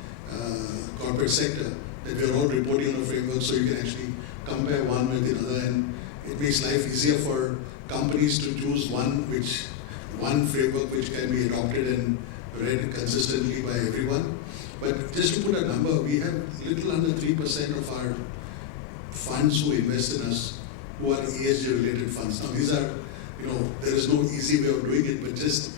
corporate sector, that we are all reporting on a framework so you can actually compare one with another, and it makes life easier for companies to choose one framework which can be adopted and read consistently by everyone. But just to put a number, we have little under 3% of our funds who invest in us who are ESG related funds. Now these are, there is no easy way of doing it, but just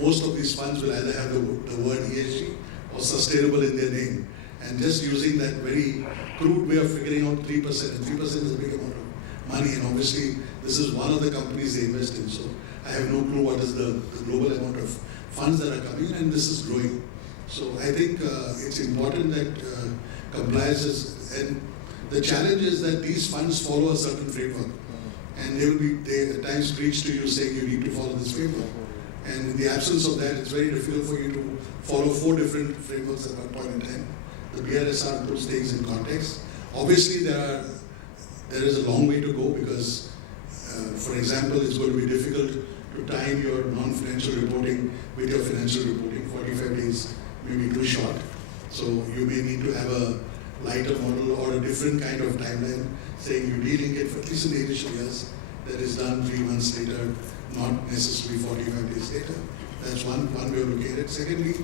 most of these funds will either have the word ESG or sustainable in their name. And just using that very crude way of figuring out 3%, and 3% is a big amount of money, and obviously this is one of the companies they invest in. So I have no clue what is the global amount of funds that are coming, and this is growing. So I think it's important that compliance is, and the challenge is that these funds follow a certain framework, and they at times preach to you saying you need to follow this framework. And in the absence of that, it's very difficult for you to follow 4 different frameworks at one point in time. The BRSR puts things in context. Obviously, there is a long way to go because, for example, it's going to be difficult to time your non-financial reporting with your financial reporting. 45 days may be too short. So you may need to have a lighter model or a different kind of timeline, saying you de-link it for at least in the initial years. That is done 3 months later, not necessarily 45 days later. That's one way of looking at it. Secondly,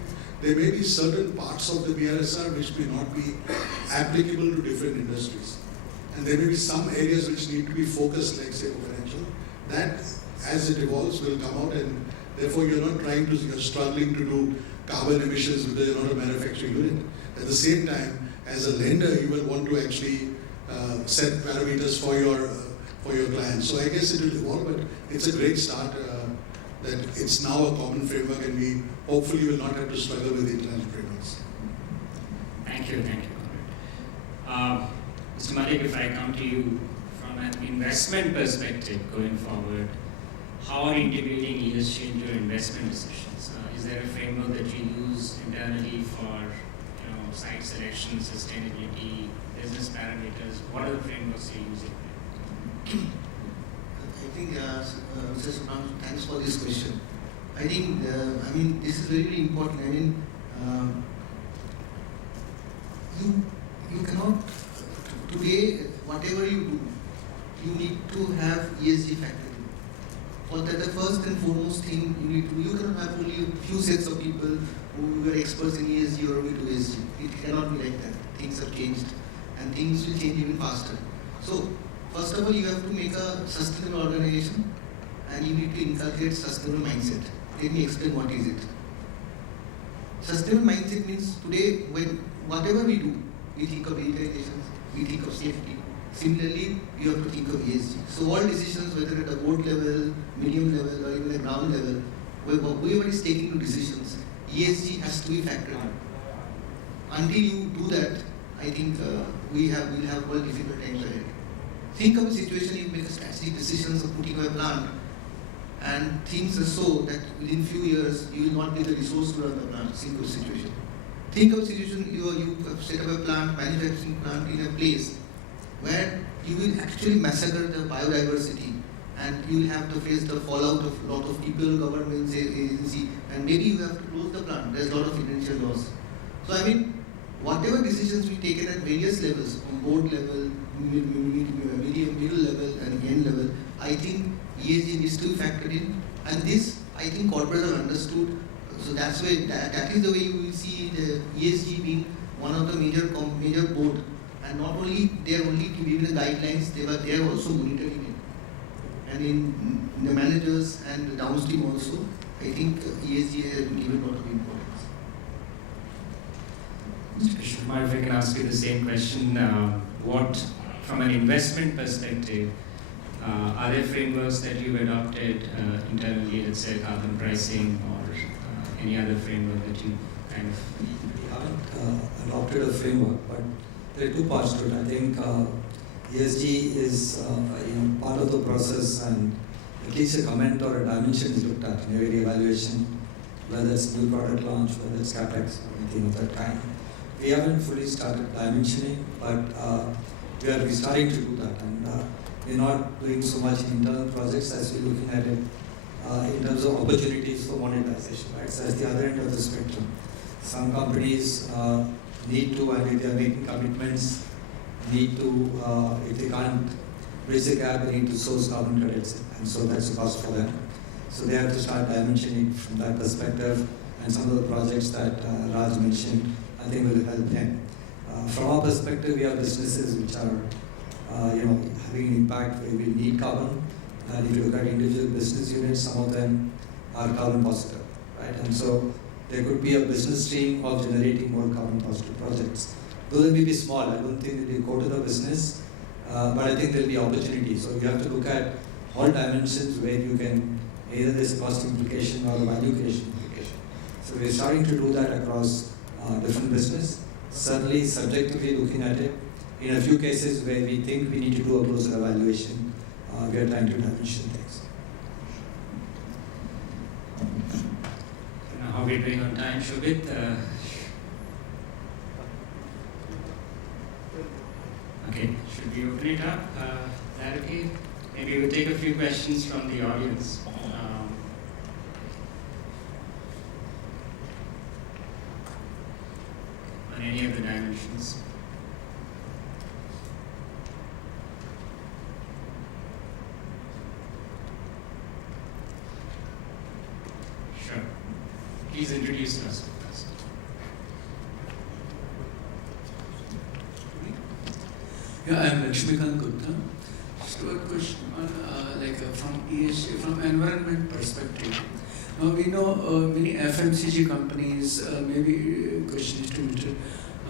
there may be certain parts of the BRSR which may not be applicable to different industries. And there may be some areas which need to be focused, like say financial. That, as it evolves, will come out, and therefore you're struggling to do carbon emissions because you're not a manufacturing unit. At the same time, as a lender, you will want to actually set parameters for your clients. So I guess it will evolve, but it's a great start that it's now a common framework, and we hopefully will not have to struggle with international frameworks. Thank you. Mr. Malik, if I come to you from an investment perspective going forward, how are you integrating ESG into your investment decisions? Is there a framework that you use internally for site selection, sustainability, business parameters? What are the frameworks you're using? I think, Mr. Subram, thanks for this question. I think, this is very, very important. You cannot, today, whatever you do, you need to have ESG factor in. For that, the first and foremost thing you cannot have only a few sets of people who are experts in ESG or only do ESG. It cannot be like that. Things have changed, and things will change even faster. So, first of all, you have to make a sustainable organization, and you need to inculcate sustainable mindset. Let me explain what is it. Sustainable mindset means today, whatever we do, we think of digitization, we think of safety. Similarly, you have to think of ESG. So all decisions, whether at a board level, medium level, or even a ground level, whoever is taking decisions, ESG has to be factored in. Until you do that, I think we'll have more difficult times ahead. Think of a situation you make a strategic decisions of putting a plant, and things are so that within few years you will not get the resource to run the plant. Simple situation. Think of a situation you have set up a plant, manufacturing plant in a place where you will actually massacre the biodiversity, and you will have to face the fallout of a lot of people, governments, agency, and maybe you have to close the plant. There's a lot of financial loss. So I mean, whatever decisions we taken at various levels, from board level, medium, middle level, and end level, I think ESG is still factored in, and this I think corporates have understood. So that's why that is the way you will see the ESG being one of the major board, and not only they are only giving the guidelines, they are also monitoring it, and in the managers and the downstream also, I think ESG has been given a lot of importance. Mr. Sharma, if I can ask you the same question, what, from an investment perspective, are there frameworks that you've adopted internally, let's say carbon pricing or any other framework that you kind of... We haven't adopted a framework, but there are two parts to it. I think ESG is part of the process, and at least a comment or a dimension is looked at in every evaluation, whether it's new product launch, whether it's capex or anything of that kind. We haven't fully started dimensioning, but we are starting to do that, and we're not doing so much in internal projects as we're looking at it in terms of opportunities for monetization, right? So that's the other end of the spectrum. Some companies need to, and if they are making commitments, need to, if they can't bridge the gap, they need to source carbon credits, and so that's a cost for them. So they have to start dimensioning from that perspective, and some of the projects that Raj mentioned, I think will help them. From our perspective, we have businesses which are, having an impact where we need carbon. And if you look at individual business units, some of them are carbon positive, right? And so there could be a business stream of generating more carbon positive projects. Though they may be small, I don't think that they go to the business, but I think there'll be opportunities. So you have to look at all dimensions where you can, either there's a cost implication or a value creation implication. So we're starting to do that across different business, certainly subjectively looking at it. In a few cases where we think we need to do a closer evaluation, we are trying to dimension things. How are we doing on time, Shobit? Okay, should we open it up? That okay? Maybe we'll take a few questions from the audience. On any of the dimensions. Sure. Please introduce yourself first. Yeah, I'm Lakshmikant Gupta. Just a question on from ESG, from environment perspective. Now we know many FMCG companies, maybe question is to Mr.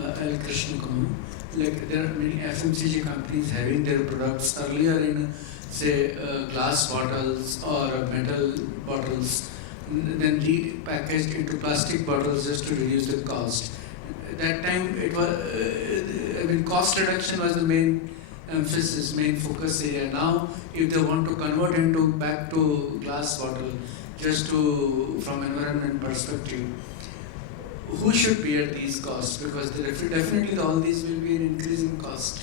L. Krishna Kumar. Like there are many FMCG companies having their products earlier in, say, glass bottles or metal bottles, then repackaged into plastic bottles just to reduce the cost. At that time, it was, cost reduction was the main emphasis, main focus area. Now, if they want to convert into back to glass bottle, just to, from environment perspective, who should bear these costs? Because definitely all these will be an increasing cost.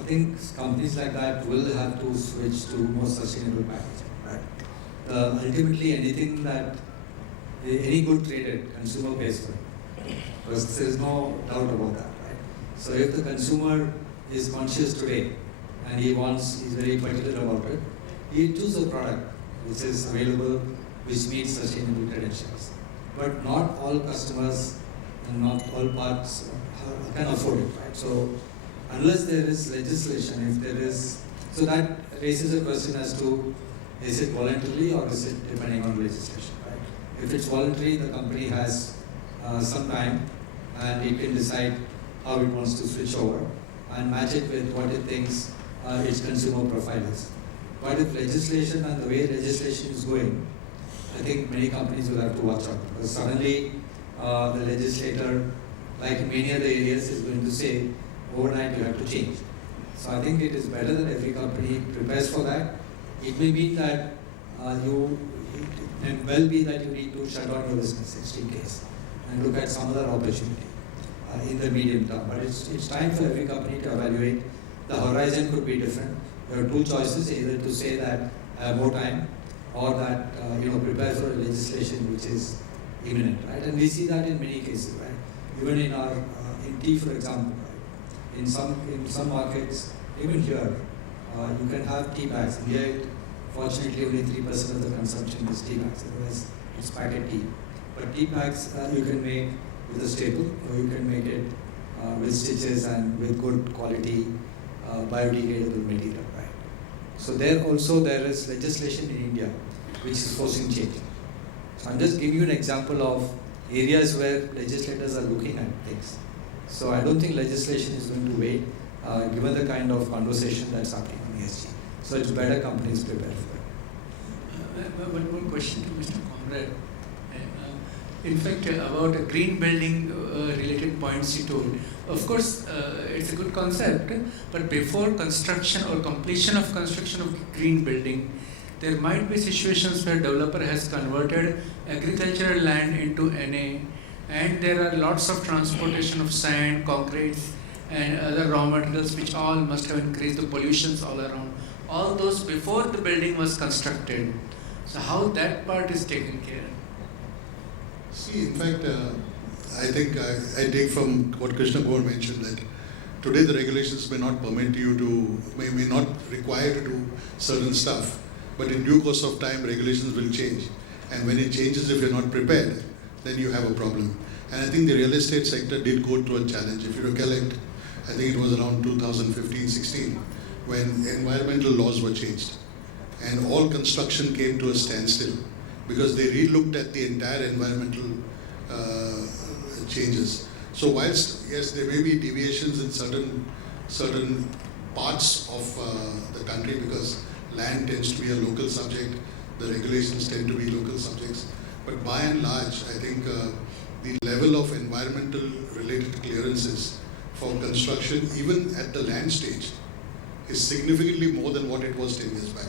I think companies like that will have to switch to more sustainable packaging, right? Ultimately, anything that, any good traded, consumer pays for it. Because there is no doubt about that, right? So if the consumer is conscious today and he's very particular about it, he choose a product which is available, which meets sustainable credentials. But not all customers and not all parts can afford it, right? So unless there is legislation, if there is, so that raises a question as to, is it voluntarily or is it depending on legislation? If it's voluntary, the company has some time and it can decide how it wants to switch over and match it with what it thinks its consumer profile is. But if legislation and the way legislation is going, I think many companies will have to watch out, because suddenly the legislator, like in many other areas, is going to say overnight you have to change. So I think it is better that every company prepares for that. It may mean that it may well be that you need to shut down your business in case and look at some other opportunity in the medium term. But it's time for every company to evaluate. The horizon could be different. There are two choices: either to say that I have more time, or that prepare for a legislation which is imminent, right? And we see that in many cases, right? Even in tea, for example, right? In some markets, even here, you can have tea bags. In India, fortunately, only 3% of the consumption is tea bags. Otherwise, it's packet tea. But tea bags you can make with a staple, or you can make it with stitches and with good quality biodegradable material, right? So there is legislation in India which is forcing change. So I'm just giving you an example of areas where legislators are looking at things. So I don't think legislation is going to wait, given the kind of conversation that's happening on ESG. So it's better companies prepare for it. One more question to Mr. Comrade. In fact, about a green building related points he told. Of course, it's a good concept, but before construction or completion of construction of green building, there might be situations where developer has converted agricultural land into NA, and there are lots of transportation of sand, concrete, and other raw materials which all must have increased the pollutions all around. All those before the building was constructed. So how that part is taken care of? See, in fact, I think I take from what Krishna Gaur mentioned that today the regulations may not permit you to, may not require you to do certain stuff, but in due course of time regulations will change. And when it changes, if you're not prepared, then you have a problem. And I think the real estate sector did go through a challenge. If you recollect, I think it was around 2015-16 when environmental laws were changed. And all construction came to a standstill because they re-looked at the entire environmental changes. So whilst, yes, there may be deviations in certain parts of the country because land tends to be a local subject, the regulations tend to be local subjects. But by and large, I think the level of environmental related clearances for construction, even at the land stage, is significantly more than what it was 10 years back.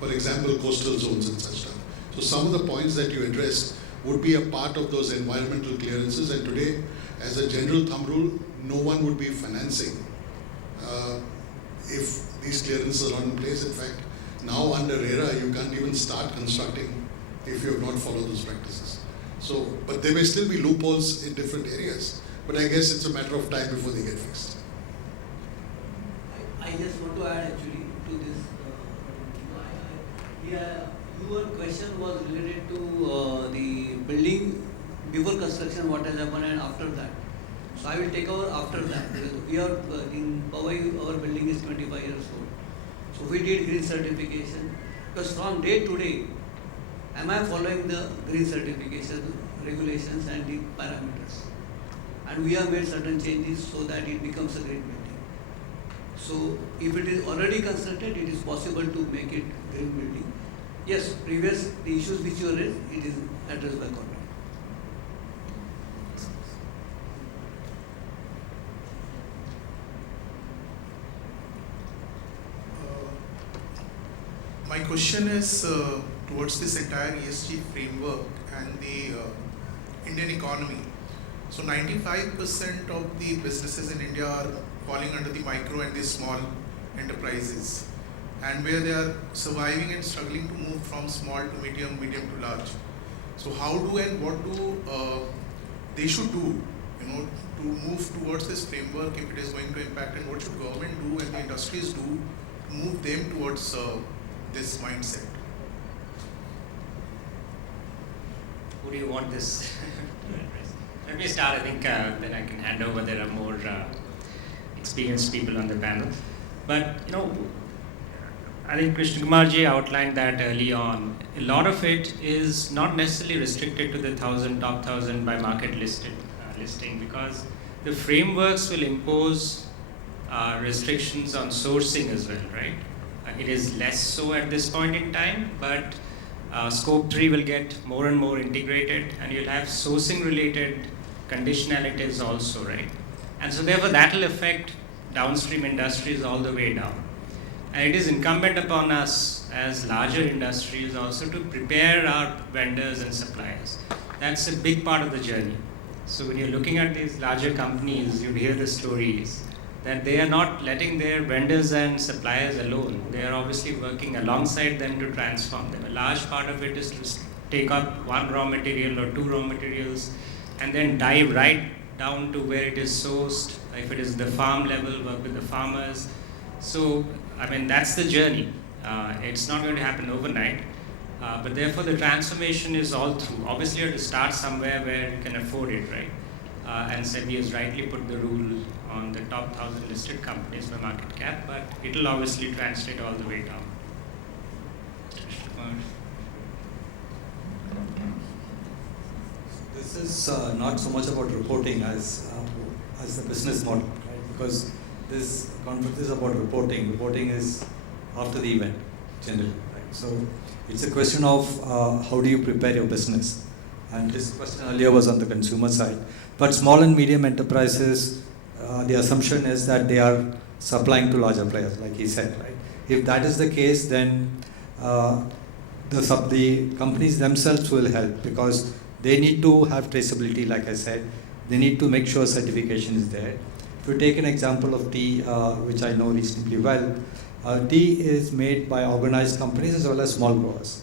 For example, coastal zones and such stuff. So some of the points that you addressed would be a part of those environmental clearances, and today, as a general thumb rule, no one would be financing if these clearances are not in place. In fact, now under RERA, you can't even start constructing if you have not followed those practices. So, but there may still be loopholes in different areas, but I guess it's a matter of time before they get fixed. I just want to add actually to this. Your question was related to the building before construction, what has happened, and after that. So I will take over after that, because we are in Powai, our building is 25 years old. So we did green certification, because from day to day, am I following the green certification regulations and the parameters? And we have made certain changes so that it becomes a green building. So if it is already constructed, it is possible to make it green building. Yes, the issues which you raised, it is addressed by contract. My question is towards this entire ESG framework and the Indian economy. So 95% of the businesses in India are falling under the micro and the small enterprises, and where they are surviving and struggling to move from small to medium, medium to large. So how do and what do they should do, to move towards this framework if it is going to impact, and what should government do and the industries do to move them towards this mindset? Who do you want this? Let me start. I think then I can hand over. There are more experienced people on the panel. But I think Krishna Kumarji outlined that early on. A lot of it is not necessarily restricted to the top 1,000 by market listing, because the frameworks will impose restrictions on sourcing as well, right? It is less so at this point in time, but Scope 3 will get more and more integrated, and you'll have sourcing related conditionalities also, right? And so therefore that will affect downstream industries all the way down. And it is incumbent upon us as larger industries also to prepare our vendors and suppliers. That's a big part of the journey. So when you're looking at these larger companies, you hear the stories that they are not letting their vendors and suppliers alone. They are obviously working alongside them to transform them. A large part of it is to take up one raw material or two raw materials and then dive right down to where it is sourced. If it is the farm level, work with the farmers. So, I mean, that's the journey. It's not going to happen overnight. But therefore, the transformation is all through. Obviously, you have to start somewhere where you can afford it, right? And SEBI has rightly put the rule on the top 1,000 listed companies by market cap, but it will obviously translate all the way down. This is not so much about reporting as the business model, right? Because this conference is about reporting. Reporting is after the event, generally, right? So it's a question of how do you prepare your business. And this question earlier was on the consumer side. But small and medium enterprises, the assumption is that they are supplying to larger players, like he said, right? If that is the case, then the companies themselves will help, because they need to have traceability, like I said. They need to make sure certification is there. If you take an example of tea, which I know reasonably well, tea is made by organized companies as well as small growers,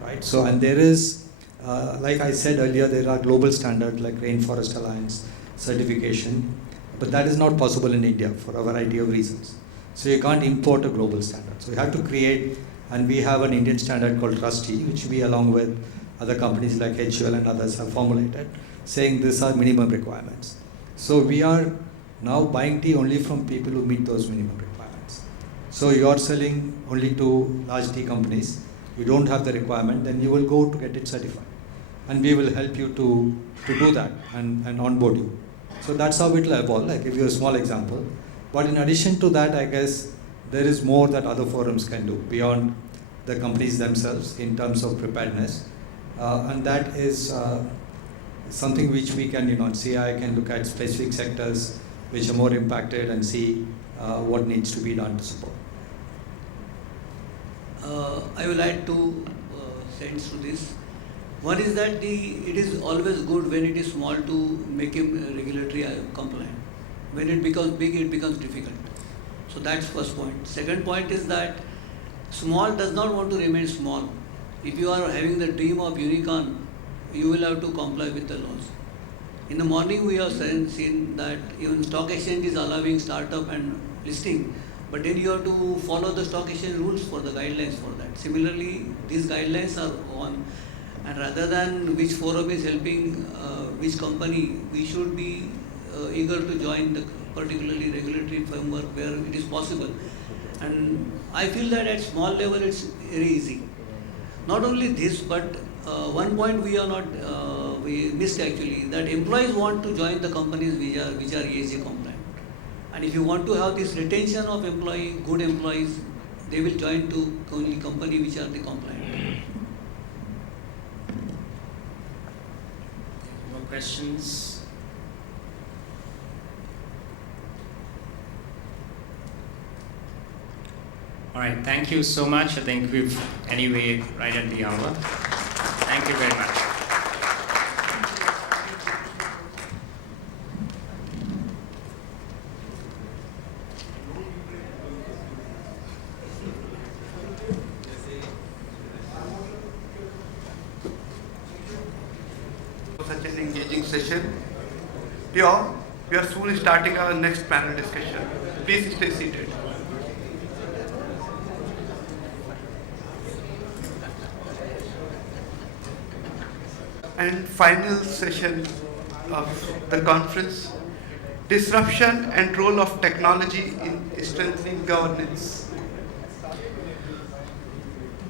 right? So, and there is, like I said earlier, there are global standards like Rainforest Alliance certification, but that is not possible in India for a variety of reasons. So you can't import a global standard. So you have to create, and we have an Indian standard called Trustee, which we along with other companies like HUL and others have formulated, saying these are minimum requirements. So we are now buying tea only from people who meet those minimum requirements. So you are selling only to large tea companies. You don't have the requirement, then you will go to get it certified. And we will help you to do that and onboard you. So that's how it will evolve. I give you a small example. But in addition to that, I guess there is more that other forums can do beyond the companies themselves in terms of preparedness. And that is something which we can, CI can look at specific sectors which are more impacted and see what needs to be done to support. I will add two cents to this. One is that it is always good when it is small to make him regulatory compliant. When it becomes big, it becomes difficult. So that's first point. Second point is that small does not want to remain small. If you are having the dream of unicorn, you will have to comply with the laws. In the morning, we have seen that even stock exchange is allowing startup and listing, but then you have to follow the stock exchange rules for the guidelines for that. Similarly, these guidelines are on, and rather than which forum is helping which company, we should be eager to join the particularly regulatory framework where it is possible. And I feel that at small level it's very easy. Not only this, but one point we missed actually, that employees want to join the companies which are ESG compliant. And if you want to have this retention of good employees, they will join to only company which are the compliant. More questions? All right, thank you so much. I think we've anyway right at the hour. Thank you very much. For such an engaging session. Dear, we are soon starting our next panel discussion. Please stay seated. And final session of the conference, disruption and role of technology in strengthening governance.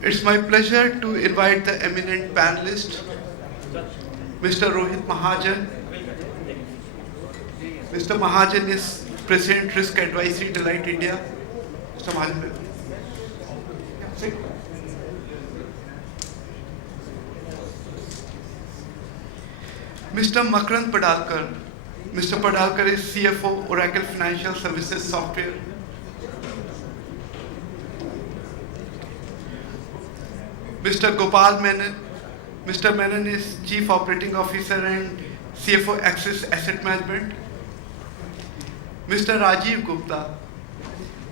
It's my pleasure to invite the eminent panelist, Mr. Rohit Mahajan. Mr. Mahajan is President Risk Advisory, Deloitte India. Mr. Mahajan. Mr. Makrand Padalkar. Mr. Padalkar is CFO, Oracle Financial Services Software. Mr. Gopal Menon. Mr. Menon is Chief Operating Officer and CFO Axis Asset Management. Mr. Rajiv Gupta.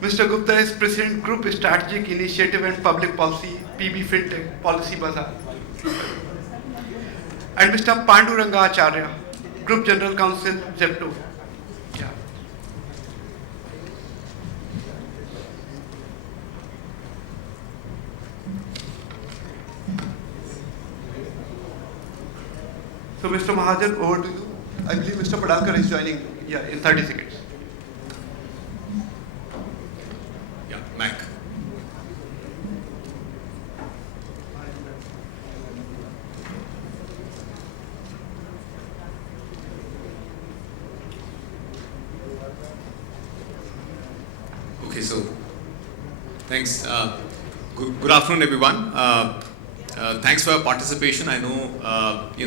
Mr. Gupta is President Group Strategic Initiative and Public Policy, PB FinTech, Policy Bazaar. And Mr. Panduranga Acharya, Group General Counsel, Zepto. Yeah. So Mr. Mahajan, over to you. I believe Mr. Padalkar is joining in 30 seconds. Yeah, Mac. Okay, so thanks. Good afternoon, everyone. Thanks for your participation. I know,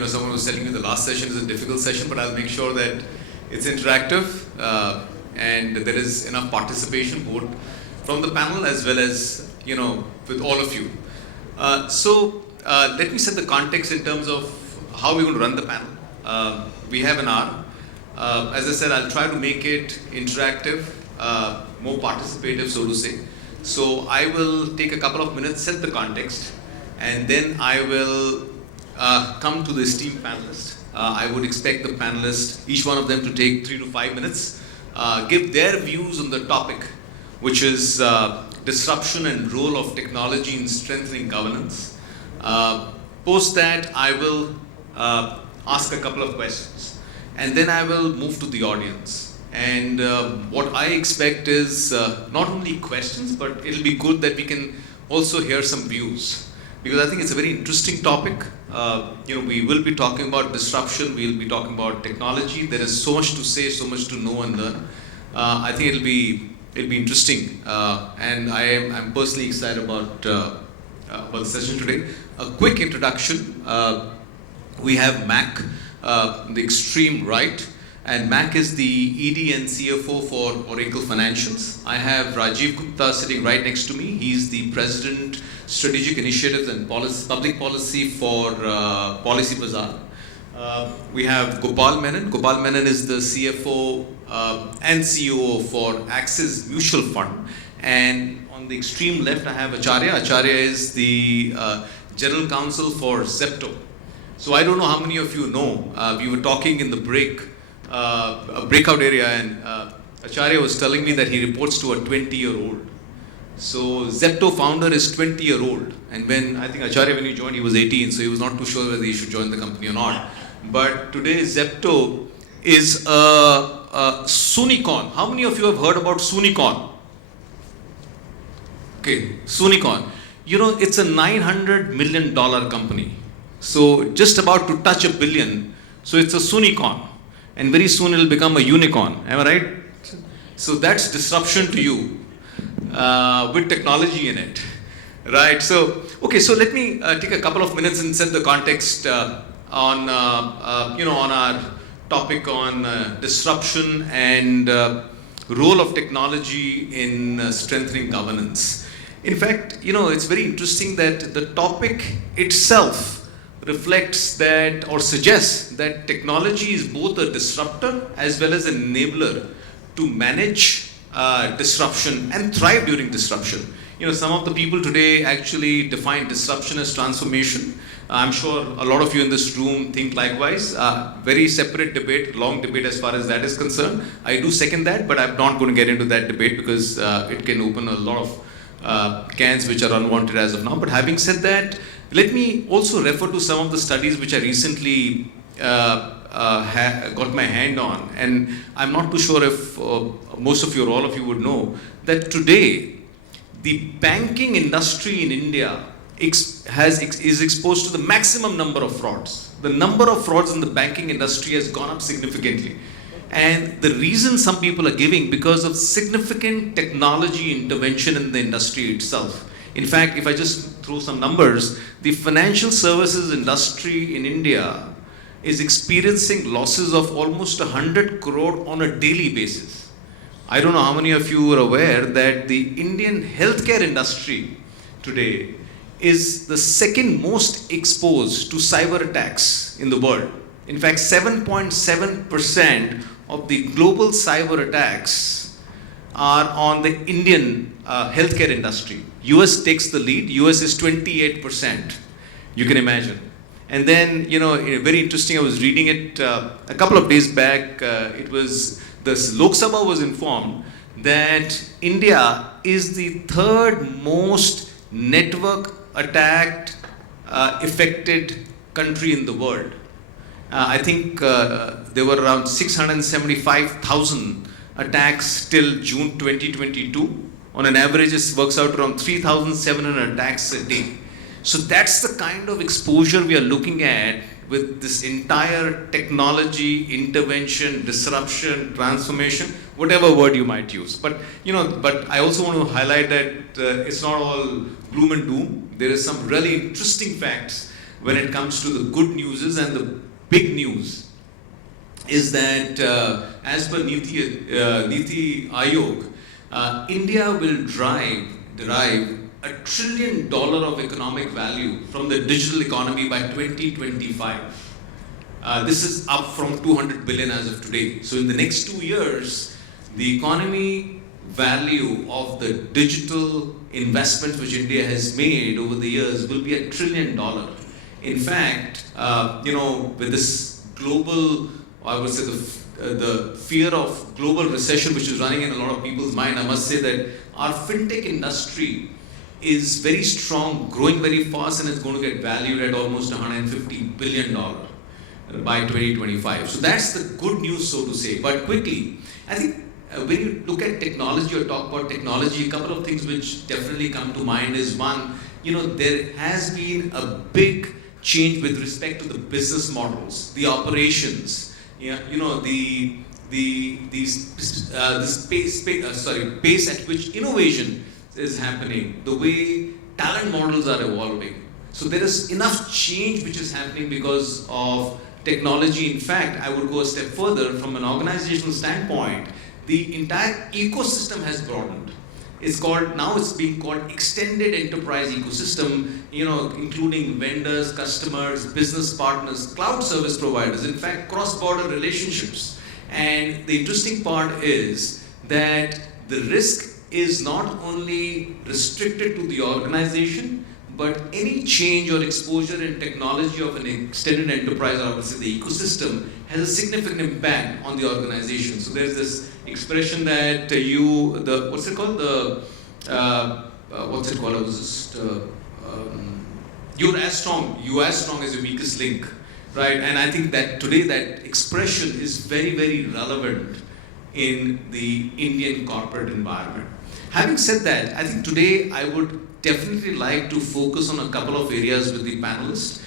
someone was telling me the last session is a difficult session, but I'll make sure that it's interactive and there is enough participation both from the panel as well as, with all of you. So let me set the context in terms of how we're going to run the panel. We have an hour. As I said, I'll try to make it interactive, more participative, so to say. So I will take a couple of minutes, set the context, and then I will come to the esteemed panelists. I would expect the panelists, each one of them, to take 3 to 5 minutes, give their views on the topic, which is disruption and role of technology in strengthening governance. Post that, I will ask a couple of questions, and then I will move to the audience. And what I expect is not only questions, but it'll be good that we can also hear some views, because I think it's a very interesting topic. We will be talking about disruption, we'll be talking about technology. There is so much to say, so much to know and learn. I think it'll be interesting, and I'm personally excited about the session today. A quick introduction. We have Mac, the extreme right. And Mac is the ED and CFO for Oracle Financials. I have Rajiv Gupta sitting right next to me. He's the President, Strategic Initiatives and Public Policy for Policy Bazaar. We have Gopal Menon. Gopal Menon is the CFO and CEO for Axis Mutual Fund. And on the extreme left, I have Acharya. Acharya is the General Counsel for Zepto. So I don't know how many of you know. We were talking in the a breakout area, and Acharya was telling me that he reports to a 20-year-old. So Zepto founder is 20-year-old, and when Acharya, when he joined, he was 18, so he was not too sure whether he should join the company or not. But today Zepto is a Sunicon. How many of you have heard about Sunicon? Okay, Sunicon. It's a $900 million company. So just about to touch $1 billion. So it's a Sunicon. And very soon it will become a unicorn. Am I right? So that's disruption to you with technology in it. Right? So, okay, so let me take a couple of minutes and set the context on our topic on disruption and role of technology in strengthening governance. In fact, it's very interesting that the topic itself reflects that or suggests that technology is both a disruptor as well as an enabler to manage disruption and thrive during disruption. Some of the people today actually define disruption as transformation. I'm sure a lot of you in this room think likewise. Very separate debate, long debate as far as that is concerned. I do second that, but I'm not going to get into that debate because it can open a lot of cans which are unwanted as of now. But having said that, let me also refer to some of the studies which I recently got my hand on. And I'm not too sure if most of you or all of you would know that today the banking industry in India is exposed to the maximum number of frauds. The number of frauds in the banking industry has gone up significantly. And the reason some people are giving because of significant technology intervention in the industry itself. In fact, if I just throw some numbers, the financial services industry in India is experiencing losses of almost 100 crore on a daily basis. I don't know how many of you are aware that the Indian healthcare industry today is the second most exposed to cyber attacks in the world. In fact, 7.7% of the global cyber attacks are on the Indian healthcare industry. US takes the lead. US is 28%. You can imagine. And then, very interesting, I was reading it a couple of days back. It was, the Lok Sabha was informed that India is the third most network attacked, affected country in the world. I think there were around 675,000 attacks till June 2022. On an average, it works out around 3,700 attacks a day. So that's the kind of exposure we are looking at with this entire technology, intervention, disruption, transformation, whatever word you might use. But I also want to highlight that it's not all gloom and doom. There is some really interesting facts when it comes to the good news, and the big news is that as per Niti Aayog, India will derive $1 trillion of economic value from the digital economy by 2025. This is up from 200 billion as of today. So in the next 2 years, the economy value of the digital investments which India has made over the years will be $1 trillion. In fact, with this global, I would say the fear of global recession which is running in a lot of people's mind, I must say that our fintech industry is very strong, growing very fast, and it's going to get valued at almost $150 billion by 2025. So that's the good news, so to say. But quickly, I think when you look at technology or talk about technology, a couple of things which definitely come to mind is one, there has been a big change with respect to the business models, the operations, pace at which innovation is happening, the way talent models are evolving. So there is enough change which is happening because of technology. In fact, I would go a step further from an organizational standpoint. The entire ecosystem has broadened. It's being called extended enterprise ecosystem, including vendors, customers, business partners, cloud service providers, in fact, cross-border relationships. And the interesting part is that the risk is not only restricted to the organization, but any change or exposure in technology of an extended enterprise, or obviously the ecosystem, has a significant impact on the organization. So there's this expression that what's it called? I was just, you're as strong as your weakest link, right? And I think that today that expression is very, very relevant in the Indian corporate environment. Having said that, I think today I would definitely like to focus on a couple of areas with the panelists.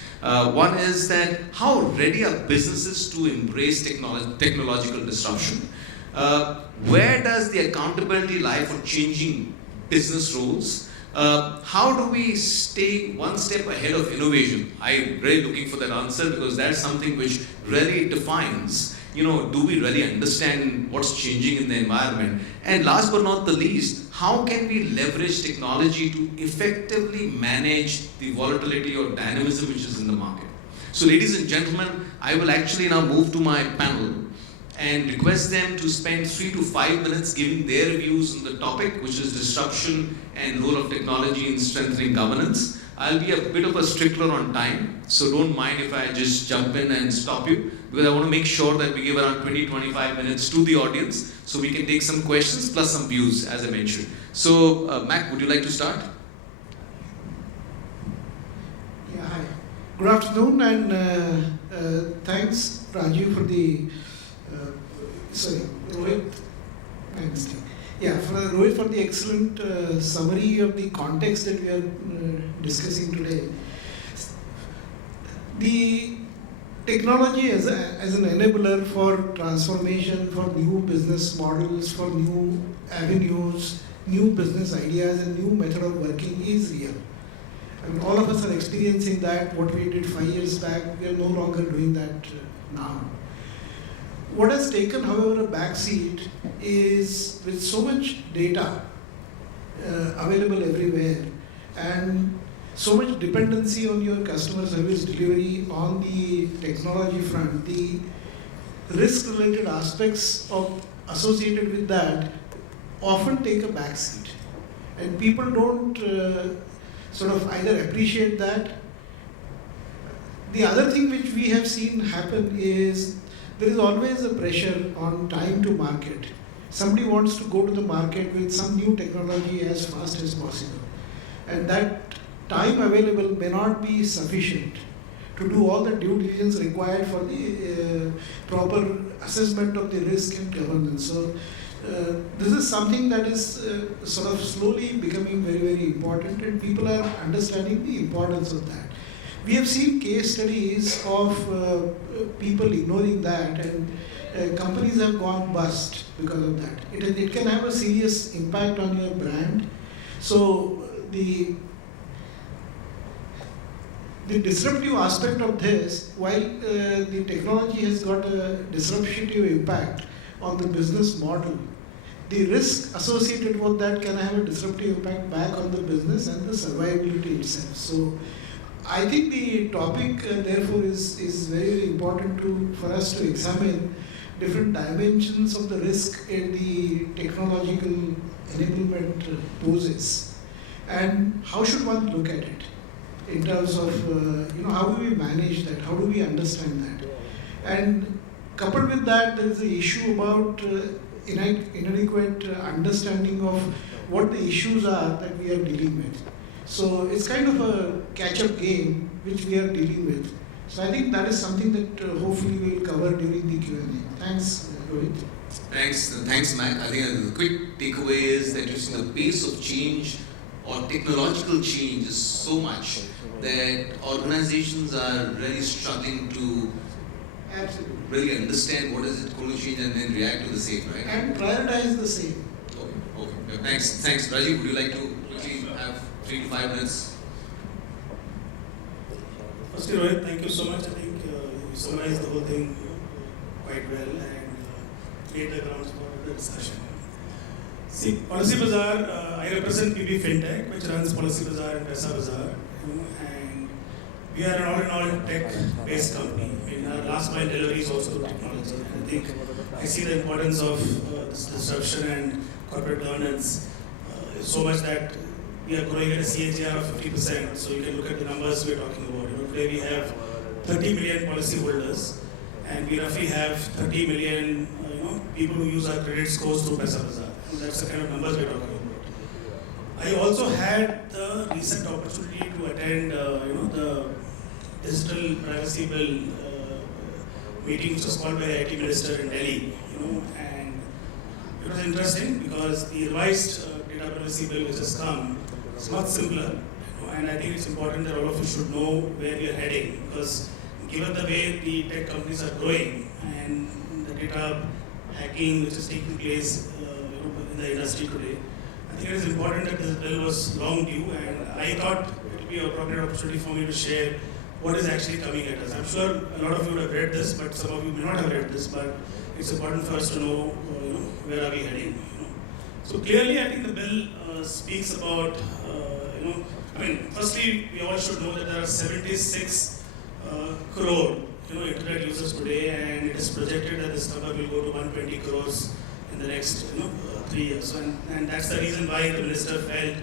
One is that how ready are businesses to embrace technological disruption? Where does the accountability lie for changing business roles? How do we stay one step ahead of innovation? I'm really looking for that answer because that's something which really defines, do we really understand what's changing in the environment? And last but not the least, how can we leverage technology to effectively manage the volatility or dynamism which is in the market? So ladies and gentlemen, I will actually now move to my panel and request them to spend 3 to 5 minutes giving their views on the topic, which is disruption and role of technology in strengthening governance. I'll be a bit of a stickler on time, so don't mind if I just jump in and stop you, because I want to make sure that we give around 20-25 minutes to the audience so we can take some questions plus some views, as I mentioned. So, Mac, would you like to start? Yeah, hi. Good afternoon, and thanks, Raju, for the Rohit, my mistake. Yeah, for Rohit, for the excellent summary of the context that we are discussing today. The technology as an enabler for transformation, for new business models, for new avenues, new business ideas, and new method of working is real. I mean, all of us are experiencing that. What we did 5 years back, we are no longer doing that now. What has taken, however, a backseat is with so much data available everywhere and so much dependency on your customer service delivery on the technology front, the risk-related aspects associated with that often take a backseat. And people don't sort of either appreciate that. The other thing which we have seen happen is there is always a pressure on time to market. Somebody wants to go to the market with some new technology as fast as possible. And that time available may not be sufficient to do all the due diligence required for the proper assessment of the risk and governance. So this is something that is sort of slowly becoming very, very important, and people are understanding the importance of that. We have seen case studies of people ignoring that, and companies have gone bust because of that. It can have a serious impact on your brand. So the disruptive aspect of this, while the technology has got a disruptive impact on the business model, the risk associated with that can have a disruptive impact back on the business and the survivability itself. So I think the topic therefore is very important for us to examine different dimensions of the risk in the technological enablement poses, and how should one look at it in terms of how do we manage that, how do we understand that, and coupled with that there is the issue about inadequate understanding of what the issues are that we are dealing with. So it's kind of a catch-up game which we are dealing with. So I think that is something that hopefully we'll cover during the Q&A. Thanks, Rohit. Thanks, Matt. I think the quick takeaway is that you see the pace of change or technological change is so much that organizations are really struggling to really understand what is it going to change and then react to the same, right? And prioritize the same. Okay. Thanks. Rajiv, would you like to quickly have 3 to 5 minutes? Firstly, Rohit, thank you so much. I think you summarized the whole thing quite well and laid the grounds for the discussion. See, Policy Bazaar, I represent PB FinTech, which runs Policy Bazaar and Paisa Bazaar, and we are an all-in-all tech-based company. Our last mile delivery is also technology. And I think I see the importance of this disruption and corporate governance so much that we are growing at a CAGR of 50%. So you can look at the numbers we are talking about. Today we have 30 million policy holders, and we roughly have 30 million people who use our credit scores through Paisa Bazaar. And that's the kind of numbers we are talking about. I also had the recent opportunity to attend the digital privacy bill meeting which was called by the IT minister in Delhi, and it was interesting because the revised data privacy bill which has come is much simpler, and I think it's important that all of you should know where we are heading, because given the way the tech companies are growing and the data hacking which is taking place in the industry today, I think it is important that this bill was long due, and I thought it would be an appropriate opportunity for me to share what is actually coming at us. I'm sure a lot of you would have read this, but some of you may not have read this, but it's important for us to know, where are we heading. So clearly, I think the bill speaks about, firstly, we all should know that there are 76 crore, internet users today, and it is projected that this number will go to 120 crores in the next, 3 years. And that's the reason why the minister felt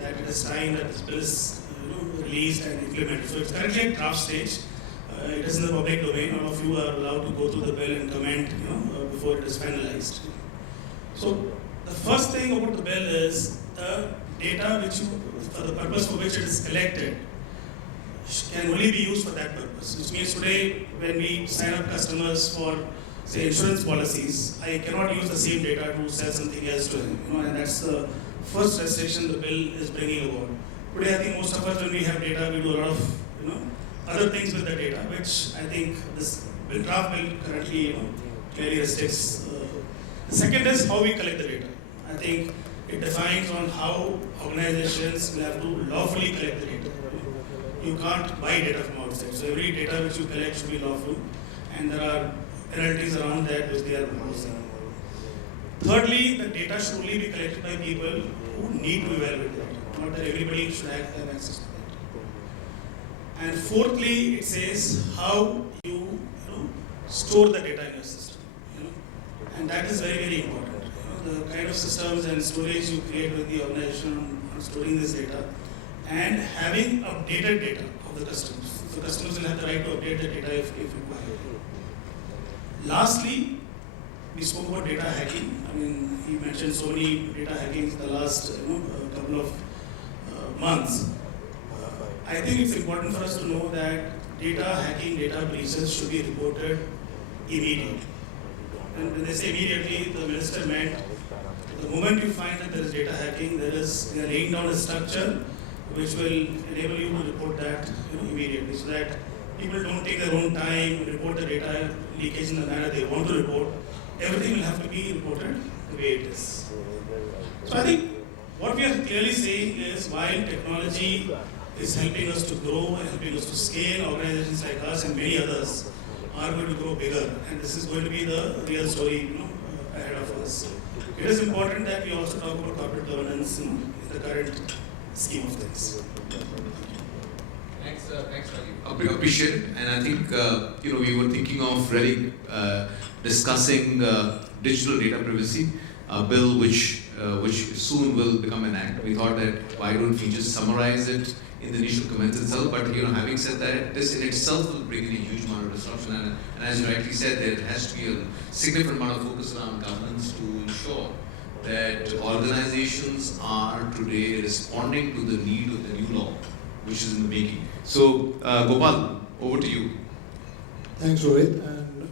that it is time that this bill is released and implemented. So it's currently at draft stage. It is in the public domain. All of you are allowed to go through the bill and comment, before it is finalized. So the first thing about the bill is the data for the purpose for which it is collected can only be used for that purpose. Which means today, when we sign up customers for say insurance policies, I cannot use the same data to sell something else to him. And that's the first restriction the bill is bringing about. Today, I think most of us, when we have data, we do a lot of other things with the data, which I think this draft bill currently clearly restricts. The second is how we collect the data. I think it defines on how organizations will have to lawfully collect the data. You can't buy data from outside. So every data which you collect should be lawful, and there are penalties around that which they are proposing. Thirdly, the data should only be collected by people who need to evaluate the data, not that everybody should have access to that. And fourthly, it says how you store the data in your system. And that is very, very important. The kind of systems and storage you create with the organization on storing this data and having updated data of the customers. So customers will have the right to update the data if required. Lastly, we spoke about data hacking. I mean, he mentioned so many data hackings in the last couple of months. I think it's important for us to know that data hacking, data breaches should be reported immediately. And when they say immediately, the minister meant the moment you find that there is data hacking, they are laying down a structure which will enable you to report that immediately, so that people don't take their own time, report the data leakage in the manner they want to report. Everything will have to be reported the way it is. So I think what we are clearly saying is, while technology is helping us to grow and helping us to scale, organizations like us and many others are going to grow bigger, and this is going to be the real story ahead of us. It is important that we also talk about corporate governance in the current scheme of things. Thanks, Rajiv. Appreciate it. And I think we were thinking of really discussing digital data privacy bill, which soon will become an act. We thought that why don't we just summarize it in the initial comments itself? But having said that, this in itself will bring in a huge amount of disruption. And as you rightly said, there has to be a significant amount of focus around governance to ensure that organizations are today responding to the need of the new law, which is in the making. So, Gopal, over to you. Thanks, Rohit, and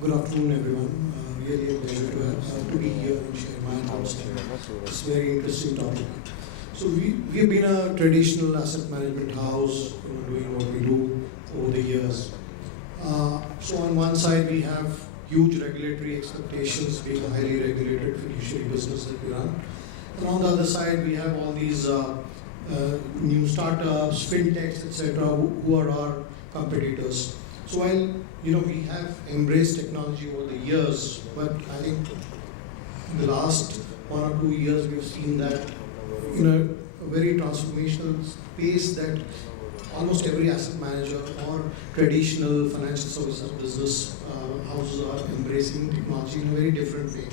good afternoon, everyone. Really a pleasure to be here and share my thoughts. It's a very interesting topic. So we've been a traditional asset management house, doing what we do over the years. So on one side, we have huge regulatory expectations, being a highly regulated fiduciary business that we run. And on the other side, we have all these new startups, fintechs, etc., who are our competitors. So while we have embraced technology over the years, but I think in the last 1 or 2 years we've seen that a very transformational space that almost every asset manager or traditional financial services business houses are embracing technology in a very different way.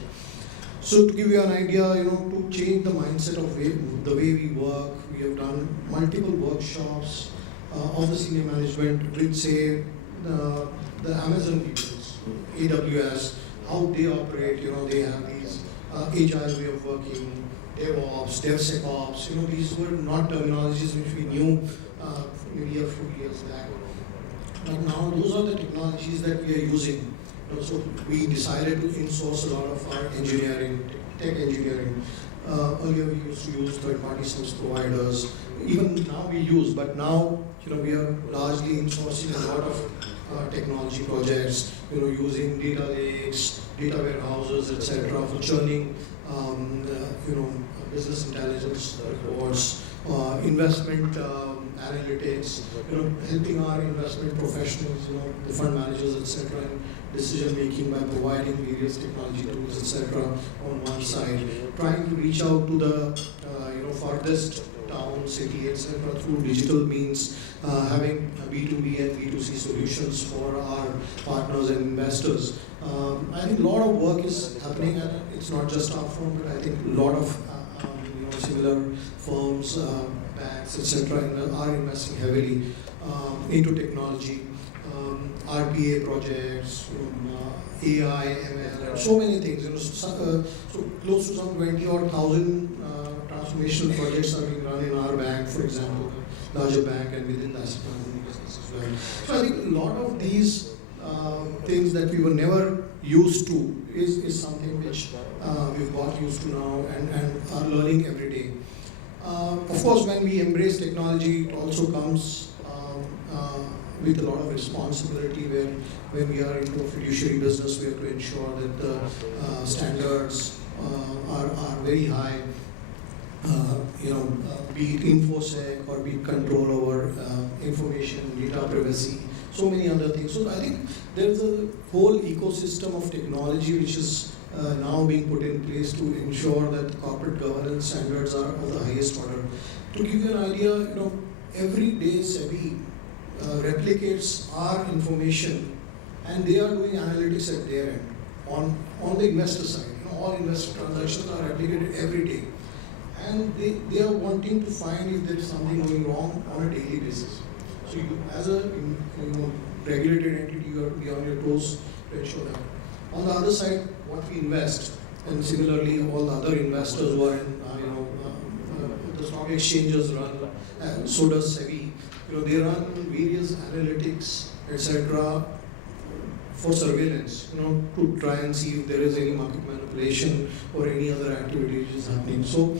So to give you an idea, to change the mindset of the way we work, we have done multiple workshops of the senior management with, say, the Amazon people, AWS, how they operate. They have these agile way of working, DevOps, DevSecOps. These were not terminologies which we knew maybe a few years back. But now those are the technologies that we are using. So we decided to insource a lot of our engineering, tech engineering. Earlier we used to use third-party service providers. Even now we use, but now we are largely insourcing a lot of technology projects. Using data lakes, data warehouses, etc. for churning, business intelligence reports, investment analytics. Helping our investment professionals, the fund managers, etc. in decision making by providing various technology tools, etc. on one side, trying to reach out to the farthest town, city, etc. through digital means, having B2B and B2C solutions for our partners and investors. I think a lot of work is happening, and it's not just our firm, but I think a lot of similar firms, banks, etc. are investing heavily into technology. RPA projects, AI, ML, and so many things. So close to some 20 or 1,000 transformational projects are being run in our bank, for example, larger bank, and within the asset management business as well. So I think a lot of these things that we were never used to is something which we've got used to now and are learning every day. Of course, when we embrace technology, it also comes with a lot of responsibility where when we are into a fiduciary business, we have to ensure that the standards are very high. Be it InfoSec or be it control over information, data privacy, so many other things. So I think there's a whole ecosystem of technology which is now being put in place to ensure that corporate governance standards are of the highest order. To give you an idea, every day SEBI replicates our information, and they are doing analytics at their end on the investor side. All investor transactions are replicated every day, and they are wanting to find if there is something going wrong on a daily basis. So you, as a regulated entity, you have to be on your toes to ensure that. On the other side, what we invest, and similarly all the other investors who are in the stock exchanges run, so does SEBI. They run various analytics, etc., for surveillance, to try and see if there is any market manipulation or any other activity which is happening. So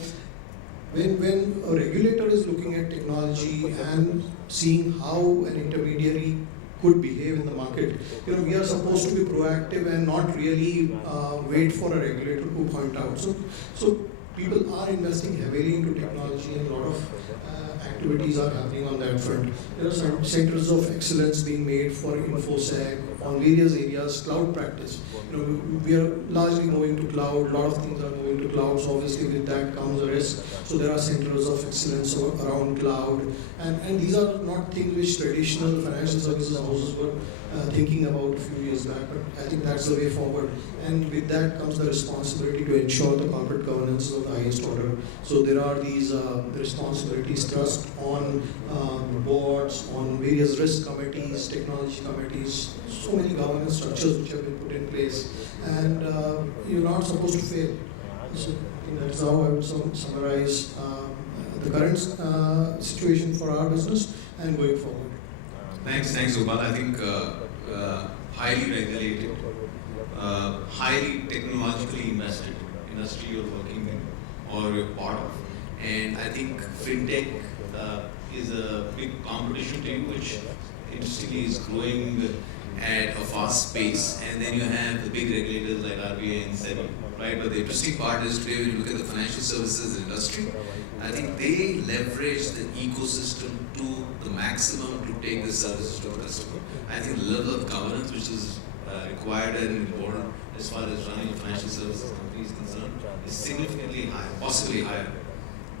when a regulator is looking at technology and seeing how an intermediary could behave in the market, we are supposed to be proactive and not really wait for a regulator to point out. So people are investing heavily into technology, and a lot of activities are happening on that front. There are some centers of excellence being made for InfoSec on various areas, cloud practice. We are largely moving to cloud, a lot of things are moving to cloud, so obviously with that comes a risk. So there are centers of excellence around cloud, and these are not things which traditional financial services houses were thinking about a few years back, but I think that's the way forward. And with that comes the responsibility to ensure the corporate governance is of the highest order. So there are these responsibilities thrust on boards, on various risk committees, technology committees, so many governance structures which have been put in place, and you're not supposed to fail. So I think that's how I would summarize the current situation for our business and going forward. Thanks, Gopal. I think highly regulated, highly technologically invested industry you're working in or you're part of. And I think fintech is a big competition to you, which interestingly is growing at a fast pace. And then you have the big regulators like RBI and SEBI, right? But the interesting part is today when you look at the financial services industry, I think they leverage the ecosystem to the maximum to take the services to the customer. I think the level of governance which is required and important as far as running a financial services company is concerned is significantly higher, possibly higher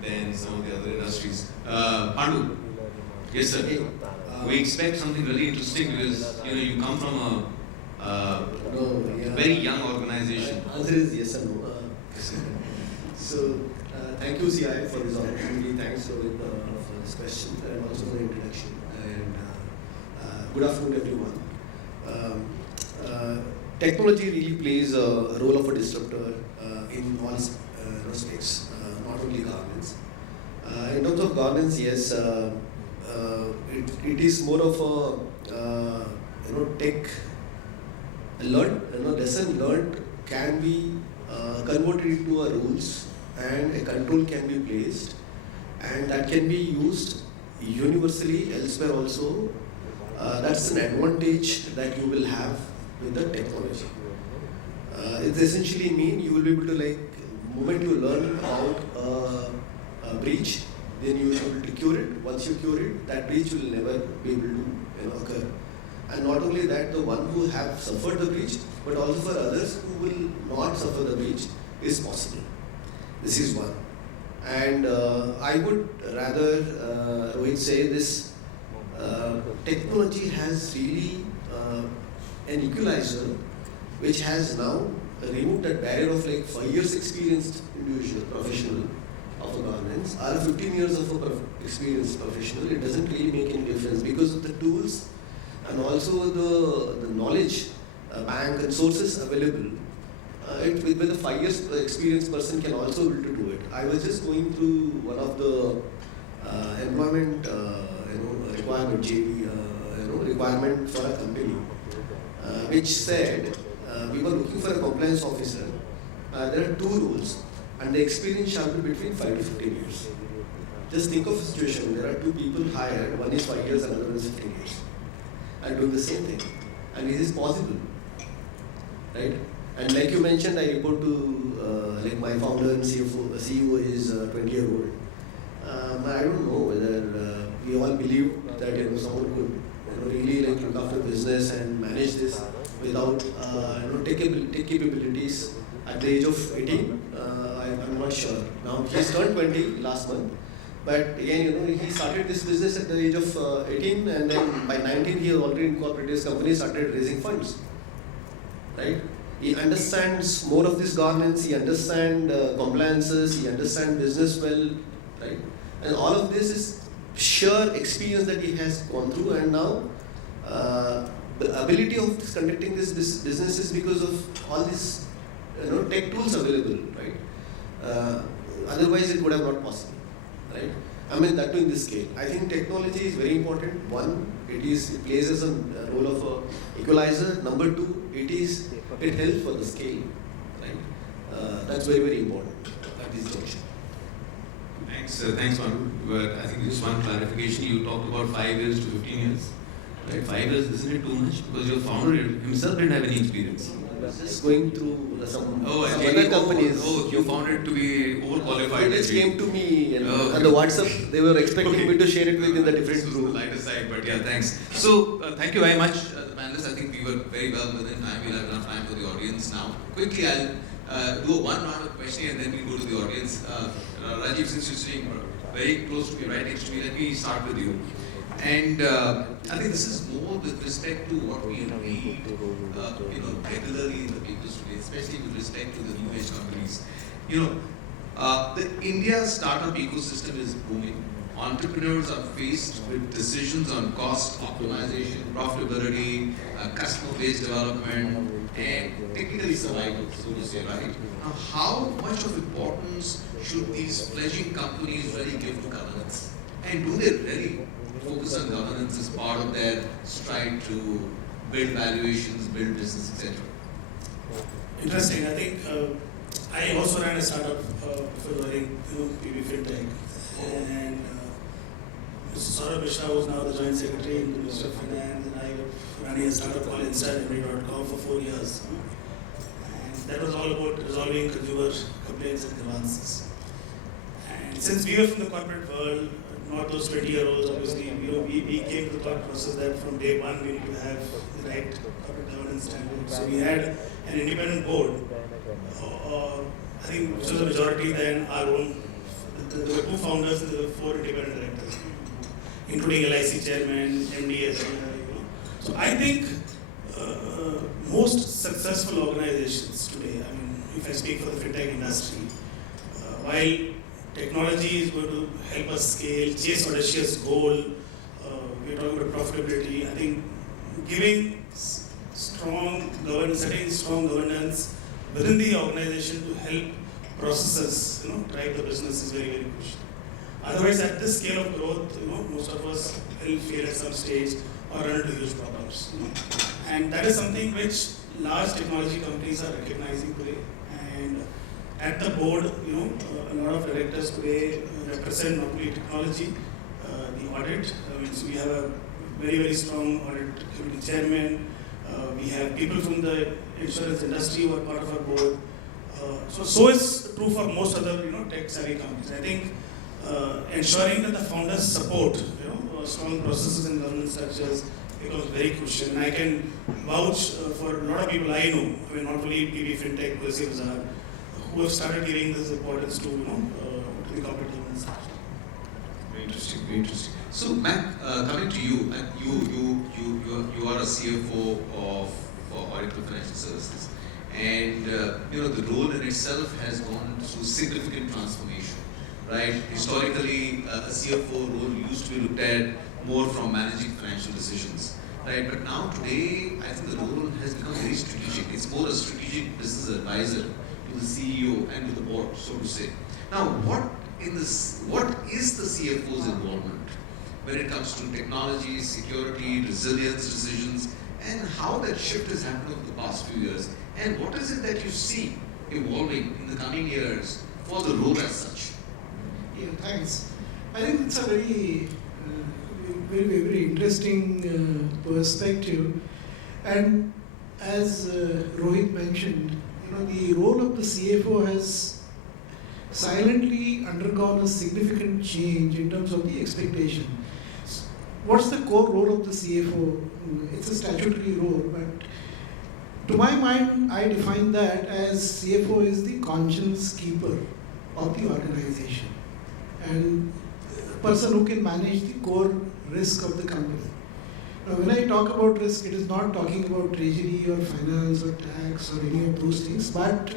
than some of the other industries. Pandu, yes sir. We expect something really interesting because you come from a very young organization. Answer is yes and no. So thank you CI for this opportunity. Thanks Rohit for this question and also for the introduction. And good afternoon everyone. Technology really plays a role of a disruptor in all aspects, not only governance. In terms of governance, yes, it is more of a tech lesson learned can be converted into a rules, and a control can be placed, and that can be used universally elsewhere also. That's an advantage that you will have with the technology. It essentially means you will be able to, like, moment you learn about a breach, then you will be able to cure it. Once you cure it, that breach will never be able to occur. And not only that, the one who have suffered the breach, but also for others who will not suffer the breach is possible. This is one. And I would rather, Rohit, say this, technology has really an equalizer which has now removed that barrier of like 5 years experienced individual, professional of a governance, or 15 years of a experienced professional. It doesn't really make any difference because of the tools and also the knowledge bank and sources available. With a 5 years experienced person can also be able to do it. I was just going through one of the employment requirement, JD, requirement for a company, which said we were looking for a compliance officer. There are 2 roles, and the experience shall be between 5 to 15 years. Just think of a situation, there are 2 people hired, one is 5 years, another is 15 years, and doing the same thing. And it is possible, right? And like you mentioned, I report to like my founder and CEO is 20-year-old. I don't know whether we all believe that someone could really like look after business and manage this without tech capabilities at the age of 18. I'm not sure. Now he's turned 20 last month, but again he started this business at the age of 18, and then by 19 he already incorporated his company, started raising funds. Right? He understands more of this governance. He understands compliances. He understands business well, right? And all of this is sheer experience that he has gone through, and now the ability of conducting this business is because of all these tech tools available, right? Otherwise, it would have not possible, right? I mean, that too in this scale. I think technology is very important. One, it plays as a role of a equalizer. Number 2, it helps for the scale, right? That's very, very important at this junction. Thanks, Manu. But I think just one clarification. You talked about 5 years to 15 years. Right? 5 years, isn't it too much? Because your founder himself didn't have any experience. Just going through some other companies. You found it to be overqualified. They just came to me and on the WhatsApp. They were expecting me to share it within the different group. Lighter side, but yeah, thanks. So thank you very much, the panelists. I think we were very well within time. We'll have enough time for the audience now. Quickly, I'll do one round of questioning and then we'll go to the audience. Rajiv, since you're sitting very close to me, right next to me, let me start with you. And I think this is more with respect to what we read, regularly in the papers today, especially with respect to the new age companies. The India startup ecosystem is booming. Entrepreneurs are faced with decisions on cost optimization, profitability, customer-based development, and technically survival, so to say, right? Now, how much of importance should these fledgling companies really give to governance? And do they really focus on governance as part of their stride to build valuations, build business, etc.? Interesting. I think I also ran a startup before joining PB FinTech, and Mr. Saurabh Mishra was now the Joint Secretary in the Ministry of Finance, and I was running a startup called InstaMD.com for 4 years. And that was all about resolving consumer complaints and grievances. And since we were from the corporate world, not those 20-year-olds, obviously, we came to the thought process that from day one we need to have the right corporate governance standards. So we had an independent board, I think which was a majority than our own. There were 2 founders and there were 4 independent directors, including LIC chairman, MD as well. So I think most successful organizations today, I mean, if I speak for the fintech industry, while technology is going to help us scale, chase audacious goal, we're talking about profitability. I think giving strong governance, setting strong governance within the organization to help processes, drive the business is very, very crucial. Otherwise, at this scale of growth, most of us will fail at some stage or run into huge problems. And that is something which large technology companies are recognizing today. And at the board, a lot of directors today represent not only technology, the audit. So we have a very, very strong audit committee chairman. We have people from the insurance industry who are part of our board. So is true for most other tech-savvy companies. I think ensuring that the founders support strong processes and governance structures becomes very crucial. And I can vouch for a lot of people I know, not only PB FinTech, Kursi Bazaar, who have started giving this importance to the corporate governance. Very interesting, very interesting. So, Mac, coming to you, and you are a CFO for Oracle Financial Services, and the role in itself has gone through significant transformation, right? Historically, a CFO role used to be looked at more from managing financial decisions, right? But now today, I think the role has become very strategic. It's more a strategic business advisor to the CEO and to the board, so to say. Now, what is the CFO's involvement when it comes to technology, security, resilience decisions, and how that shift has happened over the past few years, and what is it that you see evolving in the coming years for the role as such? Yeah, thanks. I think it's a very, very interesting perspective. And as Rohit mentioned, the role of the CFO has silently undergone a significant change in terms of the expectation. What's the core role of the CFO? It's a statutory role, but to my mind, I define that as CFO is the conscience keeper of the organization and a person who can manage the core risk of the company. Now, when I talk about risk, it is not talking about treasury or finance or tax or any of those things, but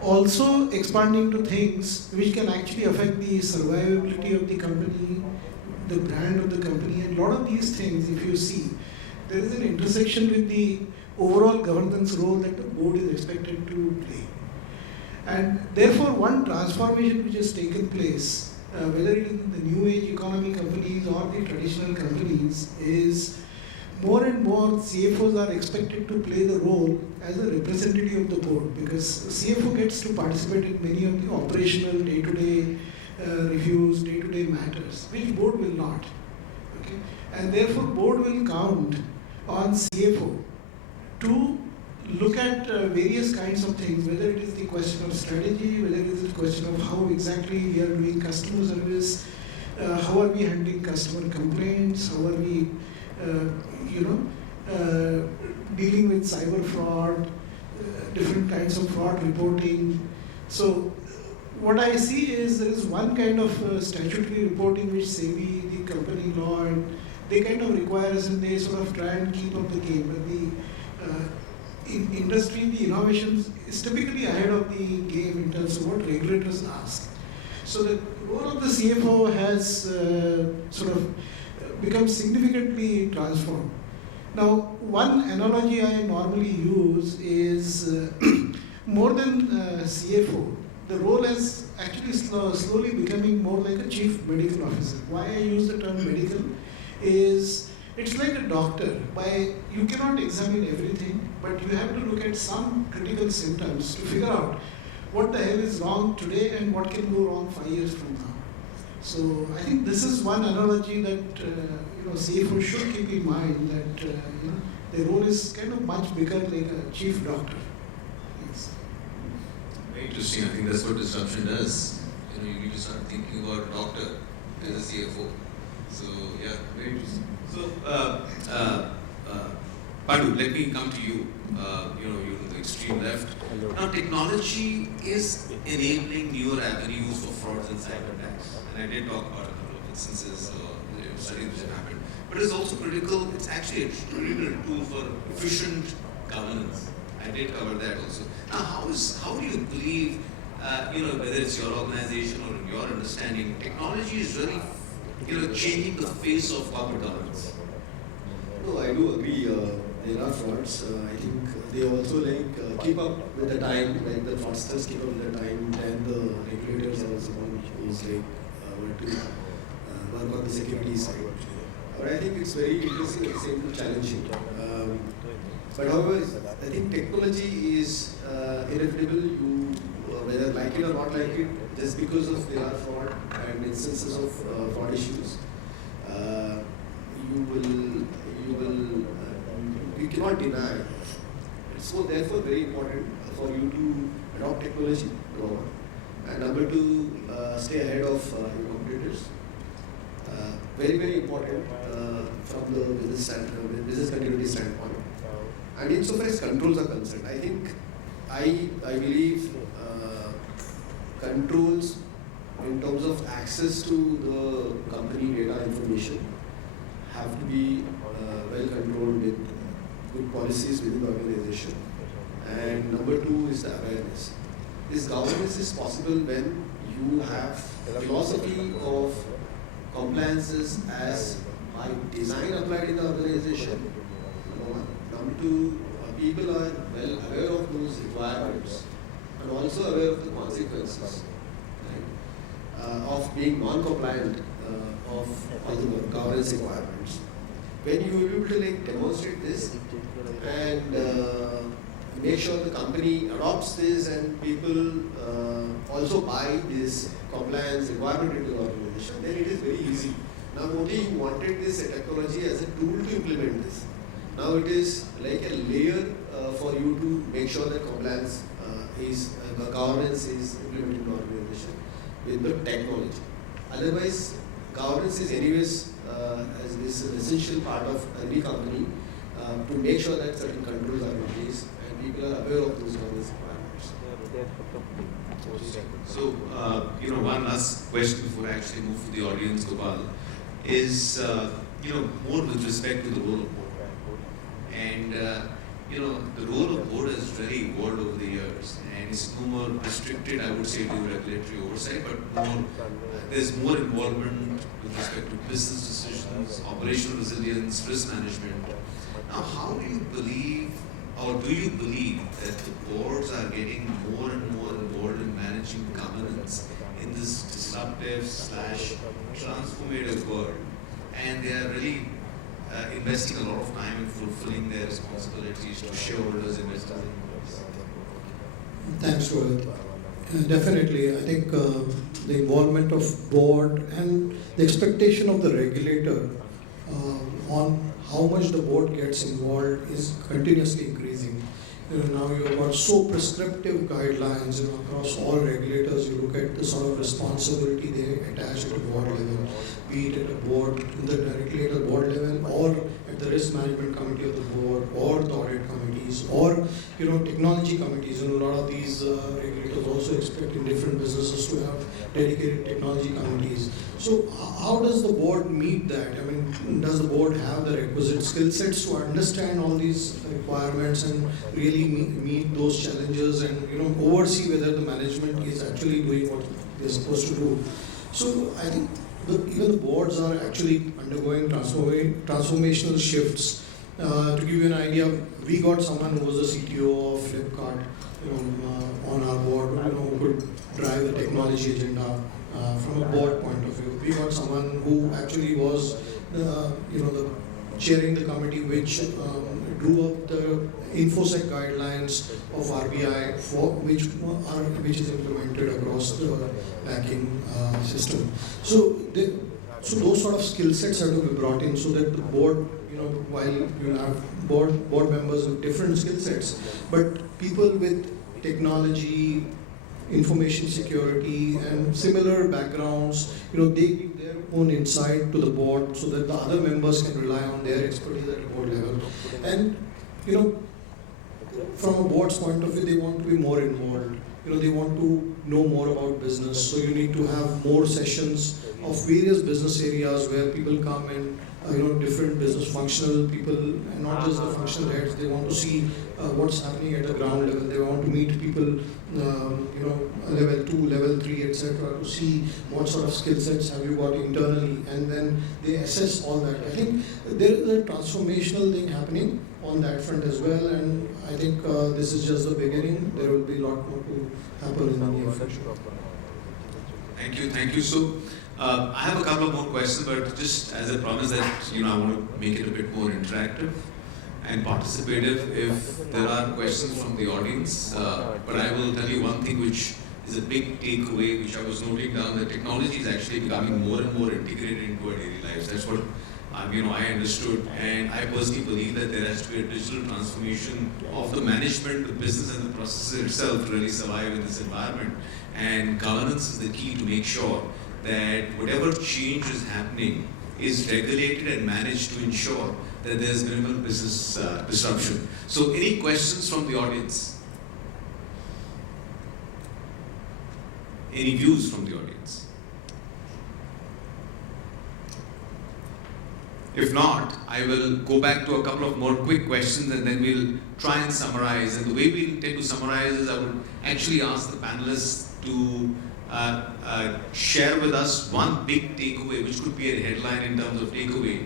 also expanding to things which can actually affect the survivability of the company, the brand of the company, and a lot of these things, if you see, there is an intersection with the overall governance role that the board is expected to play. And therefore, one transformation which has taken place, whether it is in the new age economy companies or the traditional companies, is more and more CFOs are expected to play the role as a representative of the board, because CFO gets to participate in many of the operational day-to-day reviews, day-to-day matters, which board will not. Okay? And therefore, board will count on CFO to look at various kinds of things, whether it is the question of strategy, whether it is the question of how exactly we are doing customer service, how are we handling customer complaints, how are we dealing with cyber fraud, different kinds of fraud reporting. So what I see is there is one kind of statutory reporting which SEBI, the company law, and they kind of require us, and they sort of try and keep up the game. But the in industry, the innovations is typically ahead of the game in terms of what regulators ask. So the role of the CFO has sort of become significantly transformed. Now, one analogy I normally use is more than CFO, the role is actually slowly becoming more like a chief medical officer. Why I use the term medical is it's like a doctor. You cannot examine everything, but you have to look at some critical symptoms to figure out what the hell is wrong today and what can go wrong 5 years from now. So I think this is one analogy that CFO should keep in mind, that the role is kind of much bigger, like a chief doctor. Yes. Very interesting. I think that's what disruption does. You need to start thinking about a doctor as a CFO. So yeah, very interesting. So Padu, let me come to you. You're on the extreme left. Now, technology is enabling newer avenues for frauds and cyber attacks. And I did talk about a couple of instances, studies which have happened. But it's also critical, it's actually a critical tool for efficient governance. I did cover that also. Now, how do you believe, whether it's your organization or in your understanding, technology is really, changing the face of corporate governance? No, I do agree. There are frauds. I think they also keep up with the time, like the fraudsters keep up with the time, and the regulators are someone who's want to work on the security side. But I think it's very interesting at the same time challenging. But however, I think technology is inevitable. Whether like it or not like it, just because of there are fraud and instances of fraud issues, you cannot deny. So therefore, very important for you to adopt technology, number one, and number two, stay ahead of your competitors. Very, very important from the business continuity standpoint. And insofar as controls are concerned, I think I believe controls in terms of access to the company data information have to be well controlled with good policies within the organization. And number two is the awareness. This governance is possible when you have a philosophy of compliances as by design applied in the organization. Number one. Number two, people are well aware of those requirements and also aware of the consequences, right, of being non-compliant of all the governance requirements. when you will be able to like demonstrate this and make sure the company adopts this and people also buy this compliance requirement into the organization, then it is very easy. Now only you wanted this technology as a tool to implement this. Now it is like a layer for you to make sure that compliance governance is implemented in the organization with the technology. Otherwise, governance is anyways as this an essential part of every company to make sure that certain controls are in place and people are aware of those governance requirements. So, one last question before I actually move to the audience, Gopal, is, more with respect to the role of board. And, the role of board has really evolved over the years, and it's no more restricted, I would say, to regulatory oversight, but there's more involvement with respect to business decisions, operational resilience, risk management. Now, how do you believe, or do you believe that the boards are getting more and more involved in managing governance in this disruptive / transformative world, and they are really investing a lot of time in fulfilling their responsibilities to shareholders, investors, and employees? Thanks, Rohit. Definitely, I think the involvement of board and the expectation of the regulator on how much the board gets involved is continuously increasing. Now you've got so prescriptive guidelines across all regulators. You look at the sort of responsibility they attach at the board level, be it at a board, directly at the board level, or at the risk management committee of the board, or the audit committees, or technology committees. A lot of these regulators also expect in different businesses to have dedicated technology committees. So how does the board meet that? I mean, does the board have the requisite skill sets to understand all these requirements and really meet those challenges and oversee whether the management is actually doing what they're supposed to do? So I think even the boards are actually undergoing transformational shifts. To give you an idea, we got someone who was the CTO of Flipkart on our board, who could drive the technology agenda from a board point of view. We got someone who actually was the chairing the committee which drew up the InfoSec guidelines of RBI which is implemented across the banking system. So those sort of skill sets have to be brought in so that the board, while you have board members with different skill sets, but people with technology, information security, and similar backgrounds, they give their own insight to the board so that the other members can rely on their expertise at the board level. And from a board's point of view, they want to be more involved. They want to know more about business. So you need to have more sessions of various business areas where people come and different business functional people, and not just the functional heads. They want to see what's happening at the ground level. They want to meet people, level 2, level 3, etc., to see what sort of skill sets have you got internally, and then they assess all that. I think there is a transformational thing happening on that front as well, and I think this is just the beginning. There will be a lot more to happen in the near future. Thank you. So, I have a couple of more questions, but just as a promise that I want to make it a bit more interactive and participative if there are questions from the audience. But I will tell you one thing which is a big takeaway, which I was noting down, that technology is actually becoming more and more integrated into our daily lives. That's what I understood, and I personally believe that there has to be a digital transformation of the management, the business, and the processes itself to really survive in this environment. And governance is the key to make sure that whatever change is happening is regulated and managed to ensure that there's minimal business disruption. So, any questions from the audience? Any views from the audience? If not, I will go back to a couple of more quick questions and then we'll try and summarize. And the way we intend to summarize is I would actually ask the panelists to share with us one big takeaway, which could be a headline in terms of takeaway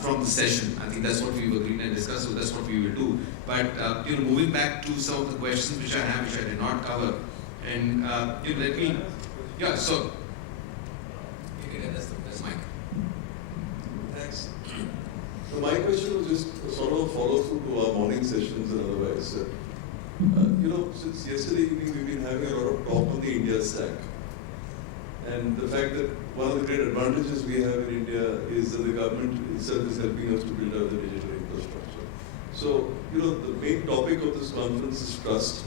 from the session. I think that's what we've agreed and discussed, so that's what we will do. But moving back to some of the questions which I have, which I did not cover, and let me, so that's Mike. Thanks. sir. Since yesterday evening we've been having a lot of talk on the India stack. And the fact that one of the great advantages we have in India is that the government itself is helping us to build out the digital infrastructure. So, the main topic of this conference is trust.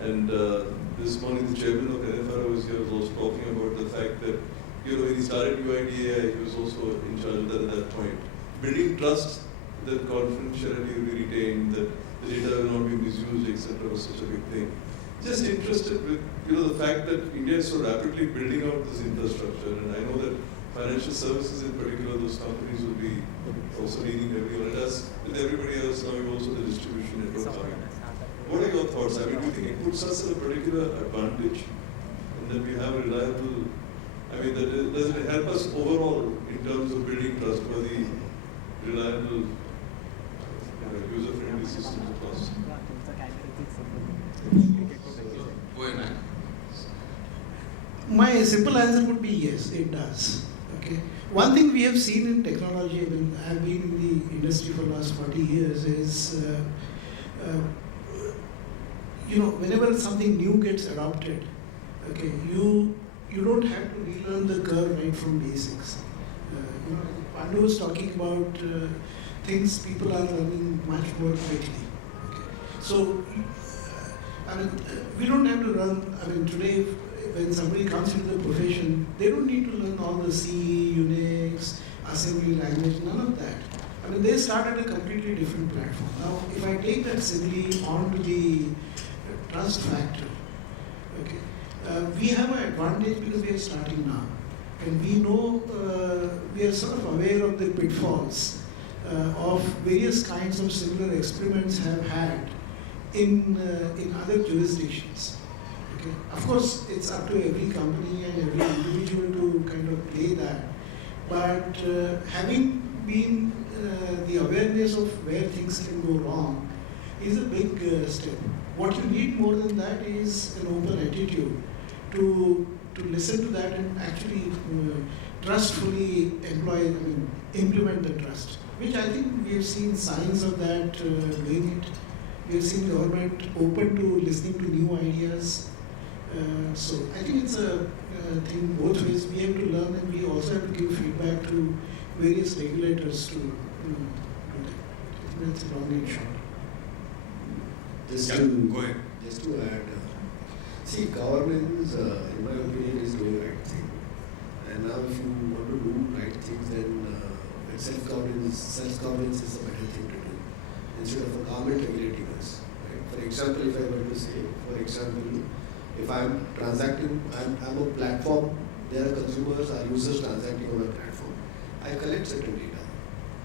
And this morning the chairman of NFRA was here, was also talking about the fact that, when he started UIDAI, he was also in charge of that at that point. Building trust, that confidentiality will be retained, that the data will not be misused, etc. was such a big thing. Just interested with, the fact that India is so rapidly building out this infrastructure, and I know that financial services in particular, those companies will be also leading everyone. And as with everybody else, now you also the distribution network coming. What are your thoughts? I mean, do you think it puts us at a particular advantage, and that we have a reliable, does it help us overall in terms of building trustworthy, reliable, user-friendly systems across? My simple answer would be yes, it does. Okay. One thing we have seen in technology, I've been in the industry for the last 40 years, is whenever something new gets adopted, okay, you don't have to relearn the curve right from basics. Pandu was talking about things people are learning much more quickly. Okay. So, we don't have to run, today when somebody comes into the profession, they don't need to learn all the C, Unix, assembly language, none of that. They start at a completely different platform. Now, if I take that simply onto the trust factor, okay, we have an advantage because we are starting now. And we know, we are sort of aware of the pitfalls of various kinds of similar experiments have had in other jurisdictions. Okay. Of course, it's up to every company and every individual to kind of play that. But having been the awareness of where things can go wrong is a big step. What you need more than that is an open attitude to listen to that and actually trustfully implement the trust, which I think we have seen signs of that doing it. We have seen government open to listening to new ideas. So I think it's a thing both ways. We have to learn and we also have to give feedback to various regulators to do that. I think that's long and short. Just to add, see, governance, in my opinion, is doing the right thing. And now if you want to do right things, then self-governance is a better thing to do, instead of a government regulating us. Right? For example, if I were to say, if I'm transacting, I'm a platform, there are consumers, are users transacting on a platform. I collect certain data.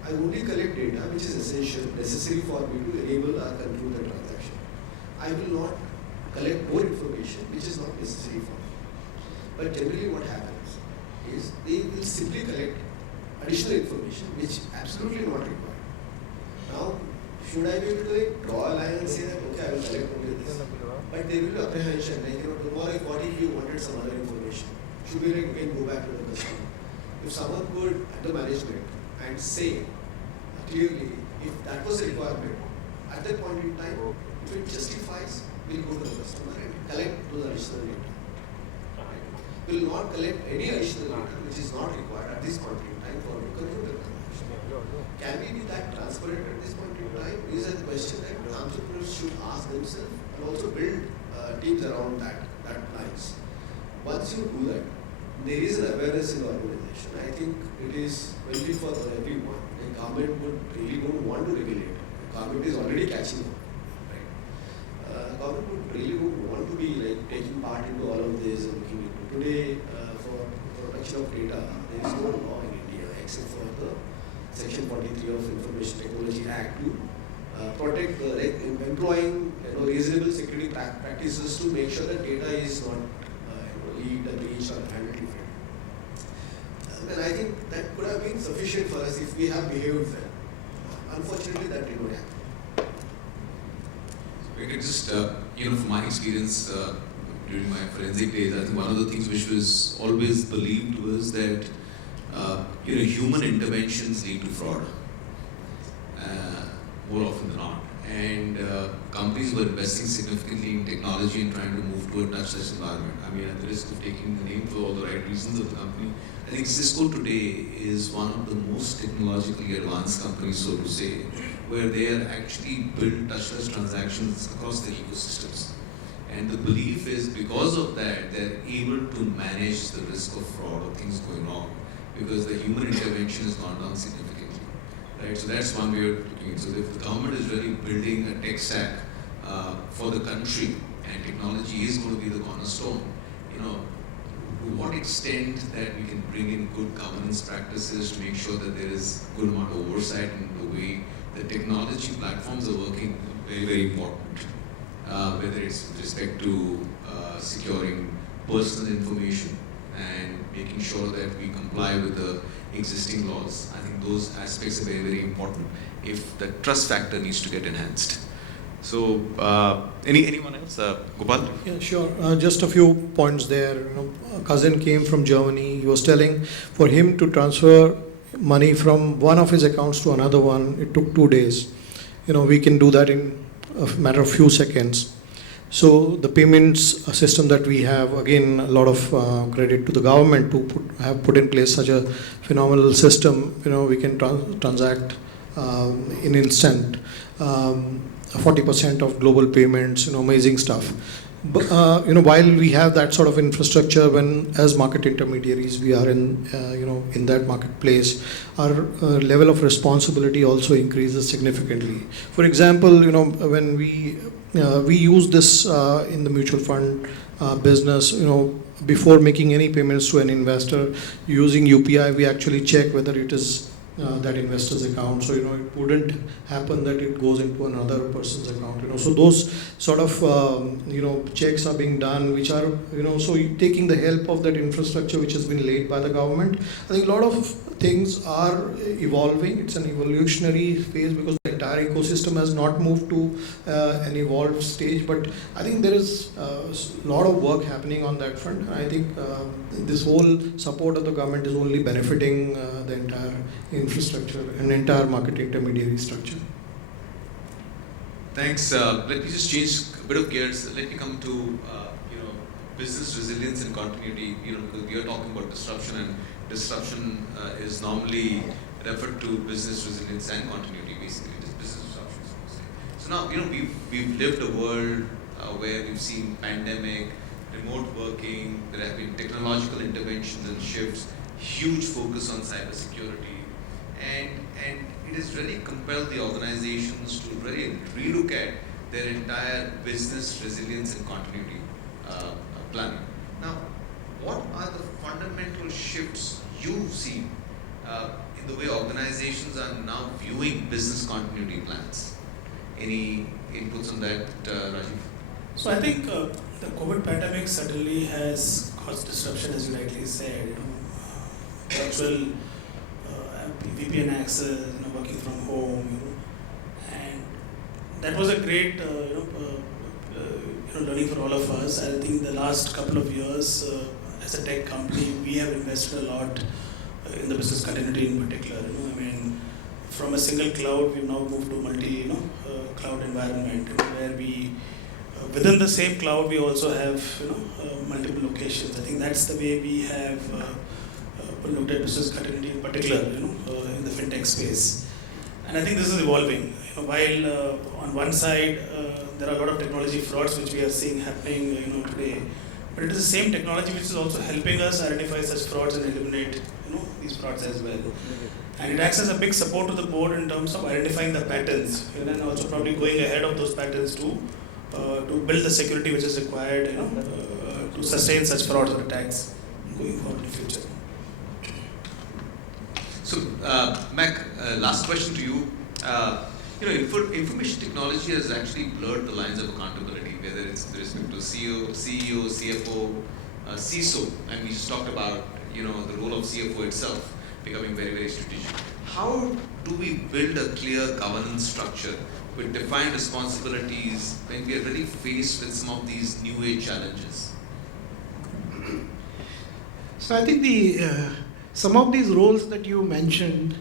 I only collect data which is essential, necessary for me to enable or conclude the transaction. I will not collect more information which is not necessary for me. But generally what happens is they will simply collect additional information which is absolutely not required. Now, should I be able to draw a line and say that, okay, I will collect only this? But there will be apprehension, tomorrow what if you wanted some other information? Should we again go back to the customer? If someone could, at the management, and say clearly, if that was a requirement, at that point in time, if it justifies, we'll go to the customer and collect those additional data. We will not collect any additional data which is not required at this point in time for to conclude the transaction. Can we be that transparent at this point in time? Is a question that entrepreneurs should ask themselves and also build teams around that lines. Once you do that, there is an awareness in the organization. I think it is benefit for everyone. The government would really don't want to regulate. The government is already catching up. Right? Government would really don't want to be taking part into all of this and looking into. Today, for protection of data, there is no law in India except for the Section 43 of Information Technology Act to protect employing reasonable security practices to make sure that data is not leaked and breached or handled differently. And I think that could have been sufficient for us if we have behaved well. Unfortunately, that did not happen. Just, from my experience during my forensic days, I think one of the things which was always believed was that human interventions lead to fraud more often than not. and companies were investing significantly in technology and trying to move to a touchless environment. I mean, at the risk of taking the name for all the right reasons of the company, I think Cisco today is one of the most technologically advanced companies, so to say, where they are actually build touchless transactions across the ecosystems. And the belief is because of that, they're able to manage the risk of fraud or things going wrong because the human intervention has gone down significantly. Right? So that's one way of looking at it. So if the government is really building a tech stack for the country and technology is going to be the cornerstone, to what extent that we can bring in good governance practices to make sure that there is good amount of oversight in the way the technology platforms are working, very, very important. Whether it's with respect to securing personal information and making sure that we comply with the existing laws. I think those aspects are very, very important if the trust factor needs to get enhanced. So, anyone else? Gopal? Yeah, sure. Just a few points there. A cousin came from Germany. He was telling for him to transfer money from one of his accounts to another one, it took 2 days. We can do that in a matter of few seconds. So the payments system that we have, again, a lot of credit to the government to have put in place such a phenomenal system. We can transact in instant. 40% of global payments, amazing stuff. But, while we have that sort of infrastructure, when as market intermediaries we are in that marketplace, our level of responsibility also increases significantly. For example, when we use this in the mutual fund business, before making any payments to an investor using UPI, we actually check whether it is that investor's account. So, it wouldn't happen that it goes into another person's account. So those sort of, checks are being done, which are, so taking the help of that infrastructure which has been laid by the government. I think a lot of things are evolving. It's an evolutionary phase because the entire ecosystem has not moved to an evolved stage. But I think there is a lot of work happening on that front. I think this whole support of the government is only benefiting the entire infrastructure and entire market intermediary structure. Thanks. Let me just change a bit of gears. Let me come to business resilience and continuity. Because we are talking about disruption, and disruption is normally referred to business resilience and continuity. Basically, it is business disruption. So now we've lived a world where we've seen pandemic, remote working. There have been technological interventions and shifts. Huge focus on cybersecurity. And it has really compelled the organizations to really relook at their entire business resilience and continuity planning. Now, what are the fundamental shifts you've seen in the way organizations are now viewing business continuity plans? Any inputs on that, Rajiv? So I think the COVID pandemic certainly has caused disruption, as you rightly said. Virtual VPN access, working from home, and that was a great, learning for all of us. I think the last couple of years, as a tech company, we have invested a lot in the business continuity in particular. From a single cloud, we've now moved to multi, cloud environment where we, within the same cloud, we also have, multiple locations. I think that's the way we have looked at business continuity in particular, in the fintech space. And I think this is evolving. While on one side, there are a lot of technology frauds which we are seeing happening, today, but it is the same technology which is also helping us identify such frauds and eliminate, these frauds as well. And it acts as a big support to the board in terms of identifying the patterns, and also probably going ahead of those patterns to build the security which is required, to sustain such frauds or attacks going forward in the future. So, Mac, last question to you. Information technology has actually blurred the lines of accountability, whether it's with respect to CEO, CFO, CISO, and we just talked about, the role of CFO itself becoming very, very strategic. How do we build a clear governance structure with defined responsibilities when we are really faced with some of these new age challenges? So I think some of these roles that you mentioned,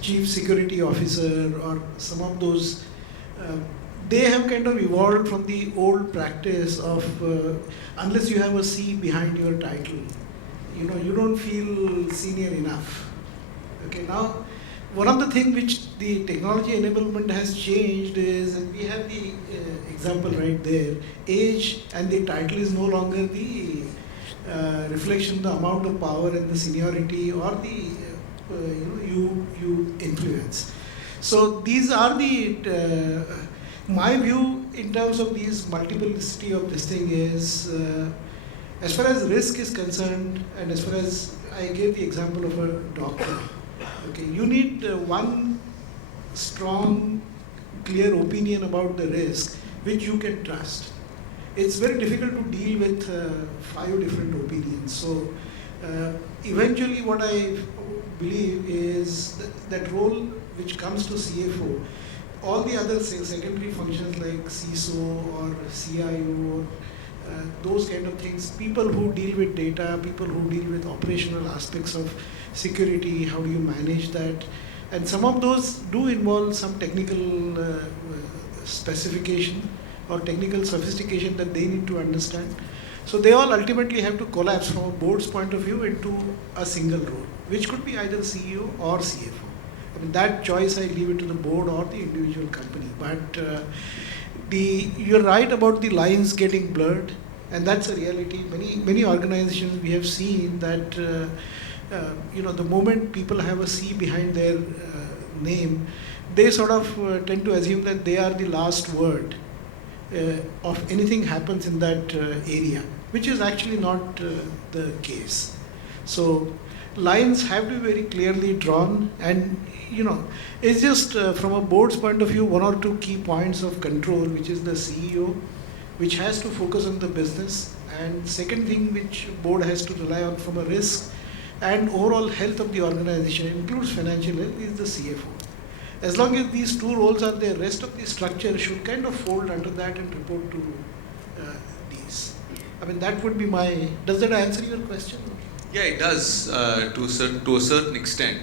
chief security officer or some of those, they have kind of evolved from the old practice of unless you have a C behind your title, you don't feel senior enough. Okay, now one of the things which the technology enablement has changed is, and we have the example right there, age and the title is no longer the reflection, the amount of power and the seniority or the you influence. So these are the my view in terms of these multiplicity of this thing is as far as risk is concerned, and as far as I gave the example of a doctor. Okay, you need one strong, clear opinion about the risk which you can trust. It's very difficult to deal with 5 different opinions. So eventually what I believe is that role which comes to CFO, all the other secondary functions like CISO or CIO or those kind of things, people who deal with data, people who deal with operational aspects of security, how do you manage that, and some of those do involve some technical specification or technical sophistication that they need to understand. So they all ultimately have to collapse from a board's point of view into a single role, which could be either CEO or CFO. I mean, that choice I leave it to the board or the individual company. But you're right about the lines getting blurred, and that's a reality. Many organizations we have seen that the moment people have a C behind their name, they sort of tend to assume that they are the last word of anything happens in that area, which is actually not the case. So lines have to be very clearly drawn, and it's just from a board's point of view, 1 or 2 key points of control, which is the CEO, which has to focus on the business, and second thing which board has to rely on from a risk and overall health of the organization, includes financial health, is the CFO. As long as these 2 roles are there, rest of the structure should kind of fold under that and report to these. I mean, that would be my. Does that answer your question? Yeah, it does to a certain extent.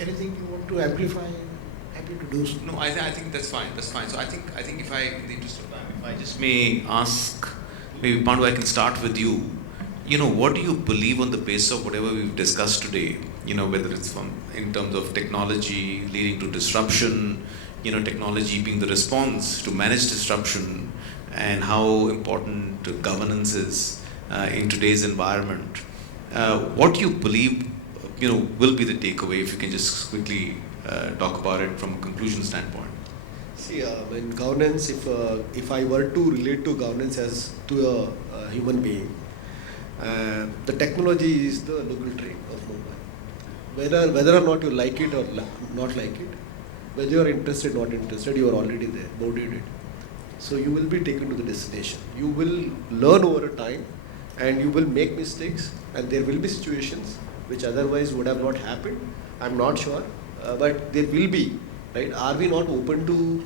Anything you want to amplify? Happy to do so. No, I think that's fine. That's fine. So I think if I, in the interest of time, if I just may ask, maybe Pandu, I can start with you. What do you believe on the basis of whatever we've discussed today? Whether it's in terms of technology leading to disruption, technology being the response to manage disruption, and how important governance is in today's environment. What do you believe, will be the takeaway? If you can just quickly talk about it from a conclusion standpoint. See, in governance, if I were to relate to governance as to a human being, the technology is the local trait of Mumbai. Whether or not you like it or not like it, whether you are interested or not interested, you are already there, boarded it. So you will be taken to the destination. You will learn over a time, and you will make mistakes, and there will be situations which otherwise would have not happened. I'm not sure, but there will be. Right? Are we not open to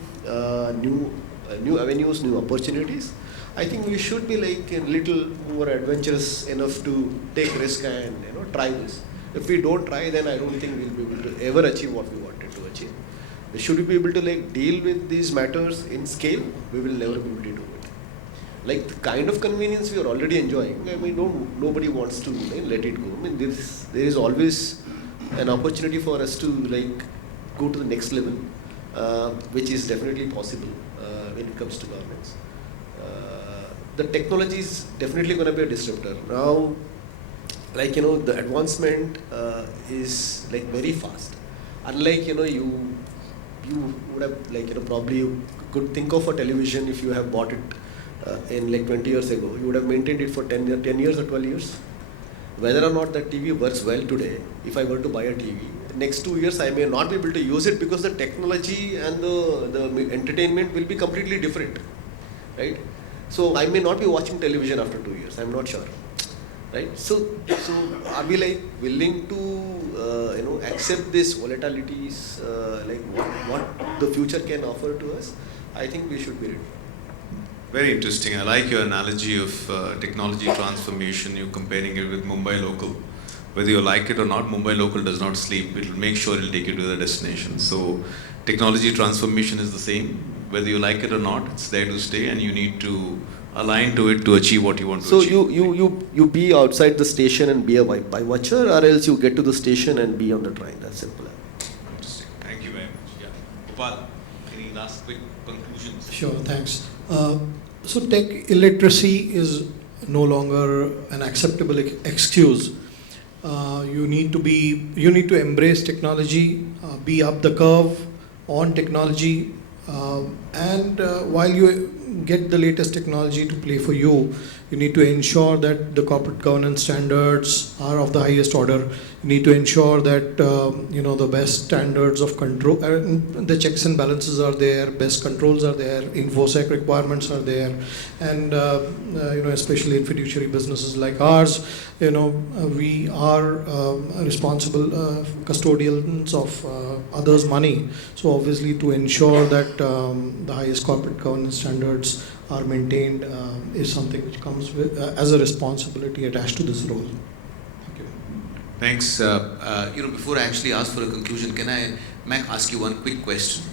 new avenues, new opportunities? I think we should be like a little more adventurous enough to take risk and try this. If we don't try, then I don't think we'll be able to ever achieve what we wanted to achieve. Should we be able to deal with these matters in scale? We will never be able to do it. The kind of convenience we are already enjoying, I mean, nobody wants to let it go. I mean, there is always an opportunity for us to go to the next level, which is definitely possible when it comes to governance. The technology is definitely going to be a disruptor. Now, the advancement is very fast. Unlike, you would have, probably you could think of a television if you have bought it in 20 years ago. You would have maintained it for 10 years or 12 years. Whether or not that TV works well today, if I were to buy a TV, next 2 years I may not be able to use it because the technology and the entertainment will be completely different, right? So I may not be watching television after 2 years. I'm not sure, right? So are we willing to accept this volatilities, what the future can offer to us? I think we should be ready. Very interesting. I like your analogy of technology transformation. You're comparing it with Mumbai local. whether you like it or not, Mumbai local does not sleep. It will make sure it will take you to the destination. So technology transformation is the same. Whether you like it or not, it's there to stay, and you need to align to it to achieve what you want to achieve. So you be outside the station and be a by watcher, or else you get to the station and be on the train. That's simple. Interesting. Thank you very much. Yeah. Gopal, any last quick conclusions? Sure, thanks. So tech illiteracy is no longer an acceptable excuse. You need to embrace technology, be up the curve on technology, and while you get the latest technology to play for you, you need to ensure that the corporate governance standards are of the highest order. You need to ensure that the best standards of control, the checks and balances are there, best controls are there, InfoSec requirements are there, and especially in fiduciary businesses like ours, we are responsible custodians of others' money. So obviously, to ensure that the highest corporate governance standards are maintained is something which comes with as a responsibility attached to this role. Thank you. Thanks. Before I actually ask for a conclusion, may I ask you one quick question?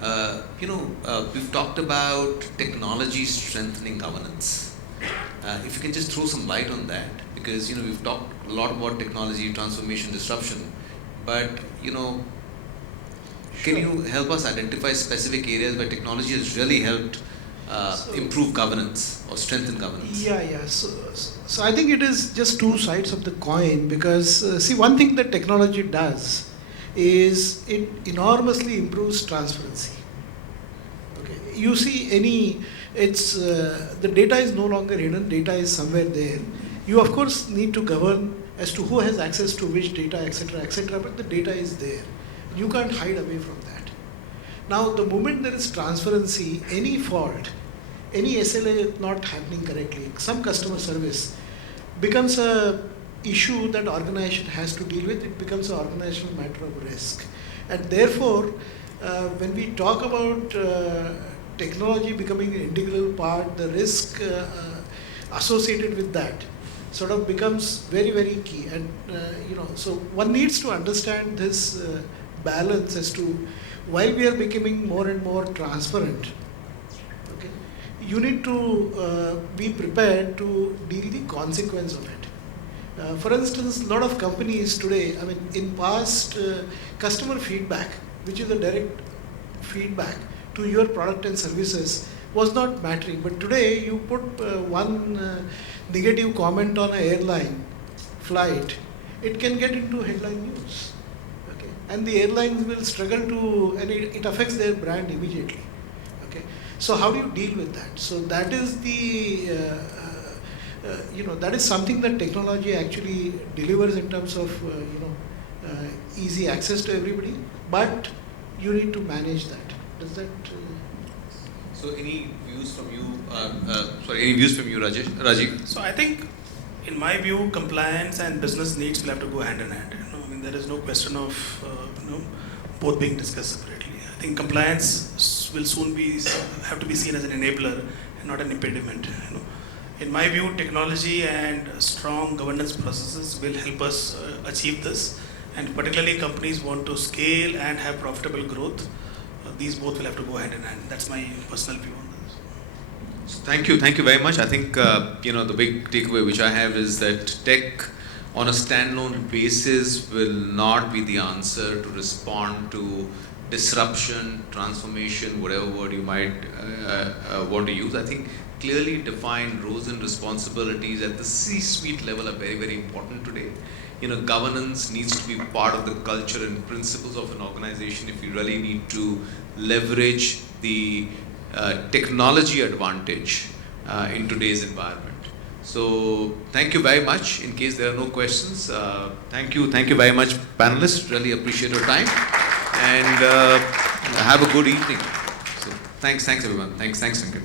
We've talked about technology strengthening governance. If you can just throw some light on that, because we've talked a lot about technology transformation, disruption, but can you help us identify specific areas where technology has really helped improve governance or strengthen governance? Yeah. So I think it is just two sides of the coin, because one thing that technology does is it enormously improves transparency. Okay, you see the data is no longer hidden, data is somewhere there. You of course need to govern as to who has access to which data, etc., but the data is there. You can't hide away from that. Now, the moment there is transparency, any fault, any SLA not happening correctly, some customer service becomes a issue that organization has to deal with. It becomes an organizational matter of risk. And therefore, when we talk about technology becoming an integral part, the risk associated with that sort of becomes very, very key. And so one needs to understand this balance as to, while we are becoming more and more transparent, okay, you need to be prepared to deal the consequence of it. For instance, a lot of companies today, in past, customer feedback, which is a direct feedback to your product and services, was not mattering. But today, you put one negative comment on an airline flight, it can get into headline news. Okay? And the airlines will struggle and it affects their brand immediately. Okay? So how do you deal with that? So that is that is something that technology actually delivers in terms of easy access to everybody, but you need to manage that. Does that? So any views from you? Any views from you, Rajiv? So I think, in my view, compliance and business needs will have to go hand in hand. There is no question of both being discussed separately. I think compliance will soon have to be seen as an enabler and not an impediment. In my view, technology and strong governance processes will help us achieve this. And particularly, companies want to scale and have profitable growth. These both will have to go hand in hand. That's my personal view on this. Thank you very much. I think the big takeaway which I have is that tech on a standalone basis will not be the answer to respond to disruption, transformation, whatever word you might want to use. I think clearly defined roles and responsibilities at the C-suite level are very, very important today. Governance needs to be part of the culture and principles of an organization if you really need to leverage the technology advantage in today's environment. So thank you very much. In case there are no questions, thank you very much, panelists. Really appreciate your time, and have a good evening. So thanks everyone. Thanks, Sanket.